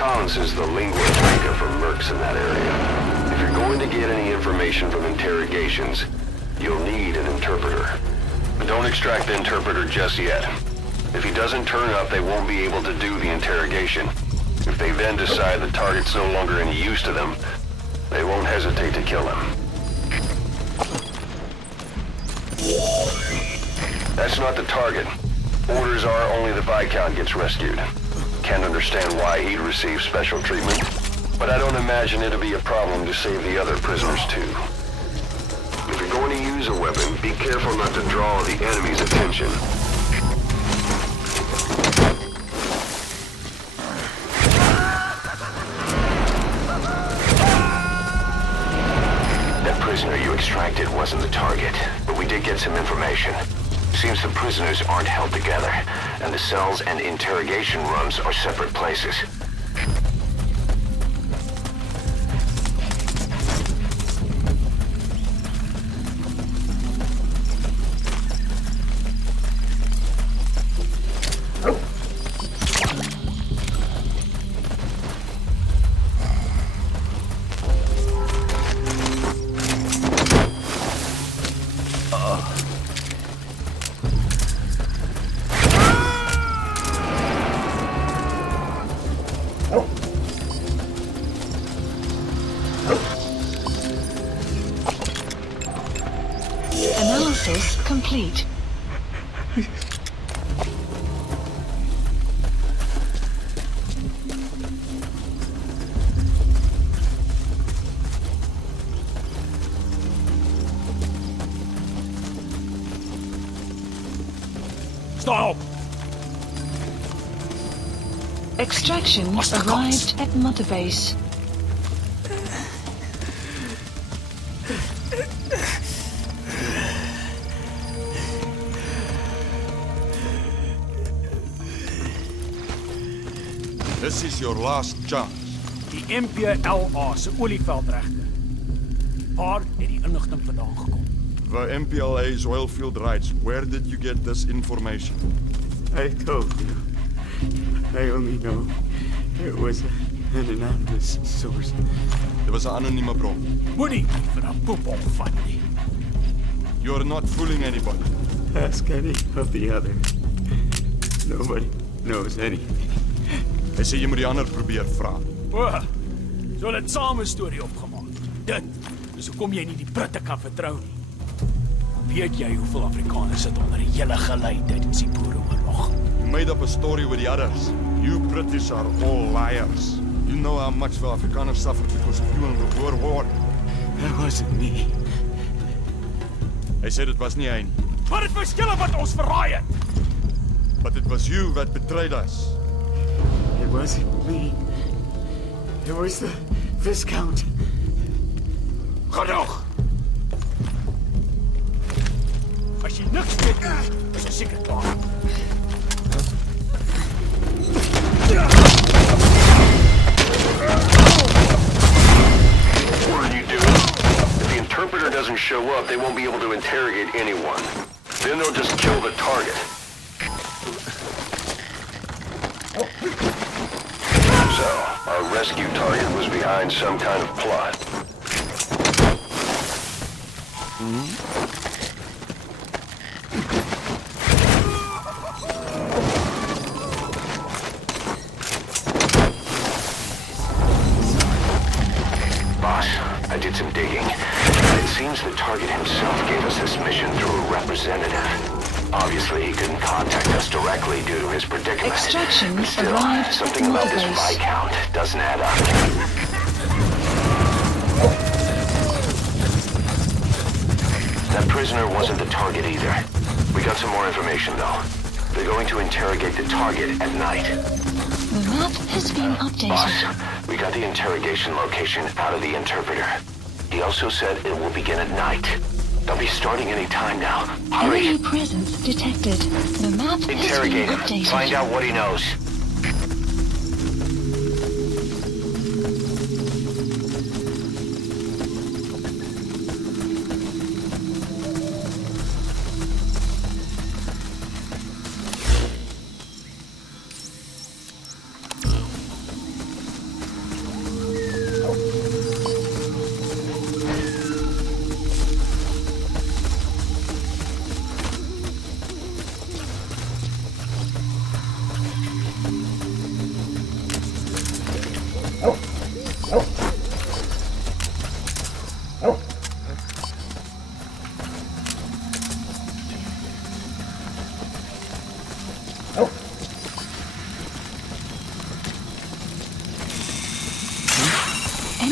Collins is the lingua franca for mercs in that area. If you're going to get any information from interrogations, you'll need an interpreter. But don't extract the interpreter just yet. If he doesn't turn up, they won't be able to do the interrogation. If they then decide the target's no longer any use to them, they won't hesitate to kill him. That's not the target. Orders are only the Viscount gets rescued. Can't understand why he'd receive special treatment, but I don't imagine it'll be a problem to save the other prisoners too. If you're going to use a weapon, be careful not to draw the enemy's attention. That prisoner you extracted wasn't the target, but we did get some information. Seems the prisoners aren't held together, and the cells and interrogation rooms are separate places. Analysis complete. Stop! Extraction arrived at Mother Base. This is your last chance. Die MPLA se olieveldregte. Waar het die inligting vandaan gekom? The MPLA's oilfield rights. Where did you get this information? I told you. I only know it was an anonymous source. Dit was 'n anonieme bron. Moenie vir 'n poepel vat nie. You're not fooling anybody. Ask any of the others. Nobody knows anything. Hy sê jy moet die ander probeer vra. O, so hulle het saam 'n storie opgemaak. Dit is hoekom jy nie die Britte kan vertrou nie. Weet jy hoeveel Afrikaners sit onder die hele gelei tydens die Boereoorlog? You made up a story with the others. You British are all liars. You know how much the Afrikaners suffered because of you in the Boer War. That wasn't me. Hy sê dit was nie hy nie. Maar dit was julle wat ons verraai het. But it was you that betrayed us. It wasn't me. It was the Viscount. Genoeg! As jy niks weet nie, is jy seker klaar. What are you doing? If the interpreter doesn't show up, they won't be able to interrogate anyone. Then they'll just kill the target. So, our rescue target was behind some kind of plot. Boss, I did some digging. It seems the target himself gave us this mission through a representative. Obviously, he couldn't contact us directly due to his predicament. Extraction Still, arrived something at about Mother this Base. Viscount doesn't add up. That prisoner wasn't the target either. We got some more information, though. They're going to interrogate the target at night. The map has been updated. Boss, we got the interrogation location out of the interpreter. He also said it will begin at night. They'll be starting any time now. Hurry! Enemy presence detected. The map has been Interrogate him. updated. Find out what he knows.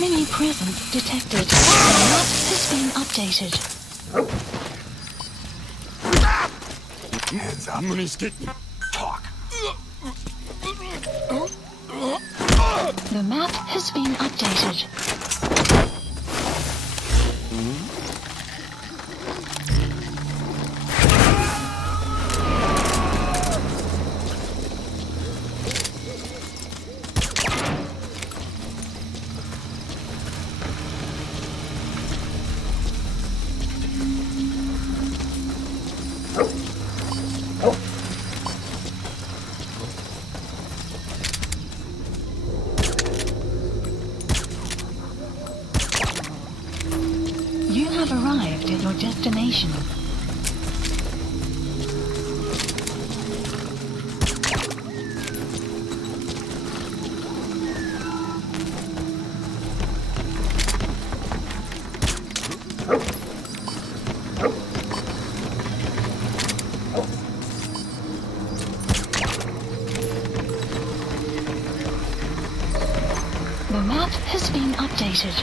Enemy presence detected. The map has been updated. Hands up. Talk. The map has been updated. You have arrived at your destination. The map has been updated.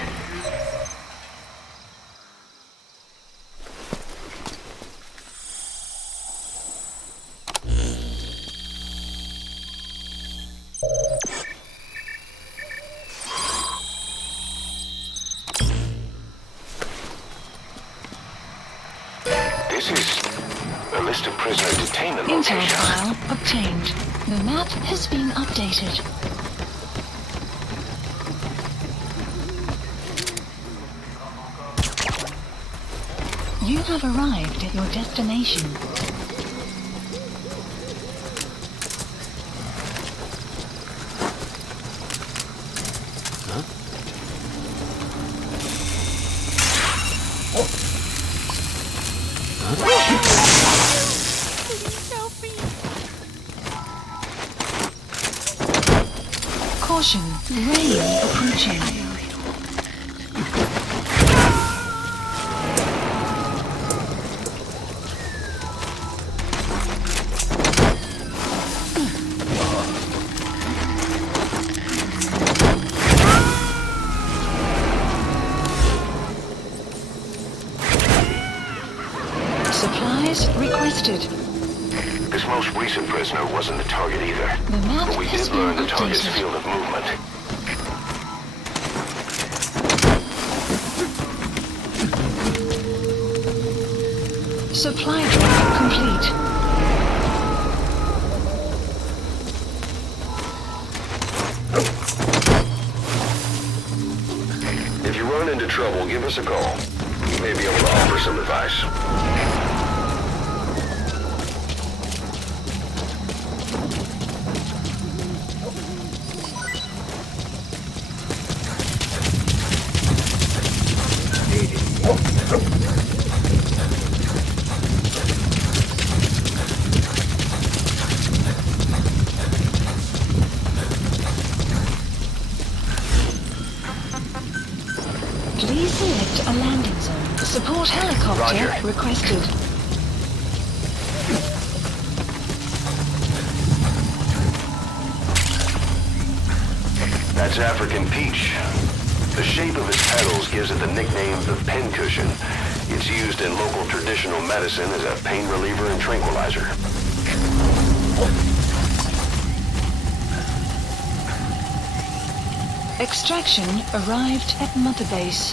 This is a list of prisoner detainment Intel locations. file obtained. The map has been updated. You have arrived at your destination. Caution, rain approaching. Supplies requested. This most recent prisoner wasn't the target either. The map But we has did been learn the target's updated. field of movement. Supply drop complete. If you run into trouble, give us a call. We may be able to offer some advice. Please select a landing zone. Support helicopter Roger. requested. That's African peach. The shape of its petals gives it the nickname the pincushion. It's used in local traditional medicine as a pain reliever and tranquilizer. Extraction arrived at Mother Base.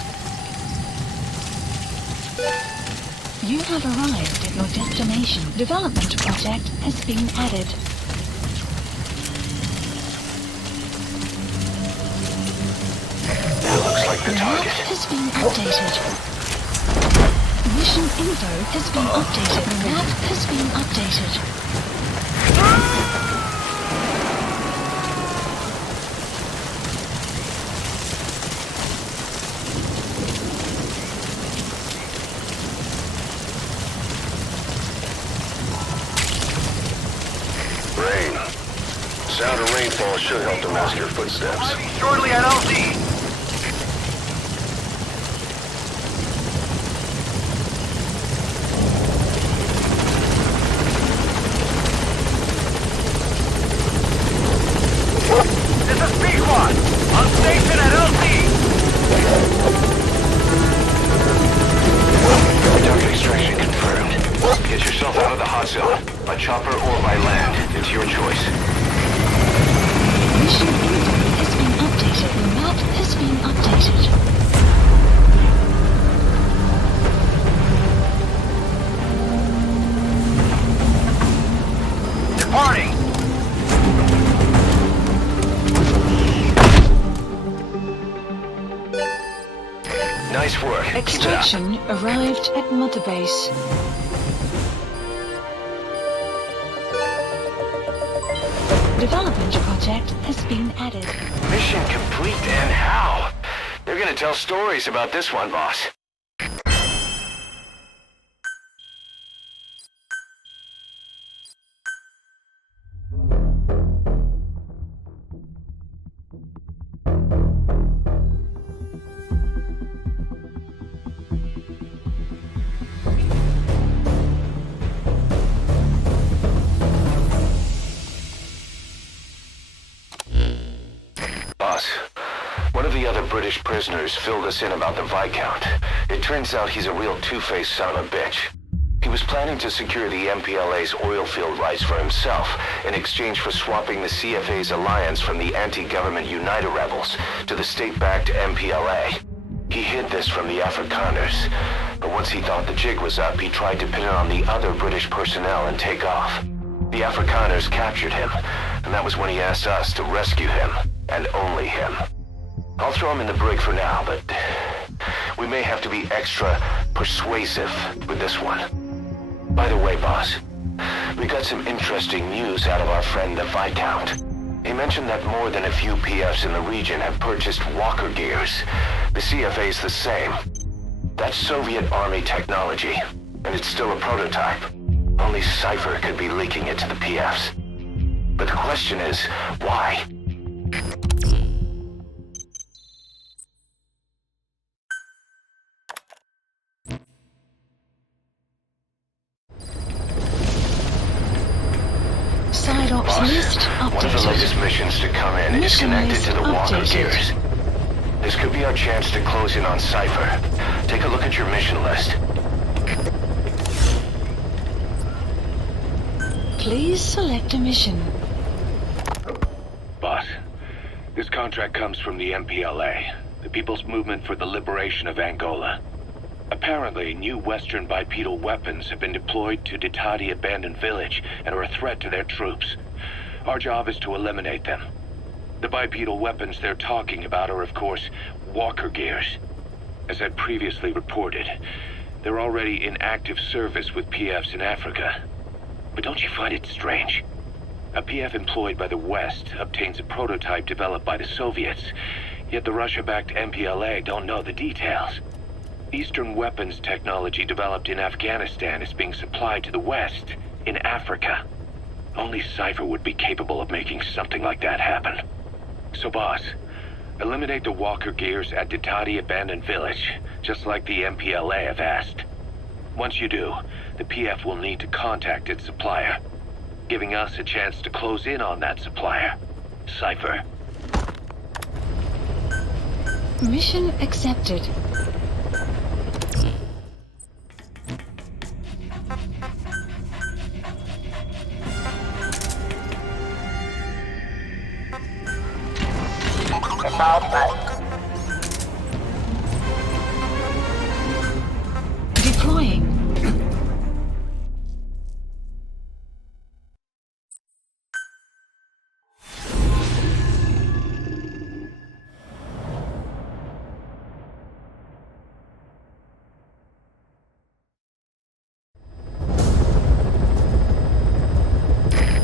You have arrived at your destination. Development project has been added. That looks like the The map target. has been updated. Mission info has been updated. The map has been updated. Rain. Sound of rainfall should help to mask your footsteps. Shortly at LZ. This is Pequod. On station at LZ. Nice work. Keep it up. Extraction arrived at Mother Base. Development project has been added. Mission complete, and how? They're gonna tell stories about this one, boss. Boss, one of the other British prisoners filled us in about the Viscount. It turns out he's a real two-faced son of a bitch. He was planning to secure the MPLA's oil field rights for himself in exchange for swapping the CFA's alliance from the anti-government United rebels to the state-backed MPLA. He hid this from the Afrikaners, but once he thought the jig was up, he tried to pin it on the other British personnel and take off. The Afrikaners captured him, and that was when he asked us to rescue him, and only him. I'll throw him in the brig for now, but we may have to be extra persuasive with this one. By the way, boss, we got some interesting news out of our friend the Viscount. He mentioned that more than a few PFs in the region have purchased walker gears. The CFA's the same. That's Soviet Army technology, and it's still a prototype. Only Cypher could be leaking it to the PFs. But the question is, why? Side ops list updated. One of the latest missions to come in is connected to the walker gears. This could be our chance to close in on Cypher. Take a look at your mission list. Please select a mission. Boss, this contract comes from the MPLA, the People's Movement for the Liberation of Angola. Apparently, new Western bipedal weapons have been deployed to Ditati Abandoned Village and are a threat to their troops. Our job is to eliminate them. The bipedal weapons they're talking about are, of course, walker gears. As I previously reported, they're already in active service with PFs in Africa. But don't you find it strange? A PF employed by the West obtains a prototype developed by the Soviets, yet the Russia-backed MPLA don't know the details. Eastern weapons technology developed in Afghanistan is being supplied to the West, in Africa. Only Cypher would be capable of making something like that happen. So boss, eliminate the walker gears at Ditati Abandoned Village, just like the MPLA have asked. Once you do, the PF will need to contact its supplier, giving us a chance to close in on that supplier, Cypher. Mission accepted. Deploying.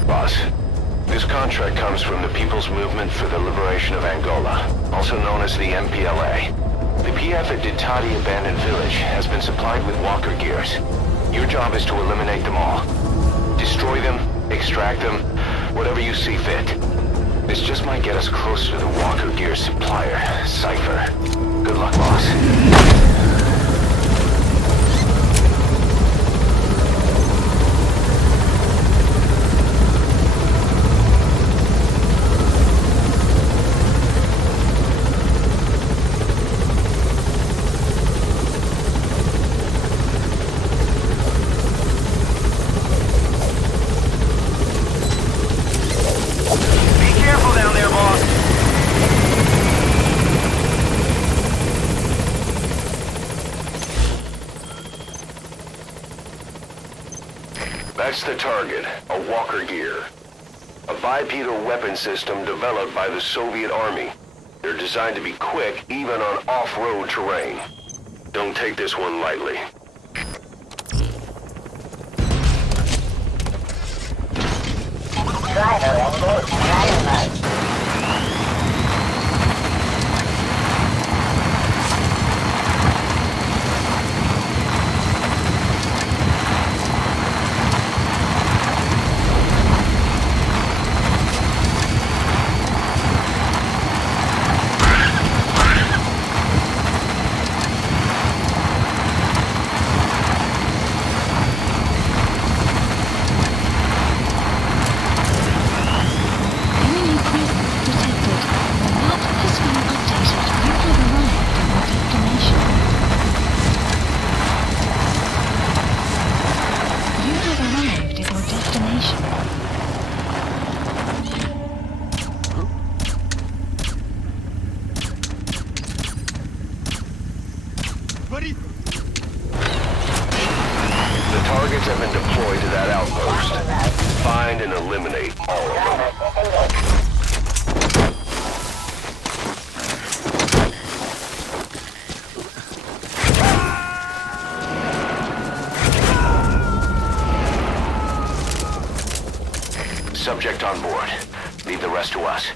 Boss, this contract comes from the People's Movement for the Liberation of Angola, also known as the MPLA. The PF at Ditati Abandoned Village has been supplied with walker gears. Your job is to eliminate them all. Destroy them, extract them, whatever you see fit. This just might get us closer to the walker gear supplier, Cypher. Good luck, boss. That's the target, a walker gear. A bipedal weapon system developed by the Soviet Army. They're designed to be quick even on off-road terrain. Don't take this one lightly. Driver on board Caravan. Subject on board. Leave the rest to us.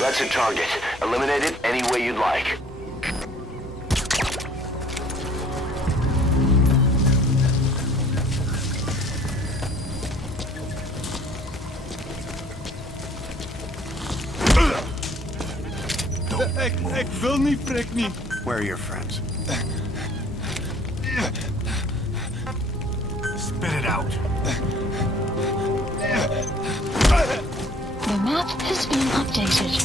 That's a target. Eliminate it any way you'd like. Ik wil niet, prik niet. Where are your friends? Spit it out. The map has been updated.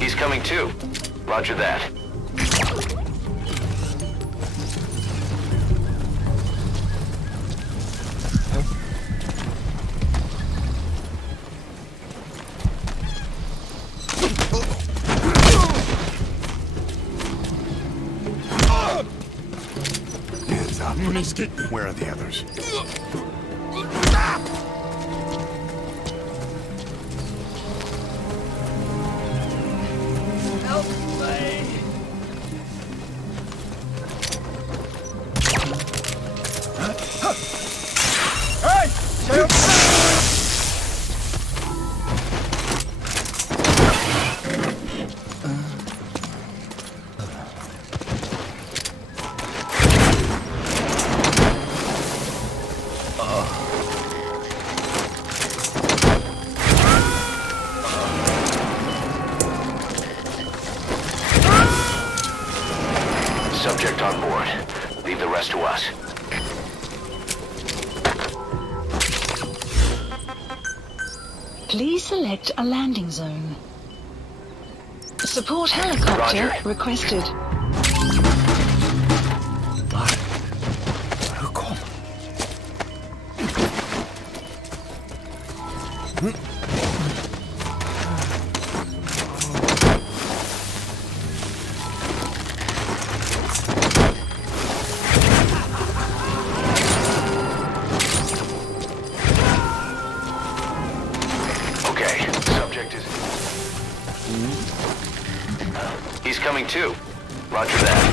He's coming too. Roger that. Hands up. Where are the others? Help me! Hey! Stay up! Subject on board. Leave the rest to us. Please select a landing zone. Support helicopter Roger. requested. Okay, subject is... He's coming too. Roger that.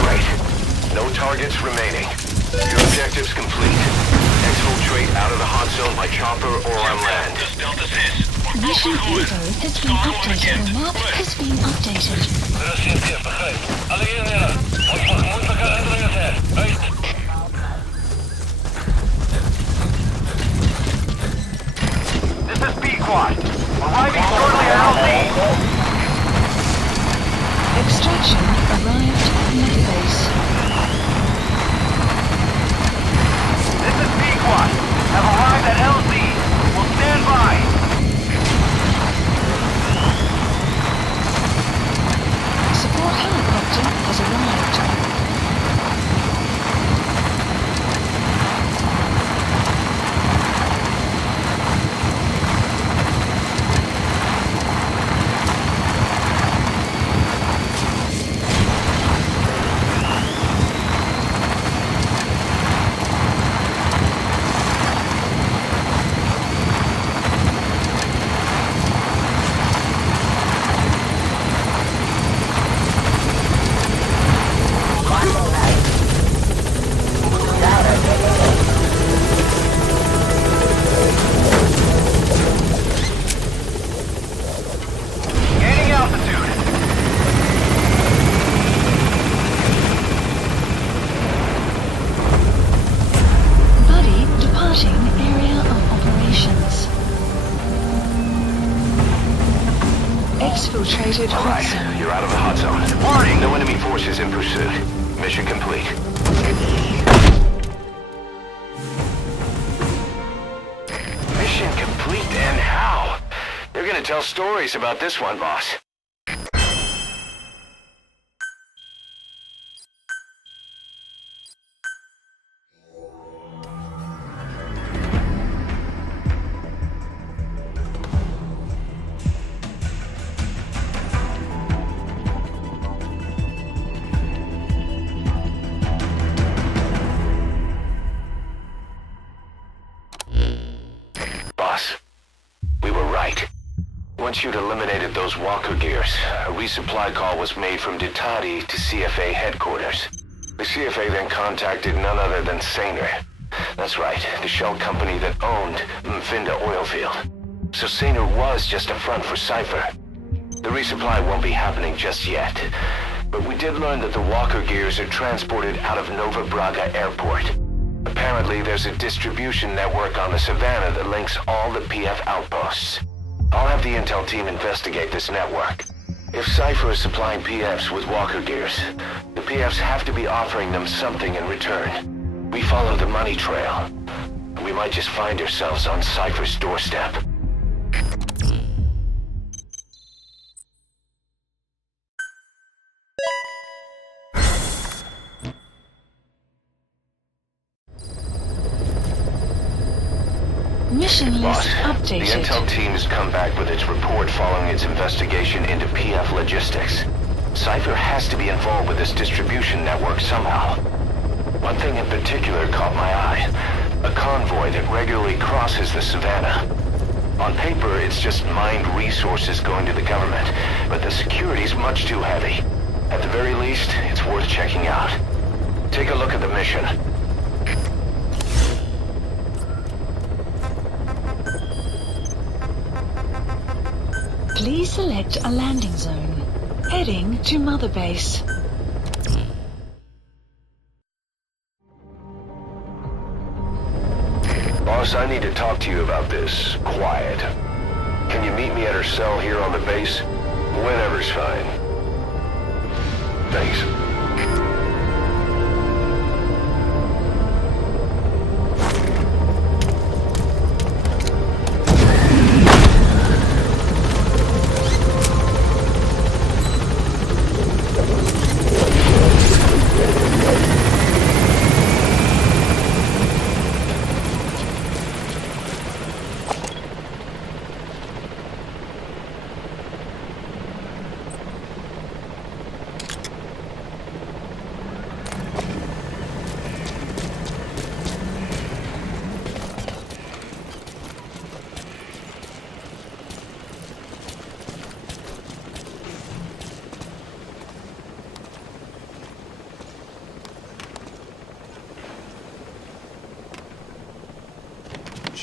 Great. No targets remaining. Your objective's complete. Exfiltrate out of the hot zone by chopper or on land. Mission info has been updated. The map has been updated. This is B-Quad. Arriving shortly at LZ. Extraction arrived at Mega Base. This is B-Quad. activated hot zone. You're out of the hot zone. Warning! No enemy forces in pursuit. Mission complete. Mission complete, and how? They're gonna tell stories about this one, boss. Once you'd eliminated those walker gears, a resupply call was made from Ditati to CFA headquarters. The CFA then contacted none other than Saner. That's right, the shell company that owned Mfinda Oilfield. So Saner was just a front for Cypher. The resupply won't be happening just yet. But we did learn that the walker gears are transported out of Nova Braga Airport. Apparently there's a distribution network on the Savannah that links all the PF outposts. I'll have the intel team investigate this network. If Cypher is supplying PFs with walker gears, the PFs have to be offering them something in return. We follow the money trail. We might just find ourselves on Cypher's doorstep. Mission list updated. The intel team has come back with its report following its investigation into PF logistics. Cypher has to be involved with this distribution network somehow. One thing in particular caught my eye. A convoy that regularly crosses the Savannah. On paper, it's just mined resources going to the government, but the security's much too heavy. At the very least, it's worth checking out. Take a look at the mission. Please select a landing zone. Heading to Mother Base. Boss, I need to talk to you about this. Quiet. Can you meet me at her cell here on the base? Whenever's fine. Thanks.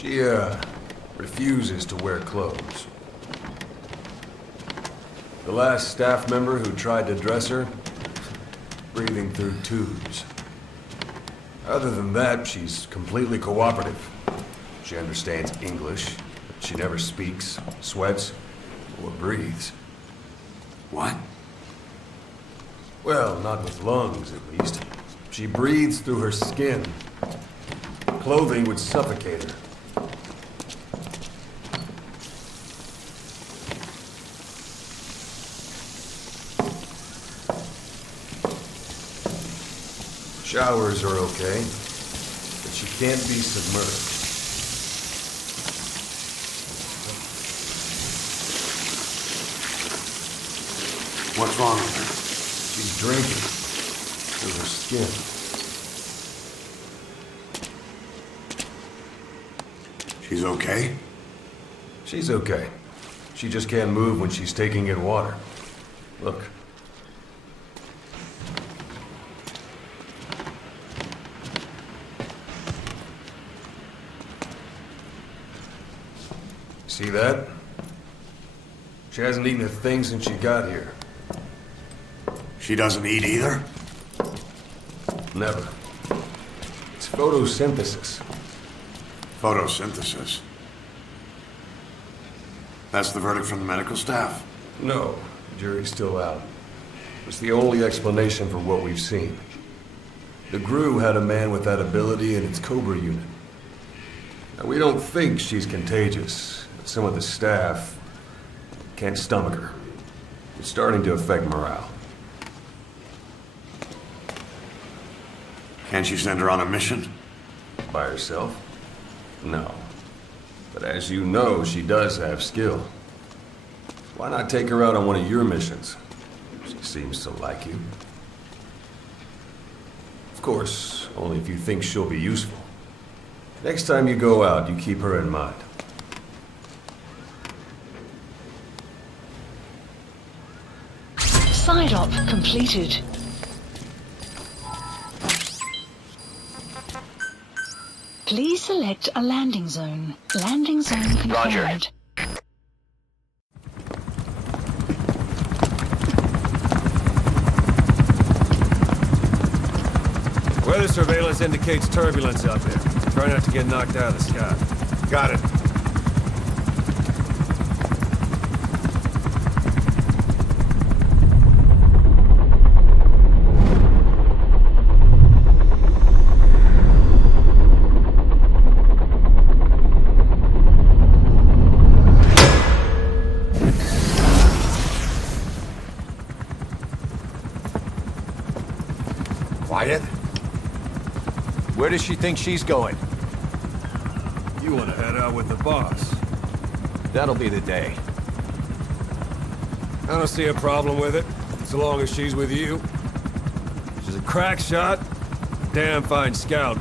She, refuses to wear clothes. The last staff member who tried to dress her, breathing through tubes. Other than that, she's completely cooperative. She understands English, but she never speaks, sweats, or breathes. What? Well, not with lungs, at least. She breathes through her skin. Clothing would suffocate her. Showers are okay, but she can't be submerged. What's wrong with her? She's drinking through her skin. She's okay? She's okay. She just can't move when she's taking in water. Look. See that? She hasn't eaten a thing since she got here. She doesn't eat either? Never. It's photosynthesis. Photosynthesis? That's the verdict from the medical staff? No. jury's still out. It's the only explanation for what we've seen. The GRU had a man with that ability in its Cobra unit. Now, we don't think she's contagious, but some of the staff can't stomach her. It's starting to affect morale. Can't you send her on a mission? By herself? No. But as you know, she does have skill. Why not take her out on one of your missions? She seems to like you. Of course, only if you think she'll be useful. Next time you go out, you keep her in mind. Side op completed. Please select a landing zone. Landing zone confirmed. Roger. Weather surveillance indicates turbulence out there. Try not to get knocked out of the sky. Got it. Quiet. Where does she think she's going? You want to head out with the boss. That'll be the day. I don't see a problem with it, so long as she's with you. She's a crack shot, damn fine scout.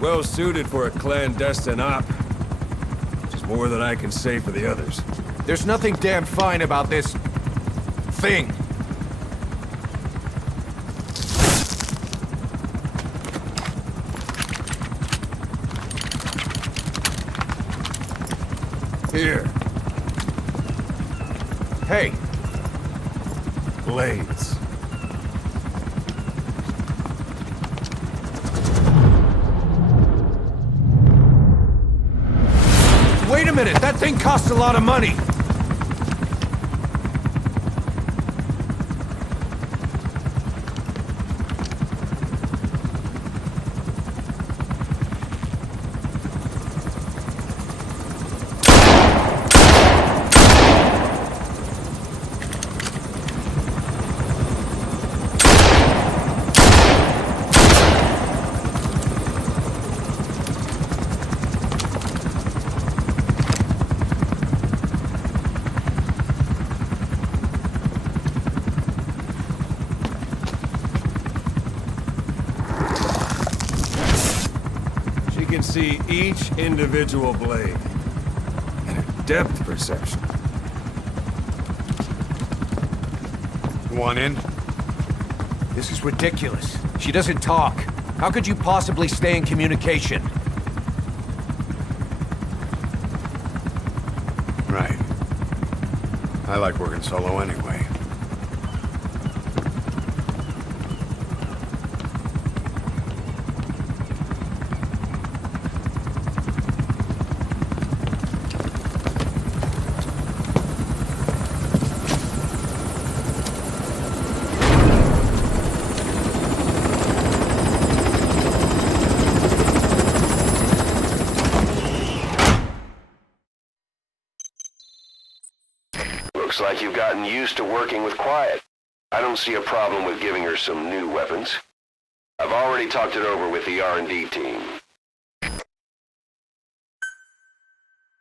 Well suited for a clandestine op. Which is more than I can say for the others. There's nothing damn fine about this... thing. Here. Hey. Blades. Wait a minute, that thing costs a lot of money. Can see each individual blade and her depth perception. One in? This is ridiculous. She doesn't talk. How could you possibly stay in communication? Right. I like working solo anyway. Looks like you've gotten used to working with Quiet. I don't see a problem with giving her some new weapons. I've already talked it over with the R&D team.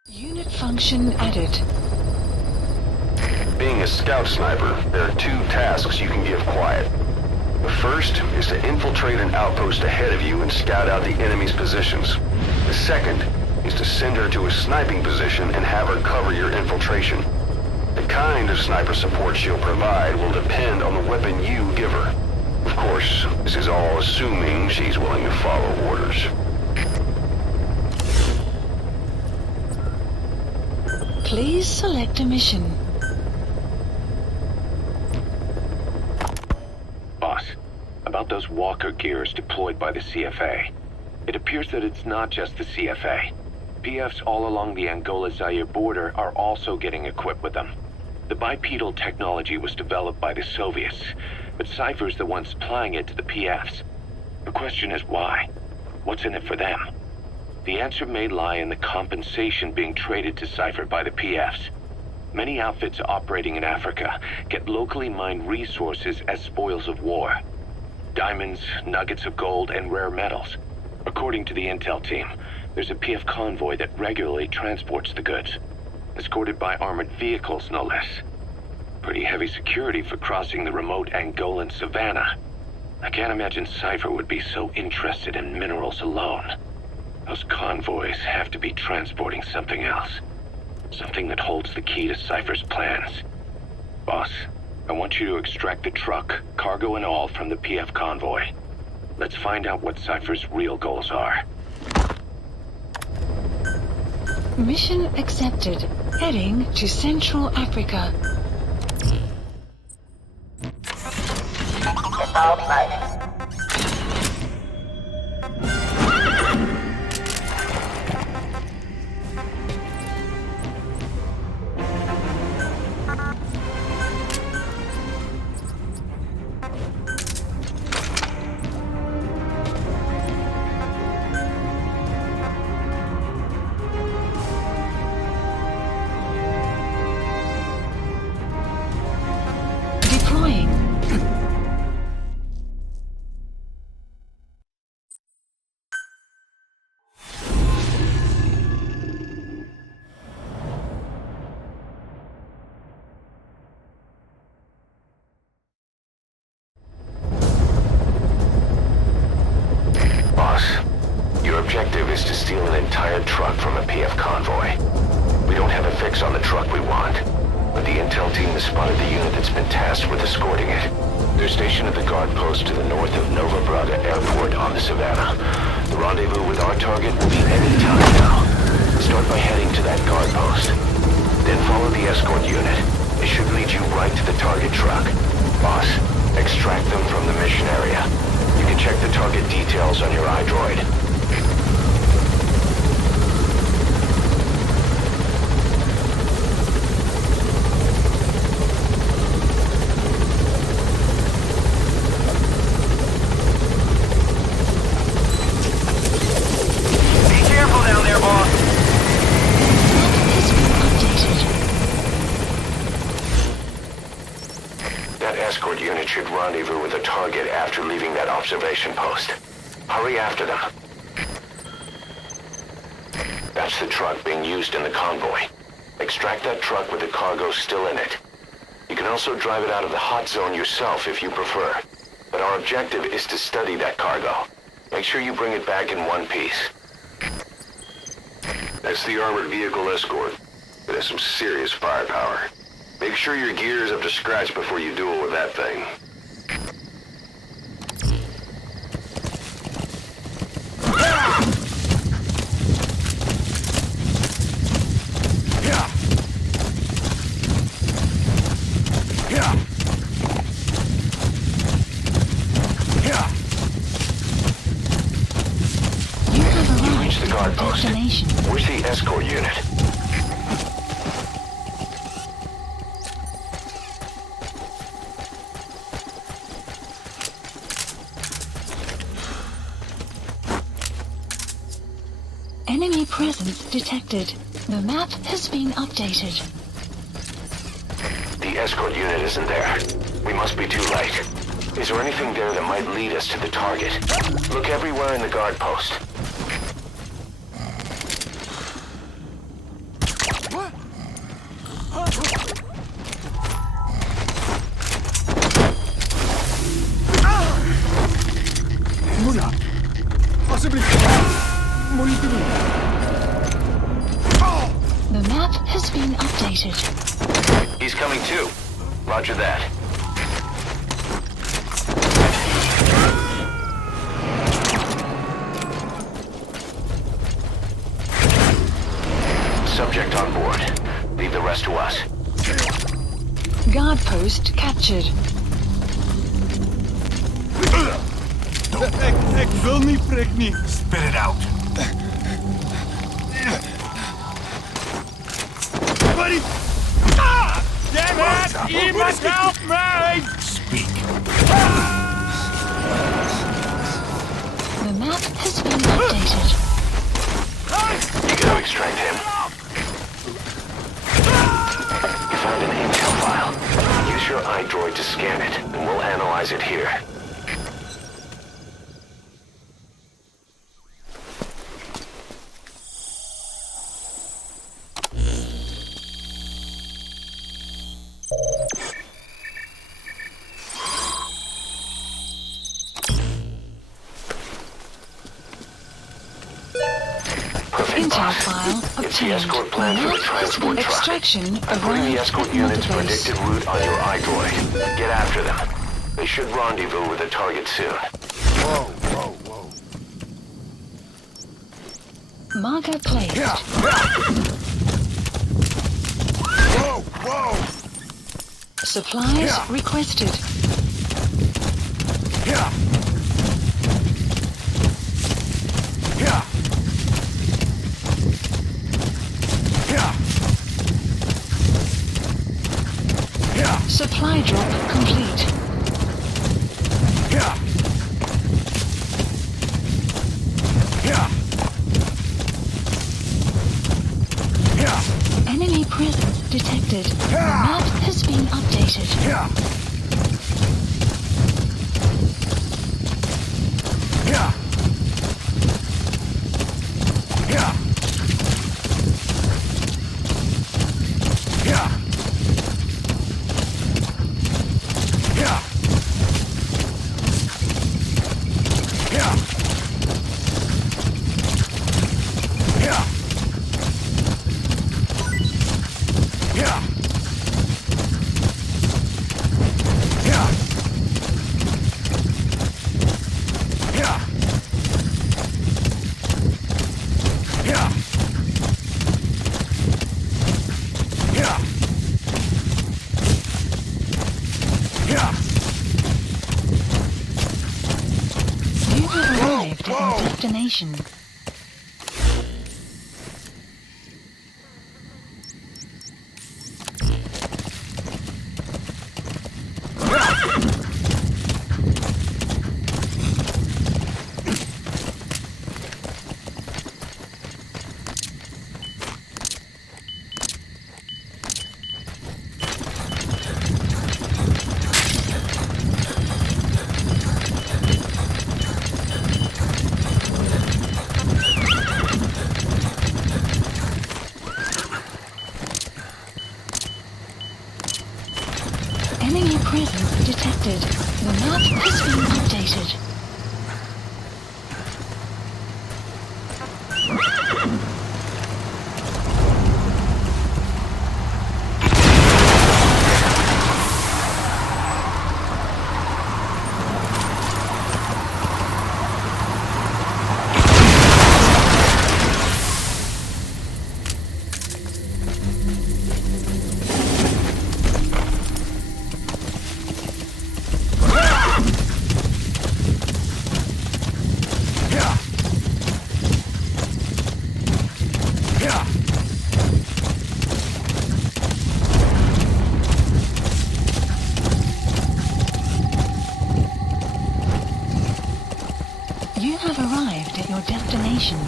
Unit function added. Being a scout sniper, there are two tasks you can give Quiet. The first is to infiltrate an outpost ahead of you and scout out the enemy's positions. The second is to send her to a sniping position and have her cover your infiltration. The kind of sniper support she'll provide will depend on the weapon you give her. Of course, this is all assuming she's willing to follow orders. Please select a mission. Boss, about those walker gears deployed by the CFA. It appears that it's not just the CFA. PFs all along the Angola-Zaire border are also getting equipped with them. The bipedal technology was developed by the Soviets, but Cypher's the one supplying it to the PFs. The question is why? What's in it for them? The answer may lie in the compensation being traded to Cypher by the PFs. Many outfits operating in Africa get locally mined resources as spoils of war. Diamonds, nuggets of gold, and rare metals. According to the intel team, there's a PF convoy that regularly transports the goods, escorted by armored vehicles, no less. Pretty heavy security for crossing the remote Angolan savannah. I can't imagine Cypher would be so interested in minerals alone. Those convoys have to be transporting something else. Something that holds the key to Cypher's plans. Boss, I want you to extract the truck, cargo and all, from the PF convoy. Let's find out what Cypher's real goals are. Mission accepted. Heading to Central Africa. All right. Objective is to steal an entire truck from a PF convoy. We don't have a fix on the truck we want, but the intel team has spotted the unit that's been tasked with escorting it. They're stationed at the guard post to the north of Nova Braga Airport on the Savannah. The rendezvous with our target will be any time now. Start by heading to that guard post. Then follow the escort unit. It should lead you right to the target truck. Boss, extract them from the mission area. You can check the target details on your iDroid. Should rendezvous with the target after leaving that observation post. Hurry after them. That's the truck being used in the convoy. Extract that truck with the cargo still in it. You can also drive it out of the hot zone yourself if you prefer. But our objective is to study that cargo. Make sure you bring it back in one piece. That's the armored vehicle escort. It has some serious firepower. Make sure your gear is up to scratch before you duel with that thing. You reached the guard post. Where's the escort unit? Enemy presence detected. The map has been updated. The escort unit isn't there. We must be too late. Is there anything there that might lead us to the target? Look everywhere in the guard post. Muna! Possibly... The map has been updated. He's coming too. Roger that. Subject on board. Leave the rest to us. Guard post captured. Ik wil niet, prik niet. Spit it out. Buddy! Ah! Dad! man! Iemand help me! Speak. The map has been updated. You gotta extract him. You found an intel file. Use your iDroid to scan it, and we'll analyze it here. Intel file obtained. It's the escort plan for the transport truck. Extraction I'm putting the escort arrived unit's at the base. predicted route on your iDroid. Get after them. They should rendezvous with the target soon. Whoa, whoa, whoa. Marker placed. Yeah. Whoa, whoa. Supplies requested. Yeah. Yeah. Yeah. Yeah. Supply drop complete. Yeah. Yeah. Yeah. Enemy presence detected. The map has been updated. Yeah. Yeah. Yeah. Yeah. Yeah. Yeah. Yeah. Yeah. Yeah. Yeah. Yeah. Yeah. Yeah. You have arrived at your destination. Enemy presence detected. The map has been updated. You have arrived at your destination.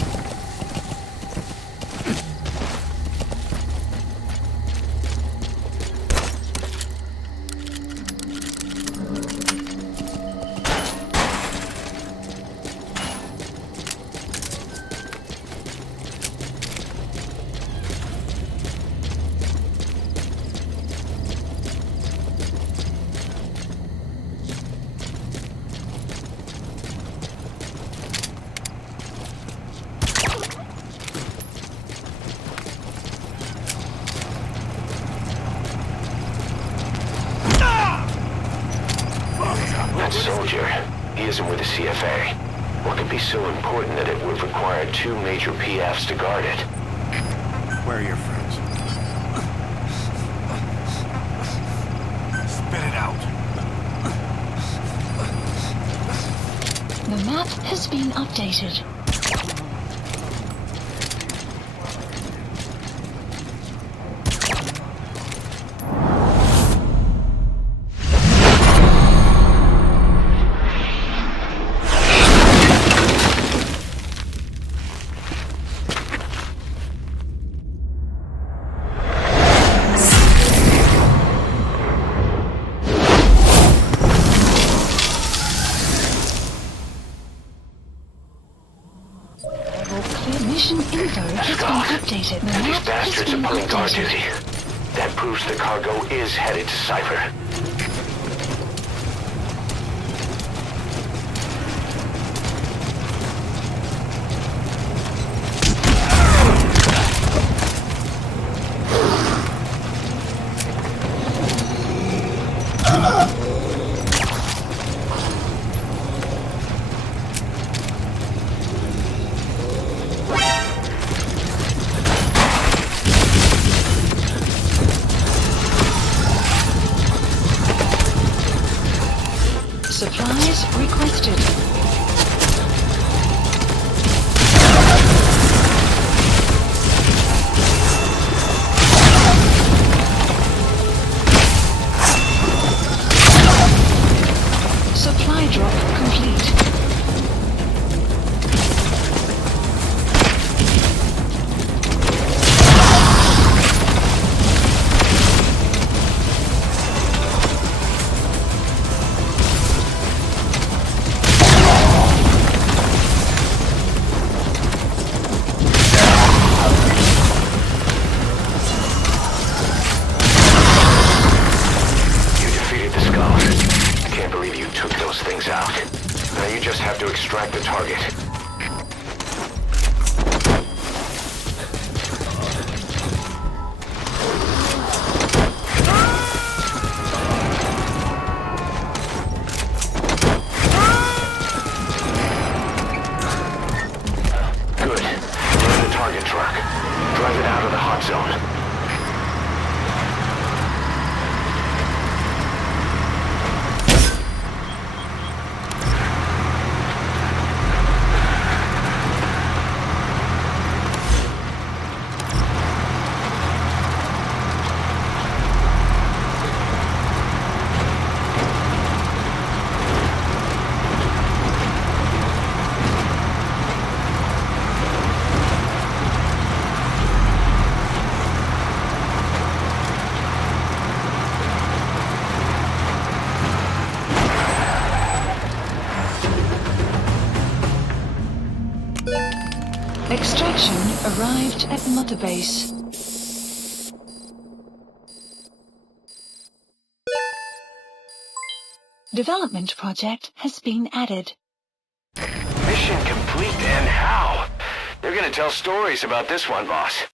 That soldier, he isn't with the CFA. What could be so important that it would require 2 major PFs to guard it? Where are your friends? Spit it out. The map has been updated. Mission info has been updated. The These map has bastards are been pulling guard updated. duty. That proves the cargo is headed to Cypher. Supplies requested. Supply drop complete. Now you just have to extract the target. Good. You're in the target truck. Drive it out of the hot zone. Extraction arrived at Mother Base. Development project has been added. Mission complete, and how? They're gonna tell stories about this one, boss.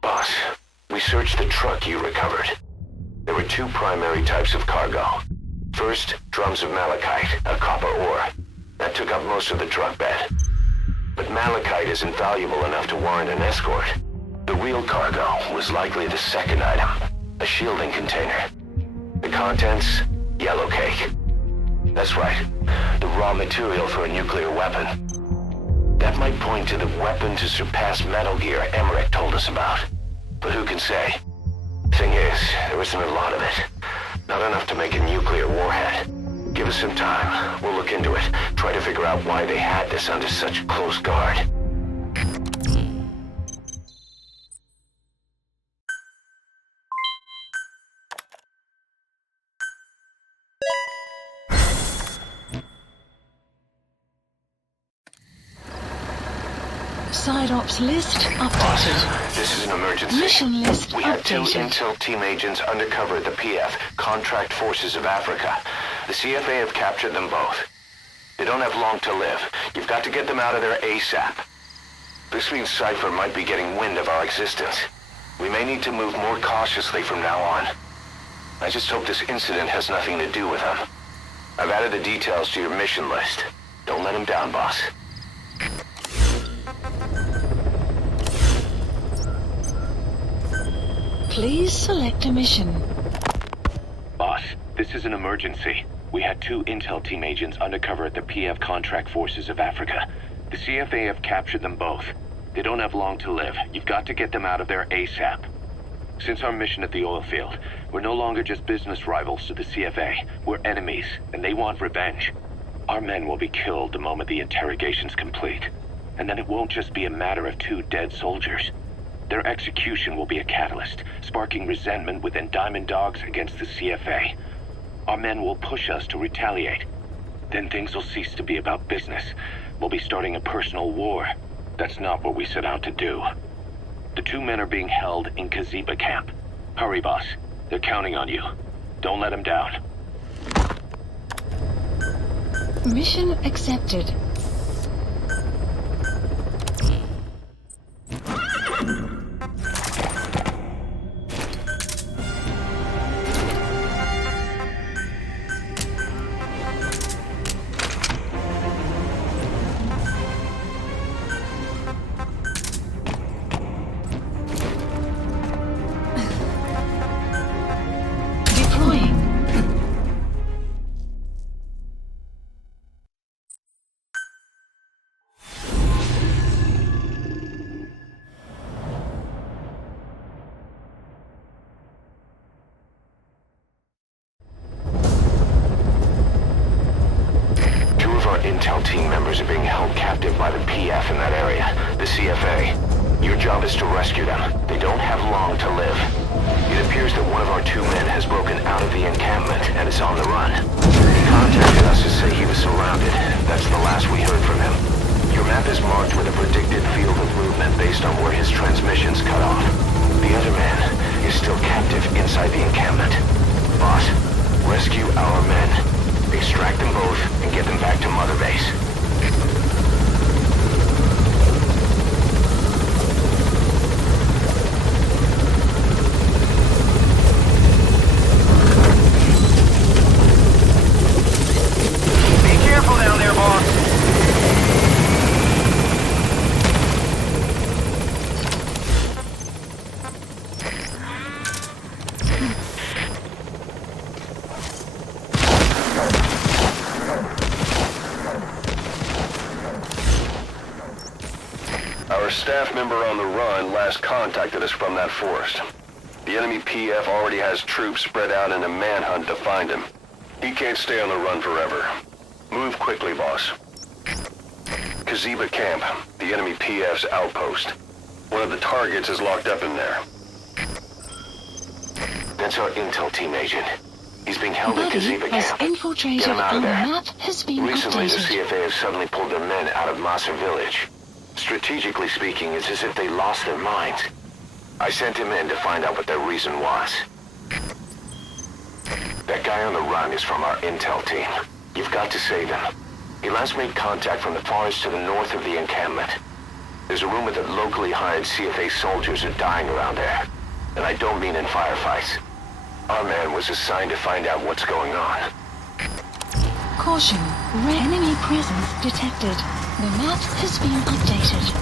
Boss, we searched the truck you recovered. There were two primary types of cargo. First, drums of malachite, a copper ore. That took up most of the truck bed. But malachite isn't valuable enough to warrant an escort. The real cargo was likely the second item, a shielding container. The contents, yellow cake. That's right, the raw material for a nuclear weapon. That might point to the weapon to surpass Metal Gear Emmerich told us about. But who can say? Thing is, there isn't a lot of it. Not enough to make a nuclear warhead. Give us some time. We'll look into it. Try to figure out why they had this under such close guard. Side ops list updated. This is an emergency. Mission list We had two updated. intel team agents undercover at the PF, Contract Forces of Africa. The CFA have captured them both. They don't have long to live. You've got to get them out of there ASAP. This means Cypher might be getting wind of our existence. We may need to move more cautiously from now on. I just hope this incident has nothing to do with them. I've added the details to your mission list. Don't let them down, boss. Please select a mission. Boss, this is an emergency. We had two intel team agents undercover at the PF Contract Forces of Africa. The CFA have captured them both. They don't have long to live. You've got to get them out of there ASAP. Since our mission at the oil field, we're no longer just business rivals to the CFA. We're enemies, and they want revenge. Our men will be killed the moment the interrogation's complete. And then it won't just be a matter of 2 dead soldiers. Their execution will be a catalyst, sparking resentment within Diamond Dogs against the CFA. Our men will push us to retaliate. Then things will cease to be about business. We'll be starting a personal war. That's not what we set out to do. The 2 men are being held in Kaziba camp. Hurry, boss. They're counting on you. Don't let them down. Mission accepted. Intel team members are being held captive by the PF in that area, the CFA. Your job is to rescue them. They don't have long to live. It appears that one of our 2 men has broken out of the encampment and is on the run. He contacted us to say he was surrounded. That's the last we heard from him. Your map is marked with a predicted field of movement based on where his transmissions cut off. The other man is still captive inside the encampment. Boss, rescue our men. Extract them both and get them back to Mother Base. Be careful down there, boss. Our staff member on the run last contacted us from that forest. The enemy PF already has troops spread out in a manhunt to find him. He can't stay on the run forever. Move quickly, boss. Kaziba camp, the enemy PF's outpost. One of the targets is locked up in there. That's our intel team agent. He's being held in Buddy Kaziba has camp. infiltrated Get him out of and the there. map has been Recently, the updated. CFA has suddenly pulled their men out of Massa Village. Strategically speaking, it's as if they lost their minds. I sent him in to find out what their reason was. That guy on the run is from our intel team. You've got to save him. He last made contact from the forest to the north of the encampment. There's a rumor that locally hired CFA soldiers are dying around there. And I don't mean in firefights. Our man was assigned to find out what's going on. Caution. Red enemy presence detected. The map has been updated.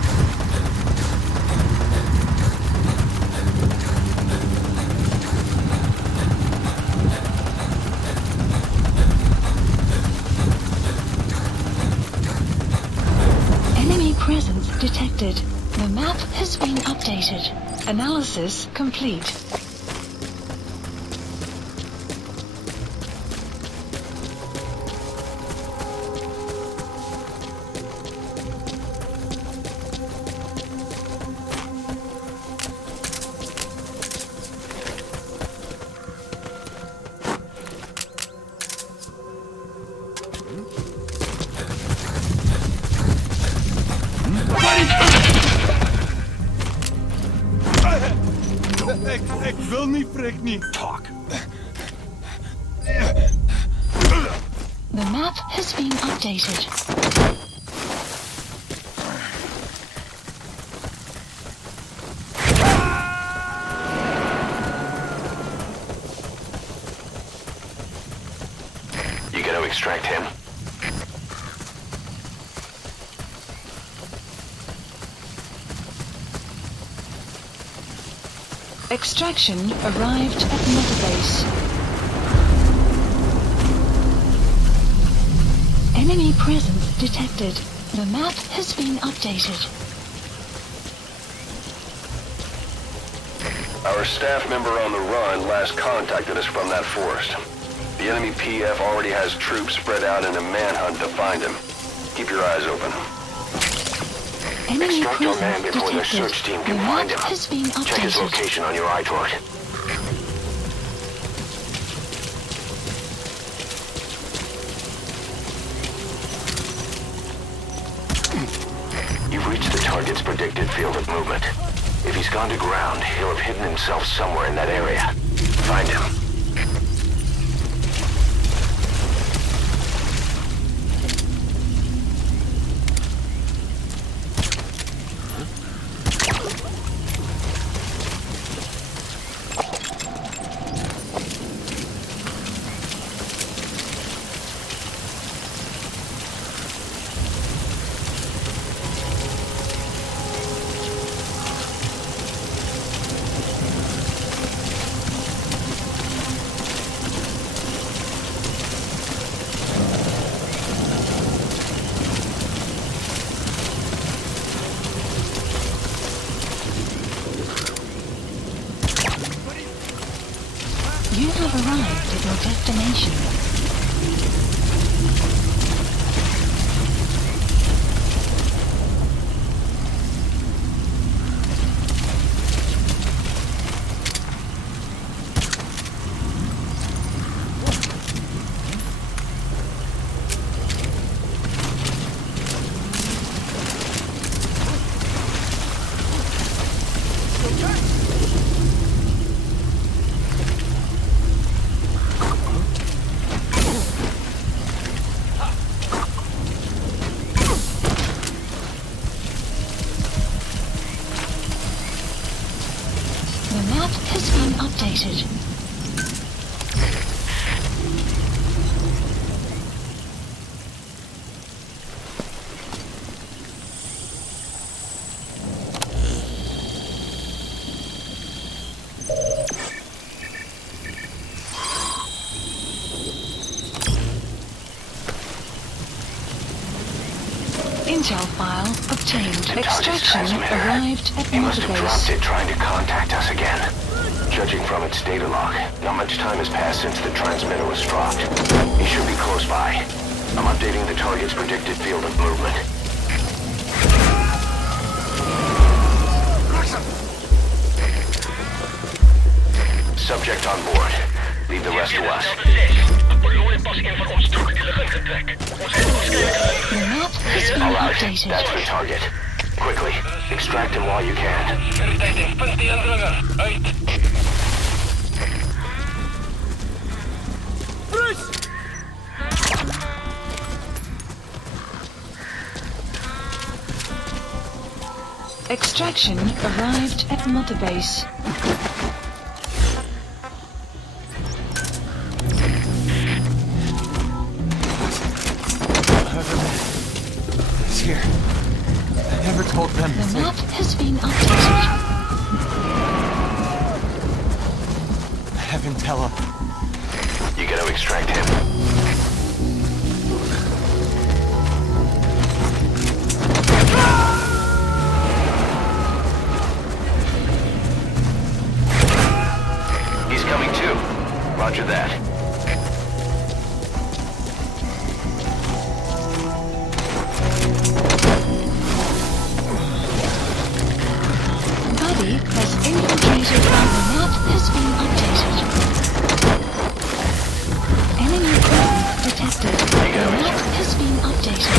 Enemy presence detected. The map has been updated. Analysis complete. Ik wil niet, prik niet. Talk. The map has been updated. You gotta extract him. Extraction arrived at Mother Base. Enemy presence detected. The map has been updated. Our staff member on the run last contacted us from that forest. The enemy PF already has troops spread out in a manhunt to find him. Keep your eyes open. Enemy Extract your man presence before their detected. search team The can find map him. has been Check his updated. location on your iDroid. You've reached the target's predicted field of movement. If he's gone to ground, he'll have hidden himself somewhere in that area. Find him. You have arrived at your destination. The map has been updated. Intel file obtained. Extraction arrived at He must Mother have dropped Base. it trying to contact us again. Judging from its data log, not much time has passed since the transmitter was dropped. He should be close by. I'm updating the target's predicted field of movement. Subject on board. Leave the rest to us. The map has been All right, updated. that's the target. Quickly, extract him while you can. Extraction arrived at Mother Base. He's here. I never told them The to. map has been updated. Have him tell him. You gotta extract him. He's coming too. Roger that. Buddy has infiltrated and the map has been updated. Enemy presence detected. The map has been updated.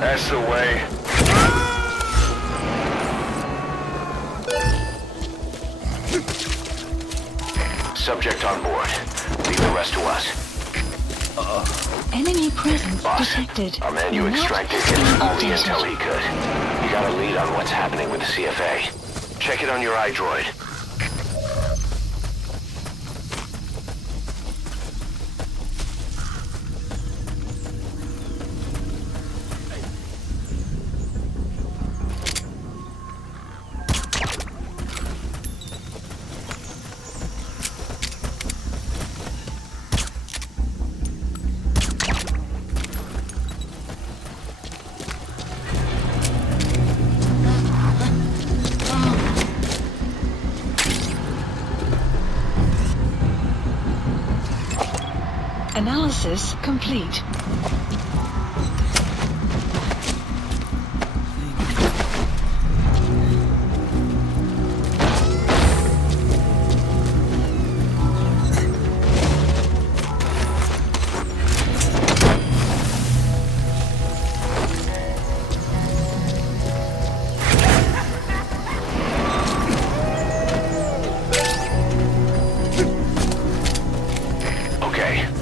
That's the way. Subject on board. Leave the rest to us. Enemy presence detected. Our man you The map extracted has gets been all the updated. intel he could. You got a lead on what's happening with the CFA. Check it on your iDroid. Analysis complete.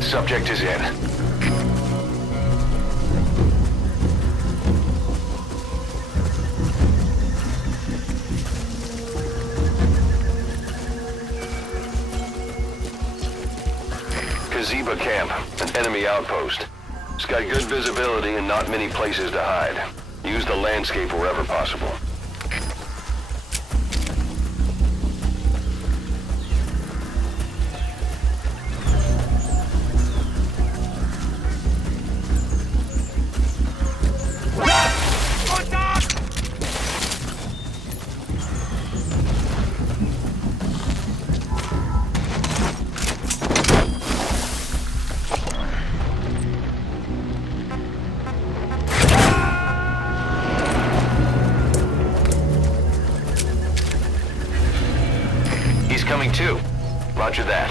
Subject is in. Kaziba camp, an enemy outpost. It's got good visibility and not many places to hide. Use the landscape wherever possible. Coming too. Roger that.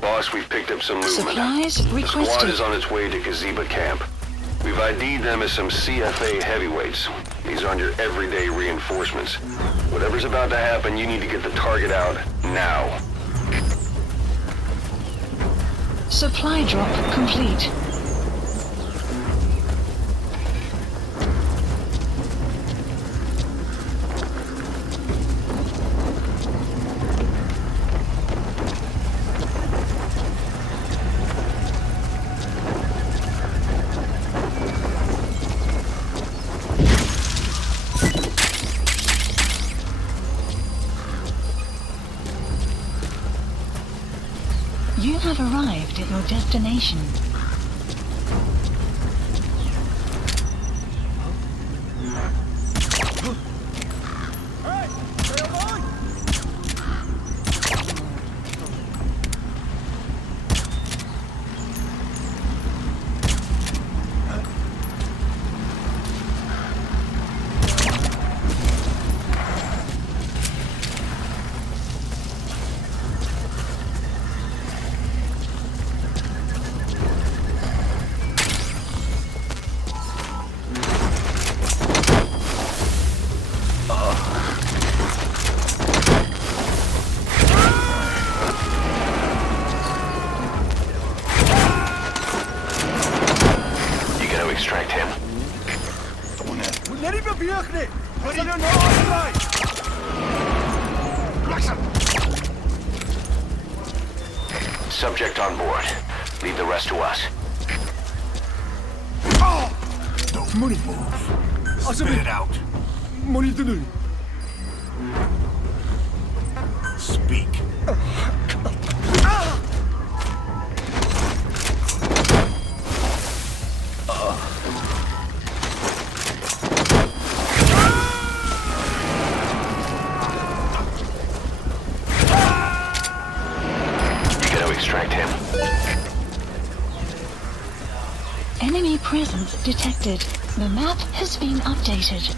Boss, we've picked up some movement. Supplies The requested. squad is on its way to Kaziba camp. We've ID'd them as some CFA heavyweights. These aren't your everyday reinforcements. Whatever's about to happen, you need to get the target out now. Supply drop complete. You have arrived at your destination. Extract him. Subject on board. Leave the rest to us. Money move. Spit it out. Speak. Extract him. Enemy presence detected. The map has been updated.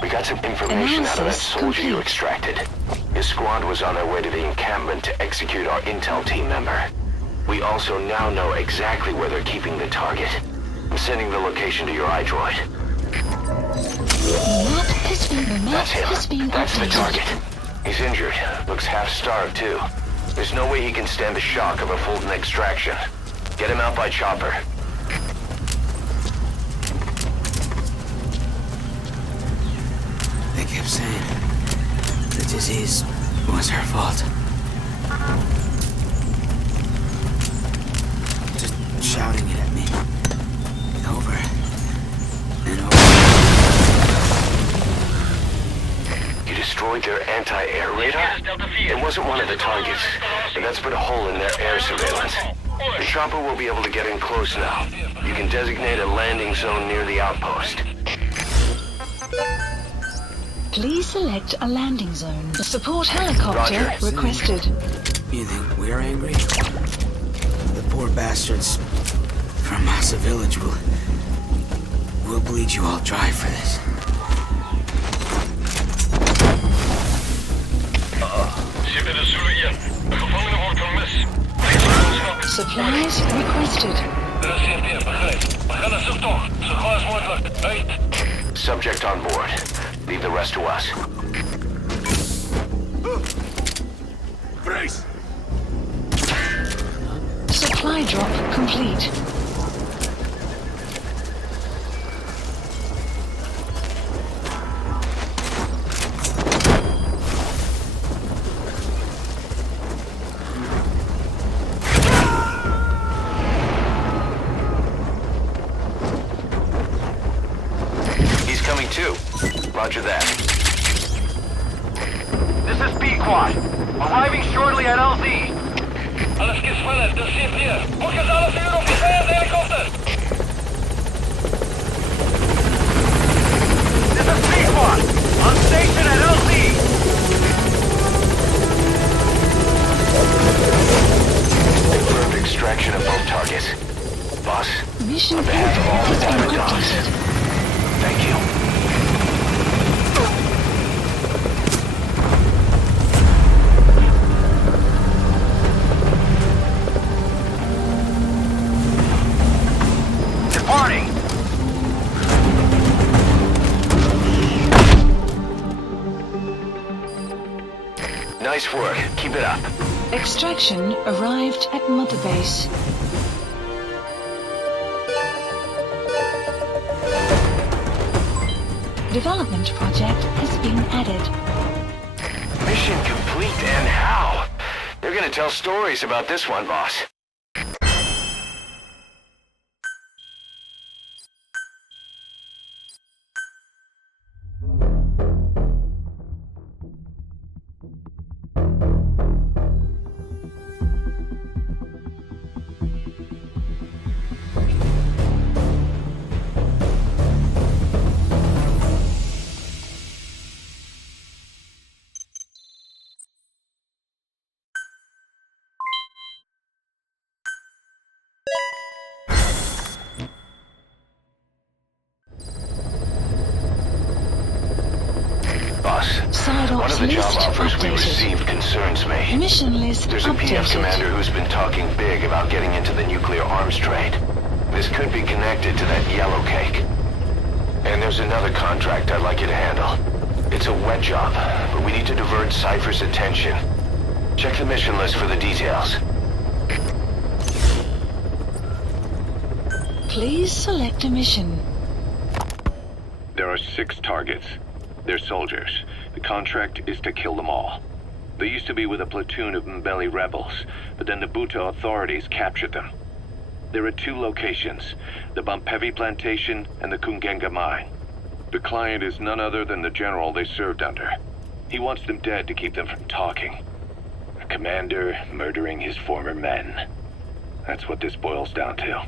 We got some information out of that soldier you extracted. His squad was on their way to the encampment to execute our intel team member. We also now know exactly where they're keeping the target. I'm sending the location to your iDroid. That's him. That's the target. He's injured. Looks half-starved, too. There's no way he can stand the shock of a Fulton extraction. Get him out by chopper. They kept saying the disease was her fault. Just shouting it at me. Over and over. You destroyed their anti-air radar? It wasn't one of the targets, but that's put a hole in their air surveillance. The chopper will be able to get in close now. You can designate a landing zone near the outpost. Please select a landing zone. Support helicopter Roger. requested. You think we're angry? The poor bastards from Massa Village will bleed you all dry for this. Zitten de Zulu hier. De gevangene wordt vermist. Supplies requested. De CFD begrijp. We gaan een zoektocht. Zo gauw als mogelijk. Uit. Subject on board. Leave the rest to us. Brace! Supply drop complete. He's coming too. Roger that. This is B-Quad. Arriving shortly at LZ. Alles geht sneller. De CFD. Moet je alles hier op de helikopter. This is B-Quad. On station at LZ. Confirmed extraction of both targets. Boss, Mission on behalf of all the has been pirate dogs, updated. thank you. Departing. Nice work. Keep it up. Extraction arrived at Mother Base. Development project has been added. Mission complete, and how? They're gonna tell stories about this one, boss. One of the job offers we received concerns me. Mission list There's a PF updated. commander who's been talking big about getting into the nuclear arms trade. This could be connected to that yellow cake. And there's another contract I'd like you to handle. It's a wet job, but we need to divert Cypher's attention. Check the mission list for the details. Please select a mission. There are 6 targets. They're soldiers. The contract is to kill them all. They used to be with a platoon of Mbeli rebels, but then the Buta authorities captured them. There are 2 locations, the Bumpevi plantation and the Kungenga mine. The client is none other than the general they served under. He wants them dead to keep them from talking. A commander murdering his former men. That's what this boils down to.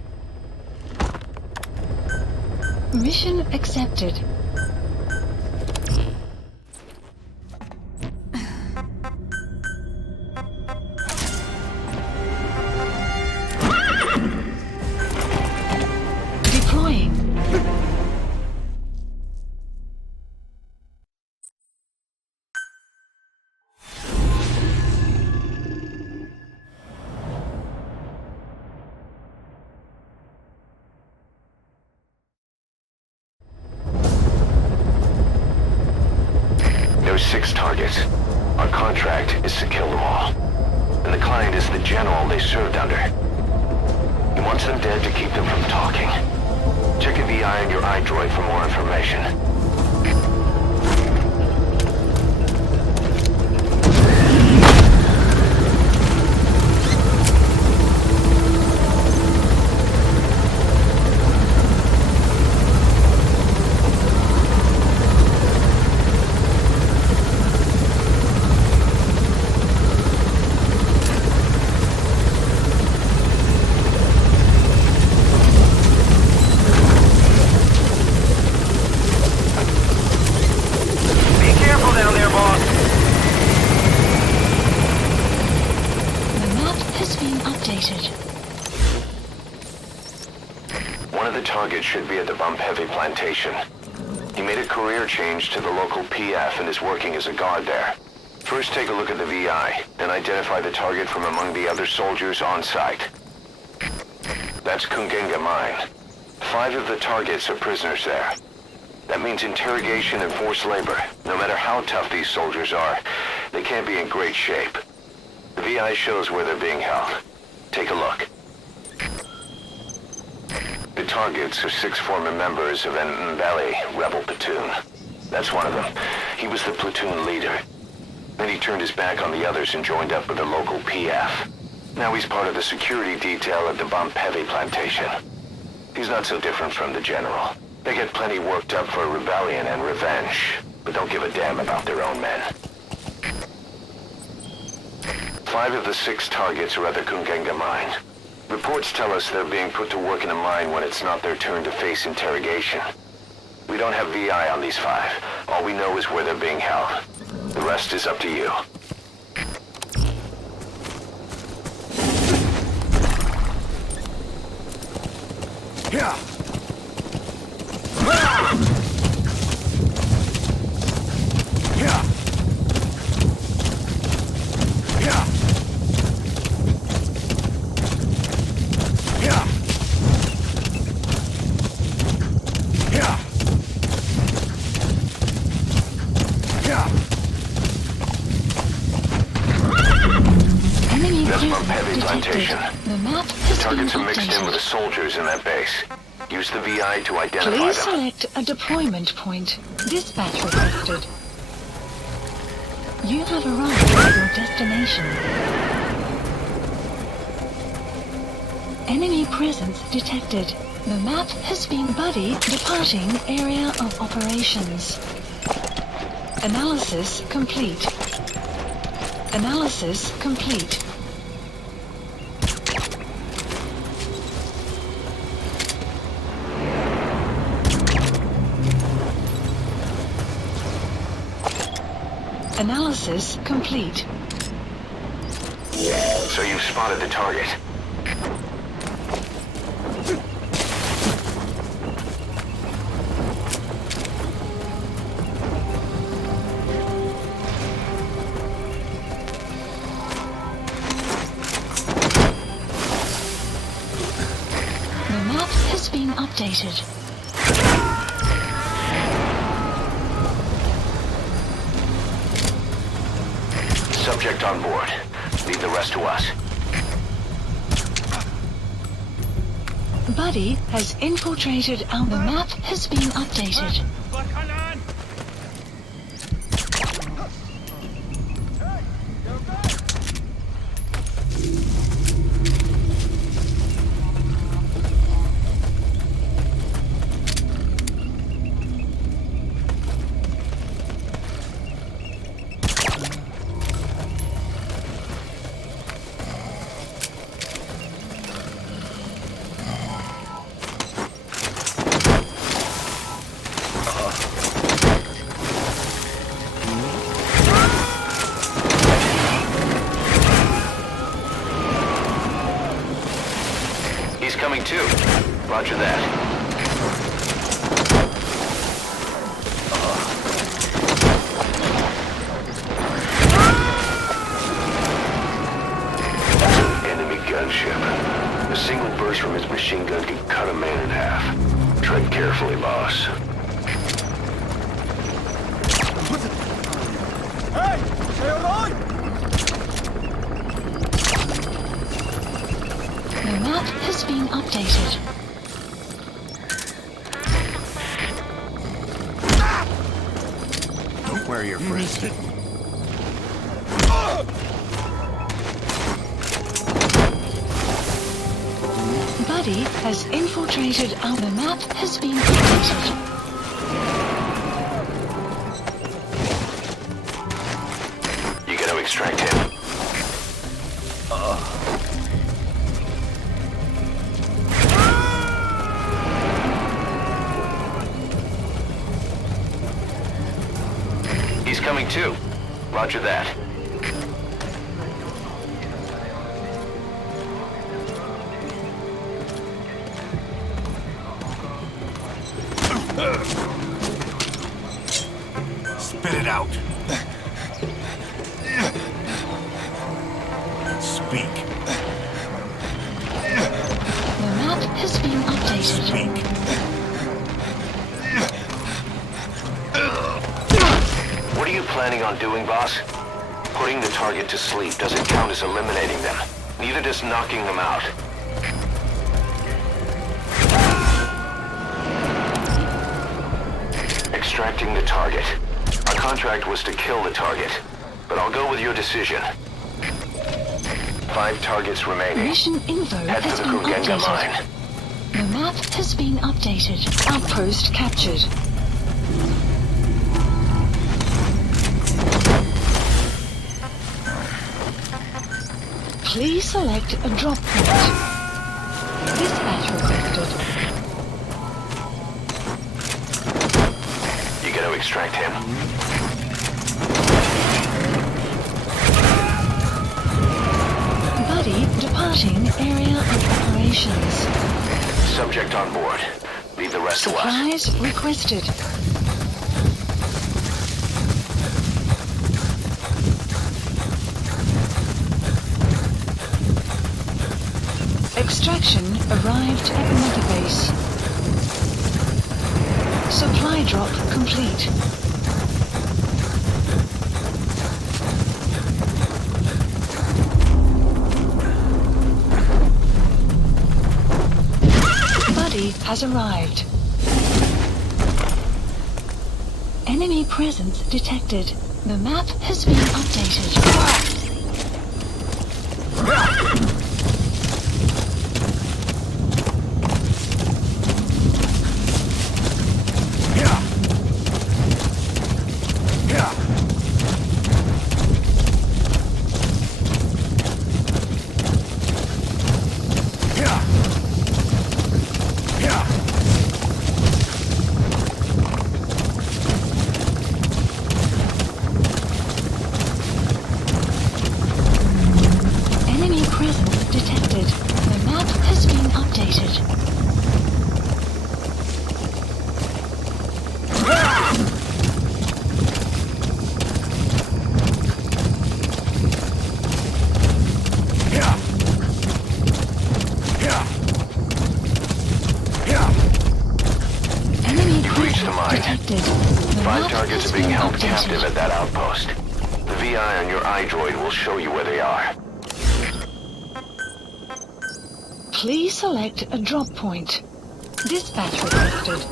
Mission accepted. Deploying. There's 6 targets. Our contract is to kill them all. And the client is the general they served under. He wants them dead to keep them from talking. Check a VI on your iDroid for more information. target should be at the Bump Heavy plantation. He made a career change to the local PF and is working as a guard there. First, take a look at the VI, then identify the target from among the other soldiers on site. That's Kungenga Mine. 5 of the targets are prisoners there. That means interrogation and forced labor. No matter how tough these soldiers are, they can't be in great shape. The VI shows where they're being held. Take a look. The targets are 6 former members of an Mbali rebel platoon. That's one of them. He was the platoon leader. Then he turned his back on the others and joined up with the local PF. Now he's part of the security detail at the Bump Heavy plantation. He's not so different from the general. They get plenty worked up for rebellion and revenge, but don't give a damn about their own men. 5 of the 6 targets are at the Kungenga Mine. Reports tell us they're being put to work in a mine when it's not their turn to face interrogation. We don't have VI on these 5. All we know is where they're being held. The rest is up to you. Yeah. Yeah. Yeah. Yeah. Yeah. Yeah. Enemy That's Bump presence Heavy detected. plantation. The map The has been targets are mixed in updated. with the soldiers in that base. Use the VI to identify Please them. select a deployment point. Dispatch requested. You have arrived at your destination. Enemy presence detected. The map has been buddy departing area of operations. Analysis complete. Analysis complete. Analysis complete. So you've spotted the target. The map has been updated. Subject on board. Leave the rest to us. Buddy has infiltrated our... The map has been updated. He's coming too. Roger that. Enemy gunship. A single burst from his machine gun can cut a man in half. Tread carefully, boss. Hey! Stay alive! The map has been updated. Don't worry your friends. Buddy has infiltrated our... The map has been updated. You gotta extract him. He's coming too. Roger that. Spit it out. Speak. The map has been updated. Speak. What are you planning on doing, boss? Putting the target to sleep doesn't count as eliminating them. Neither does knocking them out. Extracting the target. Our contract was to kill the target, but I'll go with your decision. 5 targets remaining. Mission info Head has for the been Kugenga updated. mine. The map has been updated. Outpost captured. Please select a drop point. Dispatch requested. You gotta extract him. Buddy departing area of operations. Subject on board. Leave the rest to us. Supplies requested. Extraction arrived at Mother Base. Supply drop complete. Buddy has arrived. Enemy presence detected. The map has been updated. Detected. 5 targets are being held captive at that outpost. The VI on your iDroid will show you where they are. Please select a drop point. Dispatch requested.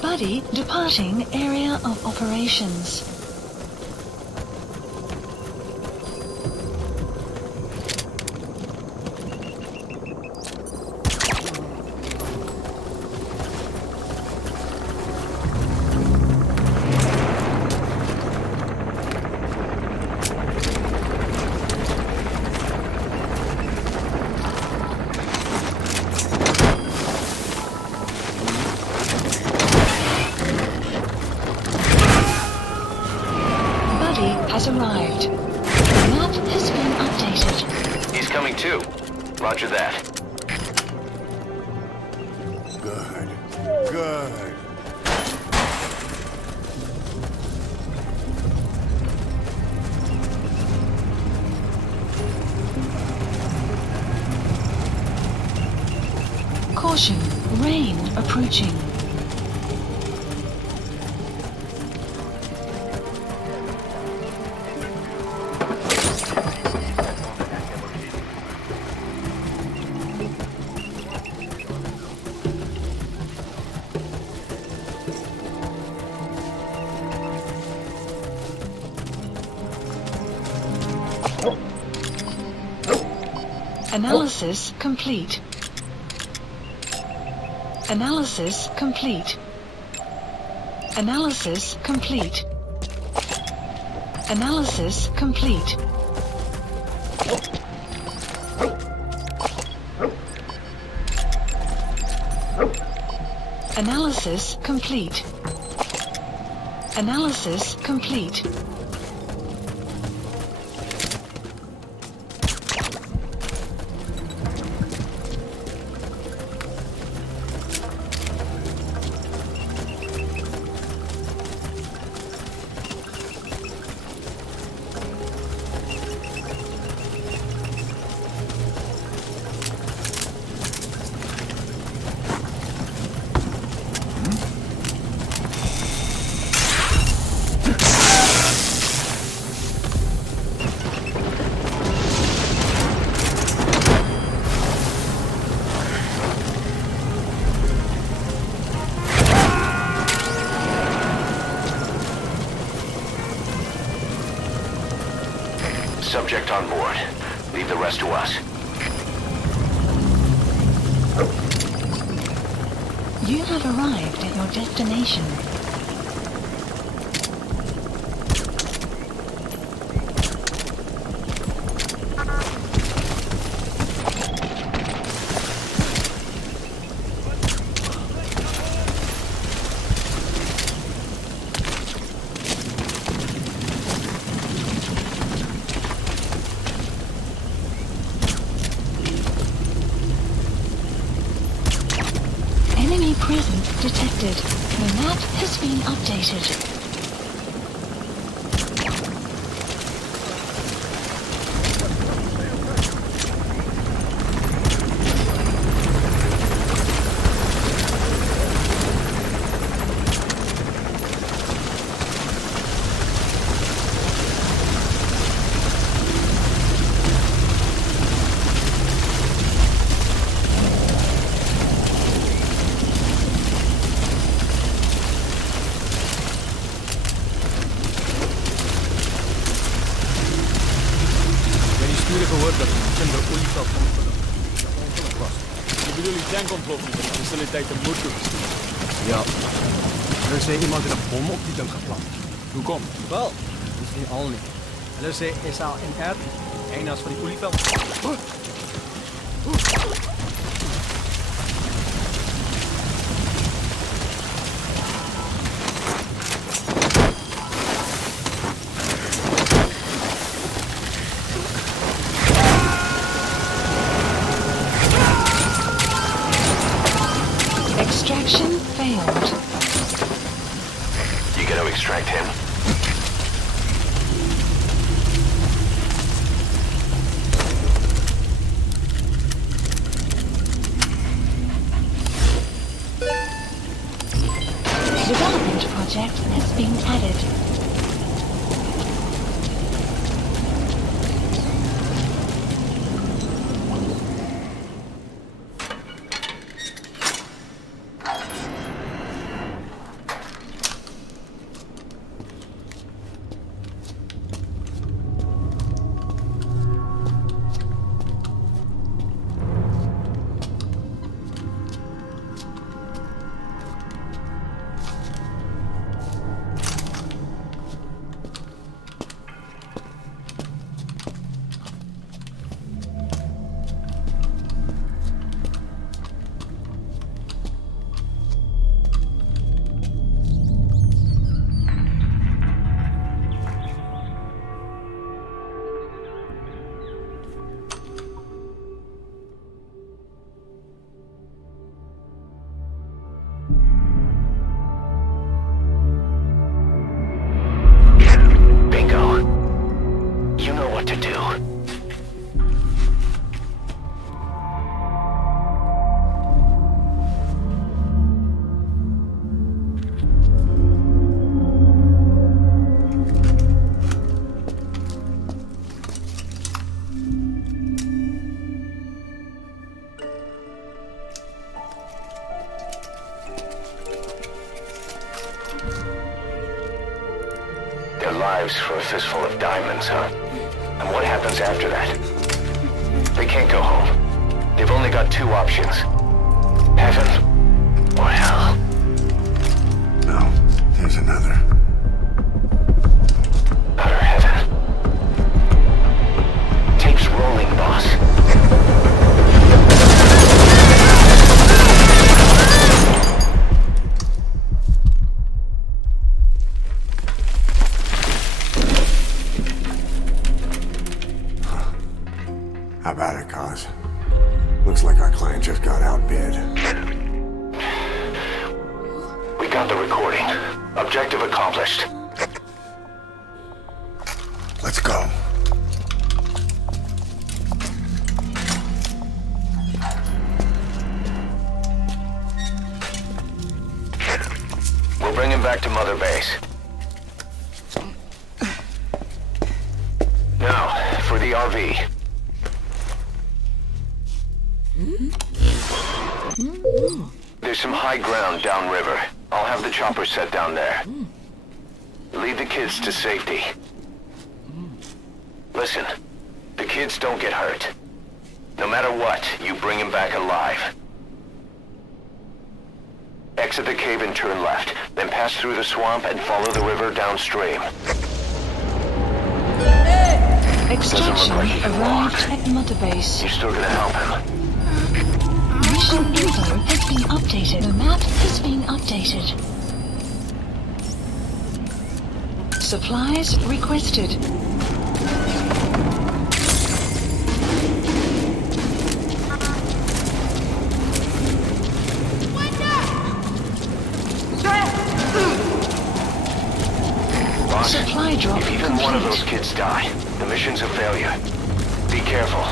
Buddy departing area of operations. Has arrived. The map has been updated. He's coming too. Roger that. Good. Good. Caution, rain approaching. Analysis complete. Analysis complete. Analysis complete. Analysis complete. Analysis complete. Analysis complete. subject on board. Leave the rest to us. You have arrived at your destination. Enemy presence detected. The map has been updated. Faciliteiten moet doen. Ja. Er zei iemand een bom op die dump geplant. Hoe kom? Wel, dat is niet al niet. Er zei is al in aard, een als van die olieveld. Extraction failed. You gotta extract him. Development project has been added. Their lives for a fistful of diamonds, huh? And what happens after that? They can't go home. They've only got two options. Heaven or hell. No, there's another. Utter heaven. Tape's rolling, boss. How about it, Cos? Looks like our client just got outbid. We got the recording. Objective accomplished. Let's go. We'll bring him back to Mother Base. Now, for the RV. There's some high ground downriver. I'll have the chopper set down there. Lead the kids to safety. Listen, the kids don't get hurt. No matter what, you bring him back alive. Exit the cave and turn left, then pass through the swamp and follow the river downstream. Extraction arrived at Mother Base. You're still gonna help him. Mission info has been updated. The map has been updated. Supplies requested. Boss, Supply drop if even complete. one of those kids die, the mission's a failure. Be careful.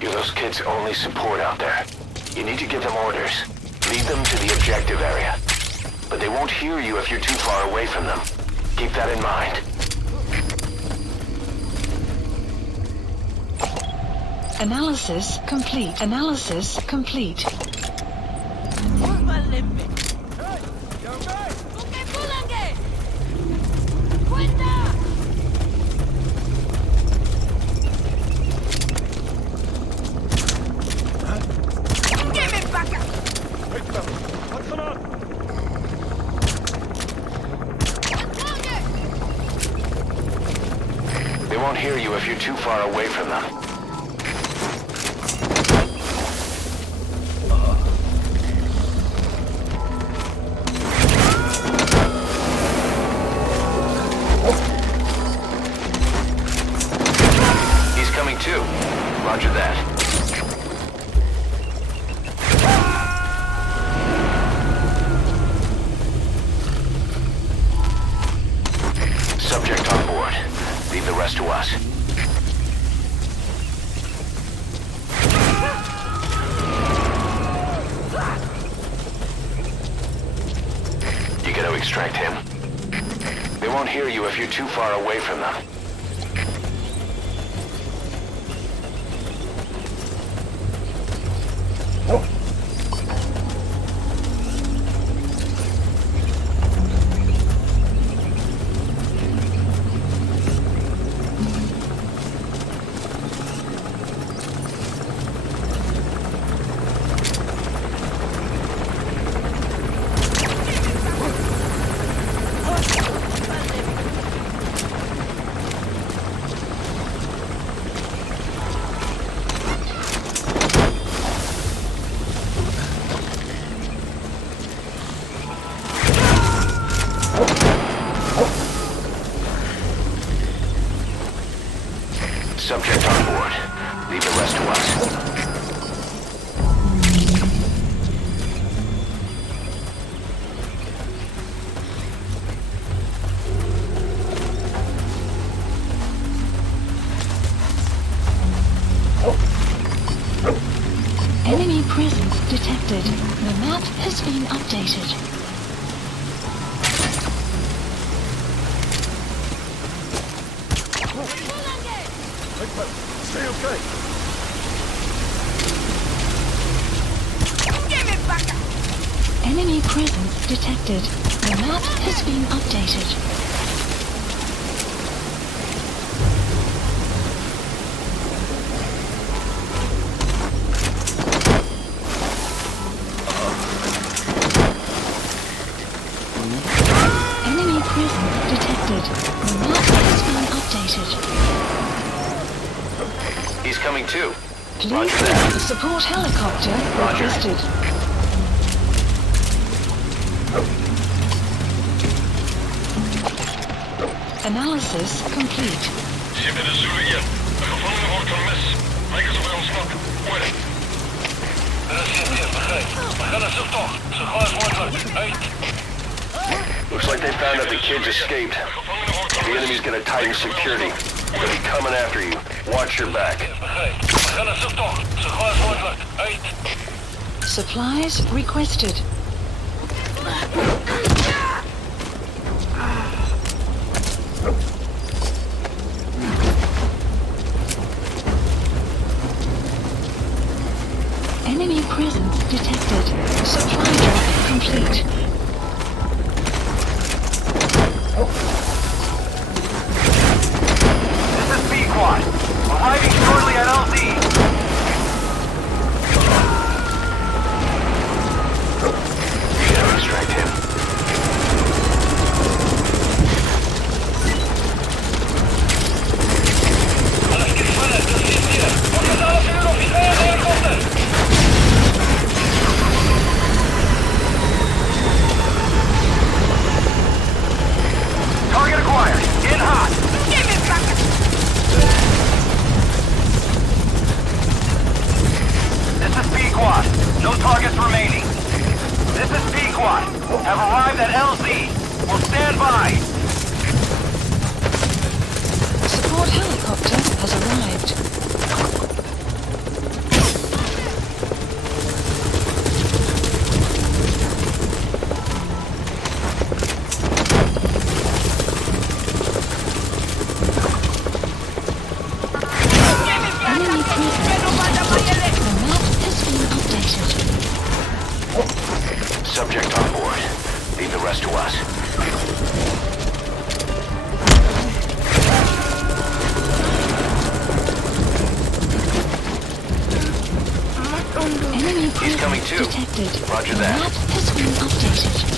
You're those kids' only support out there. You need to give them orders. Lead them to the objective area. But they won't hear you if you're too far away from them. Keep that in mind. Analysis complete. Analysis complete. They won't hear you if you're too far away from them. He's coming too. Roger that. Subject on board. Leave the rest to us. You gotta extract him. They won't hear you if you're too far away from them. Subject on board. Leave the rest to us. Enemy presence detected. The map has been updated. Stay okay. Enemy presence detected. The map has been updated. Enemy presence detected. The map has been updated. He's coming too. Please support helicopter requested. Analysis complete. Looks like they found out the kids escaped. The enemy's gonna tighten security. They'll be coming after you. Watch your back. Supplies requested. Enemy presence detected. Supply drop complete. This is B-Quad. Arriving shortly at LZ. You gotta extract him. Target acquired. In hot. This is P-Quad. No targets remaining. This is P-Quad. Have arrived at LZ. Will stand by. Support helicopter has arrived. Enemy presence detected. The map has been updated. Subject on board. Leave the rest to us. Enemy He's coming too. detected. Roger The that. map has been updated.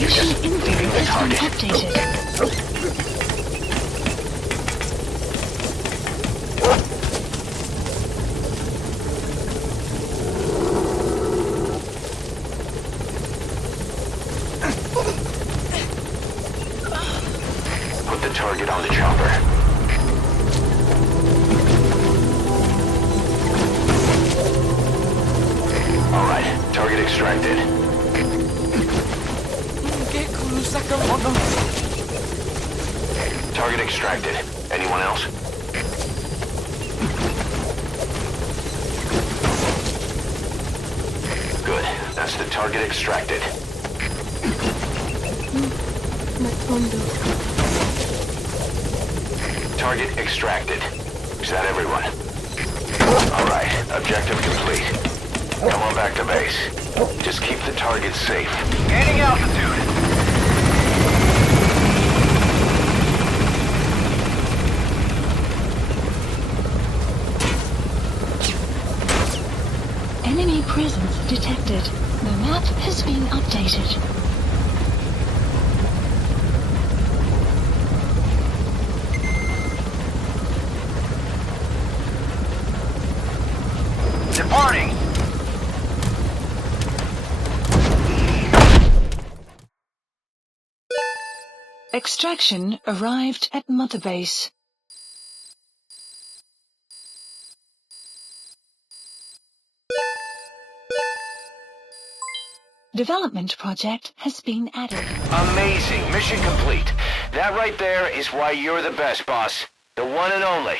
Mission info has been updated. Put the target on the chopper. All right, target extracted. Target extracted. Anyone else? Good. That's the target extracted. Target extracted. Is that everyone? All right. Objective complete. Come on back to base. Just keep the target safe. Gaining altitude. Enemy presence detected. The map has been updated. Departing. Extraction arrived at Mother Base. Development project has been added. Amazing. Mission complete. That right there is why you're the best, boss. The one and only.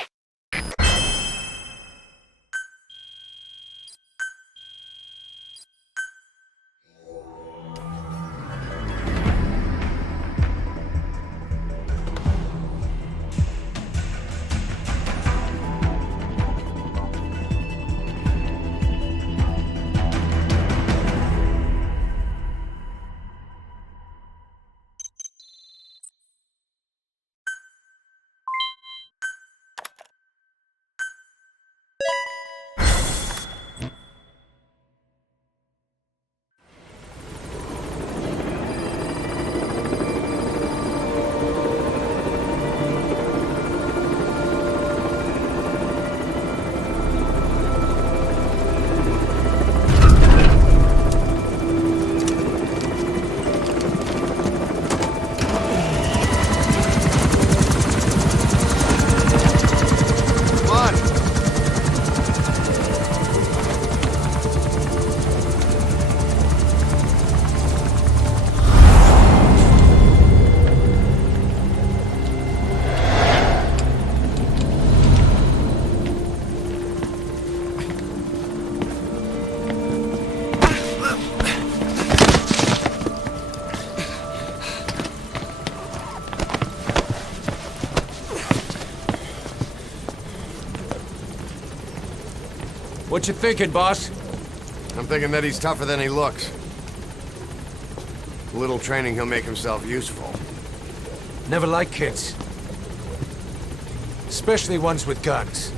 What you thinking, boss? I'm thinking that he's tougher than he looks. A little training, he'll make himself useful. Never like kids. Especially ones with guns.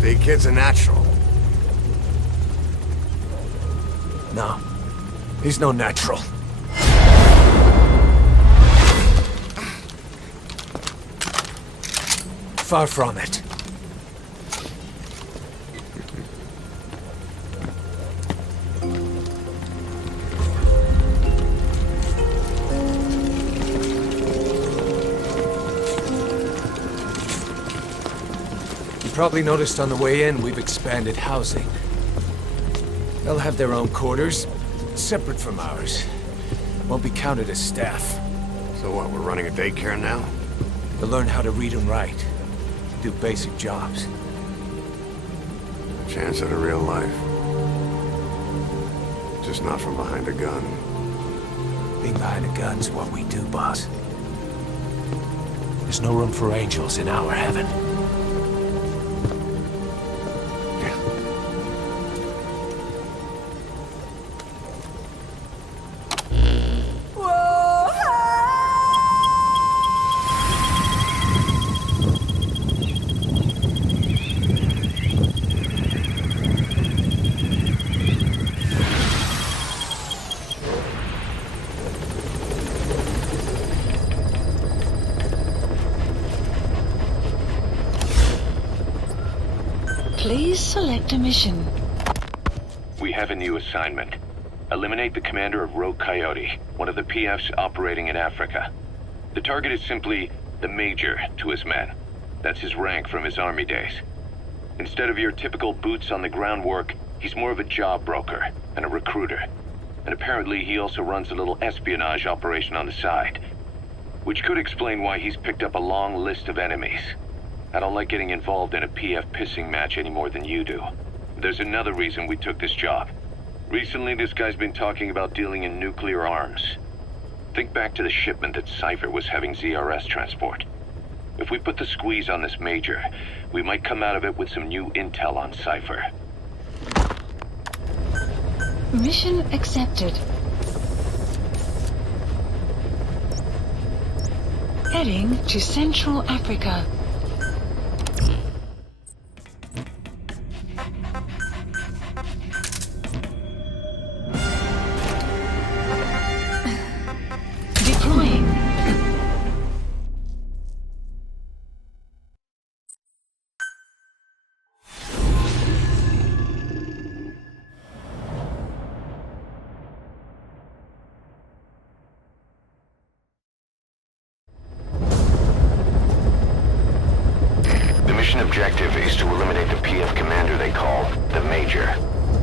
See, kid's a natural. No. He's no natural. Far from it. You probably noticed on the way in, we've expanded housing. They'll have their own quarters, separate from ours. Won't be counted as staff. So what, we're running a daycare now? They'll learn how to read and write. Do basic jobs. A chance at a real life. Just not from behind a gun. Being behind a gun's what we do, boss. There's no room for angels in our heaven. Please select a mission. We have a new assignment. Eliminate the commander of Rogue Coyote, one of the PFs operating in Africa. The target is simply the Major to his men. That's his rank from his army days. Instead of your typical boots-on-the-ground work, he's more of a job broker and a recruiter. And apparently he also runs a little espionage operation on the side. Which could explain why he's picked up a long list of enemies. I don't like getting involved in a PF pissing match any more than you do. There's another reason we took this job. Recently, this guy's been talking about dealing in nuclear arms. Think back to the shipment that Cypher was having ZRS transport. If we put the squeeze on this Major, we might come out of it with some new intel on Cypher. Mission accepted. Heading to Central Africa. Deploying. The mission objective is to eliminate the PF commander they call the Major.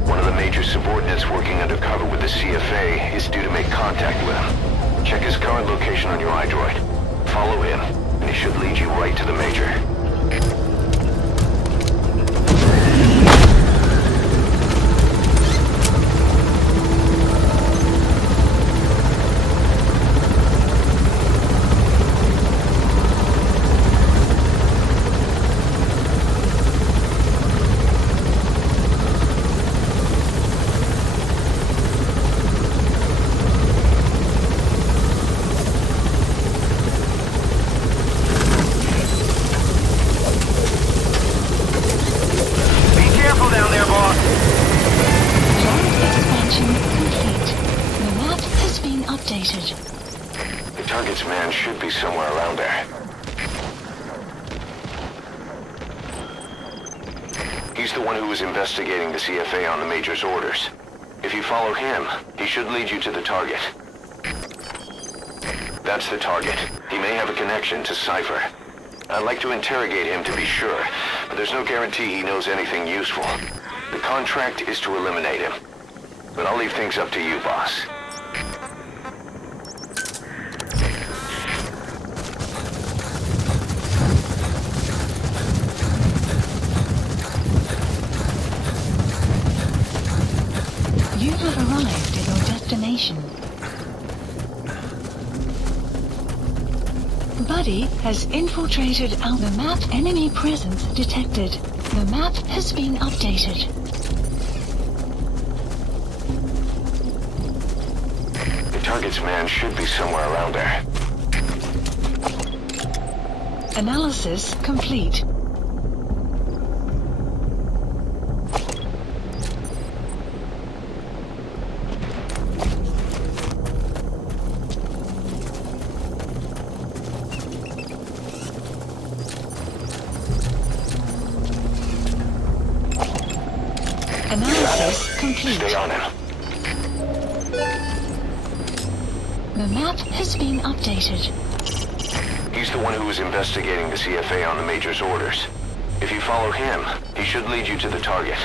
One of the Major's subordinates working undercover with the CFA is due to make contact with him. Check his current location on your iDroid. Follow him, and he should lead you right to the Major. Target's man should be somewhere around there. He's the one who was investigating the CFA on the Major's orders. If you follow him, he should lead you to the target. That's the target. He may have a connection to Cypher. I'd like to interrogate him to be sure, but there's no guarantee he knows anything useful. The contract is to eliminate him. But I'll leave things up to you, boss. You have arrived at your destination. Buddy has infiltrated the map. Enemy presence detected. The map has been updated. The target's man should be somewhere around there. Analysis complete. Analysis complete. Stay on him. The map has been updated. He's the one who was investigating the CFA on the Major's orders. If you follow him, he should lead you to the target.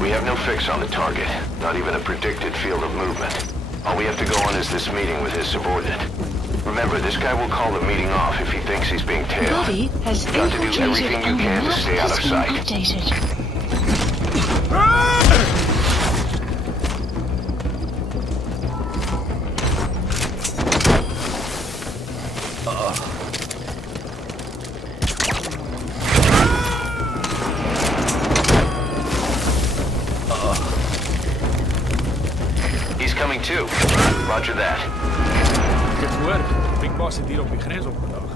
We have no fix on the target, not even a predicted field of movement. All we have to go on is this meeting with his subordinate. Remember, this guy will call the meeting off if he thinks he's being tailed. Buddy has You've got to do everything you can to stay out of sight. Updated. He's coming too. Roger that. Ik heb gehoord. Big Boss zit hier op je grens opgedaagd.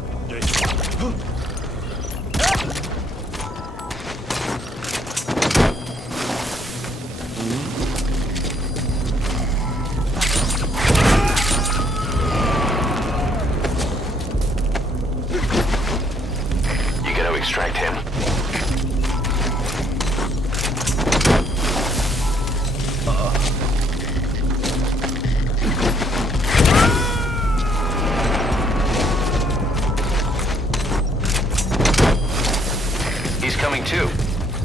You got to extract him. He's coming too.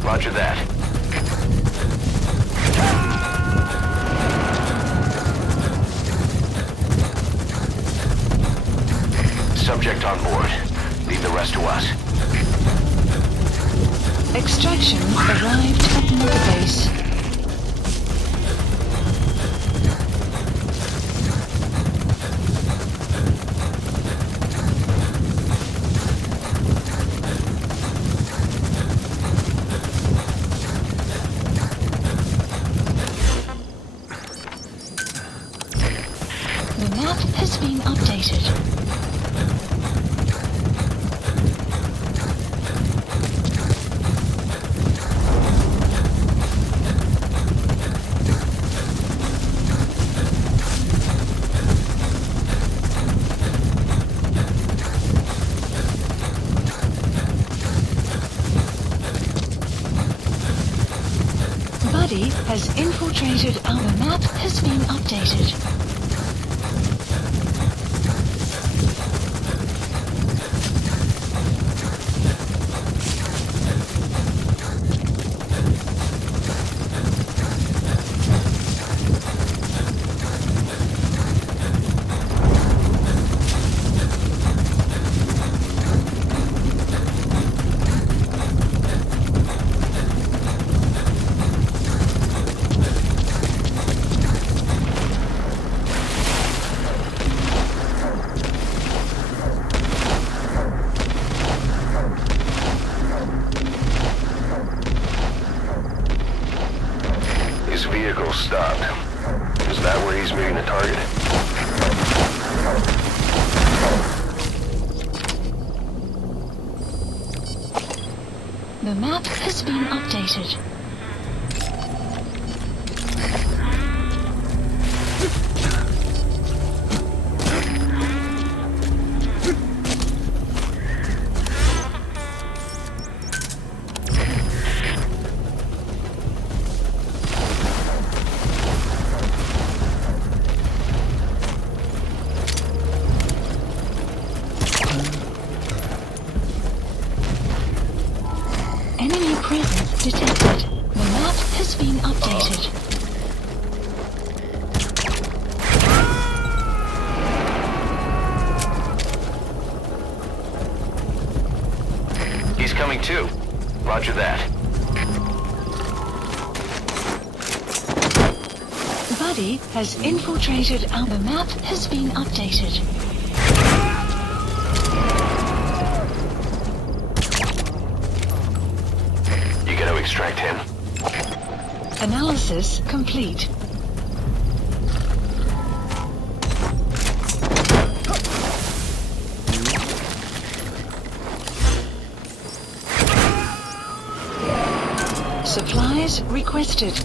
Roger that. Subject on board. Leave the rest to us. Extraction arrived at Mother Base. The map has been updated. Buddy has infiltrated. Our map has been updated. His vehicle stopped. Is that where he's meeting the target? The map has been updated. Enemy presence detected. The map has been updated. He's coming too. Roger that. Buddy has infiltrated our... The map has been updated. You gonna extract him? Analysis complete. Supplies requested.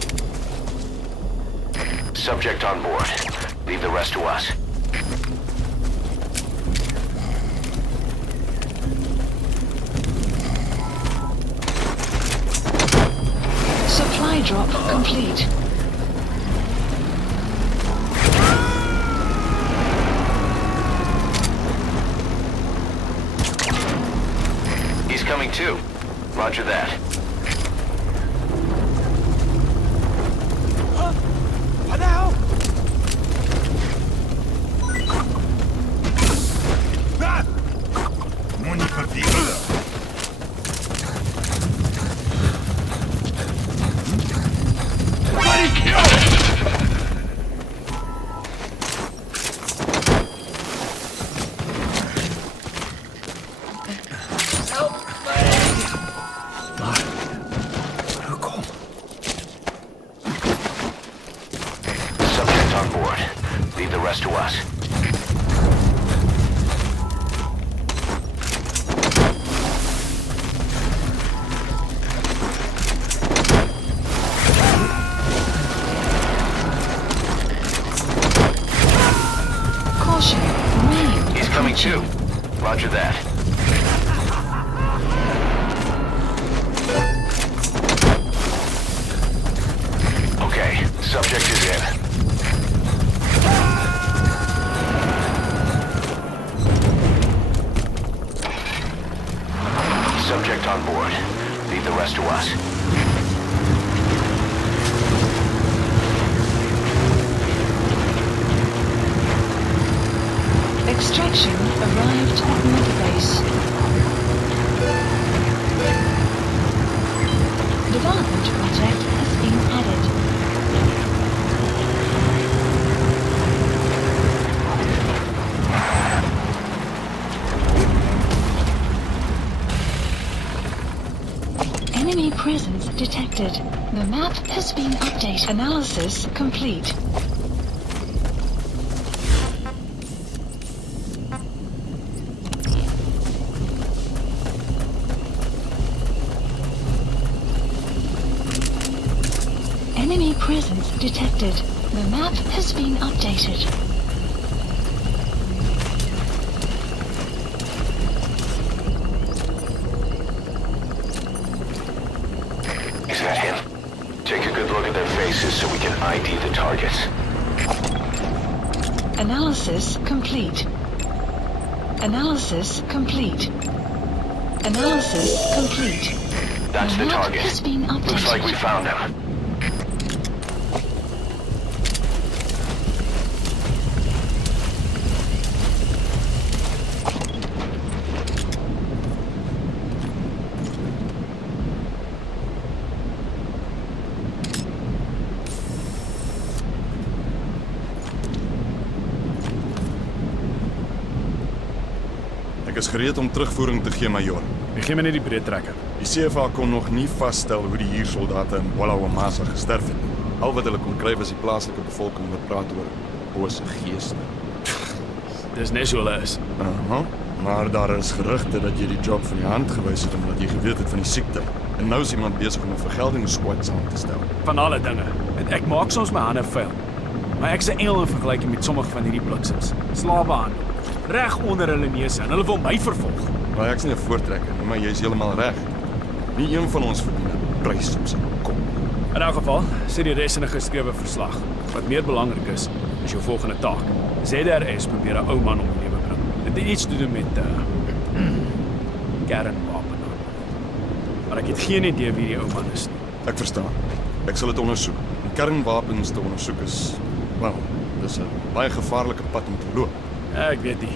Subject on board. Leave the rest to us. Supply drop complete. He's coming too. Roger that. What the hell? Subject on board. Leave the rest to us. Caution. Rain. He's coming too. Roger that. Okay, subject is in. Subject on board. Leave the rest to us. Extraction arrived at Medbase. Development project has been added. Enemy presence detected. The map has been updated. Analysis complete. Enemy presence detected. The map has been updated. Is that him? Take a good look at their faces so we can ID the targets. Analysis complete. Analysis complete. Analysis complete. That's the map target. has been updated. Looks like we found him. Ek is gereed om terugvoering te gee, majoor. Gee my net die breedtrekker. Die CFA kon nog nie vasstel hoe die huursoldate in Wallawamasa gesterf het nie. Al wat hulle kon kry was die plaaslike bevolking wat praat oor bose geeste. Dis net so hulle is. Aha. Maar daar is gerugte dat jy die job van die hand gewys het omdat jy geweet het van die siekte. En nou is iemand besig om 'n vergeldingssquad saam te stel. Van alle dinge. En ek maak soms my hande vuil. Maar ek's 'n engel in vergelyking met sommige van hierdie bliksems. Slawehandel. Reg onder hulle neuse en hulle wil my vervolg. Maar ek's nie 'n voortrekker nie, maar jy's heeltemal reg. Nie een van ons verdien 'n prys op sy kop. In elk geval, sê die res in 'n geskrewe verslag. Wat meer belangrik is jou volgende taak. ZRS probeer 'n ou man om die lewe bring. Dit het iets te doen met kernwapen. Maar maar ek het geen idee wie die ou man is nie. Ek verstaan. Ek sal dit ondersoek. Om kernwapens te ondersoek is... Wel, dis 'n baie gevaarlike pad om te loop. Ja, ek weet nie.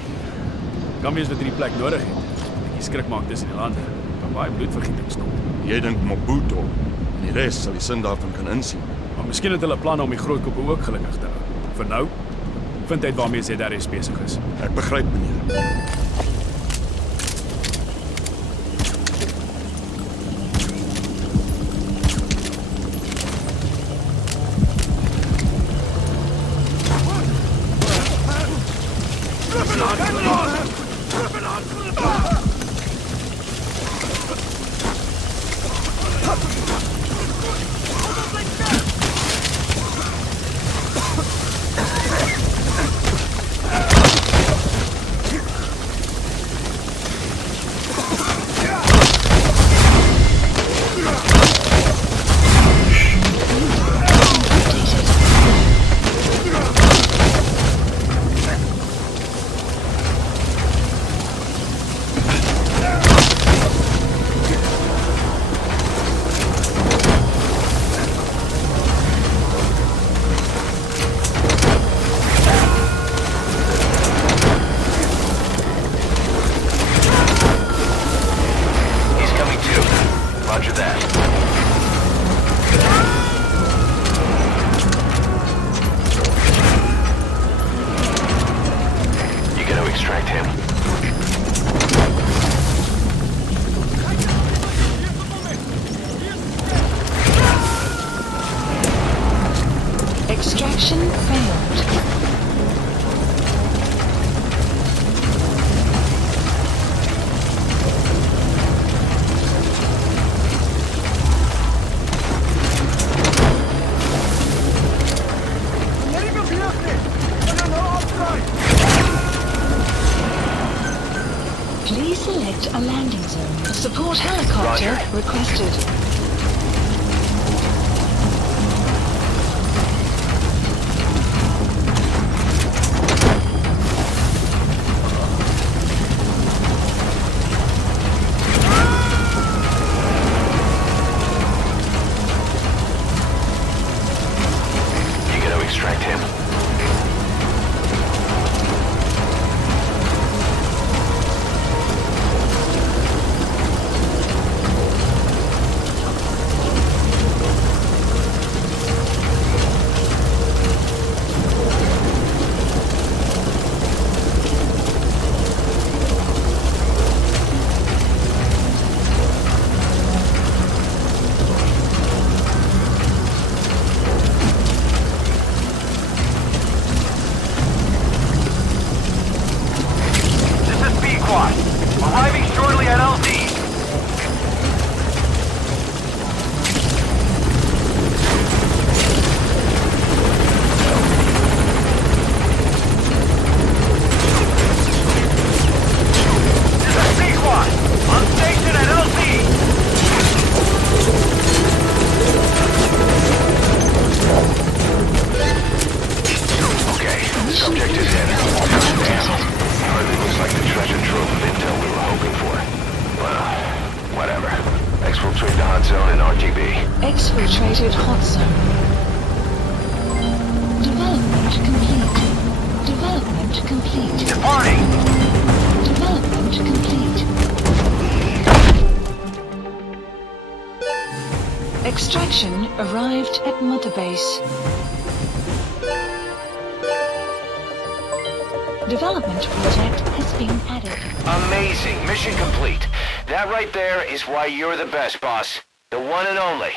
Kan wees wat hierdie plek nodig het. Die skrik maak tussen die lande. Kan baie bloedvergieting stop. Jy dink Mobutu en die res sal die sin daarvan kan insien. Maar miskien het hulle planne om die groot koppe ook gelukkig te hou. Vir nou, vind uit waarmee sy daar besig is. Ek begryp, meneer. Extraction failed. Please select a landing zone. A support helicopter requested. Exfiltrated hot zone. Development complete. Development complete. Departing! Development complete. Extraction arrived at Mother Base. Development project has been added. Amazing. Mission complete. That right there is why you're the best, boss. The one and only.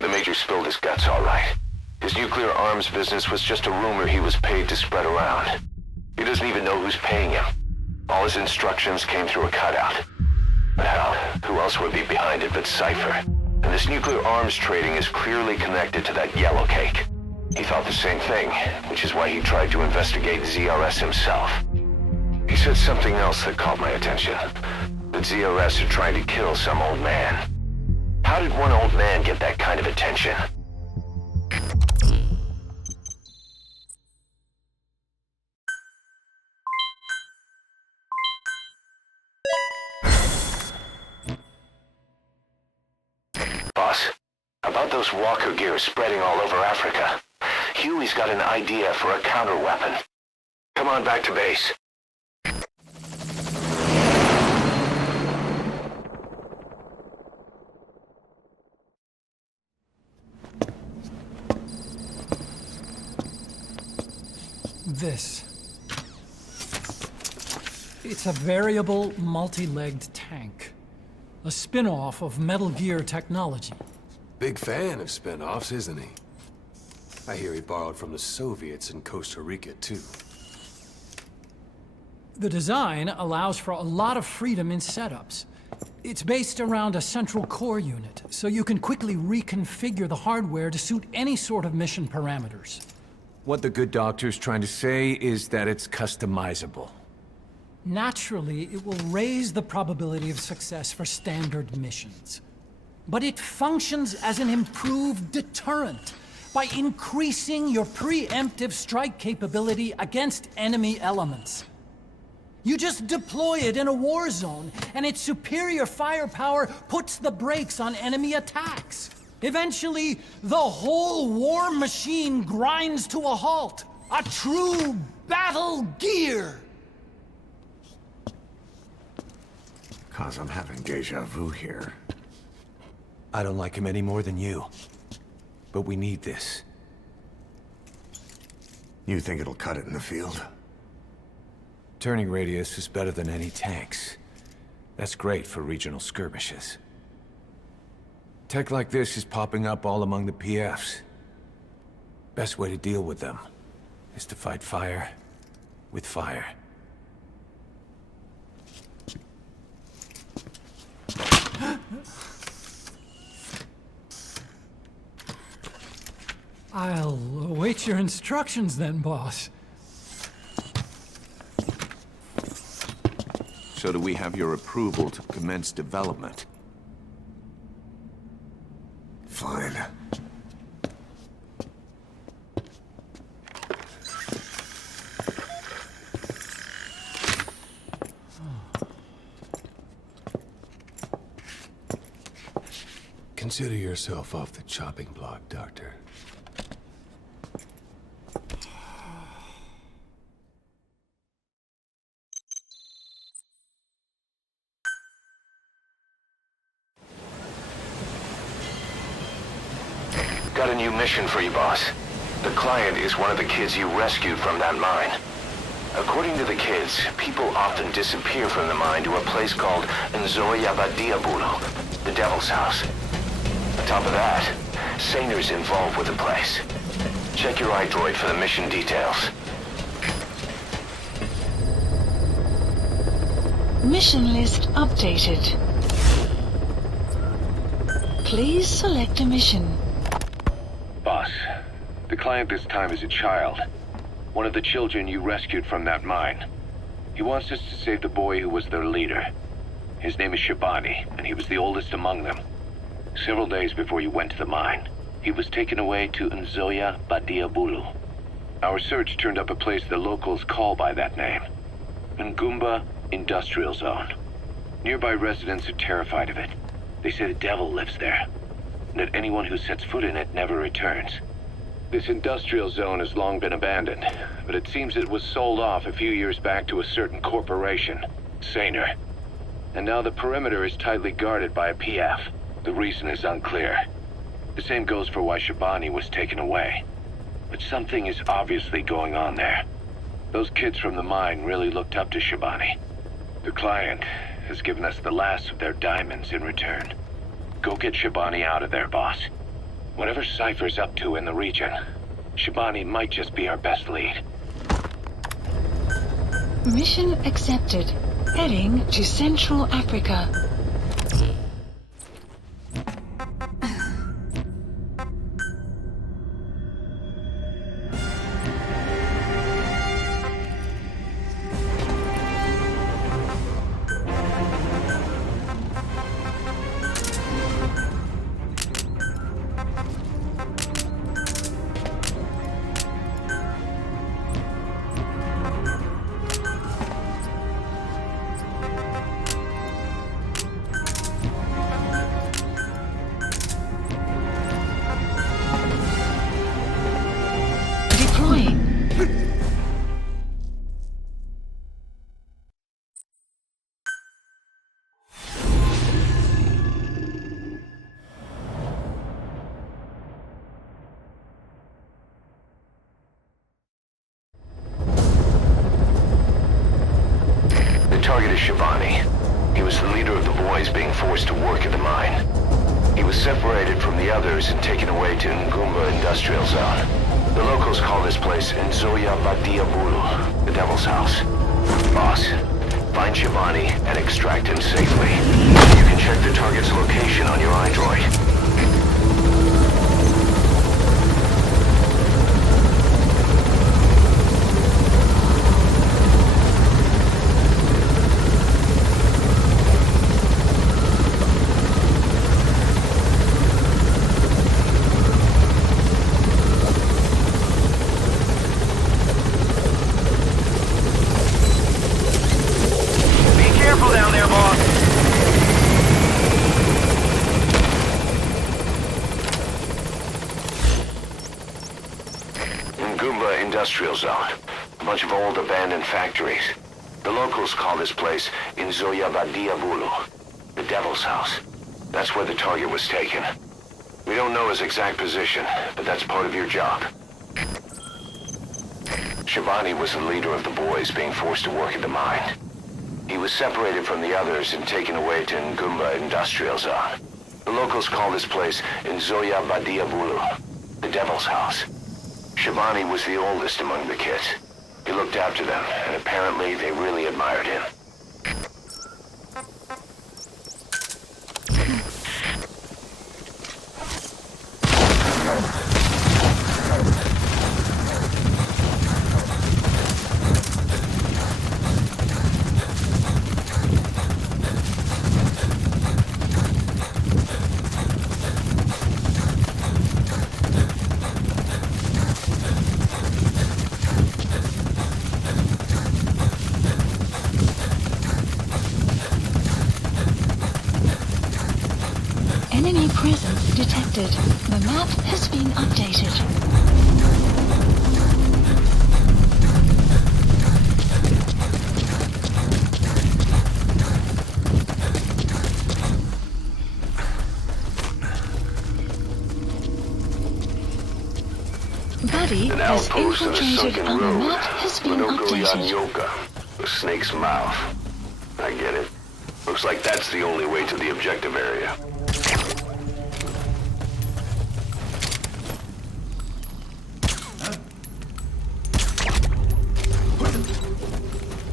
The Major spilled his guts all right. His nuclear arms business was just a rumor he was paid to spread around. He doesn't even know who's paying him. All his instructions came through a cutout. But hell, who else would be behind it but Cypher? And this nuclear arms trading is clearly connected to that yellow cake. He thought the same thing, which is why he tried to investigate ZRS himself. He said something else that caught my attention. That ZRS are trying to kill some old man. How did one old man get that kind of attention? Boss, about those walker gears spreading all over Africa. Huey's got an idea for a counter-weapon. Come on back to base. This. It's a variable, multi-legged tank. A spin-off of Metal Gear technology. Big fan of spin-offs, isn't he? I hear he borrowed from the Soviets in Costa Rica, too. The design allows for a lot of freedom in setups. It's based around a central core unit, so you can quickly reconfigure the hardware to suit any sort of mission parameters. What the good doctor's trying to say is that it's customizable. Naturally, it will raise the probability of success for standard missions. But it functions as an improved deterrent by increasing your preemptive strike capability against enemy elements. You just deploy it in a war zone, and its superior firepower puts the brakes on enemy attacks. Eventually, the whole war machine grinds to a halt. A true battle gear! Cause I'm having deja vu here. I don't like him any more than you. But we need this. You think it'll cut it in the field? Turning radius is better than any tanks. That's great for regional skirmishes. Tech like this is popping up all among the PFs. Best way to deal with them is to fight fire with fire. I'll await your instructions then, boss. So do we have your approval to commence development? Fine. Consider yourself off the chopping block, Doctor. Got a new mission for you, boss. The client is one of the kids you rescued from that mine. According to the kids, people often disappear from the mine to a place called Nzoia Badiabulu, the Devil's House. On top of that, Saner's involved with the place. Check your iDroid for the mission details. Mission list updated. Please select a mission. Boss, the client this time is a child. One of the children you rescued from that mine. He wants us to save the boy who was their leader. His name is Shabani, and he was the oldest among them. Several days before you went to the mine, he was taken away to Nzoia Badiabulu. Our search turned up a place the locals call by that name. Ngumba Industrial Zone. Nearby residents are terrified of it. They say the devil lives there, and that anyone who sets foot in it never returns. This industrial zone has long been abandoned, but it seems it was sold off a few years back to a certain corporation, Saner. And now the perimeter is tightly guarded by a PF. The reason is unclear. The same goes for why Shabani was taken away. But something is obviously going on there. Those kids from the mine really looked up to Shabani. The client has given us the last of their diamonds in return. Go get Shabani out of there, boss. Whatever Cypher's up to in the region, Shabani might just be our best lead. Mission accepted. Heading to Central Africa. target is Shivani. He was the leader of the boys being forced to work at the mine. He was separated from the others and taken away to Ngumba Industrial Zone. The locals call this place Nzoya Badia Bulu, the Devil's House. Boss, find Shivani and extract him safely. You can check the target's location on your iDroid. Industrial Zone. A bunch of old abandoned factories. The locals call this place Nzoya Badia Bulu, the Devil's House. That's where the target was taken. We don't know his exact position, but that's part of your job. Shivani was the leader of the boys being forced to work at the mine. He was separated from the others and taken away to Ngumba Industrial Zone. The locals call this place Nzoya Badia Bulu, the Devil's House. Shivani was the oldest among the kids. He looked after them, and apparently they really admired him. Enemy presence detected. The map has been updated. Buddy An has outpost in a infiltrated sunken and the road. map has been updated. Yoka, the snake's mouth. I get it. Looks like that's the only way to the objective area.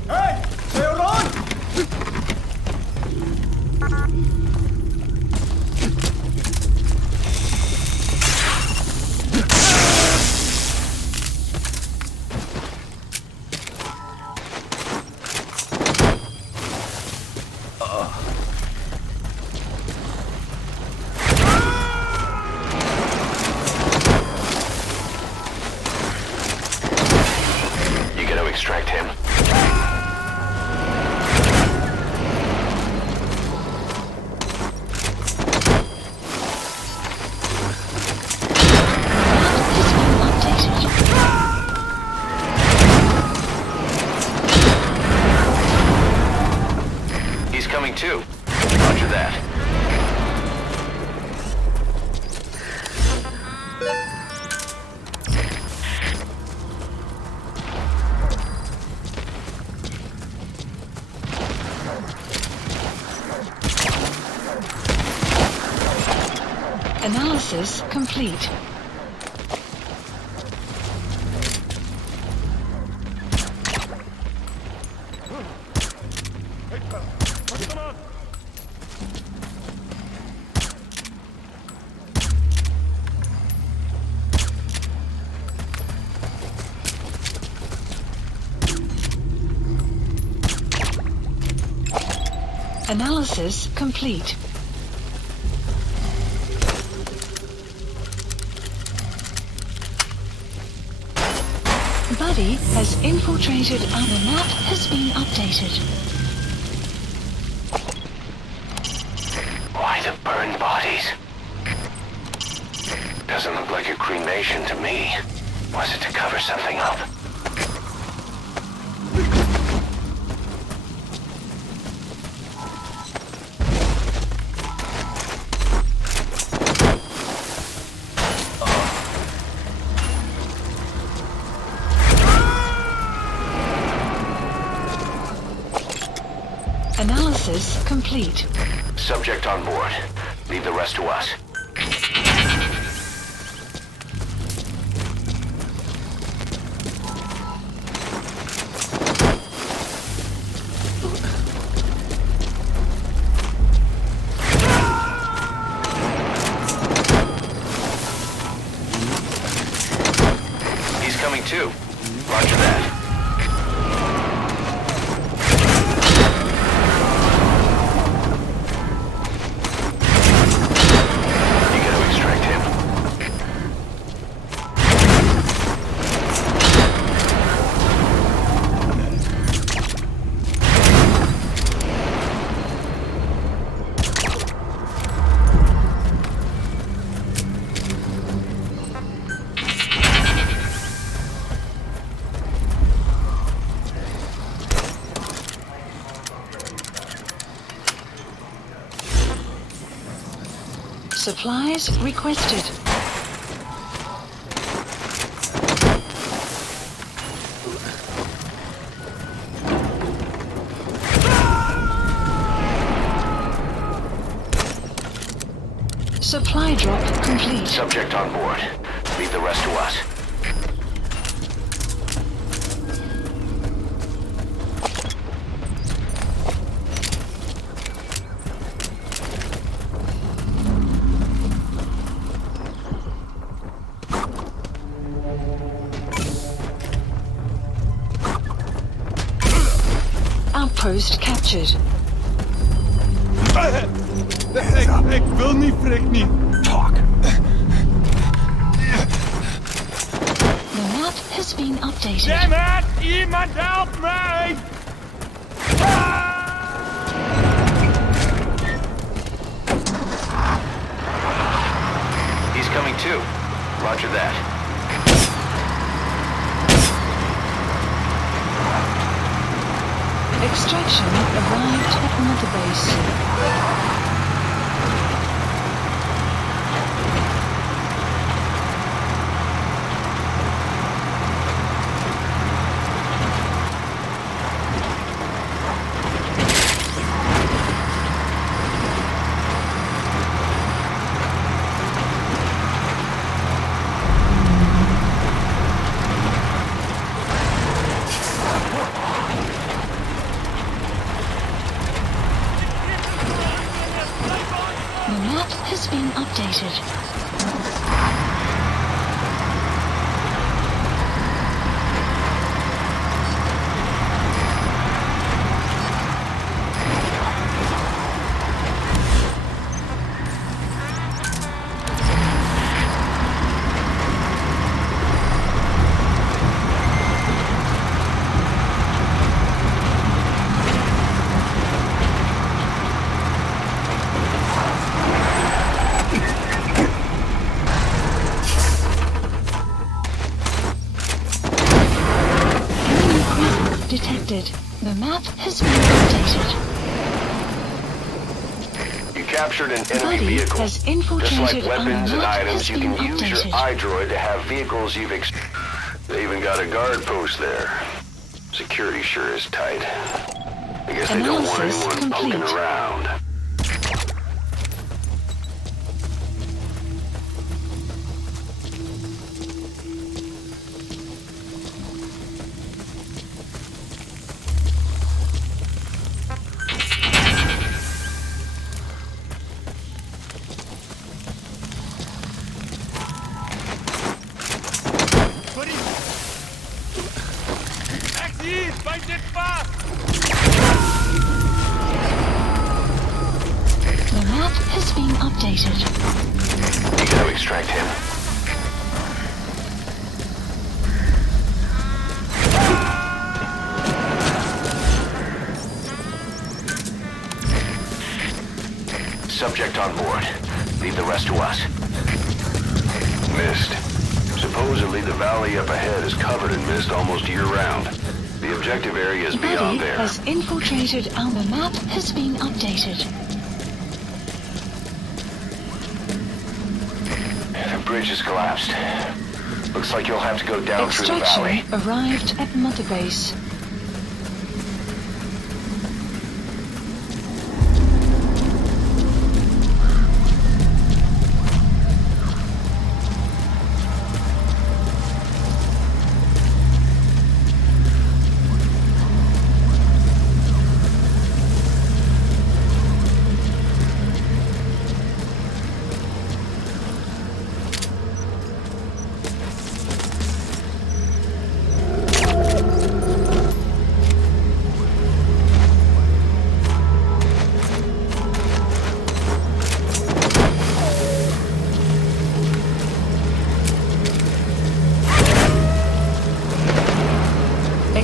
Hey! Stay on! Extract him. He's coming too. Roger that. Analysis complete. Analysis complete. Buddy has infiltrated and the map has been updated. Why the burned bodies? Doesn't look like a cremation to me. Was it to cover something up? Analysis complete. Subject on board. Leave the rest to us. He's coming too. Roger that. Supplies requested. Supply drop complete. Subject on board. Leave the rest to us. Outpost captured. Ik wil niet, Frick, niet. Talk. The map has been updated. Damn it! Iemand help mij! He's coming too. Roger that. Extraction arrived at Mother Base. Has been updated. Detected. The map has been updated. You captured an enemy Buddy vehicle. has Just infiltrated like weapons our and map items, has you can been use your updated. iDroid to have vehicles you've They even got a guard post there. Security sure is tight. I guess they don't want Analysis anyone poking complete. around. The map has been updated. You gotta extract him. Subject on board. Leave the rest to us. Mist. Supposedly the valley up ahead is covered in mist almost year-round. The objective area is Buddy beyond there. has infiltrated our map has been updated. The bridge has collapsed. Looks like you'll have to go down through the valley. Extraction arrived at Mother Base.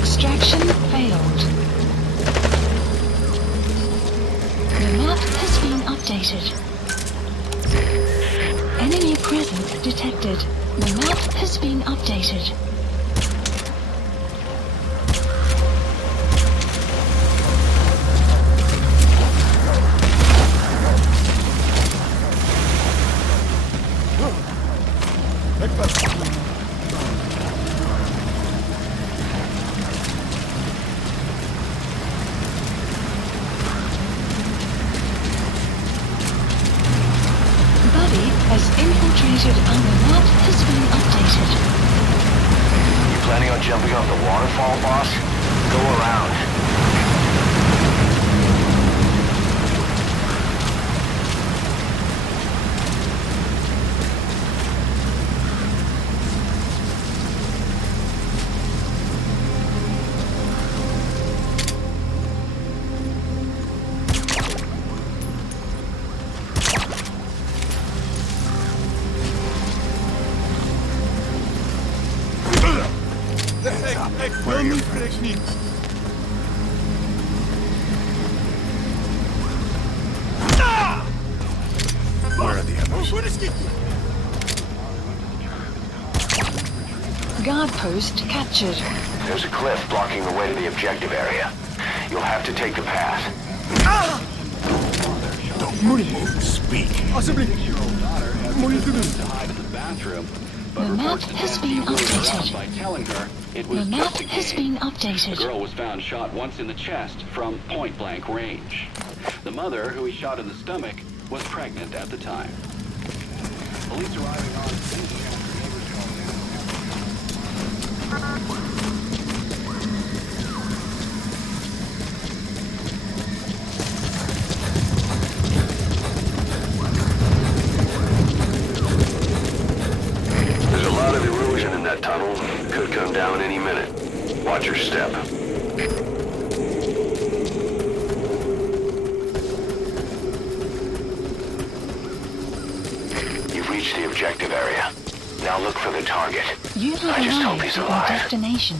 Extraction failed. The map has been updated. Enemy presence detected. The map has been updated. Has infiltrated and the map has been updated. You planning on jumping off the waterfall, boss? Go around. Where are the others? Guard post captured. There's a cliff blocking the way to the objective area. You'll have to take the path. Speak. The map has been updated. By telling her it was The map just a has game. been updated. The girl was found shot once in the chest from point-blank range. The mother, who he shot in the stomach, was pregnant at the time. Police arriving on scene There's a lot of erosion in that tunnel. Could come down any minute. Watch your step. You've reached the objective area. Now look for the target. You have I just hope arrived he's at your alive. destination.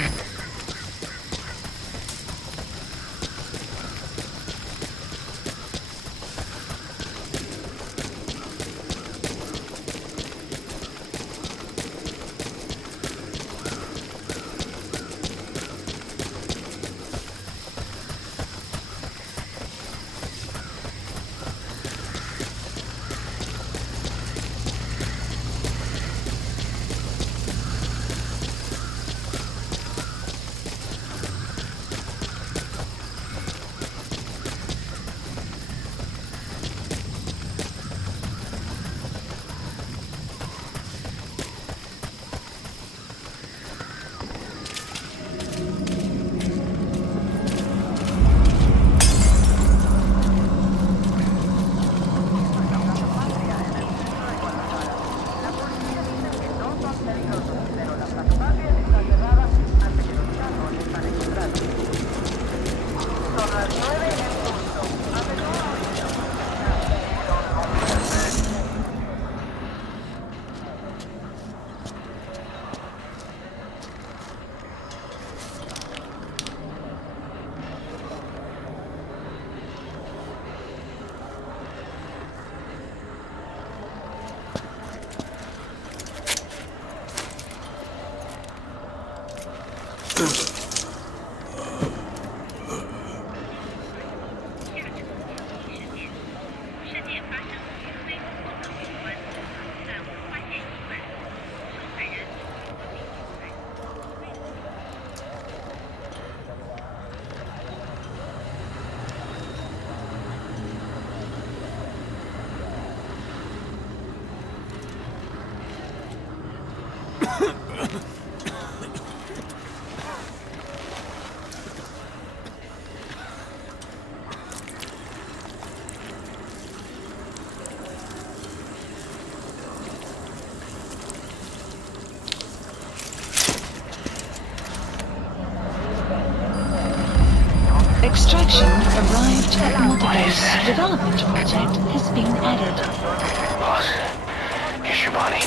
Extraction arrived at Multiverse. Development project has been added. Boss, here's Shivani.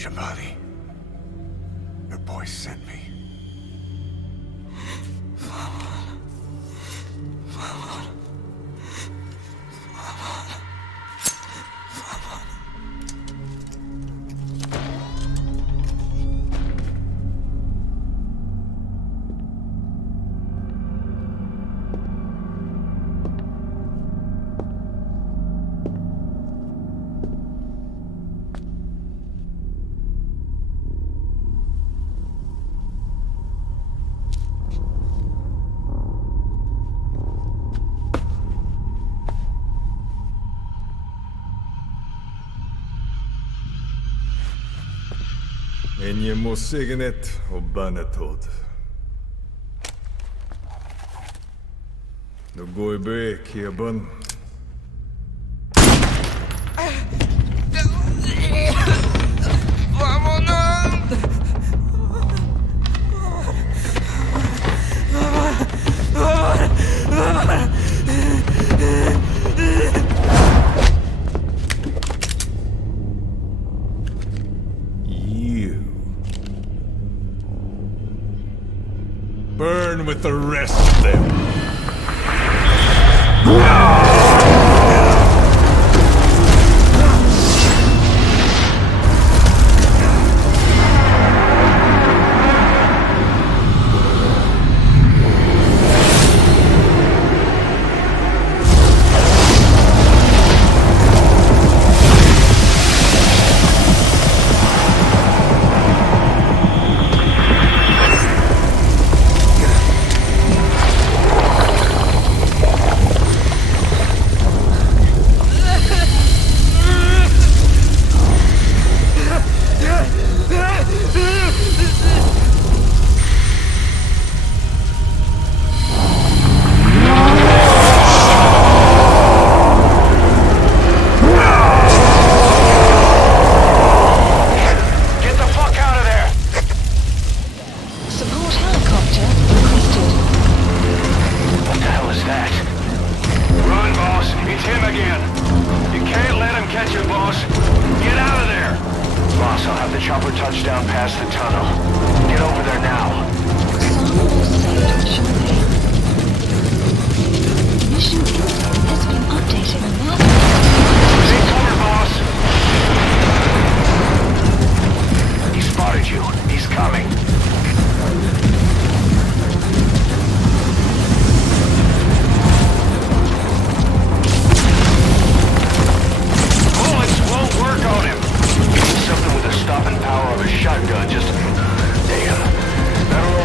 Shabali. Your boy sent me. En je må signet og bannetod. Nu går jeg bek, Kebun. Burn with the rest of them. Shotgun, just... Damn. That'll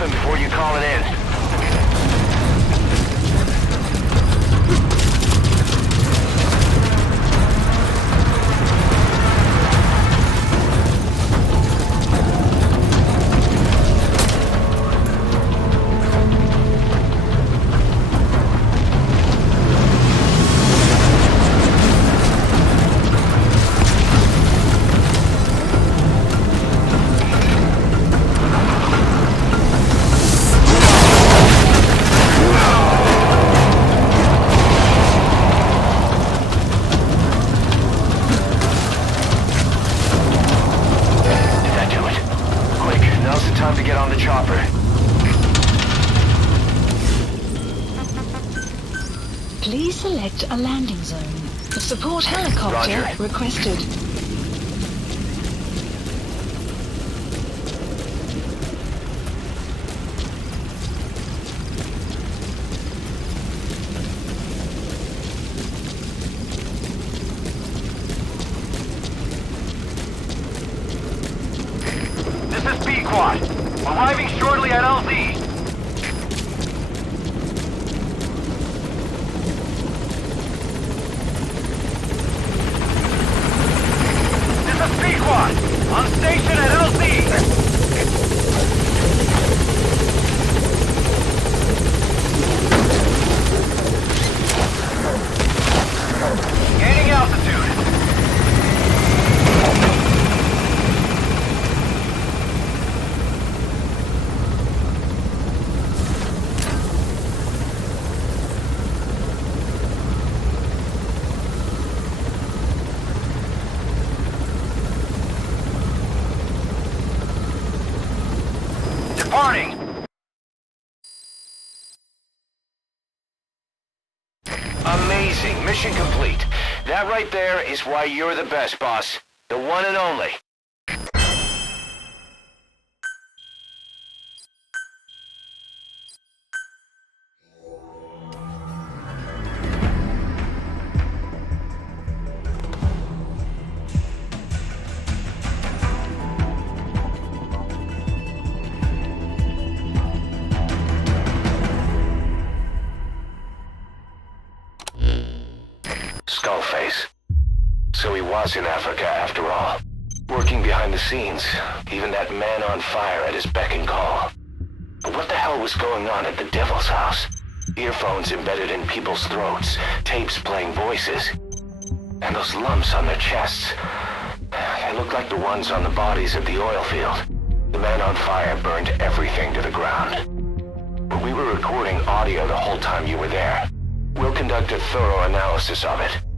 happen before you call it in. Please select a landing zone. The support helicopter requested. This is B-Quad. Arriving shortly at LZ. On station at LZ! Gaining altitude. Departing! Amazing. Mission complete. That right there is why you're the best, boss. The one and only. Skullface. So he was in Africa after all. Working behind the scenes. Even that man on fire at his beck and call. But what the hell was going on at the Devil's house? Earphones embedded in people's throats. Tapes playing voices. And those lumps on their chests. They look like the ones on the bodies at the oil field. The man on fire burned everything to the ground. But we were recording audio the whole time you were there. We'll conduct a thorough analysis of it.